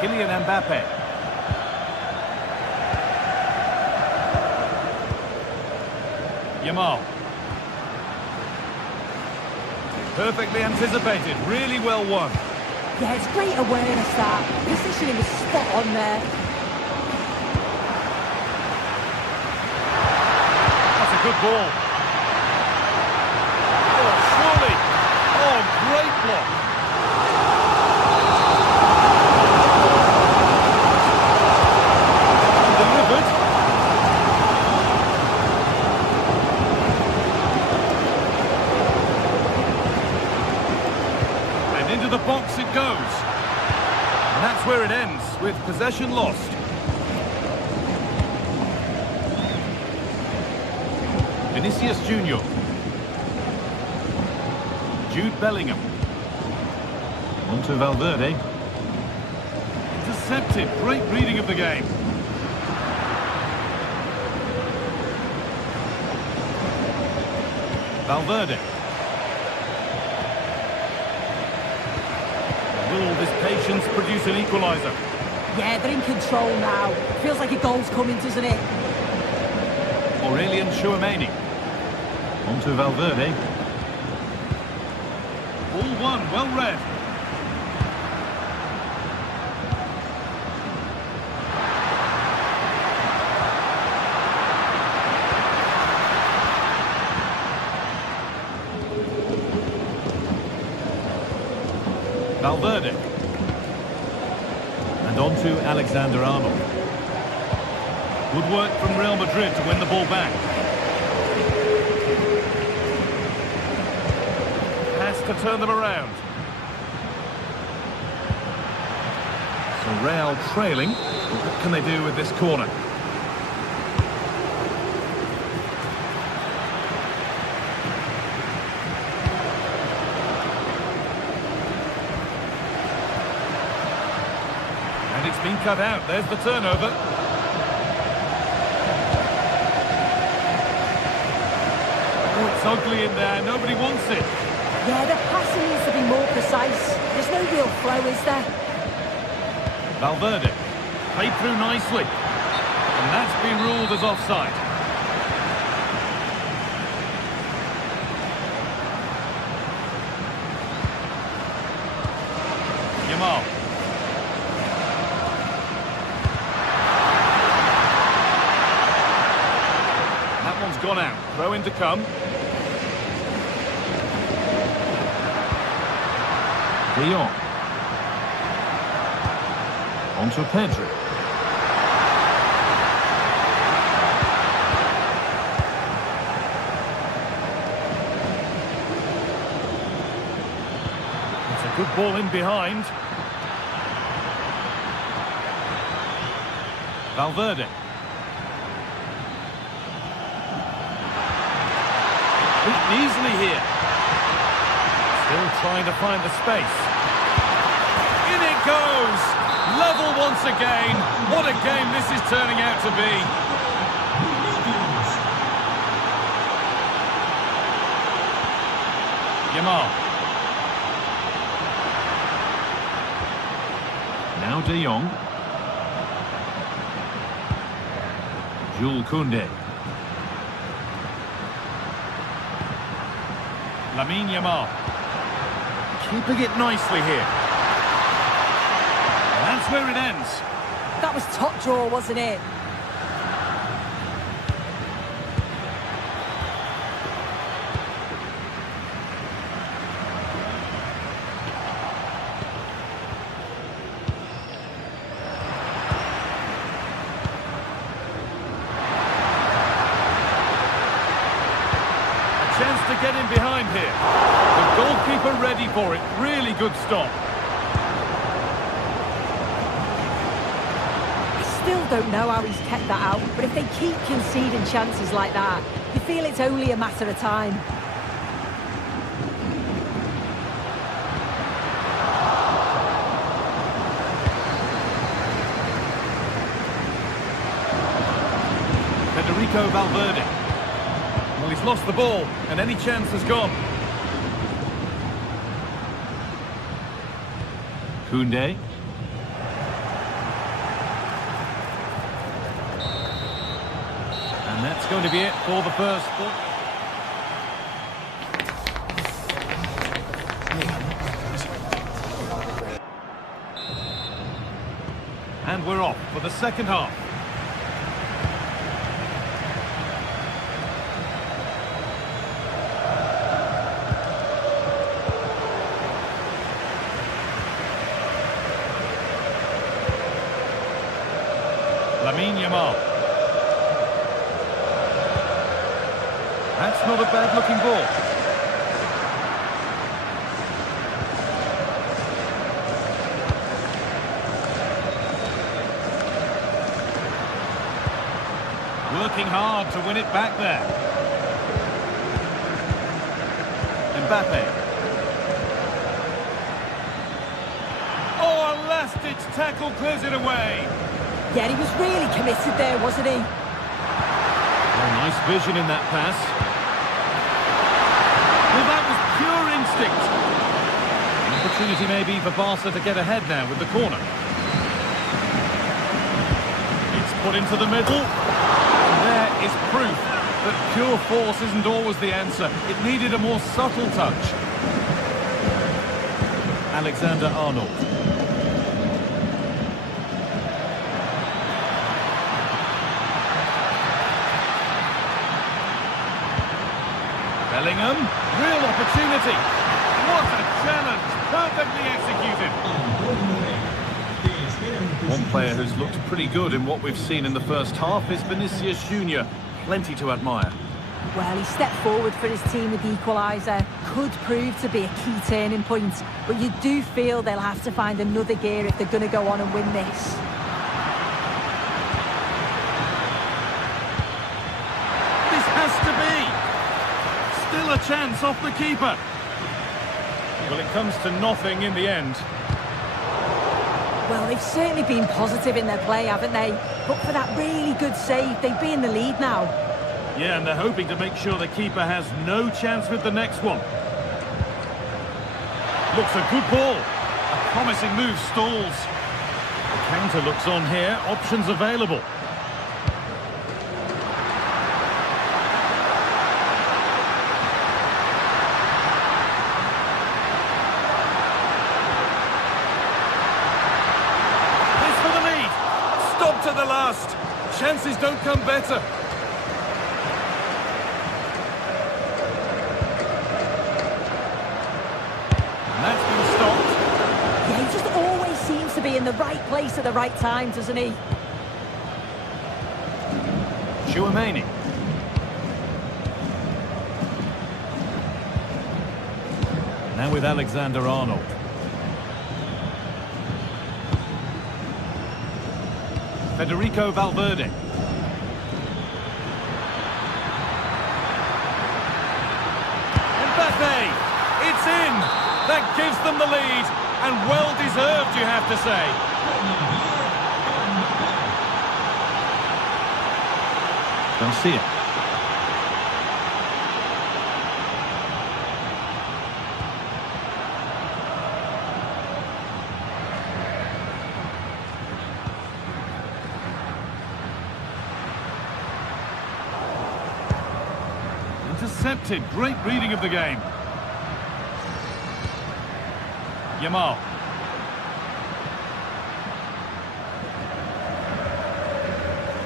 Kylian Mbappe. Yamal. Perfectly anticipated, really well won. Yeah, it's great awareness that. Positioning was spot on there. That's a good ball. Oh, surely. Oh, great block. Delivered. And into the box it goes. And that's where it ends, with possession lost. Vinicius Junior. Jude Bellingham. Onto Valverde. Intercepted. Great reading of the game. Valverde. Will all this patience produce an equaliser? Yeah, they're in control now. Feels like a goal's coming, doesn't it? Aurelien Tchouameni. Onto Valverde. Ball one, well read. Valverde. And on to Alexander-Arnold. Good work from Real Madrid to win the ball back. Has to turn them around. So Real trailing. But what can they do with this corner? And it's been cut out. There's the turnover. Oh, it's ugly in there. Nobody wants it. Yeah, the passing needs to be more precise. There's no real flow, is there? Valverde. Played through nicely. And that's been ruled as offside. Yamal. That one's gone out. Throw in to come. De Jong. On to Pedri. It's a good ball in behind. Valverde. Beaten easily here. Still trying to find the space. In it goes! Level once again. What a game this is turning out to be. Yamal. Now De Jong. Jules Koundé. Lamine Yamal. Keeping it nicely here. And that's where it ends. That was top draw, wasn't it? chance to get in behind here. The goalkeeper ready for it. Really good stop. I still don't know how he's kept that out, but if they keep conceding chances like that, you feel it's only a matter of time. Federico Valverde. Well, he's lost the ball, and any chance has gone. Koundé. And that's going to be it for the first. And we're off for the second half. Yamal. That's not a bad-looking ball. Working hard to win it back there. Mbappe. Oh, a last-ditch tackle clears it away. Yeah, he was really committed there, wasn't he? Oh, nice vision in that pass. Well, that was pure instinct. An opportunity maybe for Barca to get ahead now with the corner. It's put into the middle. And there is proof that pure force isn't always the answer. It needed a more subtle touch. Alexander-Arnold. Bellingham, real opportunity. What a challenge, perfectly executed. One player who's looked pretty good in what we've seen in the first half is Vinicius Junior. Plenty to admire. Well, he stepped forward for his team with the equaliser. Could prove to be a key turning point, but you do feel they'll have to find another gear if they're going to go on and win this. This has to be. Still a chance off the keeper. Well, it comes to nothing in the end. Well, they've certainly been positive in their play, haven't they? But for that really good save, they'd be in the lead now. Yeah, and they're hoping to make sure the keeper has no chance with the next one. Looks a good ball. A promising move stalls. The counter looks on here. Options available. To the last. Chances don't come better. And that's been stopped. Yeah, he just always seems to be in the right place at the right time, doesn't he? Tchouaméni. Now with Alexander-Arnold. Federico Valverde. Mbappe! It's in! That gives them the lead, and well deserved, you have to say. Garcia. Intercepted. Great reading of the game. Yamal.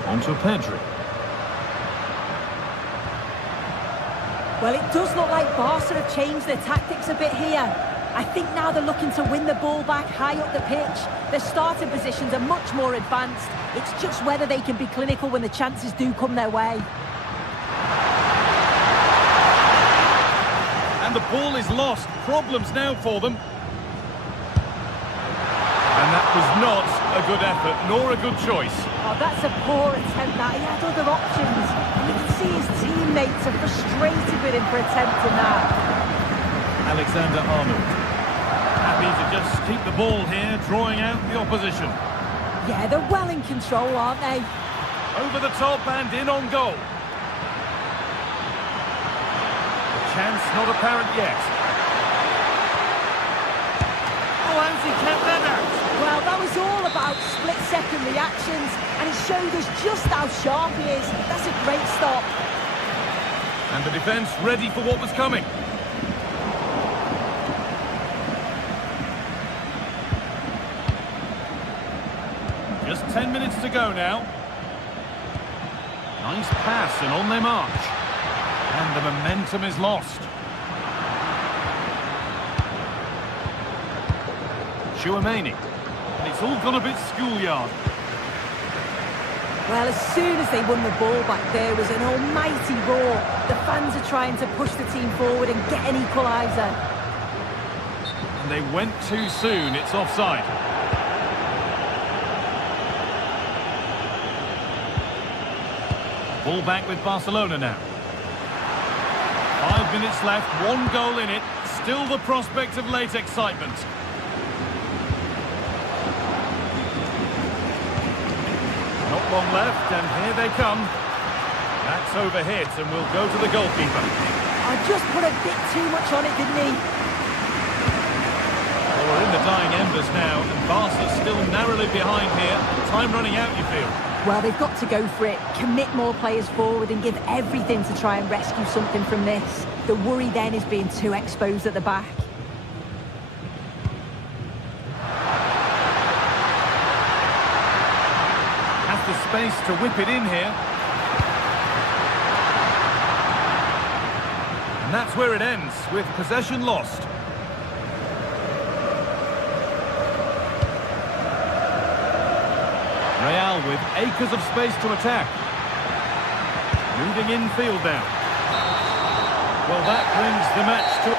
On to Pedri. Well, it does look like Barca have changed their tactics a bit here. I think now they're looking to win the ball back high up the pitch. Their starting positions are much more advanced. It's just whether they can be clinical when the chances do come their way. And the ball is lost. Problems now for them. And that was not a good effort, nor a good choice. Oh, that's a poor attempt, that. He had other options. And you can see his teammates are frustrated with him for attempting that. Alexander-Arnold. Happy to just keep the ball here, drawing out the opposition. Yeah, they're well in control, aren't they? Over the top and in on goal. Chance not apparent yet. Oh, how's he kept that out? Well, that was all about split-second reactions, and it showed us just how sharp he is. That's a great stop. And the defence ready for what was coming. Just 10 minutes to go now. Nice pass and on their march. And the momentum is lost. Chouameni. And it's all gone a bit schoolyard. Well, as soon as they won the ball back, there was an almighty roar. The fans are trying to push the team forward and get an equaliser. And they went too soon. It's offside. Ball back with Barcelona now. 5 minutes left, 1 goal in it. Still the prospect of late excitement. Not long left, and here they come. That's overhit, and we'll go to the goalkeeper. I just put a bit too much on it, didn't he? Well, we're in the dying embers now, and Barca's still narrowly behind here. Time running out, you feel? Well, they've got to go for it, commit more players forward and give everything to try and rescue something from this. The worry then is being too exposed at the back. Has the space to whip it in here. And that's where it ends, with possession lost. Real with acres of space to attack. Moving infield now. Well, that brings the match to...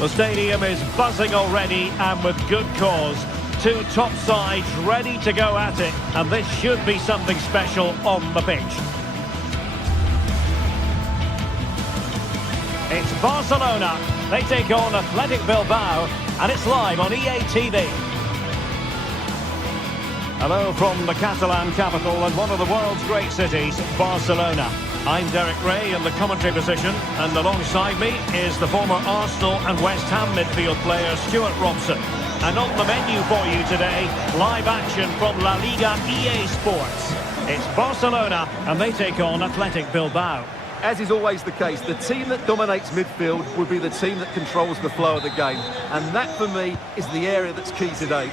The stadium is buzzing already, and with good cause. Two top sides ready to go at it, and this should be something special on the pitch. It's Barcelona. They take on Athletic Bilbao, and it's live on EA TV. Hello from the Catalan capital and one of the world's great cities, Barcelona. I'm Derek Ray in the commentary position, and alongside me is the former Arsenal and West Ham midfield player Stuart Robson. And on the menu for you today, live action from La Liga EA Sports. It's Barcelona, and they take on Athletic Bilbao. As is always the case, the team that dominates midfield will be the team that controls the flow of the game. And that, for me, is the area that's key today.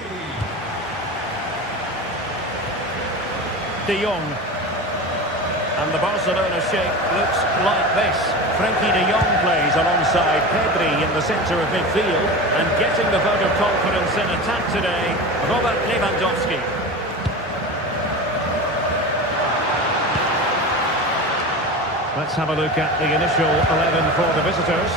De Jong. And the Barcelona shape looks like this. Frenkie de Jong plays alongside Pedri in the centre of midfield, and getting the vote of confidence in attack today, Robert Lewandowski. Let's have a look at the initial 11 for the visitors.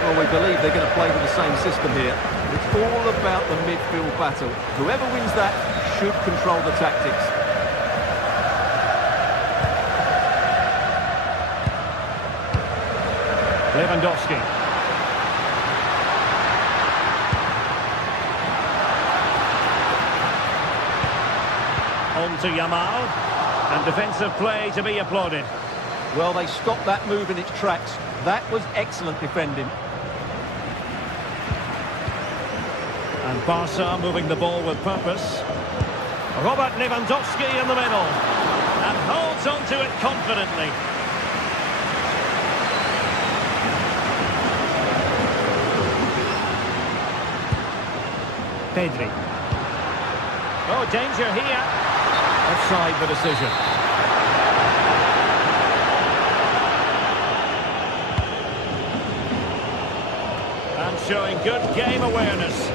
Well, we believe they're going to play with the same system here. It's all about the midfield battle. Whoever wins that should control the tactics. Lewandowski. on to Yamal. And defensive play to be applauded. Well, they stopped that move in its tracks. That was excellent defending. And Barca moving the ball with purpose. Robert Lewandowski in the middle. And holds on to it confidently. Pedri. Oh, danger here. Offside the decision. And showing good game awareness.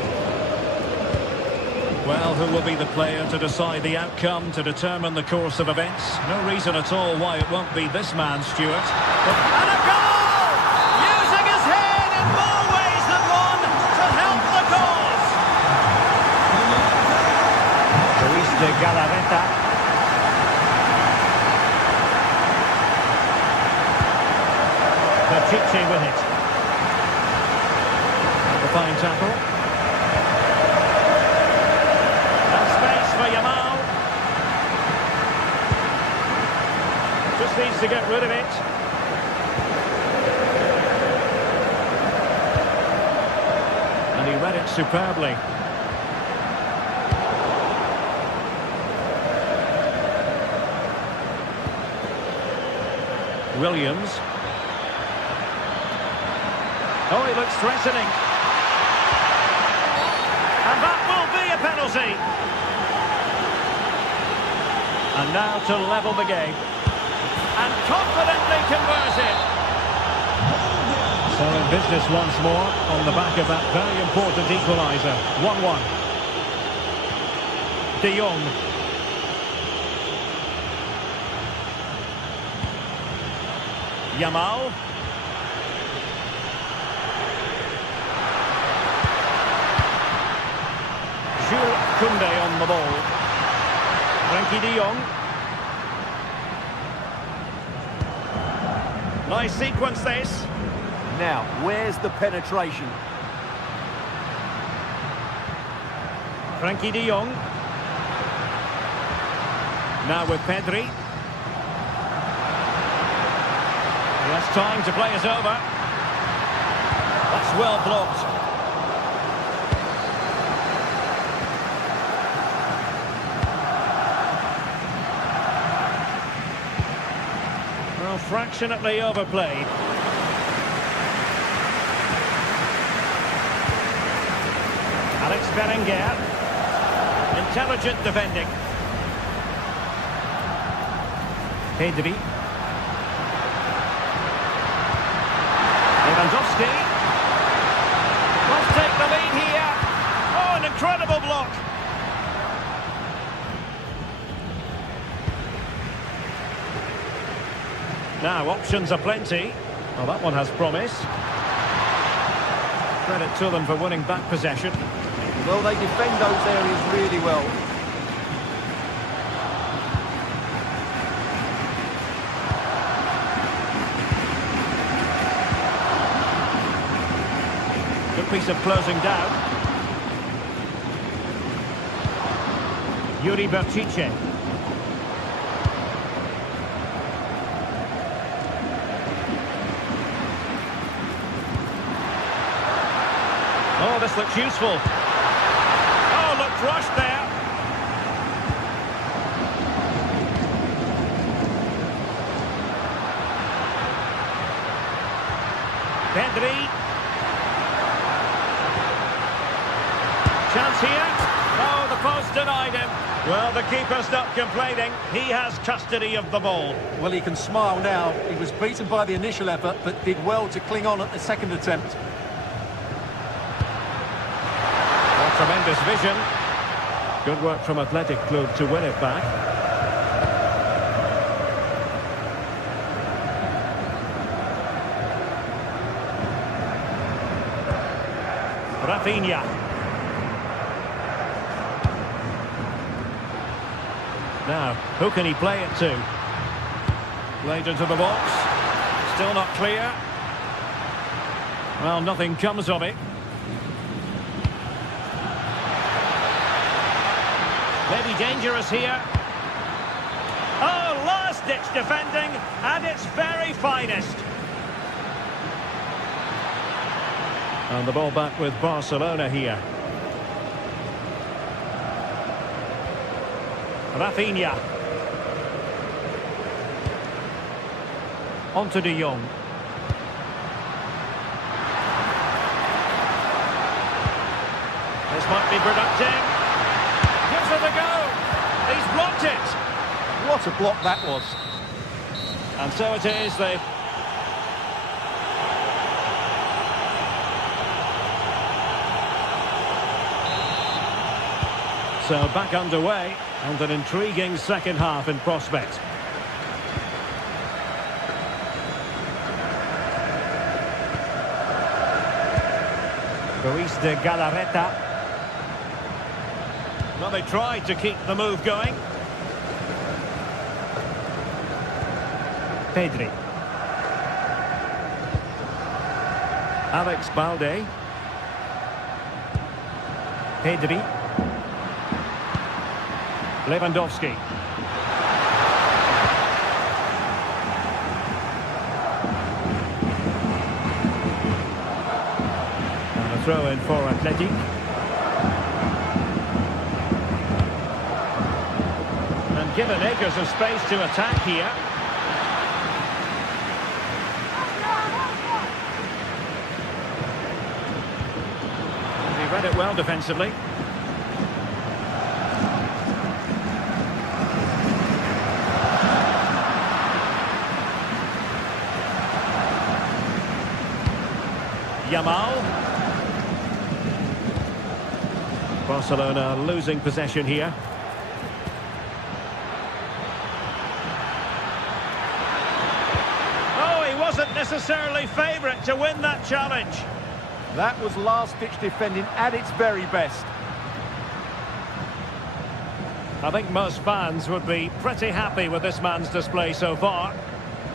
Well, who will be the player to decide the outcome, to determine the course of events? No reason at all why it won't be this man, Stuart. And a goal! Using his head in more ways than one to help the cause. Luis de Galarreta. Berchiche with it. And the fine tackle. For Yamal. Just needs to get rid of it. And he read it superbly. Williams. Oh, he looks threatening. And that will be a penalty. And now to level the game. And confidently converted. So in business once more on the back of that very important equaliser. 1-1. De Jong. Yamal. Jules Koundé on the ball. Frenkie de Jong. Nice sequence this. Now, where's the penetration? Frenkie de Jong. Now with Pedri. He has time to play it over. That's well blocked. Fractionately overplayed. Alex Berenguer. Intelligent defending. Pedri. Lewandowski. Must take the lead here. Oh, an incredible block. Now, options are plenty. Well, that one has promise. Credit to them for winning back possession. Well, they defend those areas really well. Good piece of closing down. Yuri Berchiche. Oh, this looks useful. Oh, looked rushed there. Pedri. Chance here. Oh, the post denied him. Well, the keeper stopped complaining. He has custody of the ball. Well, he can smile now. He was beaten by the initial effort, but did well to cling on at the second attempt. Tremendous vision. Good work from Athletic Club to win it back. Rafinha. Now, who can he play it to? Played into the box. Still not clear. Well, nothing comes of it. Maybe dangerous here. last-ditch defending at its very finest. And the ball back with Barcelona here. Rafinha. On to De Jong. This might be productive. Gives it a go. He's blocked it. What a block that was. And so it is. They've... So back underway, and an intriguing second half in prospect. Luis de Galarreta. Well, they tried to keep the move going. Pedri. Alex Balde. Pedri. Lewandowski. And a throw in for Athletic. And given acres of space to attack here. He read it well defensively. Yamal. Barcelona losing possession here. Oh, he wasn't necessarily favourite to win that challenge. That was last-ditch defending at its very best. I think most fans would be pretty happy with this man's display so far.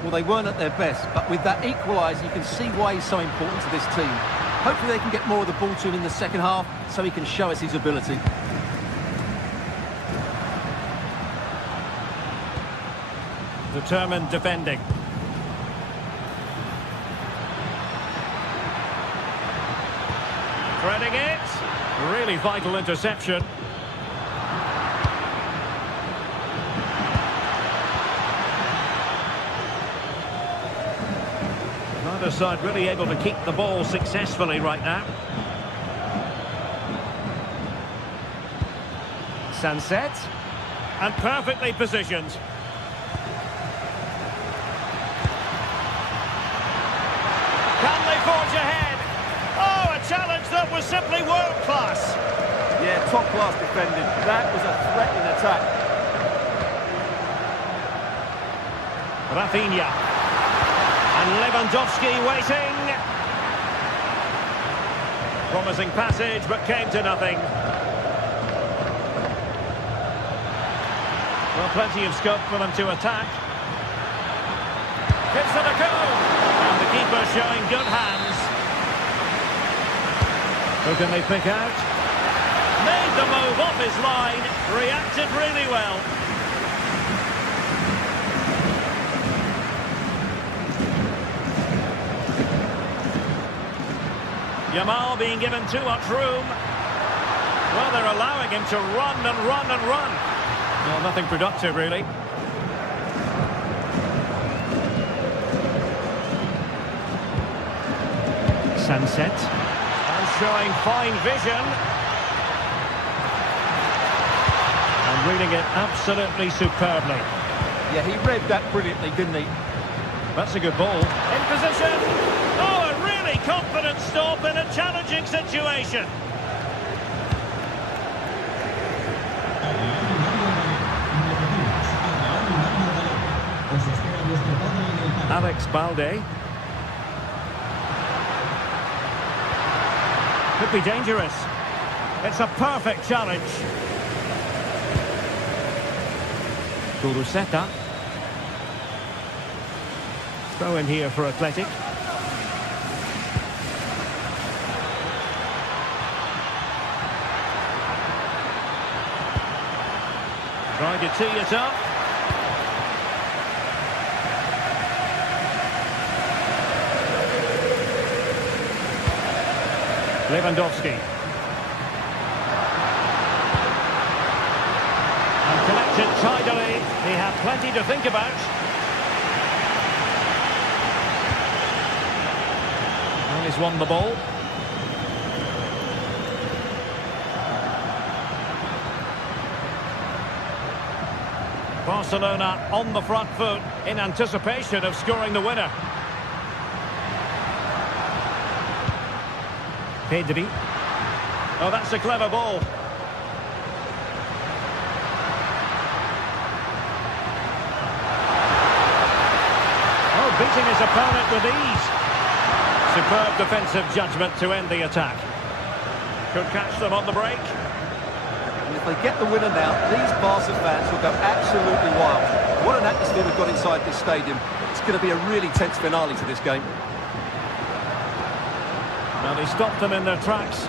Well, they weren't at their best, but with that equaliser, you can see why he's so important to this team. Hopefully they can get more of the ball to him in the second half, so he can show us his ability. Determined defending. Threading it. Really vital interception. Neither side really able to keep the ball successfully right now. Sunset. And perfectly positioned. Can they forge ahead? Oh, a challenge that was simply world-class. Yeah, top-class defending. That was a threatening attack. Rafinha. And Lewandowski waiting. Promising passage, but came to nothing. Well, plenty of scope for them to attack. Gives it a go. And the keeper showing good hands. Who can they pick out? Made the move off his line. Reacted really well. Yamal being given too much room. Well, they're allowing him to run and run and run. Well, nothing productive, really. Sunset. And showing fine vision. And reading it absolutely superbly. Yeah, he read that brilliantly, didn't he? That's a good ball. In position. Oh, a really confident stop in a challenging situation. Alex Balde. Could be dangerous. It's a perfect challenge. Guruseta. Throw in here for Athletic. Trying to tee it up. Lewandowski. And collected tidily. He had plenty to think about. Well, he's won the ball. Barcelona on the front foot in anticipation of scoring the winner. Pedri. Oh, that's a clever ball. Oh, beating his opponent with ease. Superb defensive judgment to end the attack. Could catch them on the break. And if they get the winner now, these Barca fans will go absolutely wild. What an atmosphere we've got inside this stadium. It's going to be a really tense finale to this game. Now they stopped them in their tracks.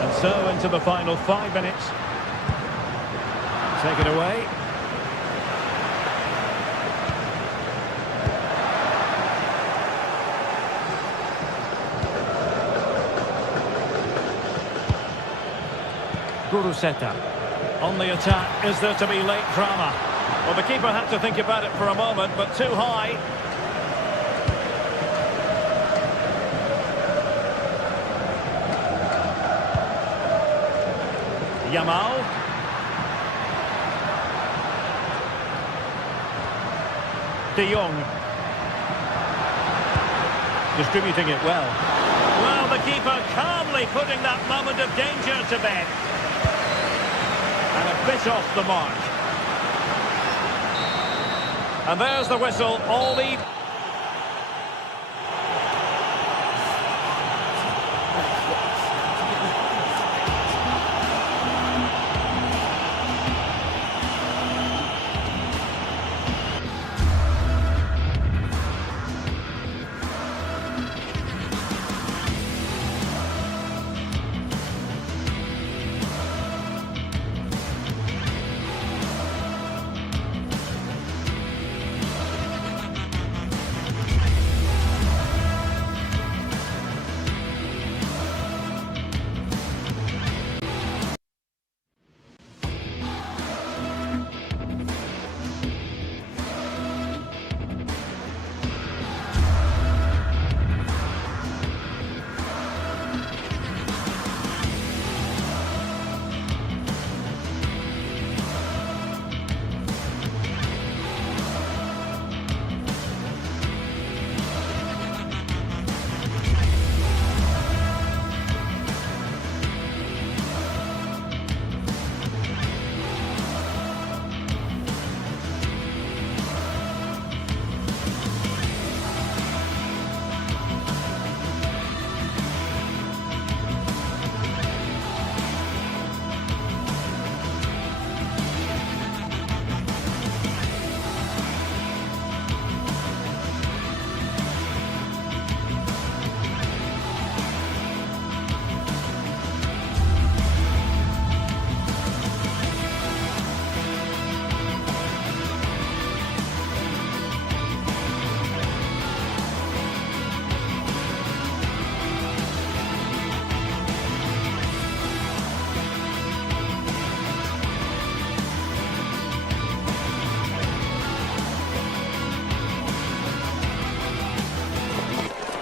And so into the final 5 minutes. Take it away. Guruseta. On the attack, is there to be late drama? Well, the keeper had to think about it for a moment, but too high. Yamal. De Jong. Distributing it well. Well, the keeper calmly putting that moment of danger to bed. And a bit off the mark. And there's the whistle, all the...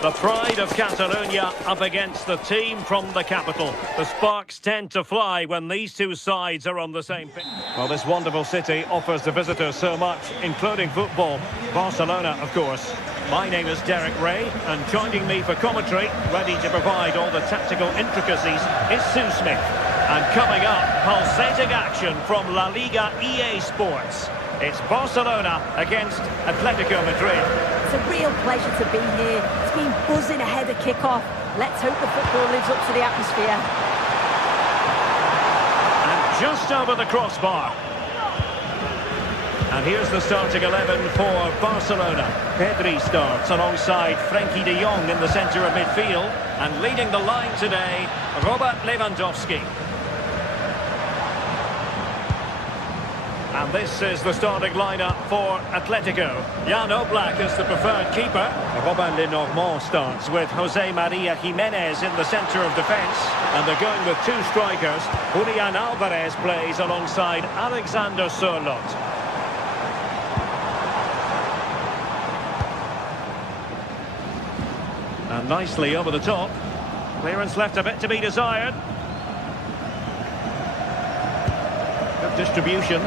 The pride of Catalonia up against the team from the capital. The sparks tend to fly when these two sides are on the same pitch. Well, this wonderful city offers the visitors so much, including football. Barcelona, of course. My name is Derek Ray, and joining me for commentary, ready to provide all the tactical intricacies, is Sue Smith. And coming up, pulsating action from La Liga EA Sports. It's Barcelona against Atletico Madrid. It's a real pleasure to be here. It's been buzzing ahead of kick-off. Let's hope the football lives up to the atmosphere. And just over the crossbar. And here's the starting 11 for Barcelona. Pedri starts alongside Frenkie de Jong in the centre of midfield. And leading the line today, Robert Lewandowski. And this is the starting lineup for Atletico. Jan Oblak is the preferred keeper. Robin Lenormand starts with Jose Maria Jimenez in the centre of defence. And they're going with two strikers. Julian Alvarez plays alongside Alexander Sørloth. And nicely over the top. Clearance left a bit to be desired. Good distribution.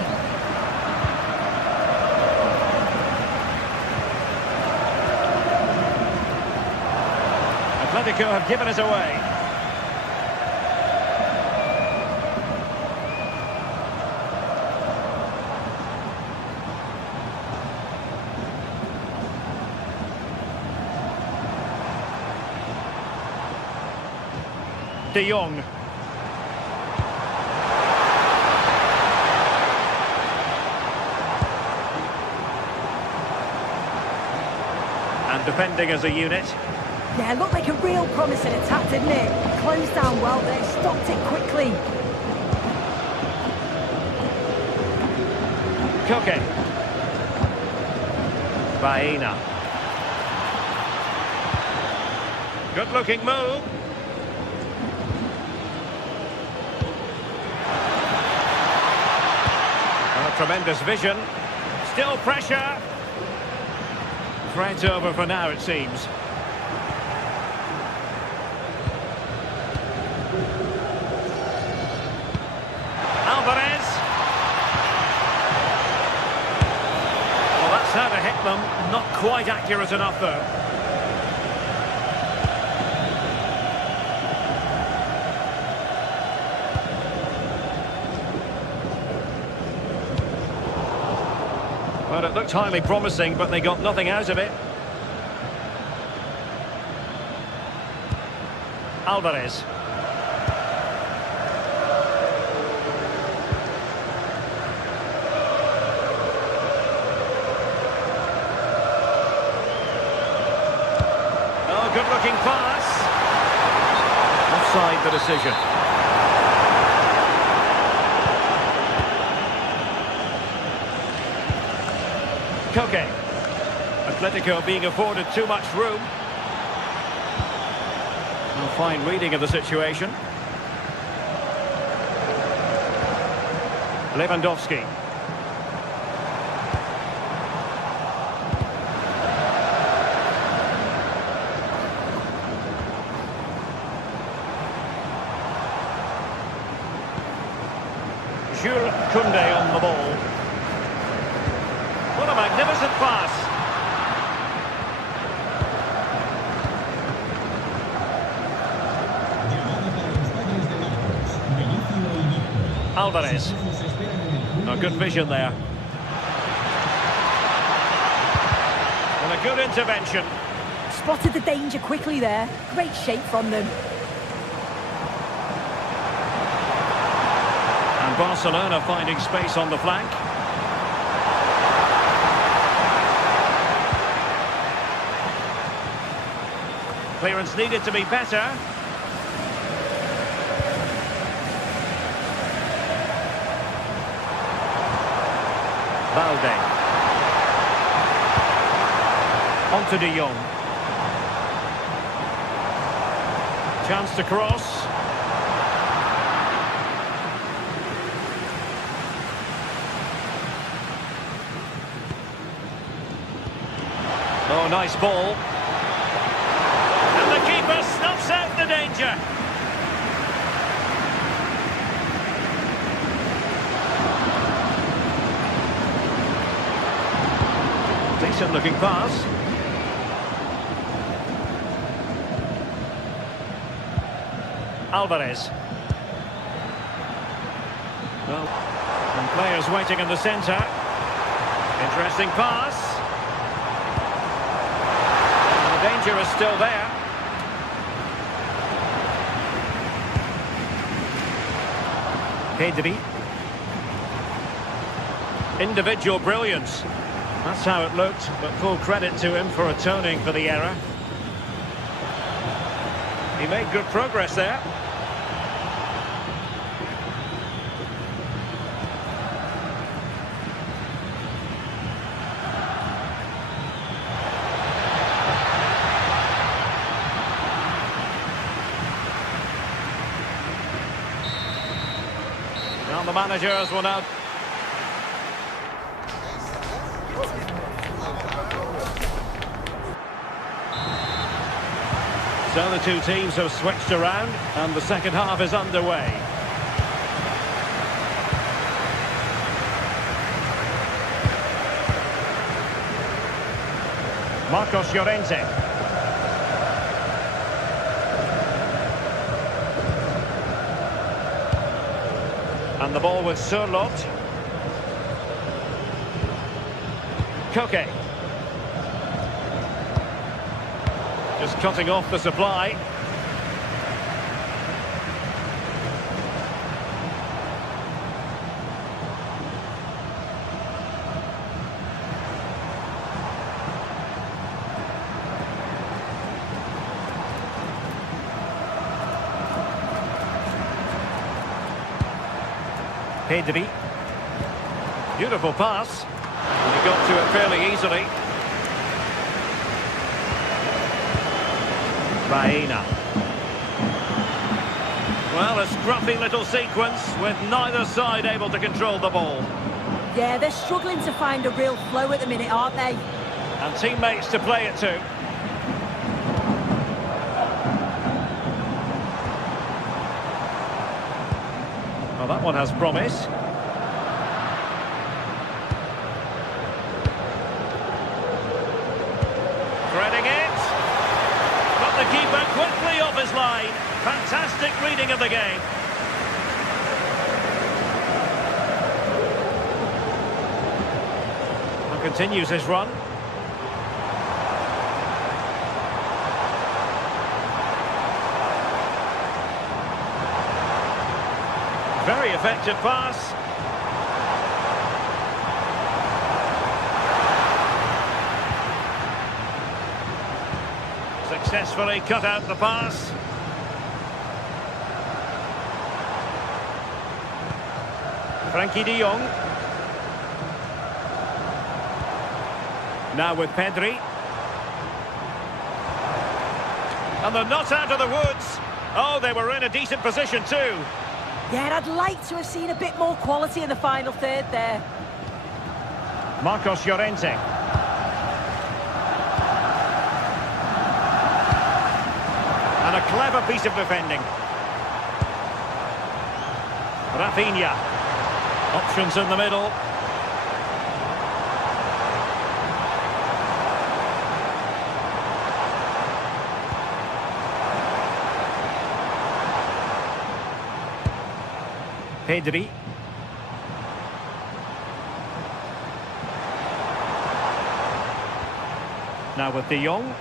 Atletico have given it away. De Jong. And defending as a unit. Yeah, looked like a real promising attack, didn't it? Closed down well there, stopped it quickly. Koke. Baena. Good looking move. Tremendous vision. Still pressure. Threat over for now, it seems. Alvarez. Well, that's how to hit them. Not quite accurate enough, though. Well, it looked highly promising, but they got nothing out of it. Alvarez. Oh, good-looking pass. Offside the decision. Koke. Atletico being afforded too much room. A fine reading of the situation. Lewandowski. Jules Koundé on the ball. What a magnificent pass. Alvarez. A good vision there. And a good intervention. Spotted the danger quickly there. Great shape from them. And Barcelona finding space on the flank. Clearance needed to be better. Balde. On to De Jong. Chance to cross. Oh, nice ball. And the keeper snuffs out the danger. Decent looking pass. Alvarez. Well, and players waiting in the centre. Interesting pass. And the danger is still there. Pedri. Individual brilliance. That's how it looked, but full credit to him for atoning for the error. He made good progress there. And the managers will now... So the two teams have switched around, and the second half is underway. Marcos Llorente. And the ball with Sørloth. Koke. Just cutting off the supply. Pedri. Beautiful pass. He got to it fairly easily. Baena. Well, a scruffy little sequence with neither side able to control the ball. Yeah, they're struggling to find a real flow at the minute, aren't they? And teammates to play it to. Well, that one has promise. Threading it. Got the keeper quickly off his line. Fantastic reading of the game. And continues his run. Very effective pass. Successfully cut out the pass. Frankie de Jong. Now with Pedri. And they're not out of the woods. Oh, they were in a decent position too. Yeah, I'd like to have seen a bit more quality in the final third there. Marcos Llorente. And a clever piece of defending. Rafinha. Options in the middle. Pedri. Now with de Jong.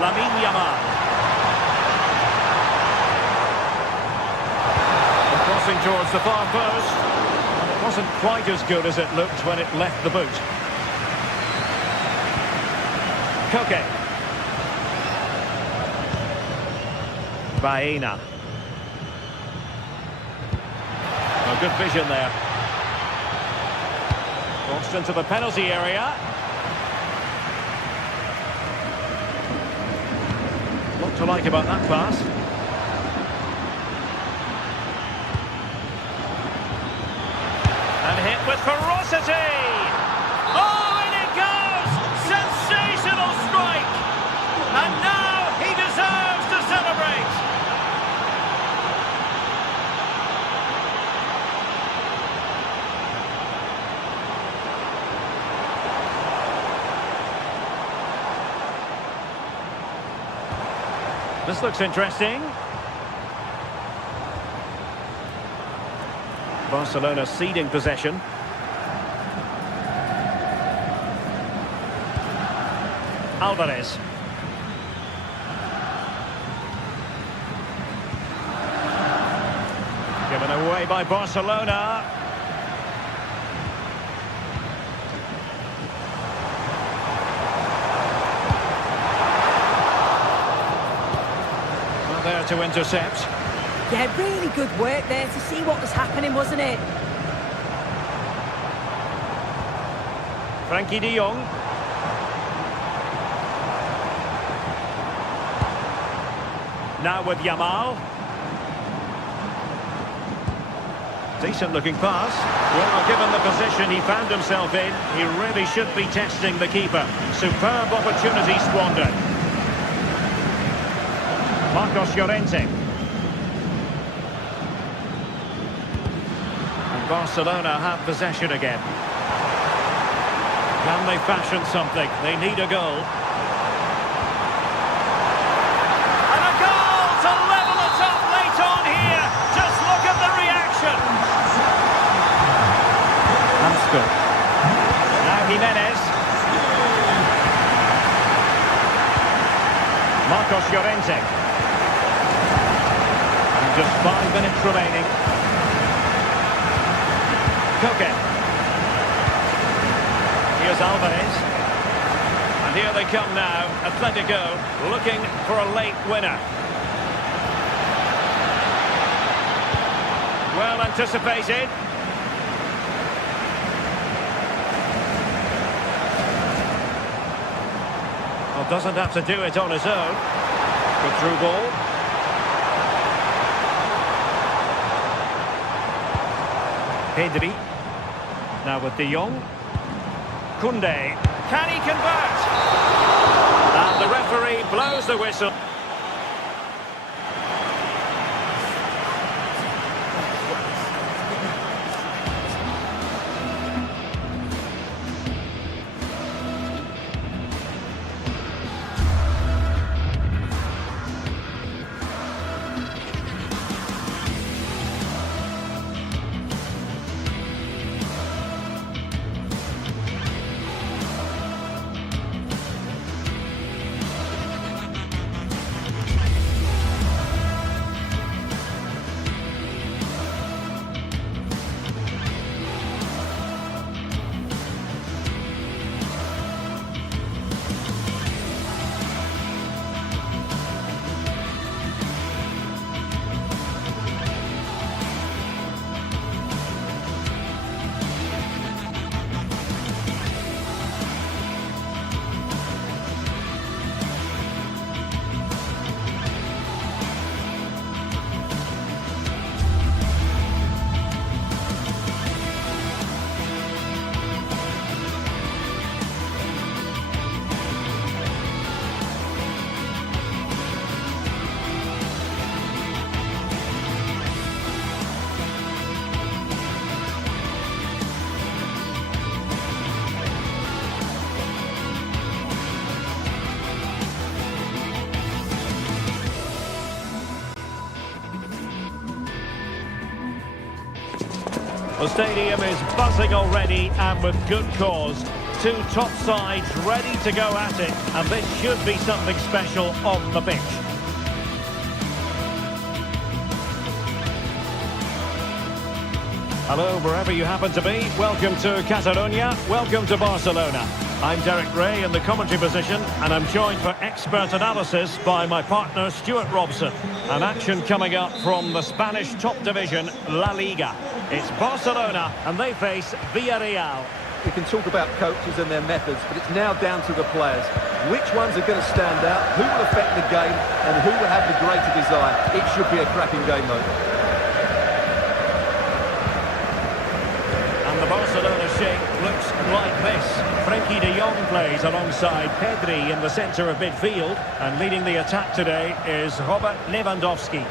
Lamine Yamal. And crossing towards the far post. And it wasn't quite as good as it looked when it left the boot. Koke. Baena. Oh, good vision there. Crossed into the penalty area. What to like about that pass? And hit with ferocity! Oh, in it goes! Sensational strike! And now he deserves to celebrate! This looks interesting. Barcelona ceding possession. Alvarez. Given away by Barcelona. There to intercept. Yeah, really good work there to see what was happening, wasn't it? Frankie de Jong. Now with Yamal. Decent looking pass. Well, given the position he found himself in, he really should be testing the keeper. Superb opportunity squandered. Marcos Llorente. And Barcelona have possession again. Can they fashion something? They need a goal. And a goal to level it up late on here. Just look at the reaction. Hansco. Now Jimenez. Marcos Llorente. And just 5 minutes remaining. Koke. Here's Alvarez. And here they come now. Atletico looking for a late winner. Well anticipated. Well, doesn't have to do it on his own. Good through ball. Pedri. Now with De Jong. Koundé. Can he convert? And the referee blows the whistle. The stadium is buzzing already, and with good cause. Two top sides ready to go at it, and this should be something special on the pitch. Hello, wherever you happen to be. Welcome to Catalonia. Welcome to Barcelona. I'm Derek Ray in the commentary position, and I'm joined for expert analysis by my partner Stuart Robson. An action coming up from the Spanish top division, La Liga. It's Barcelona, and they face Villarreal. We can talk about coaches and their methods, but it's now down to the players. Which ones are going to stand out, who will affect the game, and who will have the greater desire. It should be a cracking game, though. Barcelona shape looks like this. Frenkie de Jong plays alongside Pedri in the centre of midfield, and leading the attack today is Robert Lewandowski.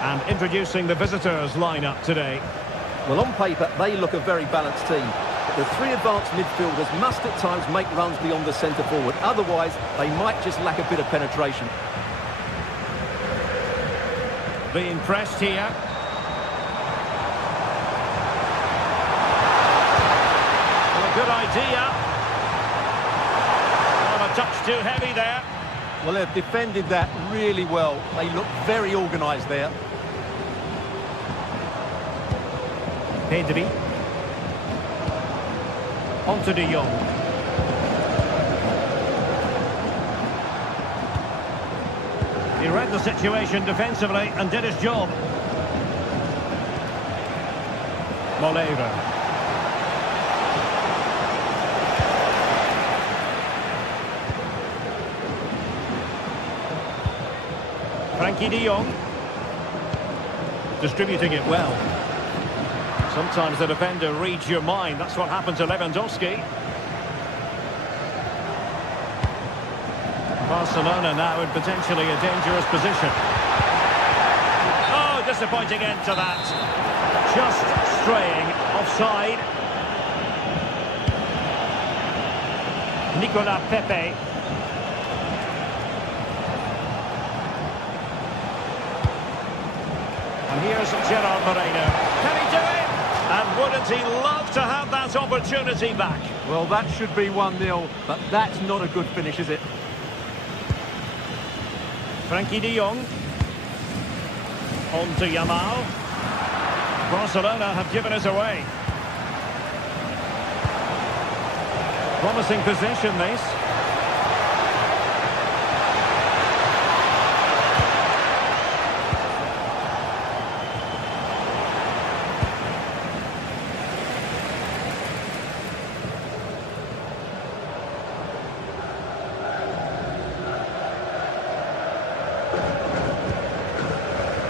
And introducing the visitors lineup today. Well, on paper, they look a very balanced team. But the three advanced midfielders must at times make runs beyond the centre forward. Otherwise, they might just lack a bit of penetration. Being pressed here. Good idea. Well, a touch too heavy there. Well, they've defended that really well. They look very organised there. Pedri. On to De Jong. He read the situation defensively and did his job. Moleiro. Frankie de Jong. Distributing it well. Sometimes the defender reads your mind. That's what happened to Lewandowski. Barcelona now in potentially a dangerous position. Oh, disappointing end to that. Just straying offside. Nicolas Pepe. And here's Gerard Moreno. Can he do it? And wouldn't he love to have that opportunity back? Well, that should be 1-0, but that's not a good finish, is it? Frankie de Jong. On to Yamal. Barcelona have given us away. Promising possession, this.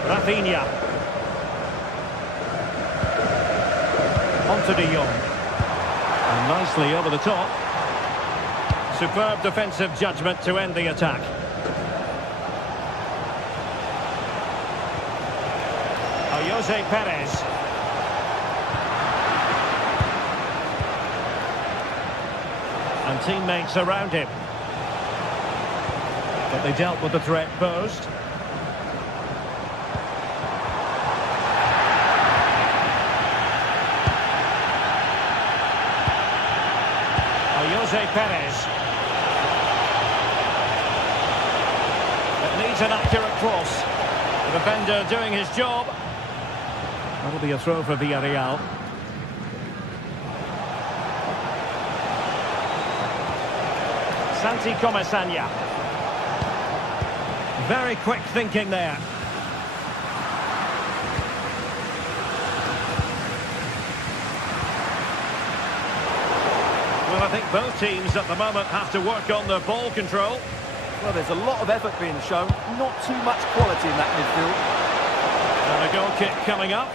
Rafinha. On to de Jong. And nicely over the top. Superb defensive judgment to end the attack. Jose Perez. And teammates around him. But they dealt with the threat posed. Jose Perez. It needs an accurate cross. The defender doing his job. That'll be a throw for Villarreal. Santi Comesaña. Very quick thinking there. Well, I think both teams at the moment have to work on their ball control. Well, there's a lot of effort being shown, not too much quality in that midfield. And a goal kick coming up.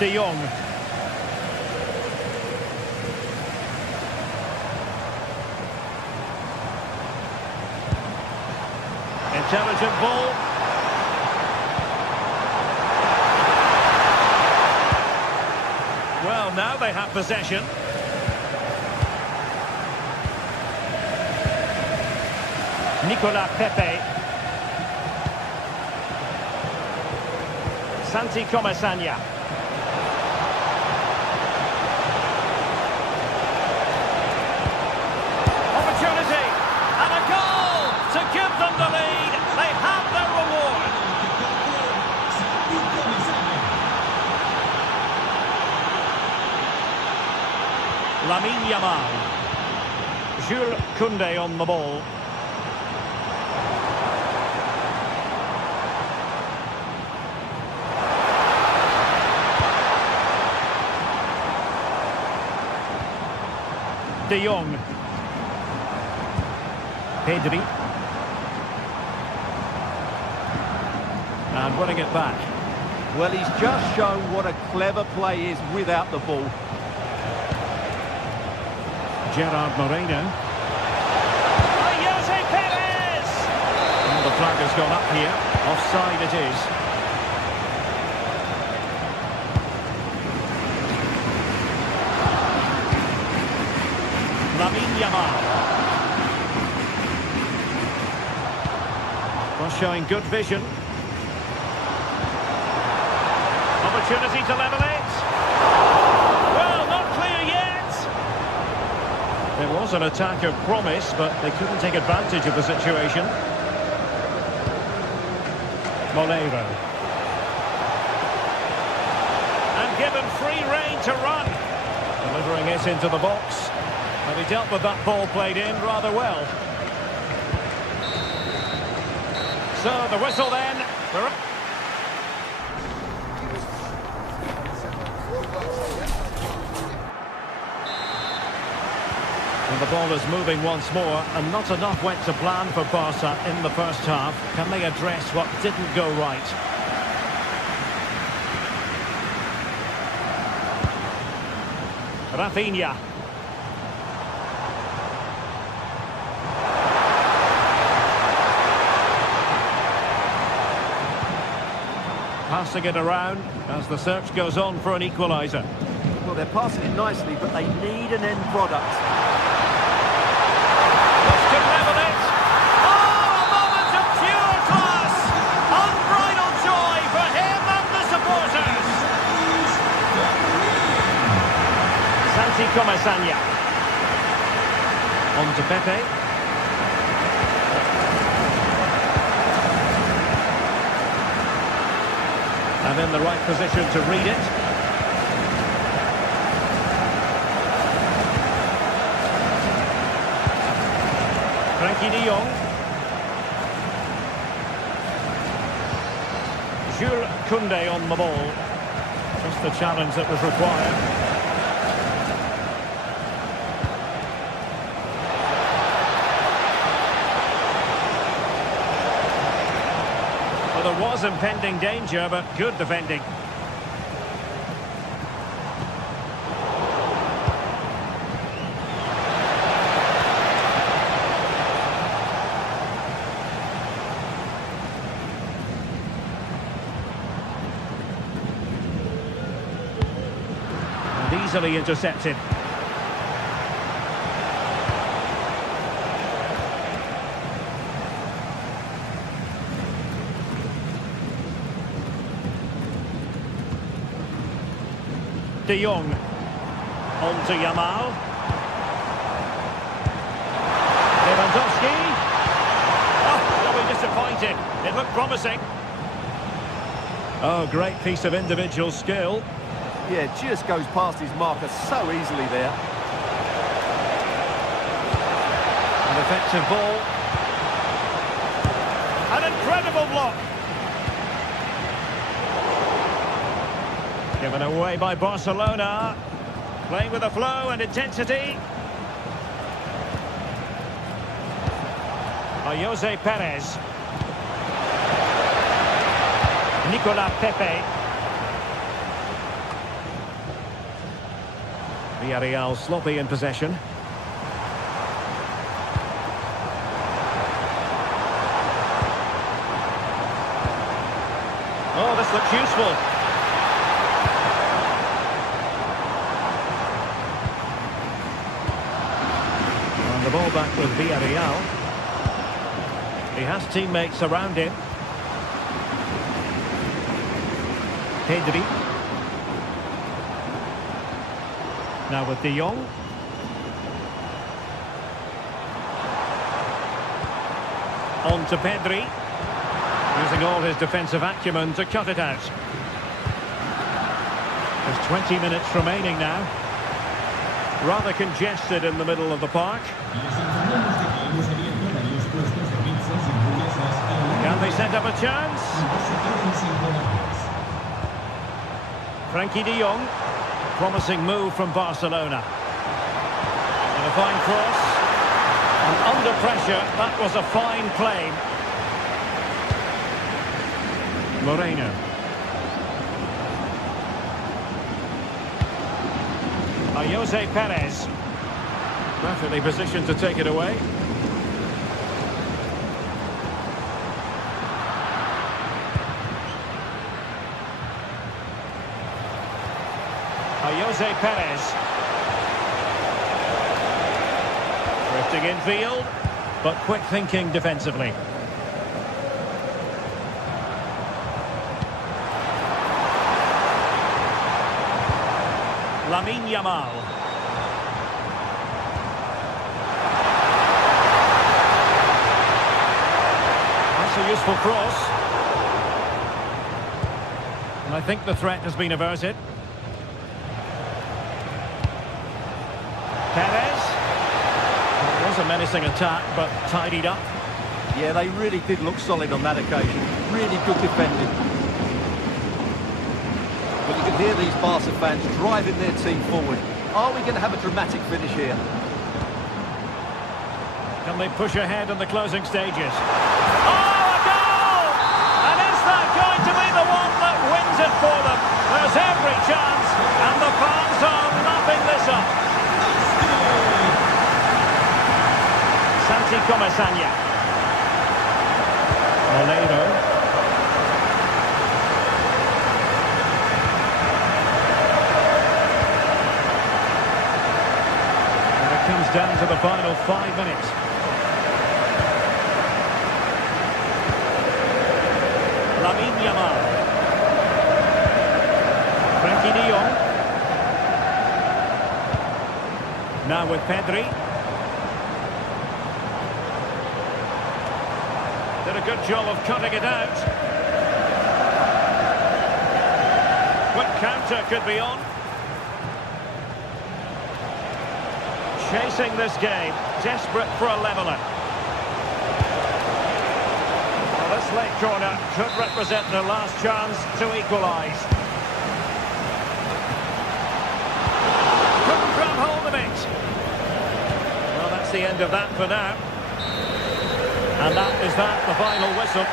De Jong. Intelligent ball. Well, now they have possession. Nicolas Pepe. Santi Comesaña. Opportunity. And a goal to give them the lead. They have their reward. Lamine Yamal. Jules Koundé on the ball. De Jong. Pedri. And winning it back. Well, he's just shown what a clever play is without the ball. Gerard Moreno. Jose Perez! And the flag has gone up here. Offside it is. Lamine Yamal. Well, showing good vision. Opportunity to level it. Well, not clear yet. There was an attack of promise, but they couldn't take advantage of the situation. Molero. And given free rein to run. Delivering it into the box. And he dealt with that ball played in rather well. So the whistle then. the ball is moving once more, and not enough went to plan for Barca in the first half. Can they address what didn't go right? Rafinha. Passing it around as the search goes on for an equaliser. Well, they're passing it nicely, but they need an end product. This could level it. Oh, a moment of pure class. Unbridled joy for him and the supporters. Santi Comasagna. On to Pepe. And in the right position to read it. Frankie de Jong. Jules Koundé on the ball. Just the challenge that was required. There was impending danger, but good defending. And easily intercepted. De Jong on to Yamal. Lewandowski. Oh, really disappointed. It looked promising. Oh, great piece of individual skill. Yeah, just goes past his marker so easily there. An effective ball. An incredible block. Given away by Barcelona. Playing with a flow and intensity. Jose Perez. Nicolas Pepe. Villarreal sloppy in possession. Oh, this looks useful. The ball back with Villarreal. He has teammates around him. Pedri. Now with De Jong. On to Pedri. Using all his defensive acumen to cut it out. There's 20 minutes remaining now. Rather congested in the middle of the park. Can they set up a chance? Frankie de Jong. Promising move from Barcelona. And a fine cross. And under pressure, that was a fine play. Moreno. Jose Perez. Perfectly positioned to take it away. Jose Perez. Drifting infield, but quick thinking defensively. Lamine Yamal. That's a useful cross. And I think the threat has been averted. Perez. It was a menacing attack, but tidied up. Yeah, they really did look solid on that occasion. Really good defending. But you can hear these Barca fans driving their team forward. Are we going to have a dramatic finish here? Can they push ahead in the closing stages? Oh, a goal! And is that going to be the one that wins it for them? There's every chance, and the fans are lapping this up. Santi Comesaña. Oleiro. Comes down to the final 5 minutes. Lamine Yamal. Frankie de Jong. Now with Pedri. Did a good job of cutting it out. Quick counter could be on. Chasing this game, desperate for a leveller. Well, this late corner could represent their last chance to equalise. Couldn't grab hold of it. Well, that's the end of that for now. And that is that, the final whistle.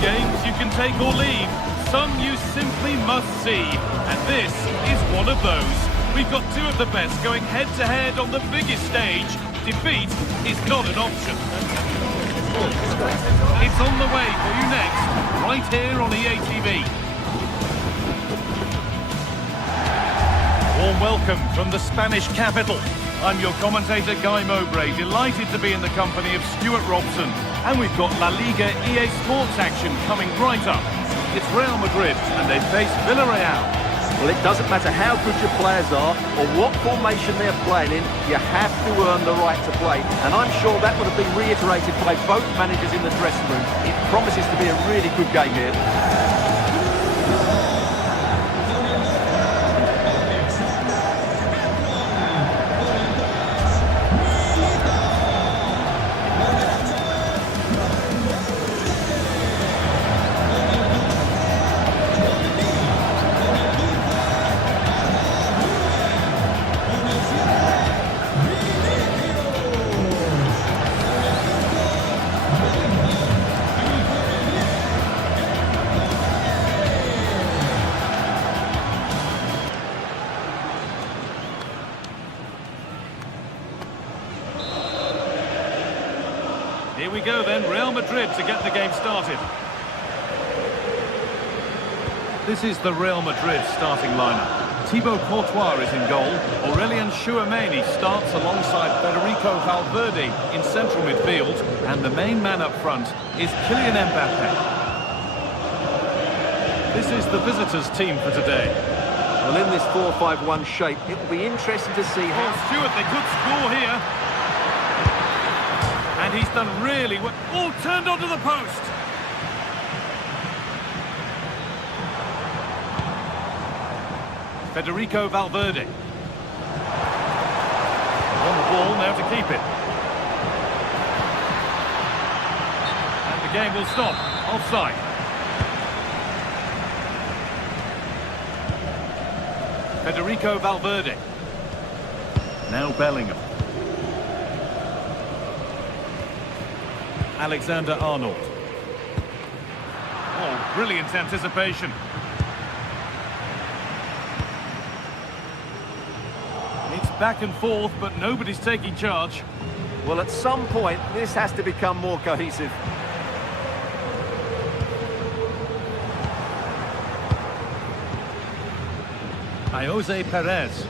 Games you can take or leave, some you simply must see, and this is one of those. We've got two of the best going head-to-head on the biggest stage. Defeat is not an option. It's on the way for you next, right here on EA TV. Warm welcome from the Spanish capital. I'm your commentator, Guy Mowbray, delighted to be in the company of Stuart Robson. And we've got La Liga EA Sports action coming right up. It's Real Madrid, and they face Villarreal. Well, it doesn't matter how good your players are or what formation they're playing in, you have to earn the right to play. And I'm sure that would have been reiterated by both managers in the dressing room. It promises to be a really good game here. Here we go then, Real Madrid to get the game started. This is the Real Madrid starting lineup. Thibaut Courtois is in goal. Aurélien Tchouameni starts alongside Federico Valverde in central midfield. And the main man up front is Kylian Mbappe. This is the visitors' team for today. Well, in this 4-5-1 shape, it will be interesting to see how... Oh, Stuart, they could score here. And he's done really well. Oh, turned onto the post. Federico Valverde. On the ball, now to keep it. And the game will stop. Offside. Federico Valverde. Now Bellingham. Alexander-Arnold. Oh, brilliant anticipation. It's back and forth, but nobody's taking charge. Well, at some point, this has to become more cohesive. Jose Perez.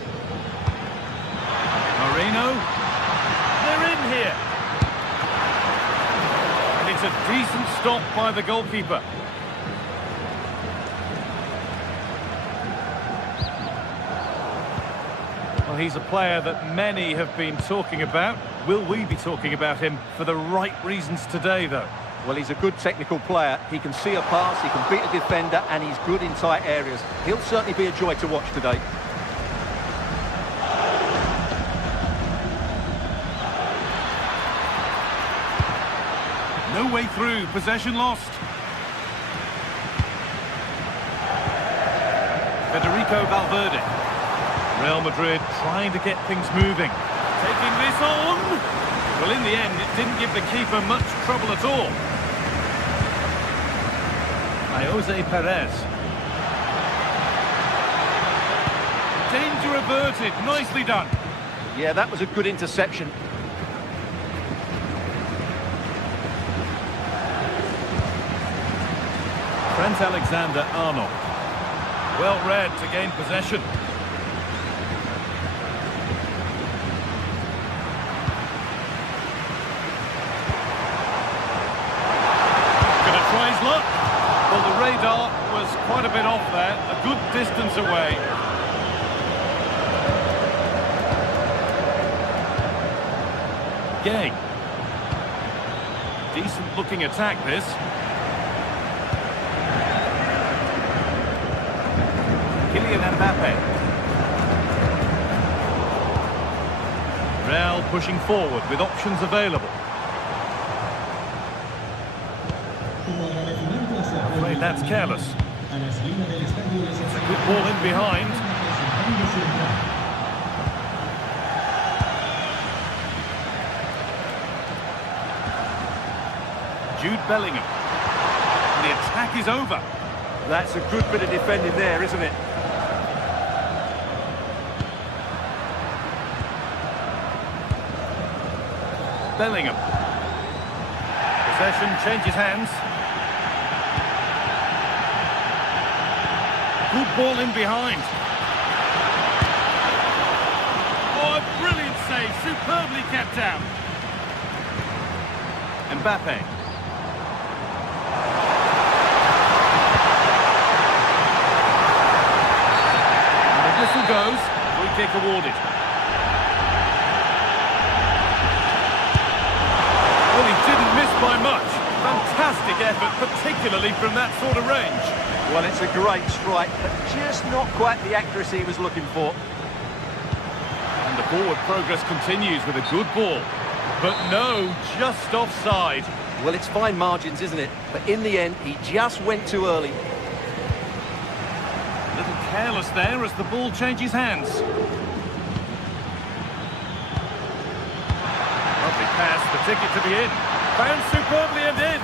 Moreno. They're in here. And it's It's a decent stop by the goalkeeper. Well, he's a player that many have been talking about. Will we be talking about him for the right reasons today, though? Well, he's a good technical player. He can see a pass, he can beat a defender, and he's good in tight areas. He'll certainly be a joy to watch today. No way through, possession lost. Federico Valverde. Real Madrid trying to get things moving. Taking this on. Well, in the end, it didn't give the keeper much trouble at all. Jose Perez. Danger averted. Nicely done. Yeah, that was a good interception. Trent Alexander-Arnold. Well read to gain possession. Gonna try his luck. Well, the radar was quite a bit off there. A good distance away. Gay. Decent looking attack, this. Kylian Mbappe. Real pushing forward with options available. I'm afraid that's careless. It's a good ball in behind. Jude Bellingham. And the attack is over. That's a good bit of defending there, isn't it? Bellingham. Possession changes hands. Good ball in behind. Oh, a brilliant save. Superbly kept out. Mbappe. And the whistle goes. Free kick awarded. Well, he didn't miss by much. Fantastic effort, particularly from that sort of range. Well, it's a great strike, but just not quite the accuracy he was looking for. And the forward progress continues with a good ball. But no, just offside. Well, it's fine margins, isn't it? But in the end, he just went too early. A little careless there as the ball changes hands. Lovely pass, the ticket to be in. Found superbly and in.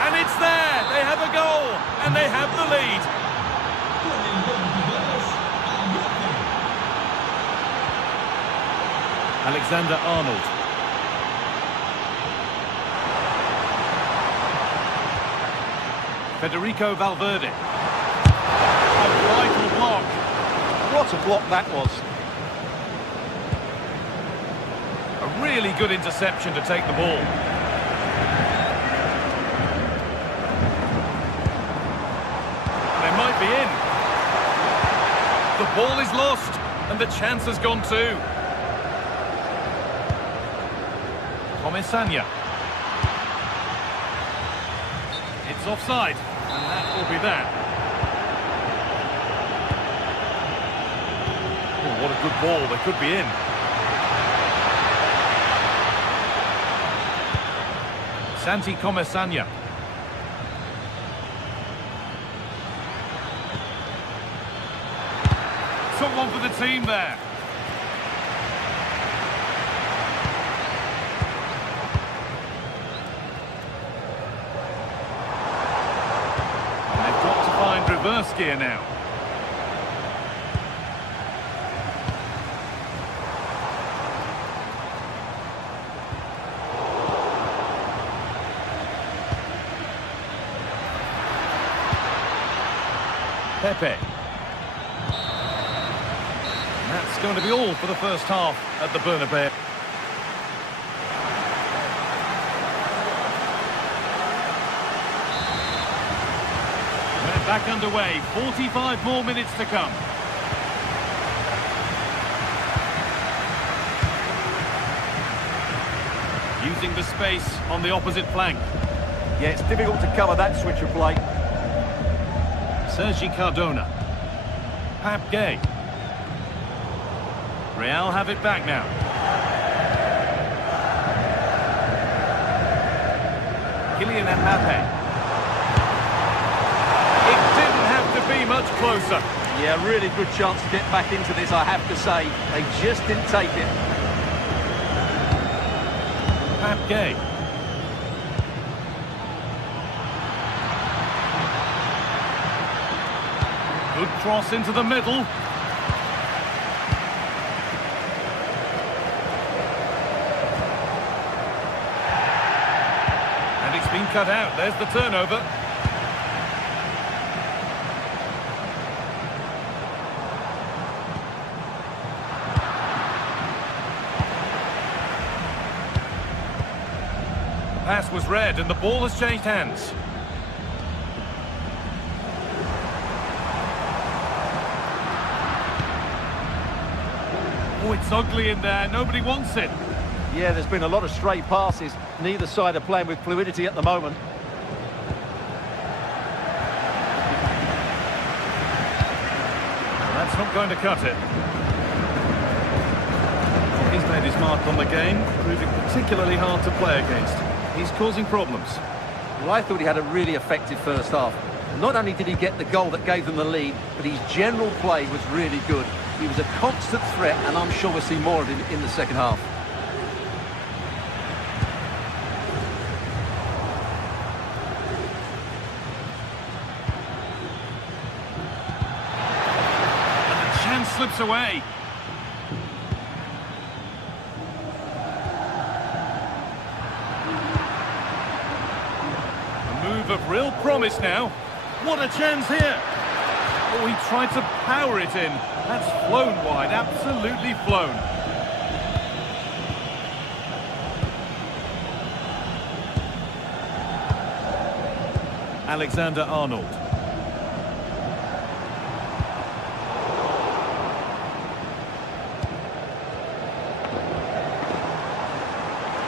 And it's there. They have a goal. And they have the lead. Alexander-Arnold. Federico Valverde. A vital block. What a block that was. A really good interception to take the ball. They might be in. The ball is lost, and the chance has gone too. Comesaña. It's offside, and that will be that. Oh, what a good ball, they could be in. Santi Comesaña. Someone for the team there. And they've got to find reverse gear now. Pepe. And that's going to be all for the first half at the Bernabeu. Back underway, 45 more minutes to come. Using the space on the opposite flank. Yeah, it's difficult to cover that switch of play. Sergi Cardona. Pap Gay. Real have it back now. Kylian Mbappe. It didn't have to be much closer. Yeah, really good chance to get back into this, I have to say. They just didn't take it. Pap Gay. Good cross into the middle. And it's been cut out. There's the turnover. The pass was read and the ball has changed hands. Oh, it's ugly in there. Nobody wants it. Yeah, there's been a lot of stray passes. Neither side are playing with fluidity at the moment. That's not going to cut it. He's made his mark on the game, proving particularly hard to play against. He's causing problems. Well, I thought he had a really effective first half. Not only did he get the goal that gave them the lead, but his general play was really good. He was a constant threat, and I'm sure we'll see more of him in the second half. And the chance slips away. A move of real promise now. What a chance here. Oh, he tried to power it in. That's flown wide, absolutely flown. Alexander-Arnold.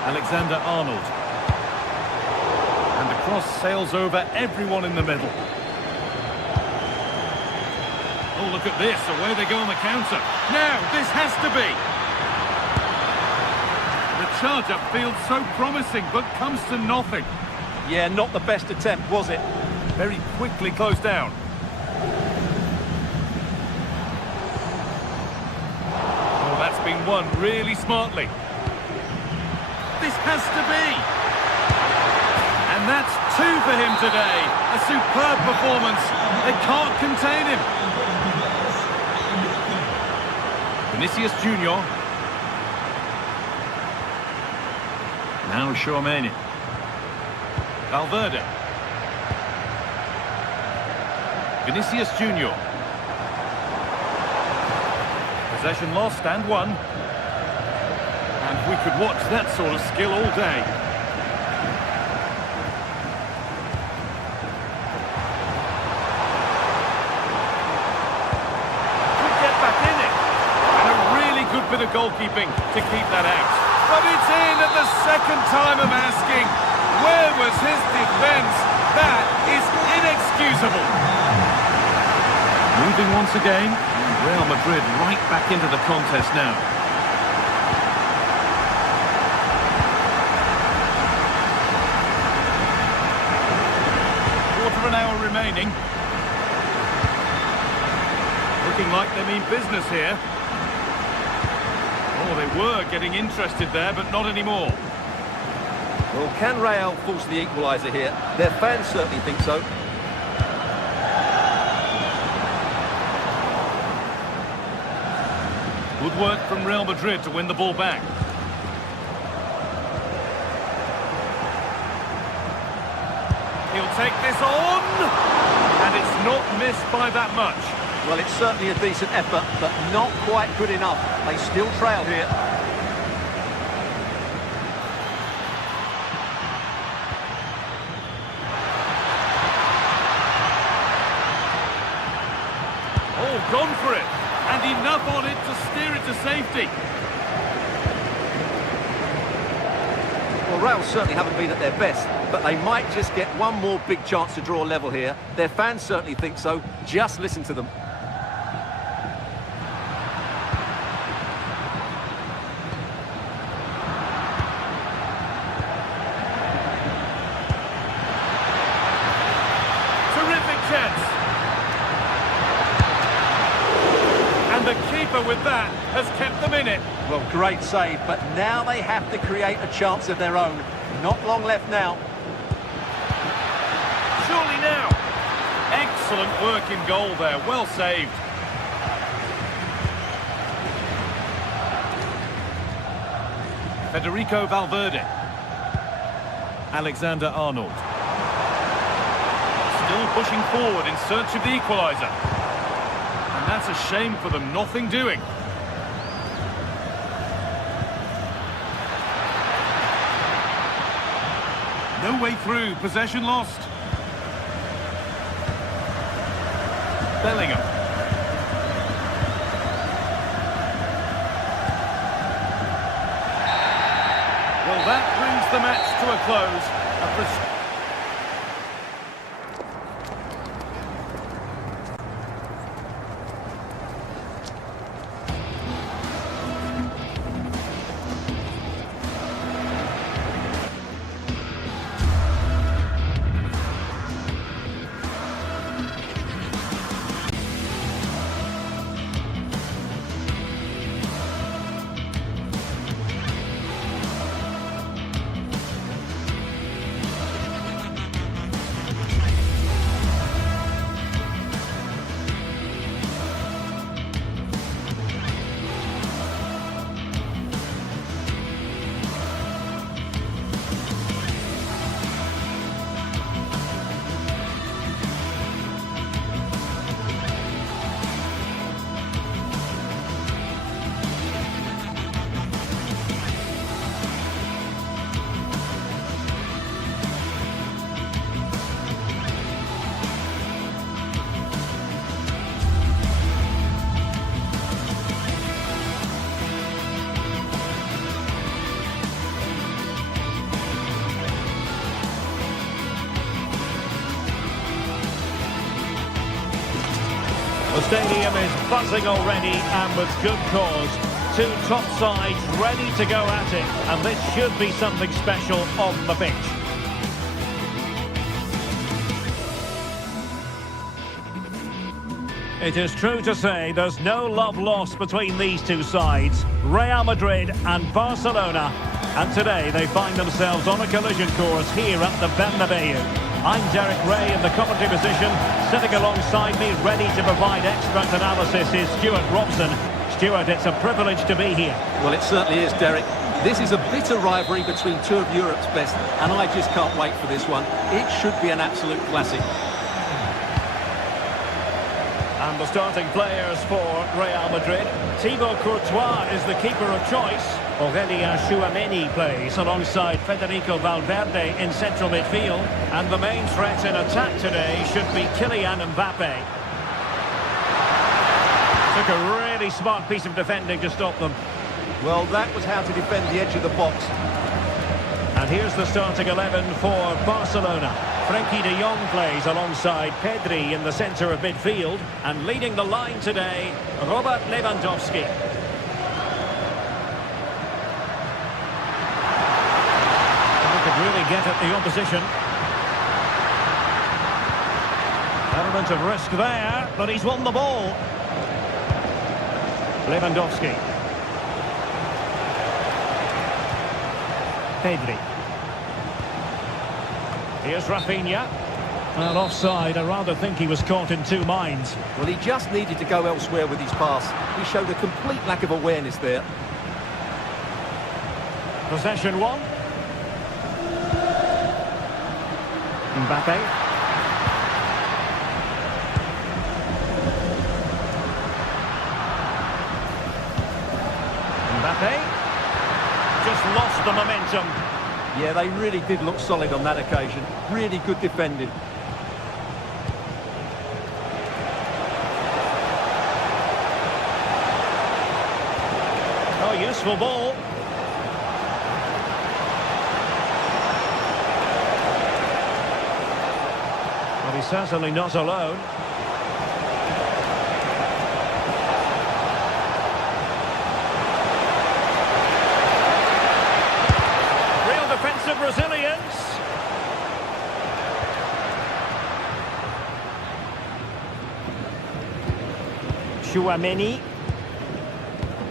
Alexander-Arnold. And the cross sails over everyone in the middle. Oh, look at this, away they go on the counter. Now, this has to be. The charge-up feels so promising, but comes to nothing. Yeah, not the best attempt, was it? Very quickly closed down. Oh, that's been won really smartly. This has to be. And that's 2 for him today. A superb performance. They can't contain him. Vinicius Junior. Now Chouameni. Valverde. Vinicius Junior. Possession lost and won. And we could watch that sort of skill all day. Bit of goalkeeping to keep that out. But it's in at the second time of asking. Where was his defence? That is inexcusable. Moving once again, and Real Madrid right back into the contest now. Quarter of an hour remaining. Looking like they mean business here. Oh, they were getting interested there, but not anymore. Well, can Real force the equaliser here? Their fans certainly think so. Good work from Real Madrid to win the ball back. He'll take this on, and it's not missed by that much. Well, it's certainly a decent effort, but not quite good enough. They still trail here. Oh, gone for it. And enough on it to steer it to safety. Well, Real certainly haven't been at their best, but they might just get one more big chance to draw level here. Their fans certainly think so. Just listen to them. Terrific chance. And the keeper with that has kept them in it. Well, great save, but now they have to create a chance of their own. Not long left now. Surely now. Excellent work in goal there. Well saved. Federico Valverde. Alexander-Arnold. Still pushing forward in search of the equaliser. And that's a shame for them. Nothing doing. No way through. Possession lost. Bellingham. Well, that brings the match to a close. The stadium is buzzing already, and with good cause. Two top sides ready to go at it, and this should be something special on the pitch. It is true to say there's no love lost between these two sides, Real Madrid and Barcelona, and today they find themselves on a collision course here at the Bernabeu. I'm Derek Ray in the commentary position. Sitting alongside me, ready to provide expert analysis, is Stuart Robson. Stuart, it's a privilege to be here. Well, it certainly is, Derek. This is a bitter rivalry between two of Europe's best, and I just can't wait for this one. It should be an absolute classic. And the starting players for Real Madrid. Thibaut Courtois is the keeper of choice. Aurélien Tchouameni plays alongside Federico Valverde in central midfield. And the main threat in attack today should be Kylian Mbappe. Took a really smart piece of defending to stop them. Well, that was how to defend the edge of the box. And here's the starting 11 for Barcelona. Frenkie de Jong plays alongside Pedri in the centre of midfield. And leading the line today, Robert Lewandowski. And they could really get at the opposition. Element of risk there, but he's won the ball. Lewandowski. Pedri. Here's Rafinha. Well, offside. I rather think he was caught in two minds. Well, he just needed to go elsewhere with his pass. He showed a complete lack of awareness there. Possession one. Mbappe. Mbappe. Just lost the momentum. Yeah, they really did look solid on that occasion. Really good defending. useful ball. Well, he's certainly not alone. Real defensive resilience. Chouameni.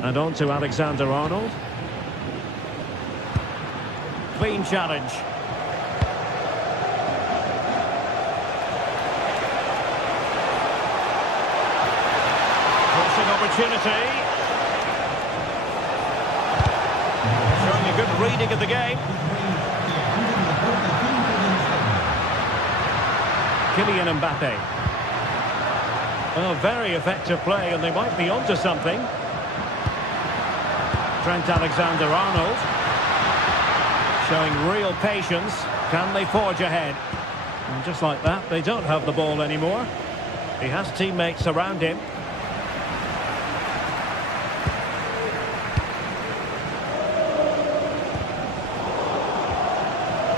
And on to Alexander-Arnold. Clean challenge. Crossing opportunity. Showing a good reading of the game. Kylian Mbappe. Oh, very effective play, and they might be onto something. Trent Alexander-Arnold. Showing real patience. Can they forge ahead? And just like that, they don't have the ball anymore. He has teammates around him.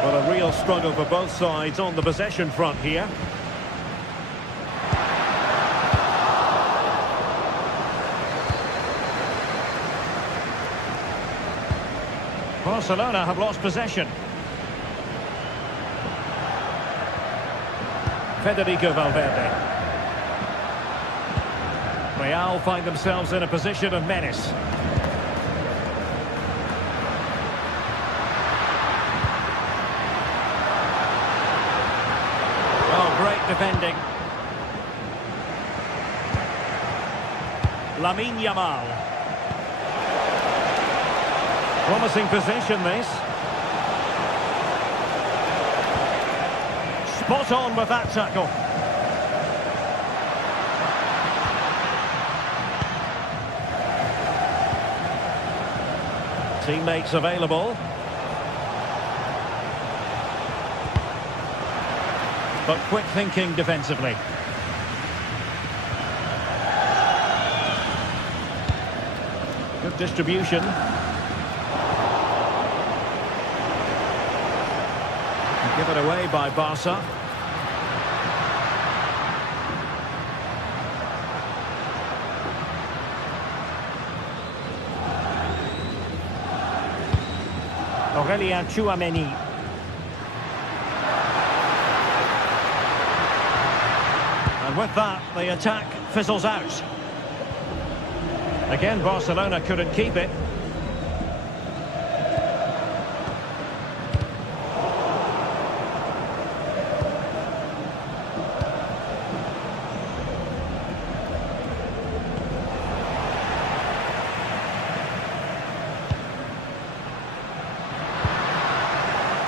Well, a real struggle for both sides on the possession front here. Barcelona have lost possession. Federico Valverde. Real find themselves in a position of menace. Oh, great defending. Lamine Yamal. Promising possession, this. Spot on with that tackle. Teammates available. But quick thinking defensively. Good distribution. Given away by Barca. Aurélien Chouameni. And with that, the attack fizzles out. Again, Barcelona couldn't keep it.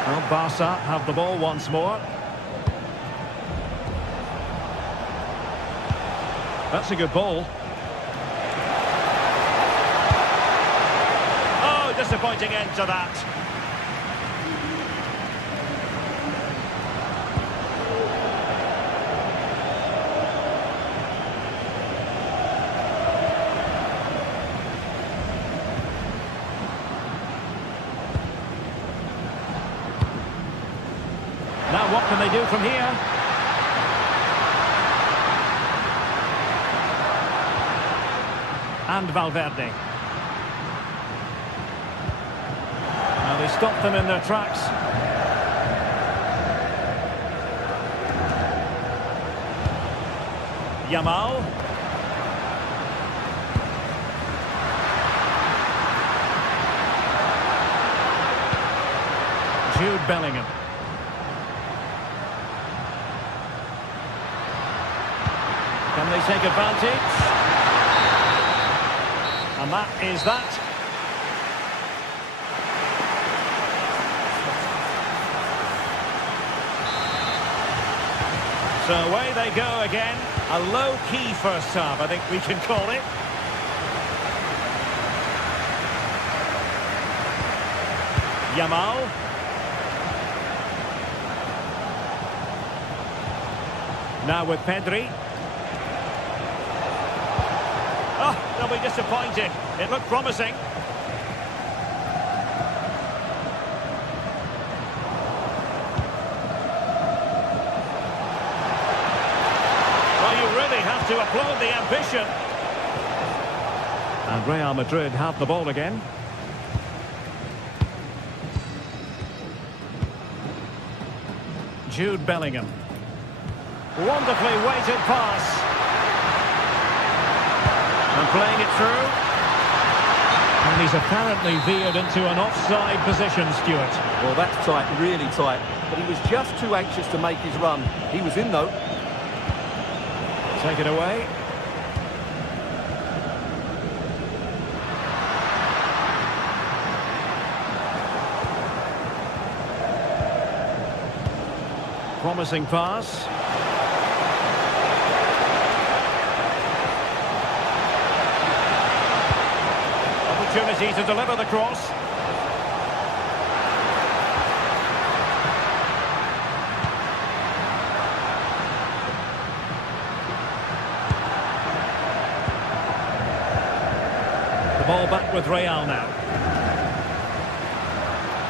Well, Barca have the ball once more. That's a good ball. Oh, disappointing end to that. Now what can they do from here? And Valverde. Now they stop them in their tracks. Yamal. Jude Bellingham. Can they take advantage? And that is that. So away they go again. A low-key first half, I think we can call it. Yamal. Now with Pedri. Oh, they'll be disappointed. It looked promising. really have to applaud the ambition. And Real Madrid have the ball again. Jude Bellingham. Wonderfully weighted pass. And playing it through. And he's apparently veered into an offside position, Stuart. Well, that's tight, really tight. But he was just too anxious to make his run. He was in, though. Take it away. Promising pass. Opportunity to deliver the cross. The ball back with Real now.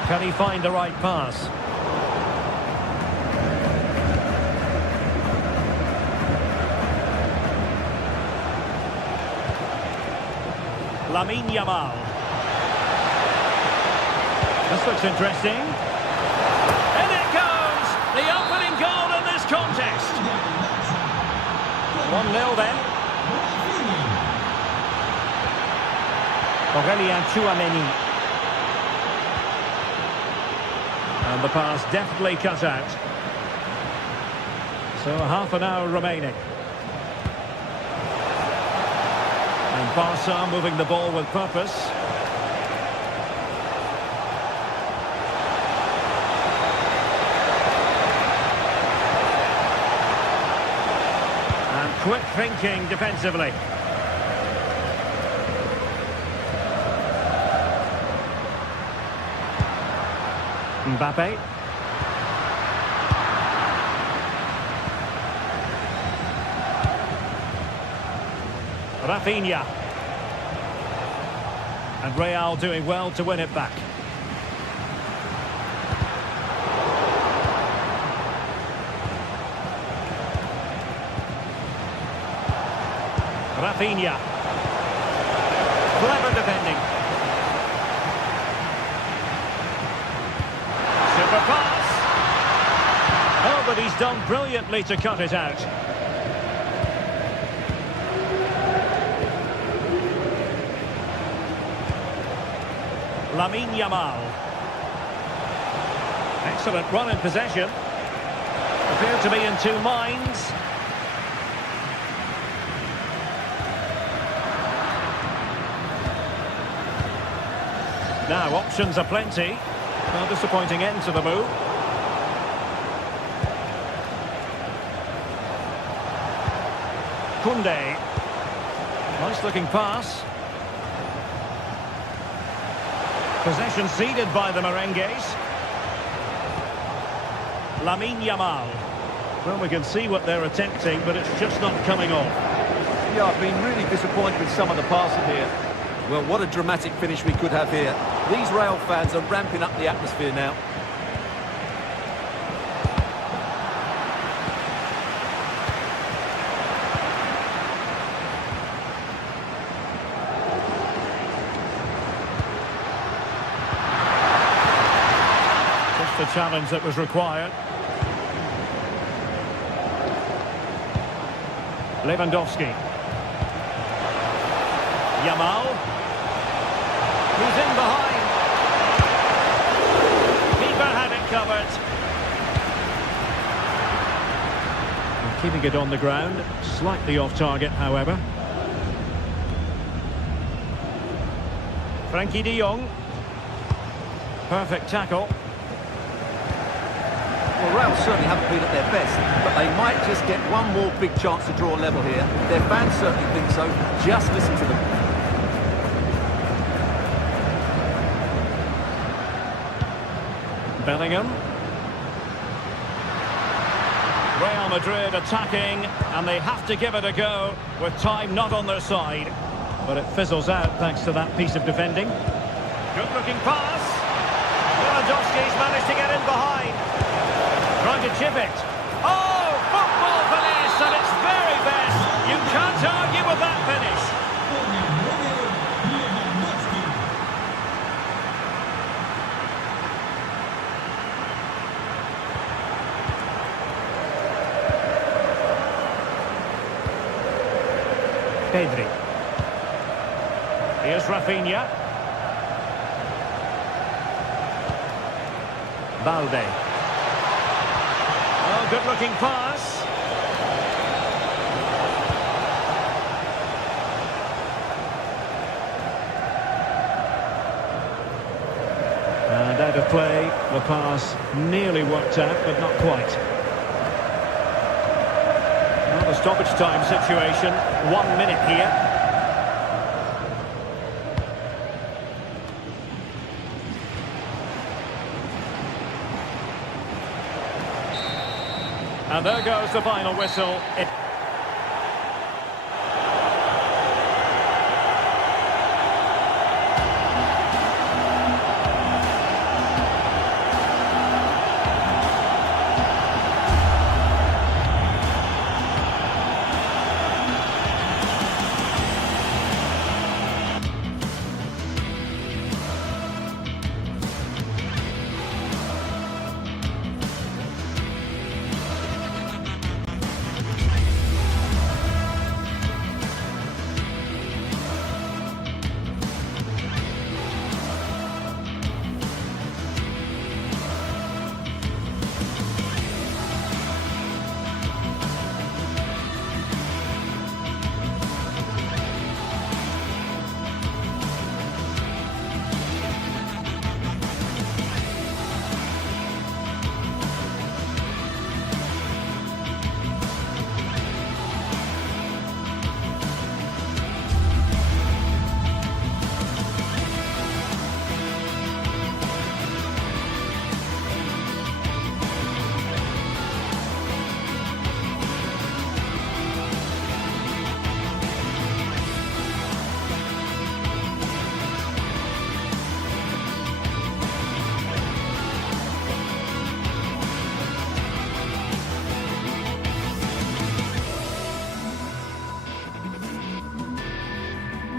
Can he find the right pass? Lamine Yamal. This looks interesting. In it goes! The opening goal in this contest. 1-0 then. Aurelien Tchouameni. And the pass deftly cut out. So half an hour remaining. And Barca moving the ball with purpose. And quick thinking defensively. Mbappe. Rafinha. And Real doing well to win it back. Rafinha. Clever defending. Super pass. Oh, but he's done brilliantly to cut it out. Lamine Yamal. Excellent run in possession. Appeared to be in two minds. Now options are plenty. A disappointing end to the move. Koundé. Nice looking pass. Possession ceded by the Merengues. Lamine Yamal. Well, we can see what they're attempting, but it's just not coming off. Yeah, I've been really disappointed with some of the passing here. Well, what a dramatic finish we could have here. These Real fans are ramping up the atmosphere now. The challenge that was required. Lewandowski. Yamal. He's in behind. Keeper had it covered. And keeping it on the ground. Slightly off target, however. Frankie de Jong. Perfect tackle. Well, Real certainly haven't been at their best, but they might just get one more big chance to draw level here. Their fans certainly think so. Just listen to them. Bellingham. Real Madrid attacking, and they have to give it a go with time not on their side. But it fizzles out thanks to that piece of defending. Good-looking pass. Lewandowski's managed to get in behind. Trying to chip it. Oh, football finesse, and it's very best. Pedri. Here's Rafinha. Balde. Oh, good-looking pass. And out of play, the pass nearly worked out, but not quite. Well, the stoppage time situation, 1 minute here. And there goes the final whistle.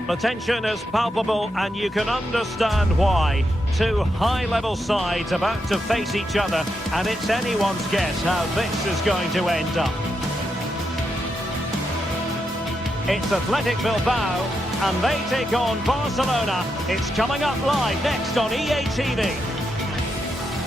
The tension is palpable, and you can understand why. Two high-level sides about to face each other, and it's anyone's guess how this is going to end up. It's Athletic Bilbao, and they take on Barcelona. It's coming up live next on EA TV.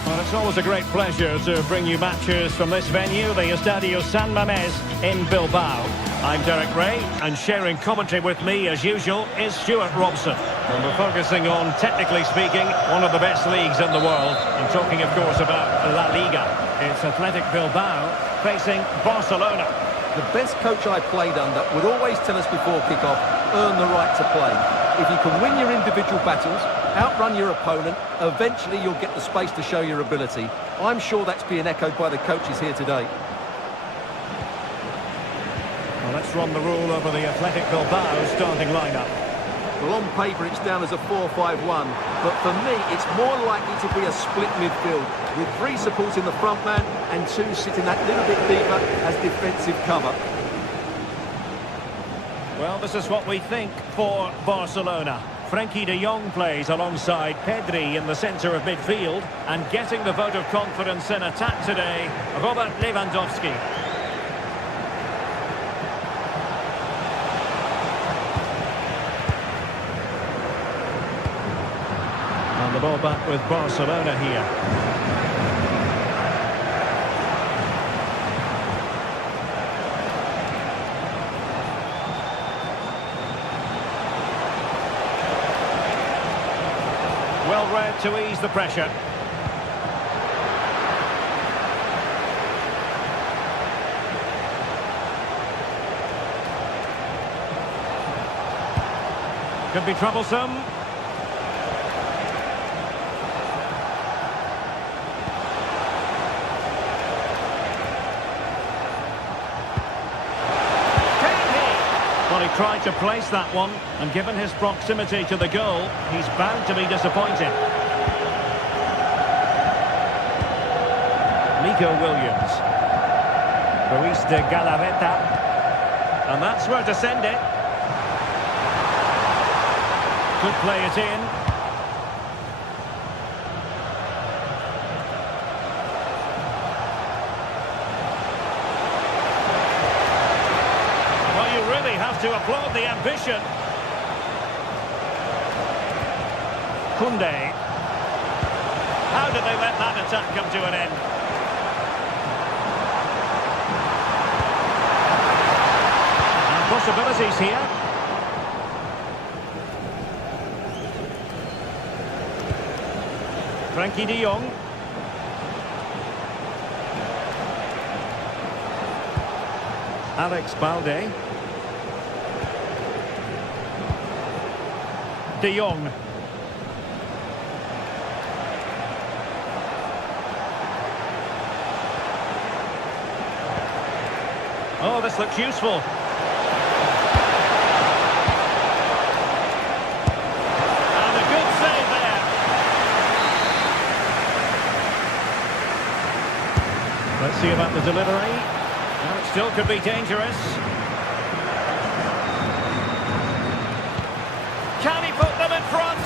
Well, it's always a great pleasure to bring you matches from this venue, the Estadio San Mamés in Bilbao. I'm Derek Ray, and sharing commentary with me, as usual, is Stuart Robson. And we're focusing on, technically speaking, one of the best leagues in the world. I'm talking, of course, about La Liga. It's Athletic Bilbao facing Barcelona. The best coach I played under would always tell us before kick-off, earn the right to play. If you can win your individual battles, outrun your opponent, eventually you'll get the space to show your ability. I'm sure that's being echoed by the coaches here today. Well, let's run the rule over the Athletic Bilbao starting lineup. Well, on paper it's down as a 4-5-1, but for me it's more likely to be a split midfield, with 3 supporting the front man and 2 sitting that little bit deeper as defensive cover. Well, this is what we think for Barcelona. Frenkie de Jong plays alongside Pedri in the centre of midfield, and getting the vote of confidence in attack today, Robert Lewandowski. And the ball back with Barcelona here. Well read to ease the pressure. Could be troublesome. Well, he tried to place that one, and given his proximity to the goal, he's bound to be disappointed. Nico Williams. Ruiz de Galarreta. And that's where to send it. Could play it in. Well, you really have have to applaud the ambition. Koundé. How did they let that attack come to an end? And possibilities here. Frankie de Jong. Alex Balde. De Jong. Oh, this looks useful. And a good save there. Let's see about the delivery. Well, it still could be dangerous. Can he put them in front?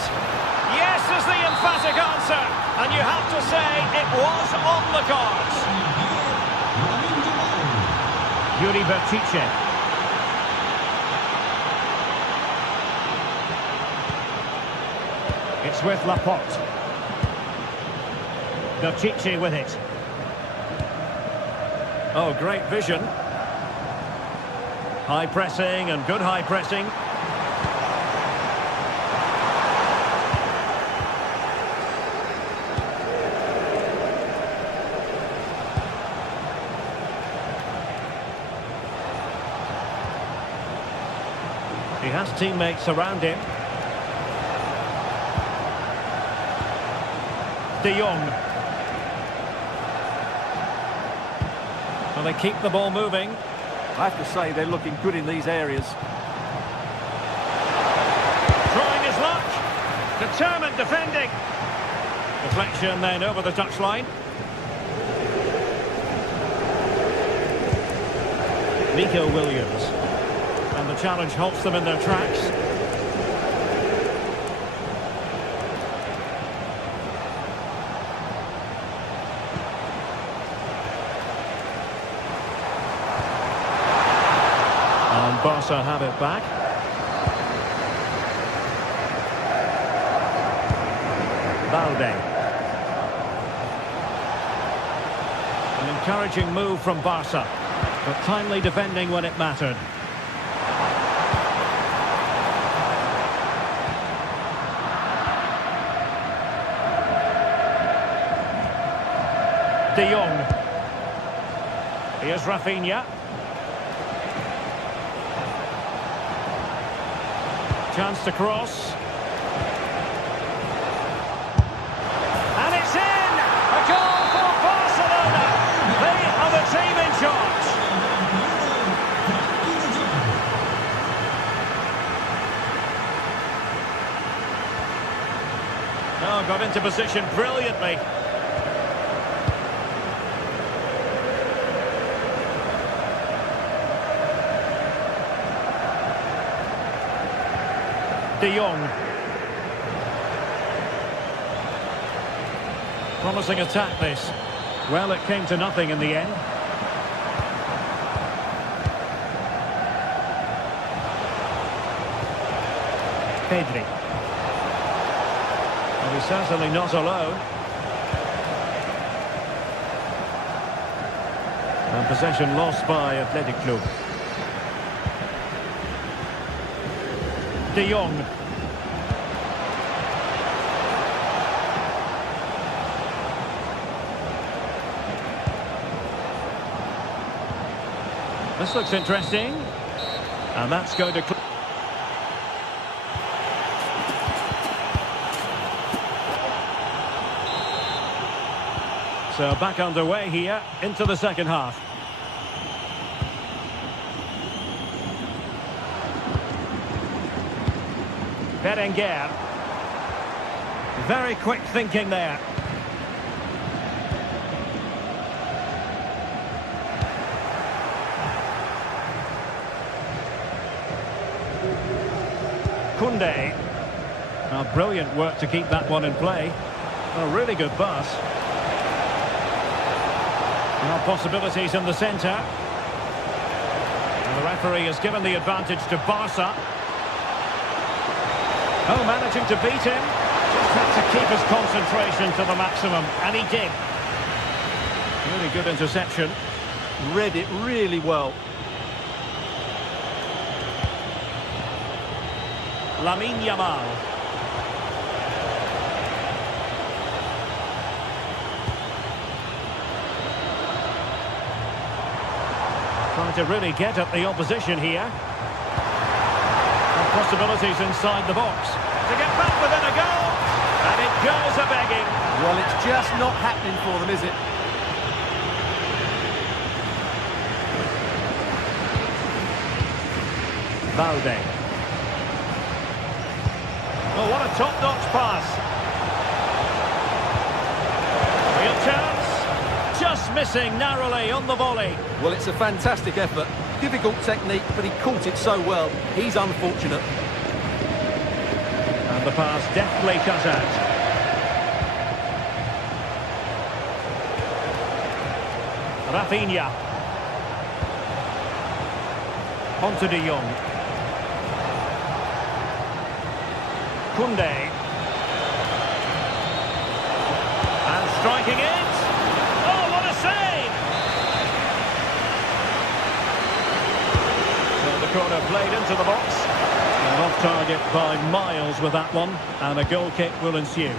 Yes is the emphatic answer. And you have to say it was on the cards. Yuri Bertice. It's with Laporte. Bertice with it. Oh, great vision. High pressing and good high pressing. He has teammates around him. De Jong. Well, they keep the ball moving. I have to say they're looking good in these areas. Trying his luck. Determined defending. Deflection then over the touchline. Nico Williams. And the challenge halts them in their tracks. And Barca have it back. Balde. An encouraging move from Barca, but timely defending when it mattered. De Jong. Here's Rafinha. Chance to cross. And it's in! A goal for Barcelona! They are the team in charge. Oh, got into position brilliantly. De Jong. Promising attack this. Well, it came to nothing in the end. Pedri. Well, he's certainly not alone. And possession lost by Athletic Club. De Jong. This looks interesting. And that's going to... So back underway here into the second half. Berenguer. Very quick thinking there. Koundé. Oh, brilliant work to keep that one in play. A really good pass. Now possibilities in the centre. And the referee has given the advantage to Barca. Oh, managing to beat him. Just had to keep his concentration to the maximum, and he did. Really good interception. Read it really well. Lamine Yamal. Trying to really get at the opposition here. And possibilities inside the box. To get back within a goal. And it goes a-begging. Well, it's just not happening for them, is it? Valde. Oh, what a top-notch pass. Real chance. Just missing narrowly on the volley. Well, it's a fantastic effort. Difficult technique, but he caught it so well. He's unfortunate. And the pass deftly cut out. Rafinha. On to De Jong. Koundé. And striking it. Oh, what a save! So the corner played into the box. And off target by miles with that one. And a goal kick will ensue.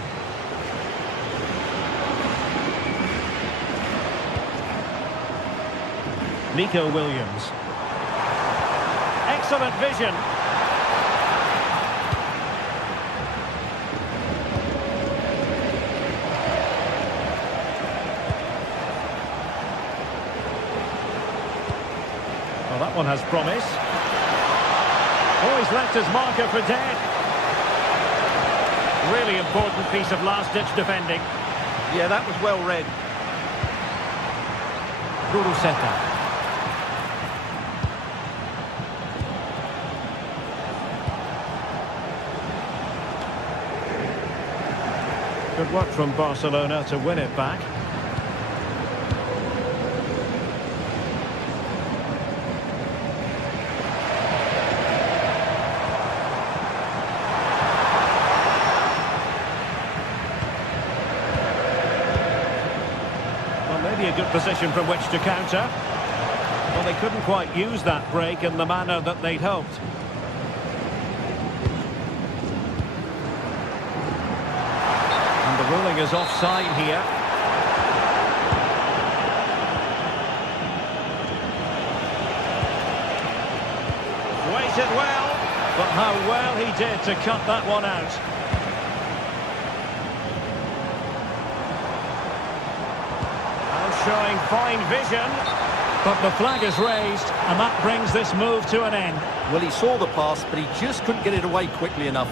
Nico Williams. Excellent vision. Well, that one has promise. Oh, he's left his marker for dead. Really important piece of last-ditch defending. Yeah, that was well read. Guruseta. Good work from Barcelona to win it back. Well, maybe a good position from which to counter. Well, they couldn't quite use that break in the manner that they'd hoped. The ruling is offside here. Waited well, but how well he did to cut that one out. Now showing fine vision, but the flag is raised, and that brings this move to an end. Well, he saw the pass, but he just couldn't get it away quickly enough.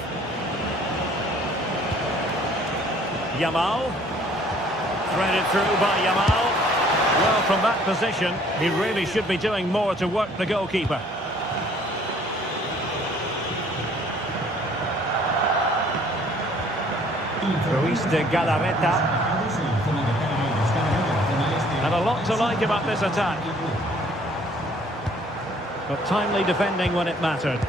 Yamal. Threaded through by Yamal. Well, from that position, he really should be doing more to work the goalkeeper. Ruiz de Galarreta. And a lot to like about this attack. But timely defending when it mattered.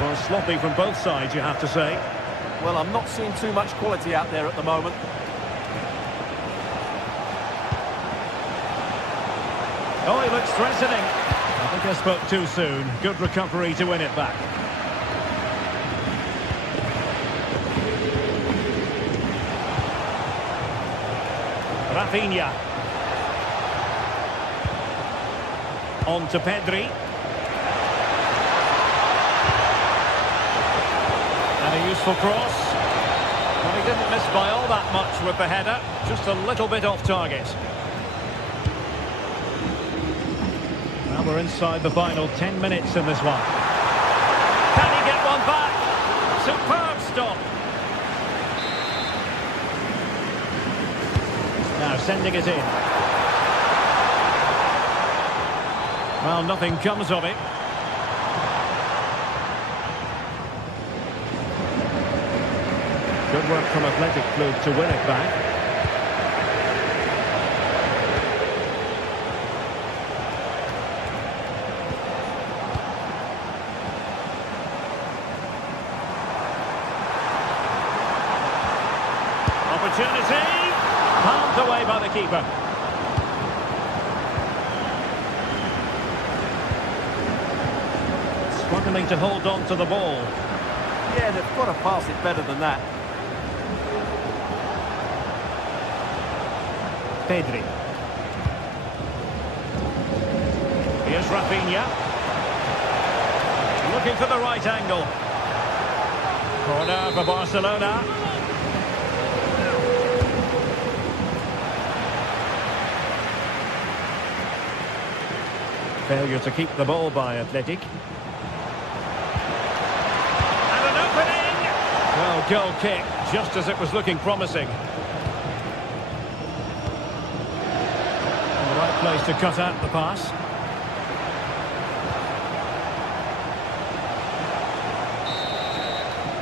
Well, sloppy from both sides, you have to say. Well, I'm not seeing too much quality out there at the moment. Oh, he looks threatening. I think I spoke too soon. Good recovery to win it back. Rafinha. On to Pedri. And a useful cross. Well, he didn't miss by all that much with the header. Just a little bit off target. Now we're inside the final 10 minutes in this one. Can he get one back? Superb stop. Now sending it in. Well, nothing comes of it. Good work from Athletic Club to win it back. opportunity. Palmed away by the keeper. Struggling to hold on to the ball. Yeah, they've got to pass it better than that. Pedri. Here's Rafinha. Looking for the right angle. Corner for Barcelona. Failure to keep the ball by Athletic. And an opening! Well, goal kick, just as it was looking promising. The right place to cut out the pass.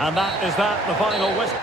And that is the final whistle.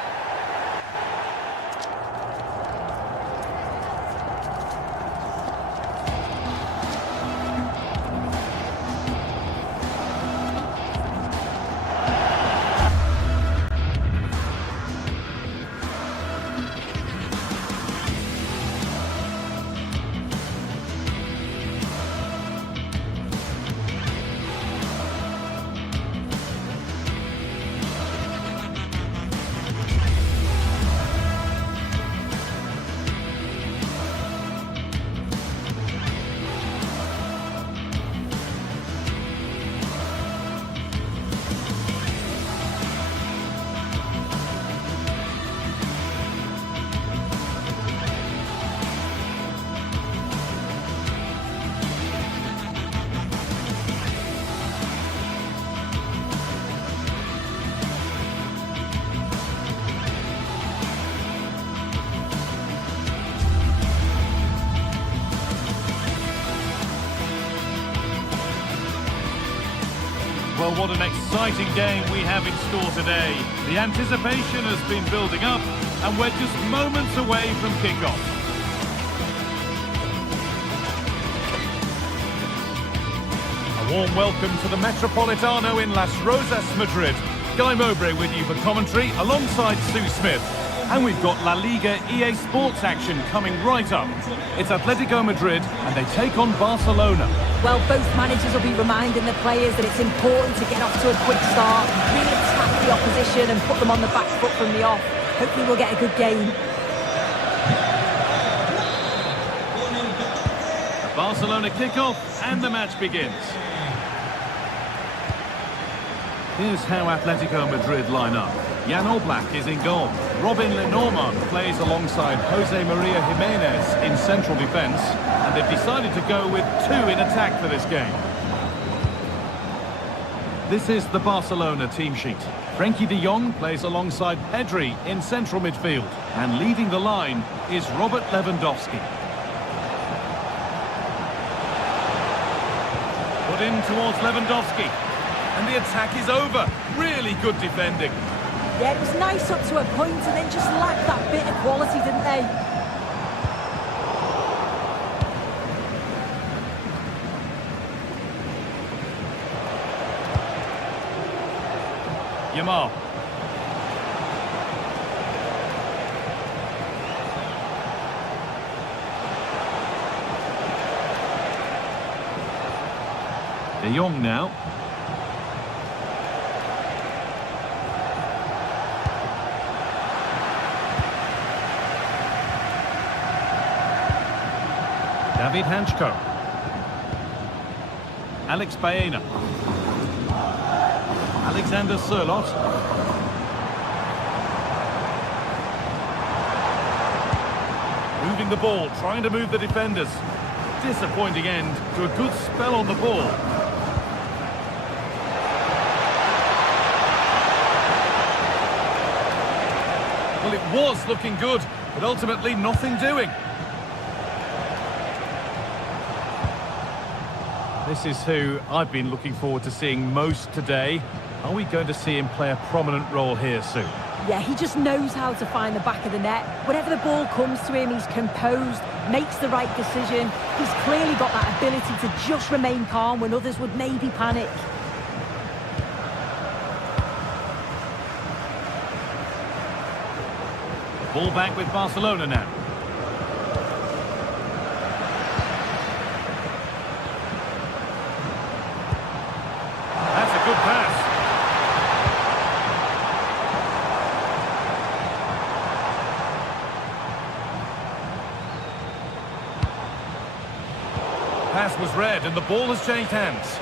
Well, what an exciting game we have in store today. The anticipation has been building up, and we're just moments away from kickoff. A warm welcome to the Metropolitano in Las Rosas, Madrid. Guy Mowbray with you for commentary, alongside Sue Smith. And we've got La Liga EA Sports action coming right up. It's Atletico Madrid, and they take on Barcelona. Well, both managers will be reminding the players that it's important to get off to a quick start, really attack the opposition and put them on the back foot from the off. Hopefully we'll get a good game. The Barcelona kickoff, and the match begins. Here's how Atletico Madrid line up. Jan Oblak is in goal. Robin Lenormand plays alongside Jose Maria Jimenez in central defence. And they've decided to go with two in attack for this game. This is the Barcelona team sheet. Frenkie de Jong plays alongside Pedri in central midfield. And leading the line is Robert Lewandowski. Put in towards Lewandowski. And the attack is over. Really good defending. Yeah, it was nice up to a point and then just lacked that bit of quality, didn't they? Yamal. De Jong now. David Hanchko. Alex Baena. Alexander Sørloth. Moving the ball, trying to move the defenders. Disappointing end to a good spell on the ball. Well, it was looking good, but ultimately nothing doing. This is who I've been looking forward to seeing most today. Are we going to see him play a prominent role here soon? Yeah, he just knows how to find the back of the net. Whenever the ball comes to him, he's composed, makes the right decision. He's clearly got that ability to just remain calm when others would maybe panic. The Ball back with Barcelona now. That's a good pass. Pass was read and the ball has changed hands.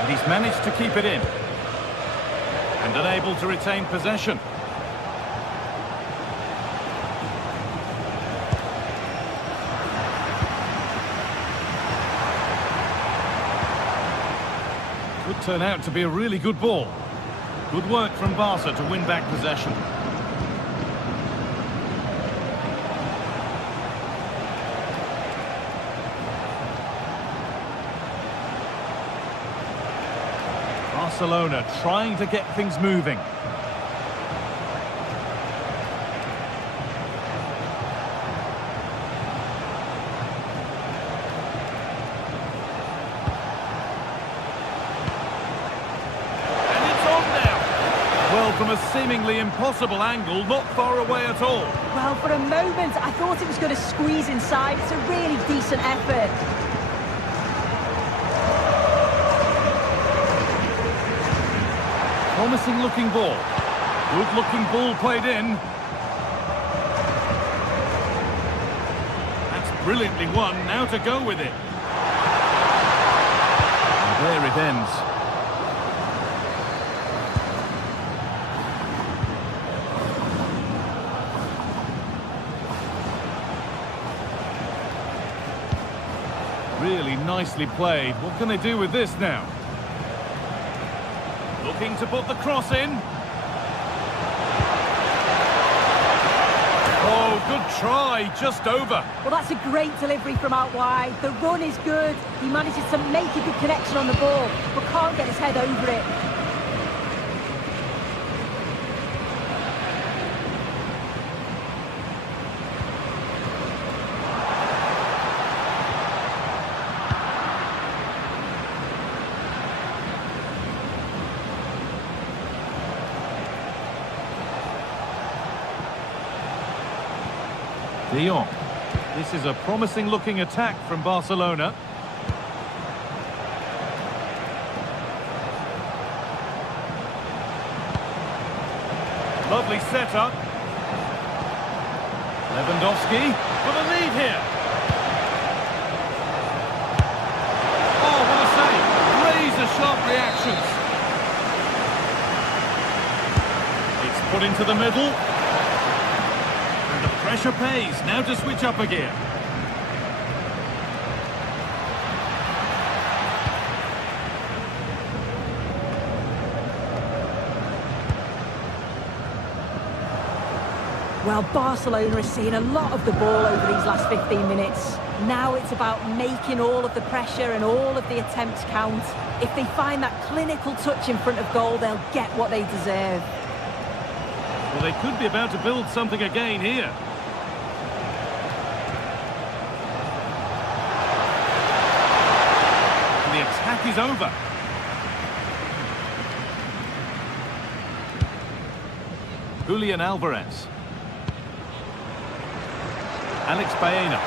And he's managed to keep it in. And unable to retain possession. Could turn out to be a really good ball. Good work from Barca to win back possession. Barcelona trying to get things moving. From a seemingly impossible angle, not far away at all. Well, for a moment, I thought it was going to squeeze inside. It's a really decent effort. Promising looking ball. Good looking ball played in. That's brilliantly won. Now to go with it. And there it ends. Really nicely played. What can they do with this now? Looking to put the cross in. Oh, good try. Just over. Well, that's a great delivery from out wide. The run is good. He manages to make a good connection on the ball, but can't get his head over it. De Jong. This is a promising looking attack from Barcelona. Lovely setup. Lewandowski for the lead here. Oh, what a save. Razor-sharp reactions. It's put into the middle. Pressure pays. Now to switch up a gear. Well, Barcelona is seeing a lot of the ball over these last 15 minutes. Now it's about making all of the pressure and all of the attempts count. If they find that clinical touch in front of goal, they'll get what they deserve. Well, they could be about to build something again here. The attack is over. Julian Alvarez. Alex Baena.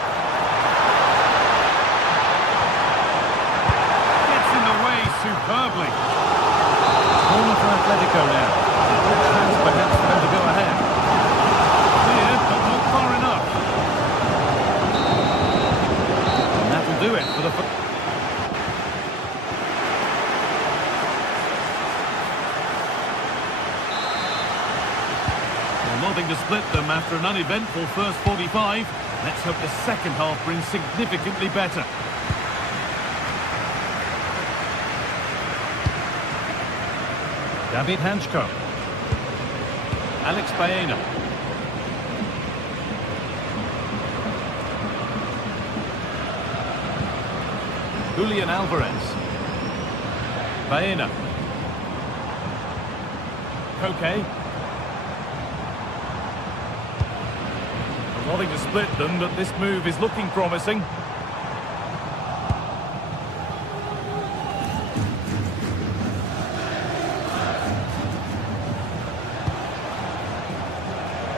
Gets in the way superbly. Corner for Atletico now. Good chance perhaps for them to go ahead. Clear, but not far enough. And that will do it for the... Nothing to split them after an uneventful first 45. Let's hope the second half brings significantly better. David Hanchko. Alex Baena. Julian Alvarez. Baena. Koke. Nothing to split them, but this move is looking promising.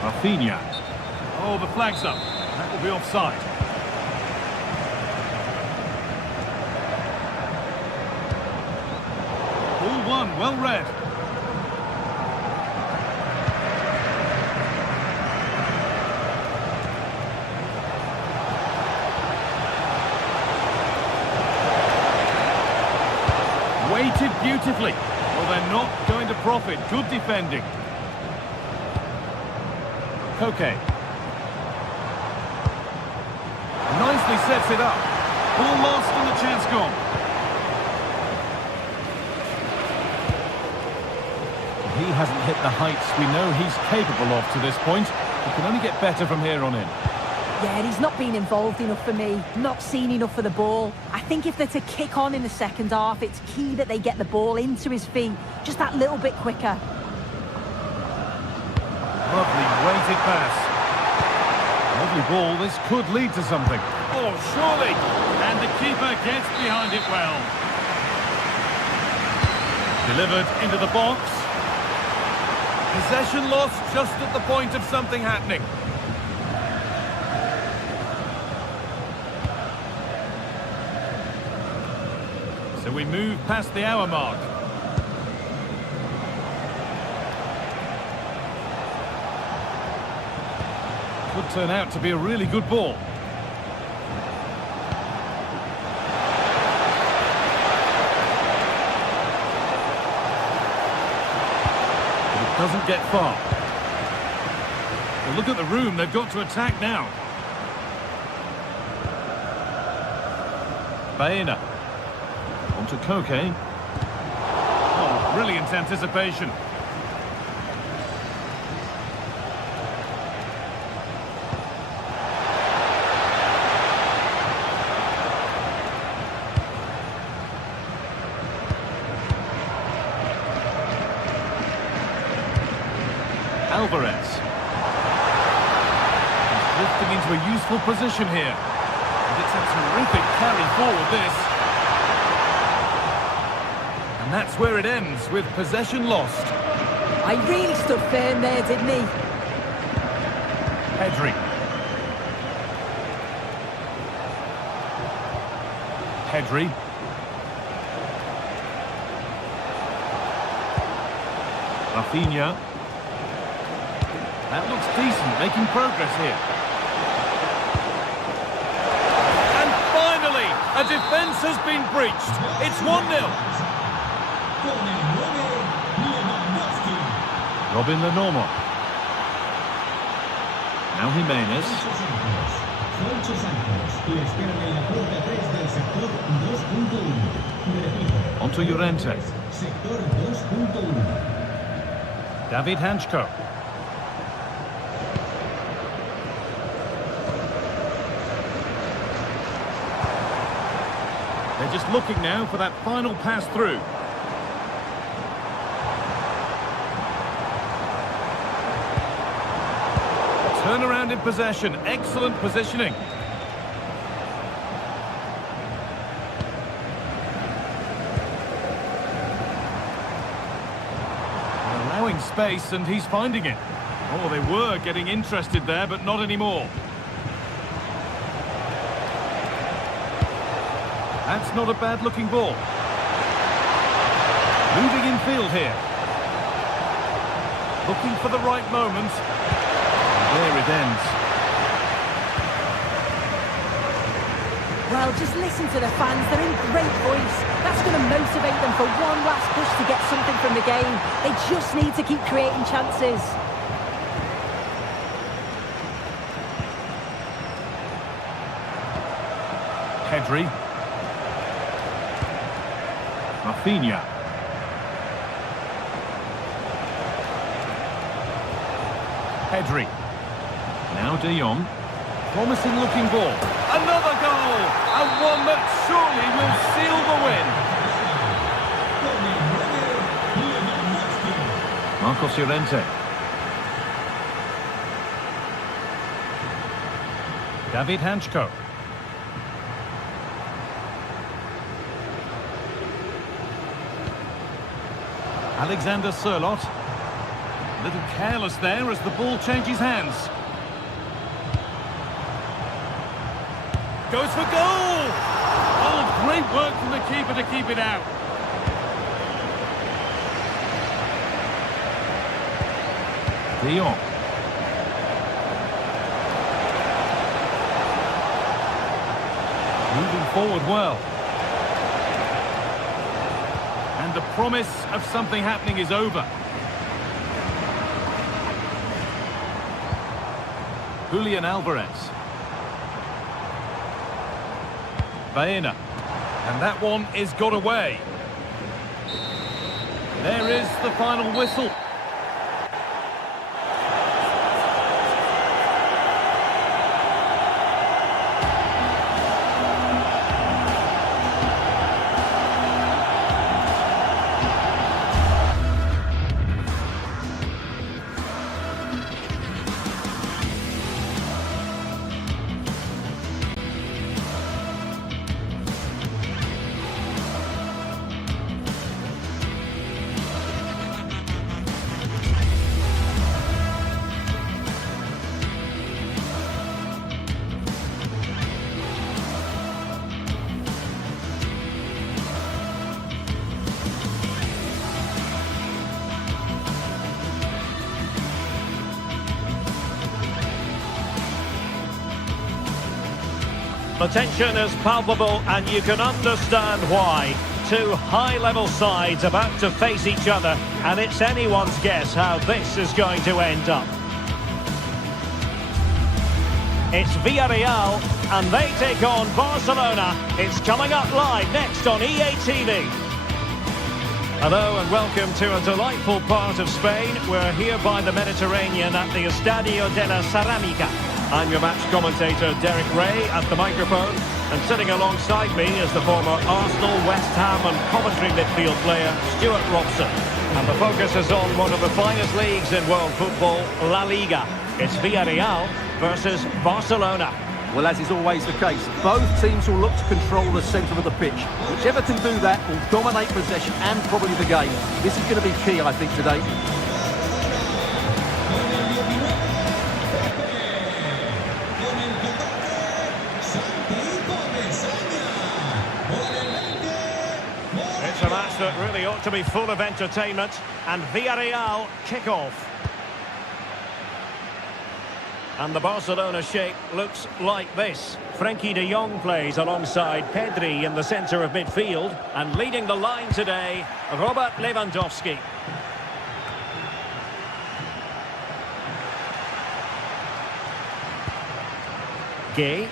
Rafinha. Oh, the flag's up. That will be offside. Ball one, well read. Weighted beautifully. Well, they're not going to profit. Good defending. Koke. Nicely sets it up. Ball lost and the chance gone. He hasn't hit the heights we know he's capable of to this point. He can only get better from here on in. Yeah, he's not been involved enough for me, not seen enough for the ball. I think if they're to kick on in the second half, it's key that they get the ball into his feet, just that little bit quicker. Lovely weighted pass. Lovely ball, this could lead to something. Oh, surely! And the keeper gets behind it well. Delivered into the box. Possession lost just at the point of something happening. So we move past the hour mark. Could turn out to be a really good ball. But it doesn't get far. Well, look at the room they've got to attack now. Baena. On to Koke. Oh, brilliant anticipation. Alvarez. He's drifting into a useful position here. And it's a terrific carry forward, this. And that's where it ends, with possession lost. I really stood firm there, didn't he? Pedri. Pedri. Rafinha. That looks decent, making progress here. And finally, a defence has been breached. It's 1-0. Robin Lenormand. Now Jimenez. On to Llorente. David Hanchko. They're just looking now for that final pass through. Turn around in possession. Excellent positioning. They're allowing space and he's finding it. Oh, they were getting interested there, but not anymore. That's not a bad-looking ball. Moving in field here. Looking for the right moment. There it ends. Well, just listen to the fans. They're in great voice. That's going to motivate them for one last push to get something from the game. They just need to keep creating chances. Pedri. Rafinha. Pedri. Now De Jong. Promising looking ball. Another goal! And one that surely will seal the win. Marcos Llorente. David Hanchko. Alexander Sørloth. Little careless there as the ball changes hands. Goes for goal! Oh, great work from the keeper to keep it out. De Jong. Moving forward well. And the promise of something happening is over. Julian Alvarez. Baena. And that one is got away. There is the final whistle. The tension is palpable and you can understand why. Two high-level sides about to face each other, and it's anyone's guess how this is going to end up. It's Villarreal, and they take on Barcelona. It's coming up live next on EA TV. Hello and welcome to a delightful part of Spain. We're here by the Mediterranean at the Estadio de la Ceramica. I'm your match commentator, Derek Ray, at the microphone. And sitting alongside me is the former Arsenal, West Ham and Coventry midfield player, Stuart Robson. And the focus is on one of the finest leagues in world football, La Liga. It's Villarreal versus Barcelona. Well, as is always the case, both teams will look to control the centre of the pitch. Whichever can do that will dominate possession and probably the game. This is going to be key, I think, today. It's a match that really ought to be full of entertainment, and Villarreal kick off. And the Barcelona shape looks like this. Frenkie de Jong plays alongside Pedri in the centre of midfield, and leading the line today, Robert Lewandowski. Gay.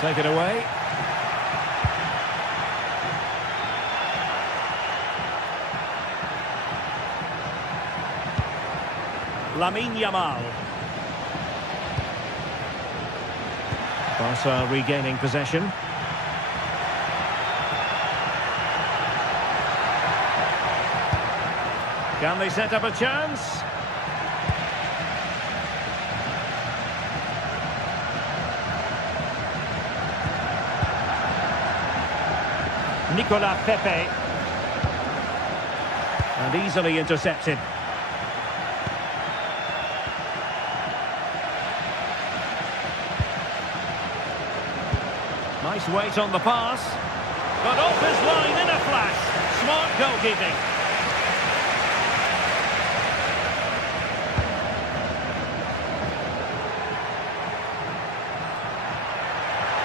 Take it away. Lamine Yamal. Barca regaining possession. Can they set up a chance? Nicolas Pepe. And easily intercepted. Nice weight on the pass. But off his line in a flash. Smart goalkeeping.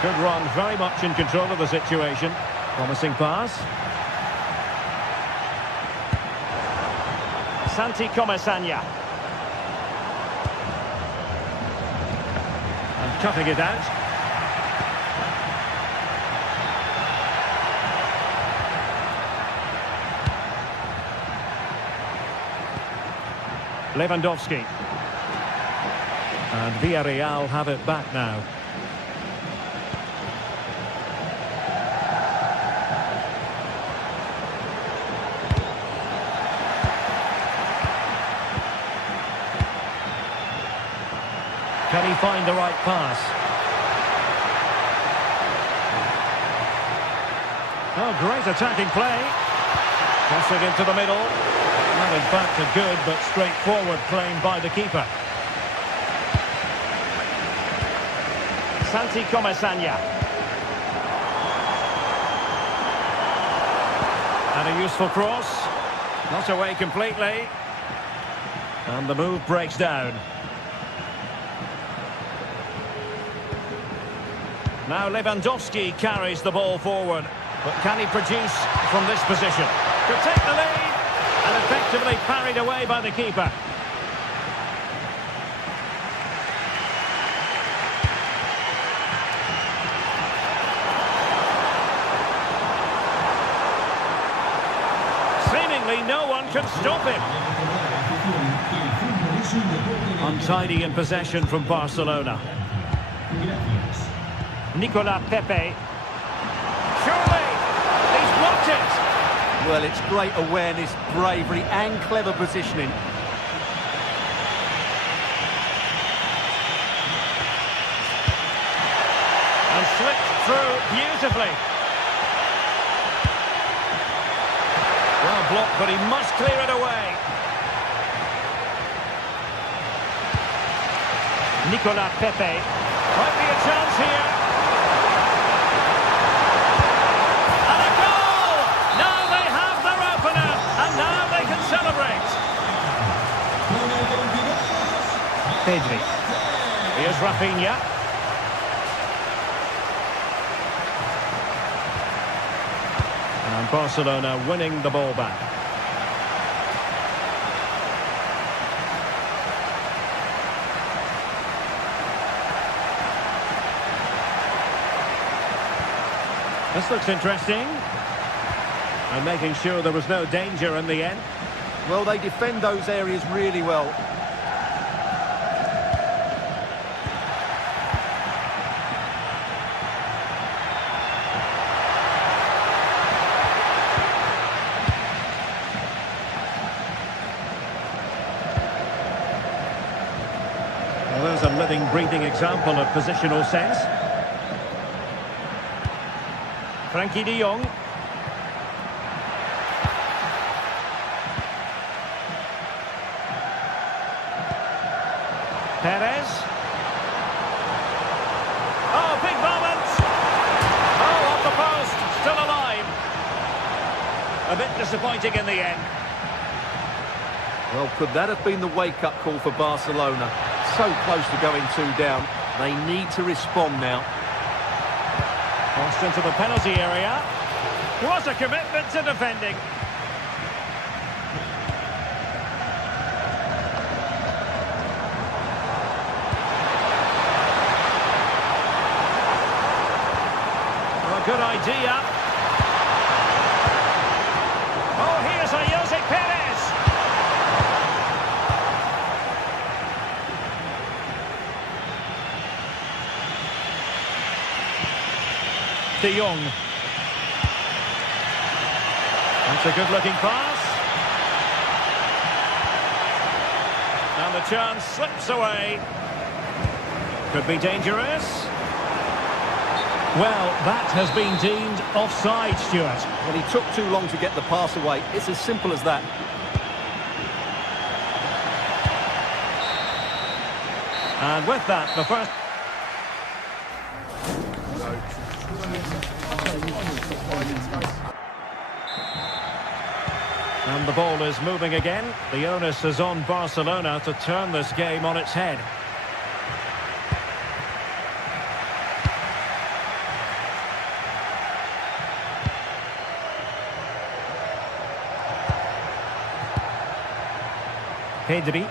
Good run, very much in control of the situation. Promising pass. Santi Comesaña. And cutting it out. Lewandowski. And Villarreal have it back now. Can he find the right pass? Oh, great attacking play. Crossing into the middle. And fact, a good but straightforward claim by the keeper. Santi Comesanya. And a useful cross. Not away completely. And the move breaks down. Now Lewandowski carries the ball forward. But can he produce from this position? Could take the lead. And effectively parried away by the keeper. Seemingly no one can stop him. Untidy in possession from Barcelona. Nicolas Pepe. Surely, he's blocked it. Well, it's great awareness, bravery and clever positioning. And slipped through beautifully. Well blocked, but he must clear it away. Nicolas Pepe. Might be a chance here. And a goal! Now they have their opener, and now they can celebrate. Pedri. Here's Rafinha. And Barcelona winning the ball back. This looks interesting. And making sure there was no danger in the end. Well, they defend those areas really well. Well, there's a living, breathing example of positional sense. Frankie de Jong. Perez. Oh, big moment! Oh, off the post, still alive. A bit disappointing in the end. Well, could that have been the wake-up call for Barcelona? So close to going 2 down. They need to respond now. Crossed into the penalty area. What a commitment to defending. Well, a good idea. Oh, here's a Jose Perez. De Jong. That's a good-looking pass. And the chance slips away. Could be dangerous. Well, that has been deemed offside, Stuart. Well, he took too long to get the pass away. It's as simple as that. And with that, the first... And the ball is moving again. The onus is on Barcelona to turn this game on its head. Pedri.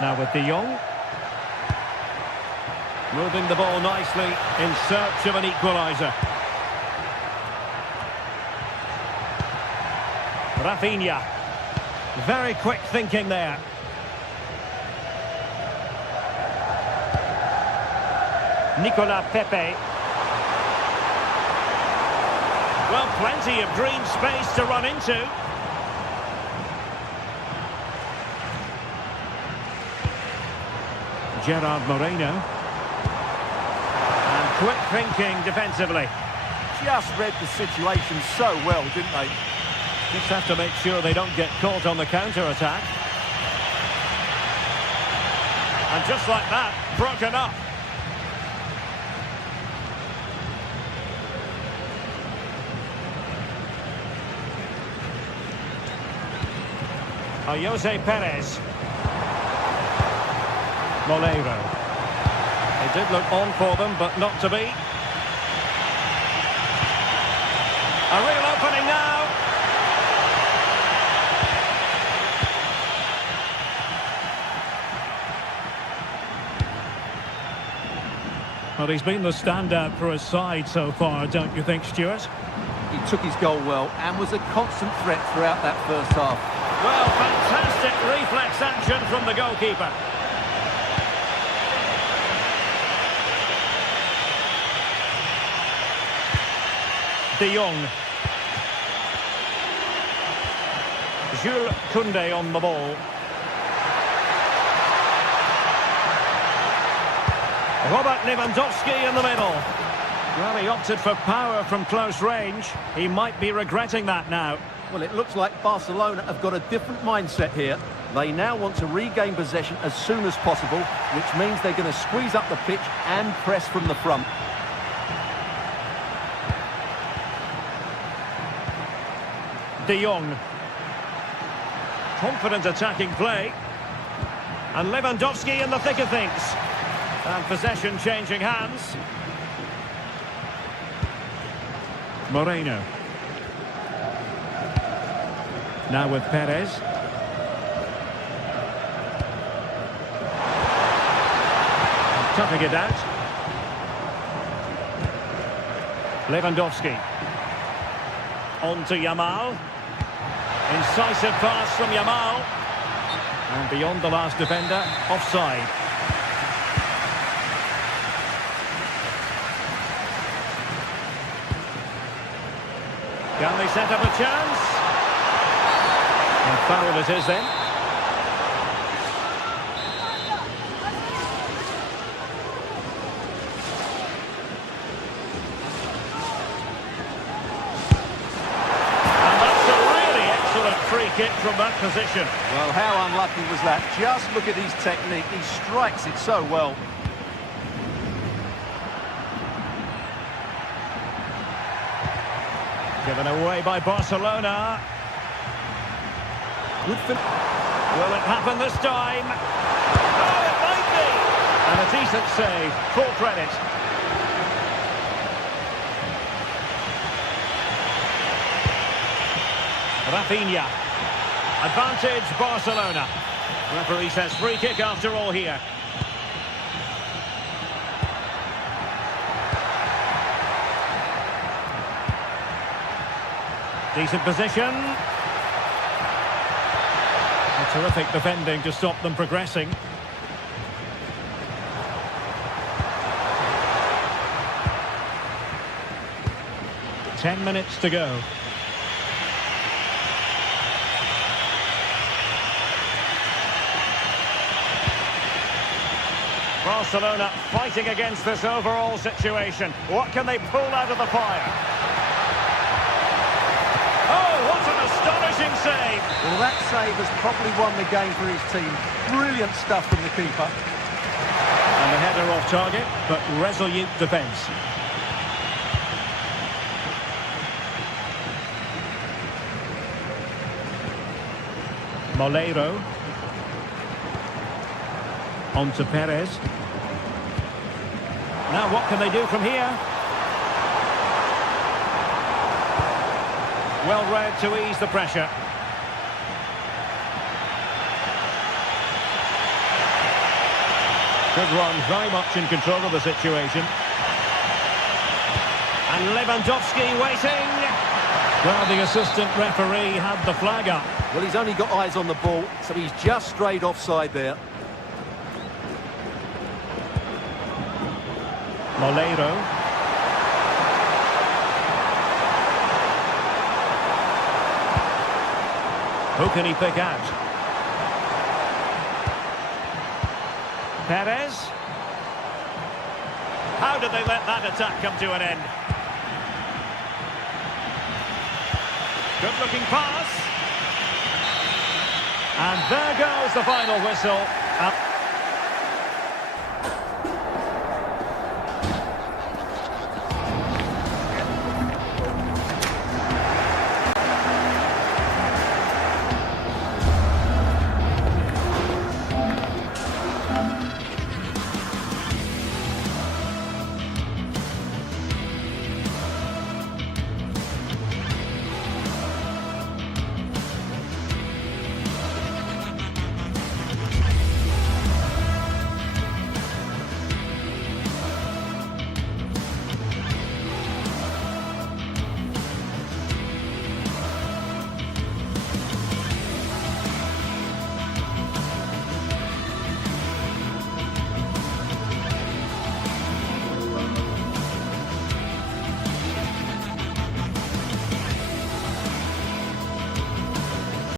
Now with De Jong. Moving the ball nicely in search of an equaliser. Rafinha. Very quick thinking there. Nicolas Pepe. Well, plenty of green space to run into. Gerard Moreno. And quick thinking defensively. just read the situation so well, didn't they? Just have to make sure they don't get caught on the counter-attack. And just like that, broken up. Jose Perez. Molero. It did look on for them, but not to be. A real opening now. Well, he's been the standout for his side so far, don't you think, Stuart? He took his goal well and was a constant threat throughout that first half. Well, fantastic reflex action from the goalkeeper. De Jong. Jules Koundé on the ball. Robert Lewandowski in the middle. Well, he opted for power from close range. He might be regretting that now. Well, it looks like Barcelona have got a different mindset here. They now want to regain possession as soon as possible, which means they're going to squeeze up the pitch and press from the front. De Jong. Confident attacking play. And Lewandowski in the thick of things. And possession changing hands. Moreno. Now with Perez. Toughing it out. Lewandowski. On to Yamal. Incisive pass from Yamal. And beyond the last defender, offside. Can they set up a chance? And foul it is then. And that's a really excellent free kick from that position. Well, how unlucky was that? Just look at his technique. He strikes it so well. Given away by Barcelona. Good for... Will it happen this time? Oh, it might be! And a decent save. Full credit. Rafinha. Advantage Barcelona. Referee says free kick after all here. Decent position. A terrific defending to stop them progressing. Ten minutes to go. Barcelona fighting against this overall situation. What can they pull out of the fire? Oh, what an astonishing save! Well, that save has probably won the game for his team. Brilliant stuff from the keeper. And the header off target, but resolute defence. Molero. On to Perez. Now what can they do from here? Well read to ease the pressure. Good run, very much in control of the situation. And Lewandowski waiting. Well, the assistant referee had the flag up. Well, he's only got eyes on the ball, so he's just strayed offside there. Molero. Who can he pick out? Perez. How did they let that attack come to an end? Good-looking pass. And there goes the final whistle.